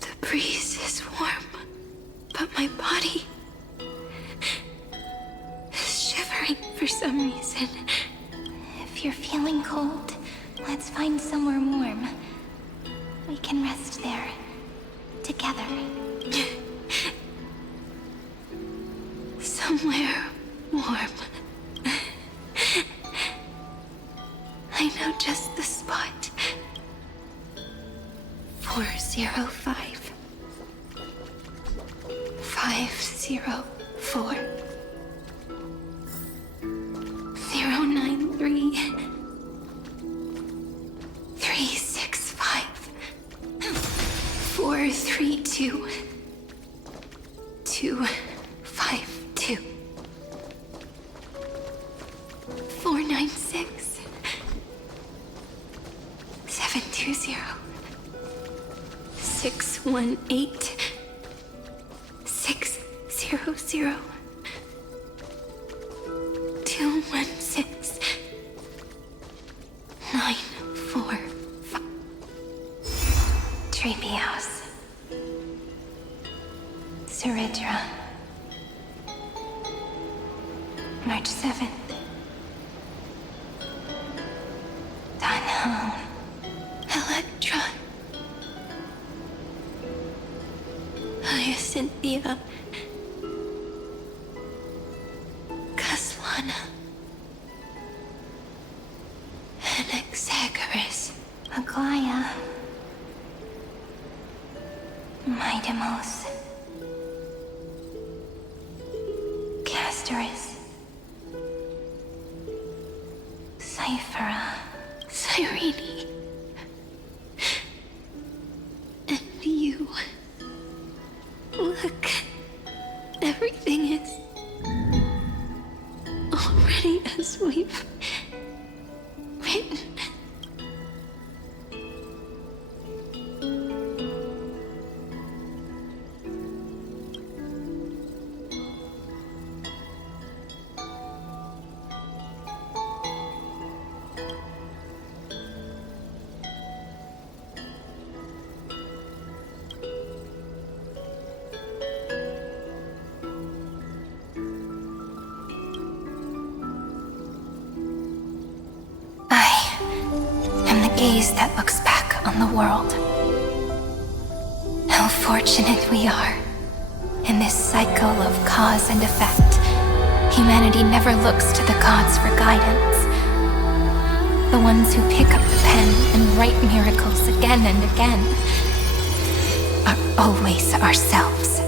The breeze is warm, but my body is shivering for some reason. If you're feeling cold, let's find somewhere warm. We can rest there. Together. Somewhere warm. I know just the spot. 405. 504. 093. 365. 432. 252. 496. 720. 618. 600. 216. 945. Treebeos. Ceridra. March 7th. Dunhelm. Electron. Hyacinthia. Caslana. Anaxagoras. Aglaya. Midamos. Castoris. Cyphera. Cyrene. And you. Look. Everything is already as we've written. Gaze that looks back on the world. How fortunate we are. In this cycle of cause and effect, humanity never looks to the gods for guidance. The ones who pick up the pen and write miracles again and again are always ourselves.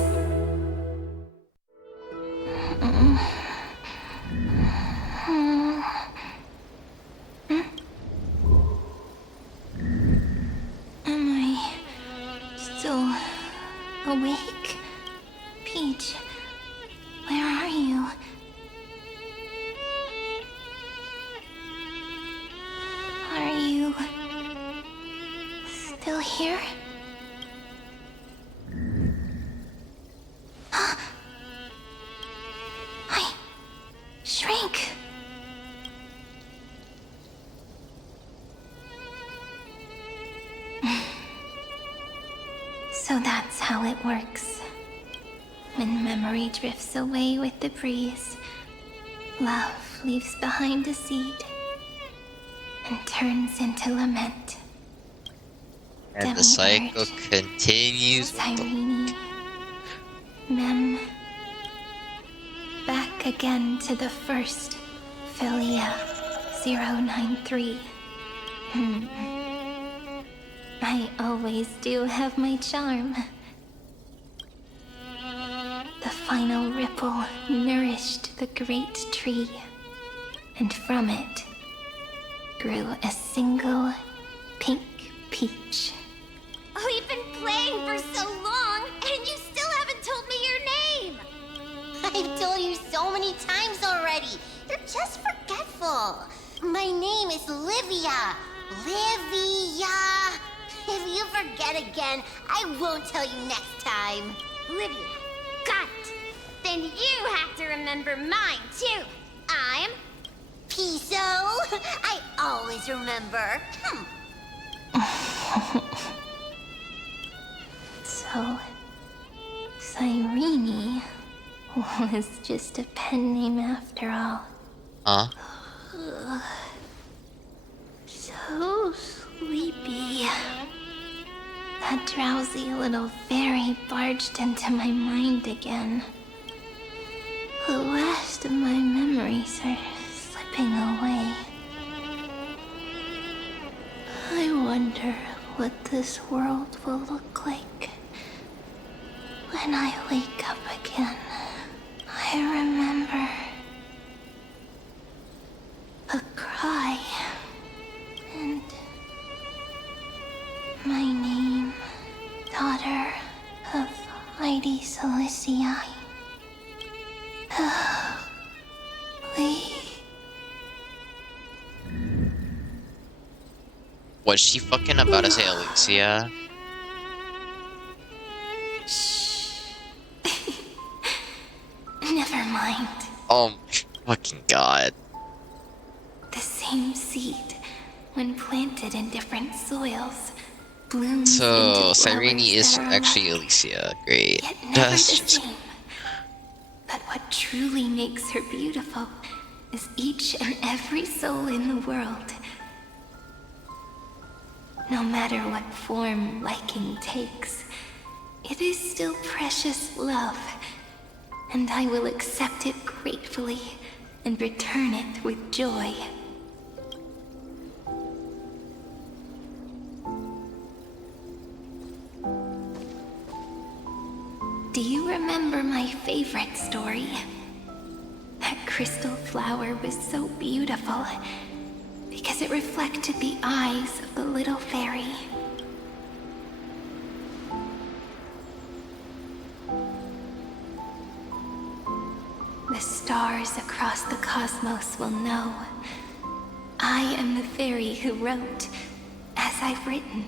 Awake? Peach, where are you? Are you still here? I shrank. So that's how it works. When memory drifts away with the breeze, love leaves behind a seed and turns into lament. And the cycle continues. Cyrene. Mem. Back again to the first Philia 093. I always do have my charm. The final ripple nourished the great tree, and from it grew a single pink peach. We've been playing for so long, and you still haven't told me your name! I've told you so many times already. You're just forgetful. My name is Livia. Livia. If you forget again, I won't tell you next time. Livia. Got it. Then you have to remember mine, too. I'm Piso! I always remember. So, Cyrene was just a pen name after all. Huh? So sleepy. That drowsy little fairy barged into my mind again. The last of my memories are slipping away. I wonder what this world will look like when I wake up again. I remember a cry and my name, daughter of Ides Elysiae. Was she fucking about to say Alicia? Never mind. Oh my fucking god. The same seed, when planted in different soils, blooms So into Cyrene flowers is that are actually Alicia. Great. yet never That's the just same. But what truly makes her beautiful is each and every soul in the world. No matter what form liking takes, it is still precious love, and I will accept it gratefully and return it with joy. Do you remember my favorite story? That crystal flower was so beautiful because it reflected the eyes of the little fairy. The stars across the cosmos will know I am the fairy who wrote, as I've written,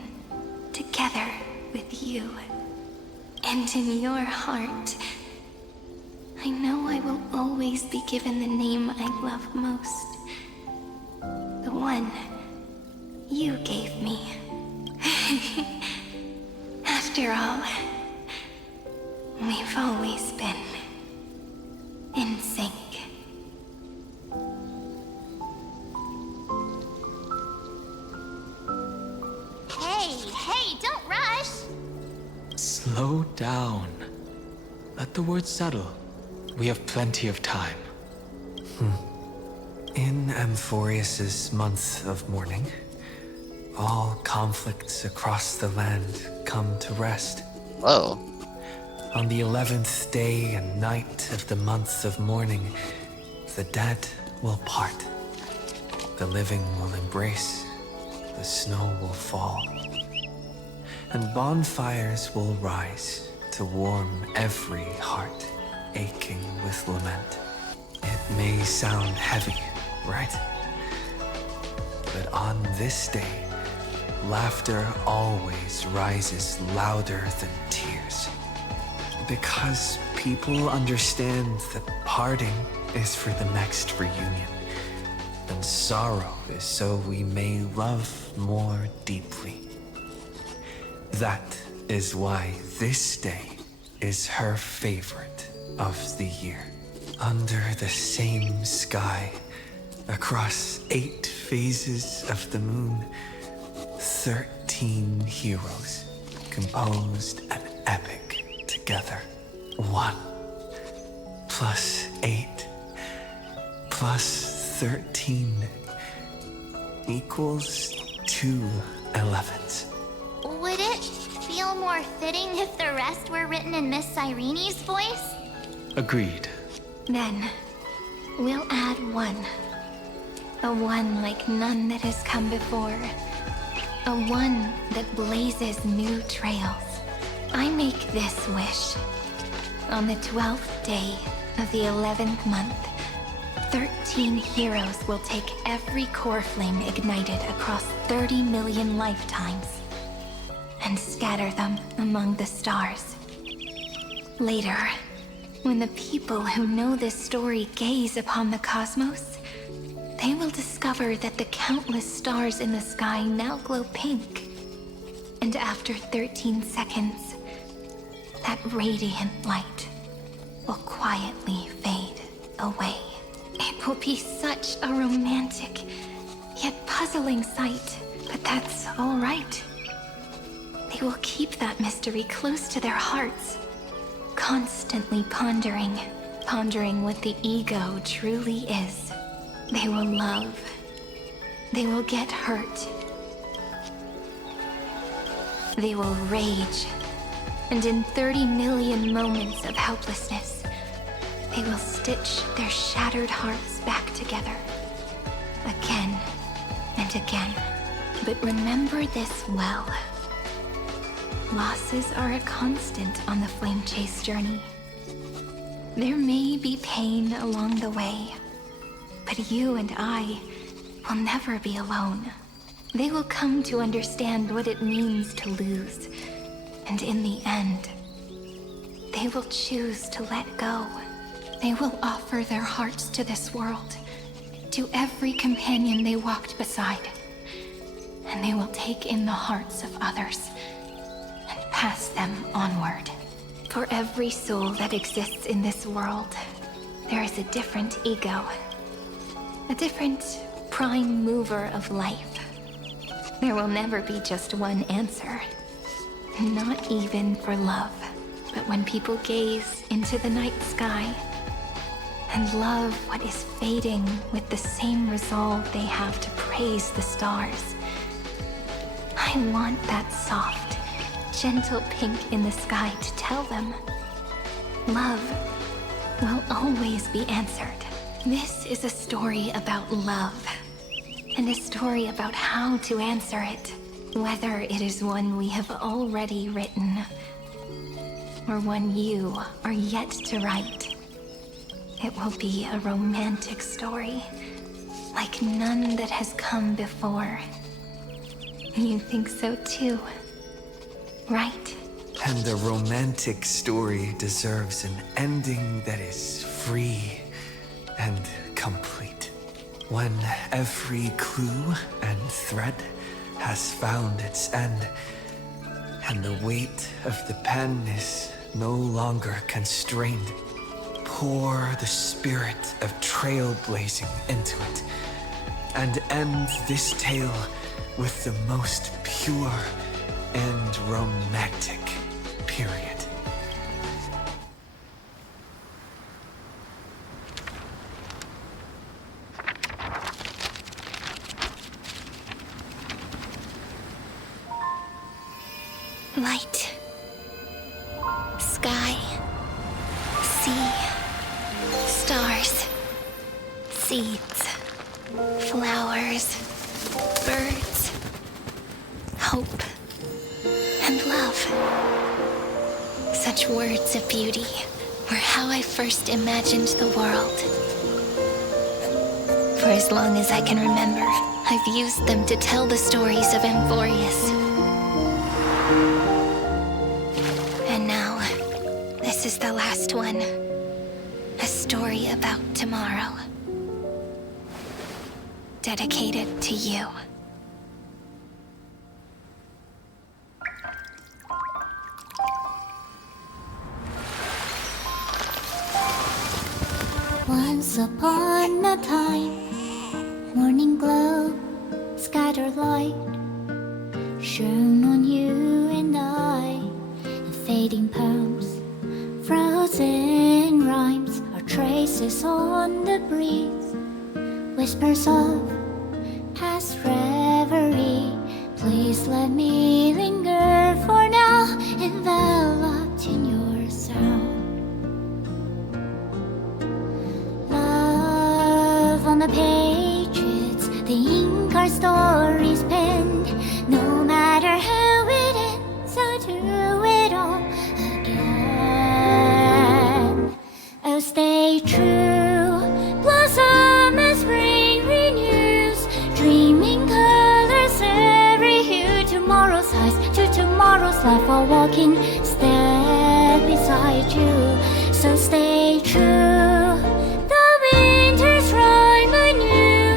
together with you. And in your heart, I know I will always be given the name I love most. The one you gave me. After all, we've always been in sync. Hey, don't rush! Slow down. Let the words settle. We have plenty of time. In Amphorius's month of mourning, all conflicts across the land come to rest. Oh. On the 11th day and night of the month of mourning, the dead will part. The living will embrace. The snow will fall. And bonfires will rise to warm every heart aching with lament. It may sound heavy, right? But on this day, laughter always rises louder than tears. Because people understand that parting is for the next reunion, and sorrow is so we may love more deeply. That is why this day is her favorite of the year. Under the same sky, across 8 phases of the moon, 13 heroes composed an epic together. 1 plus 8 plus 13 equals 2 11s. Would it feel more fitting if the rest were written in Miss Cyrene's voice? Agreed. Then, we'll add 1. A 1 like none that has come before. A 1 that blazes new trails. I make this wish. On the 12th day of the 11th month, 13 heroes will take every core flame ignited across 30 million lifetimes and scatter them among the stars. Later, when the people who know this story gaze upon the cosmos, they will discover that the countless stars in the sky now glow pink. And after 13 seconds, that radiant light will quietly fade away. It will be such a romantic, yet puzzling sight, but that's all right. They will keep that mystery close to their hearts, constantly pondering what the ego truly is. They will love. They will get hurt. They will rage. And in 30 million moments of helplessness, they will stitch their shattered hearts back together. Again and again. But remember this well. Losses are a constant on the Flame Chase journey. There may be pain along the way, but you and I will never be alone. They will come to understand what it means to lose, and in the end, they will choose to let go. They will offer their hearts to this world, to every companion they walked beside, and they will take in the hearts of others and pass them onward. For every soul that exists in this world, there is a different ego, a different prime mover of life. There will never be just one answer, not even for love. But when people gaze into the night sky and love what is fading with the same resolve they have to praise the stars, I want that soft, gentle pink in the sky to tell them, love will always be answered. This is a story about love, and a story about how to answer it, whether it is one we have already written, or one you are yet to write. It will be a romantic story, like none that has come before. You think so too, right? And the romantic story deserves an ending that is free and complete. When every clue and thread has found its end, and the weight of the pen is no longer constrained, pour the spirit of trailblazing into it, and end this tale with the most pure and romantic period. Light, sky, sea, stars, seeds, flowers, birds, hope, and love. Such words of beauty were how I first imagined the world. For as long as I can remember, I've used them to tell the stories of Amphorius. And now, this is the last one. A story about tomorrow. Dedicated to you. Once upon a time, morning glow, scattered light, shone on you and I. The fading poems, frozen rhymes, are traces on the breeze, whispers of past reverie. Please let me linger for now, enveloped in your sound. Love on the pages, the ink our stories penned. No matter how it ends, I'll do it all again. Oh, stay true, blossom as spring renews, dreaming colors every hue. Tomorrow's eyes to tomorrow's life, while walking step beside you. So stay true. The winter's rhyme anew,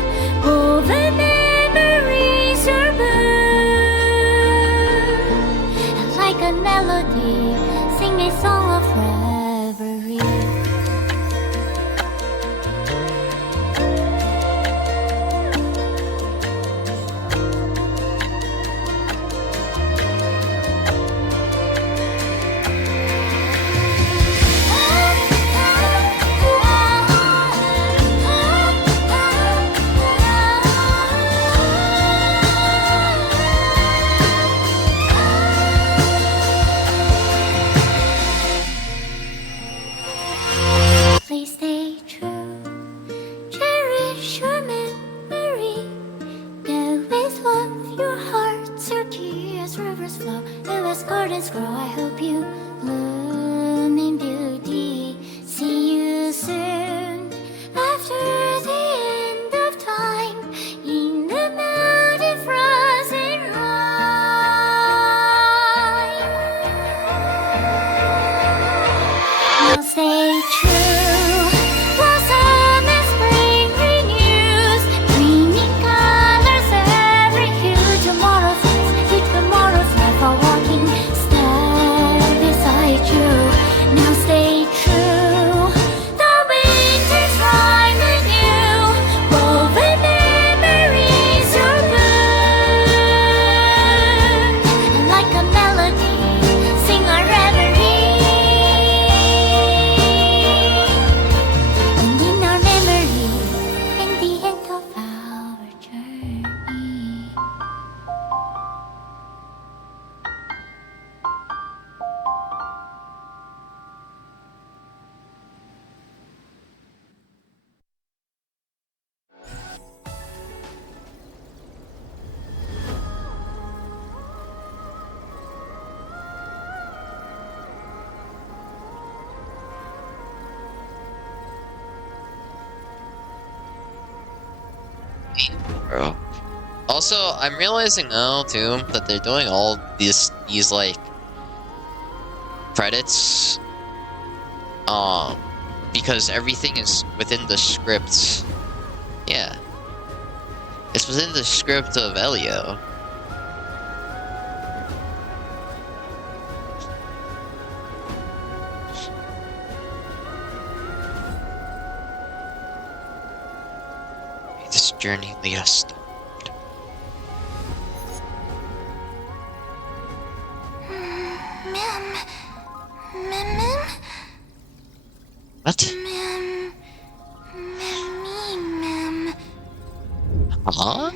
lucky as rivers flow, as gardens grow. I hope you bloom in beauty. See you soon after the end of time in the mountain frozen rime. Now stay true, blossom as spring renews, gleaming colors every hue. Tomorrow's life, with tomorrow's life, a walking step beside you. Now stay true, the winter's rhyme anew, woven memories are blue. And like a melody, sing our reverie. And in our memory, in the end of our journey. Bro. Also, I'm realizing now too that they're doing all these like credits, because everything is within the script. Yeah, it's within the script of Elio. May this journey lead us. What? Huh?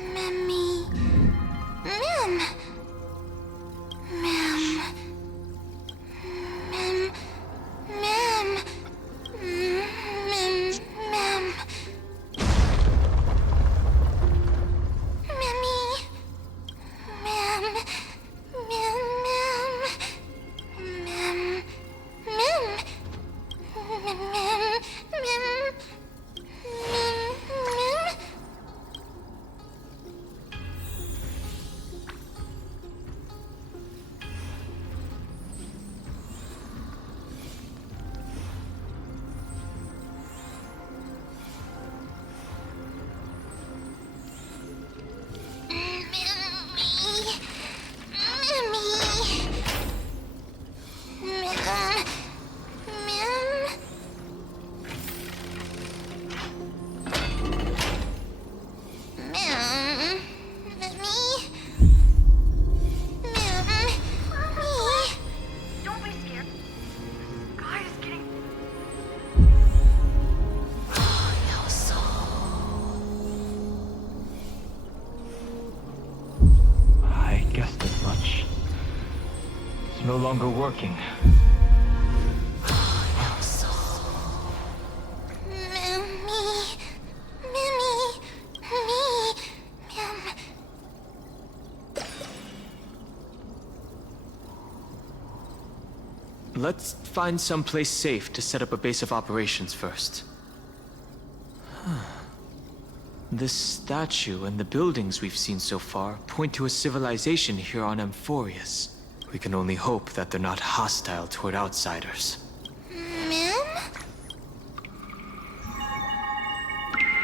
No longer working. Let's find someplace safe to set up a base of operations first. This statue and the buildings we've seen so far point to a civilization here on Amphorius. We can only hope that they're not hostile toward outsiders.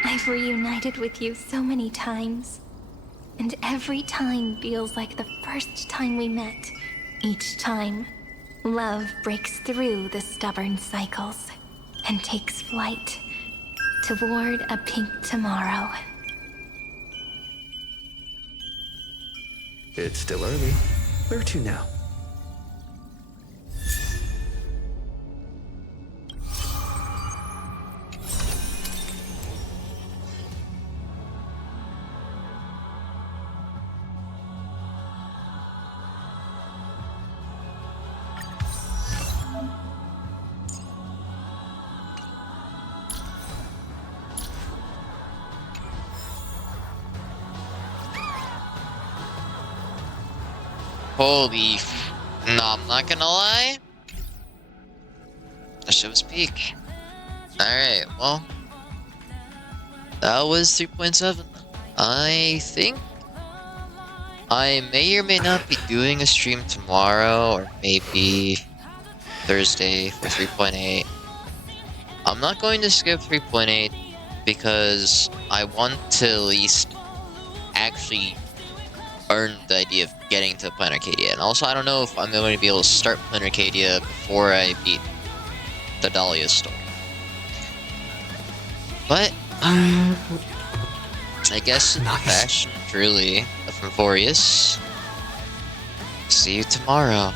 I've reunited with you so many times, and every time feels like the first time we met. Each time, love breaks through the stubborn cycles and takes flight toward a pink tomorrow. It's still early. Where to now? Holy no, I'm not gonna lie. That shit was peak. Alright, well. That was 3.7. I think I may or may not be doing a stream tomorrow, or maybe Thursday for 3.8. I'm not going to skip 3.8 because I want to at least actually earn the idea of getting to Planet Arcadia. And also, I don't know if I'm going to be able to start Planet Arcadia before I beat the Dahlia story. But, I guess in the fashion, truly, of Emphorius. See you tomorrow.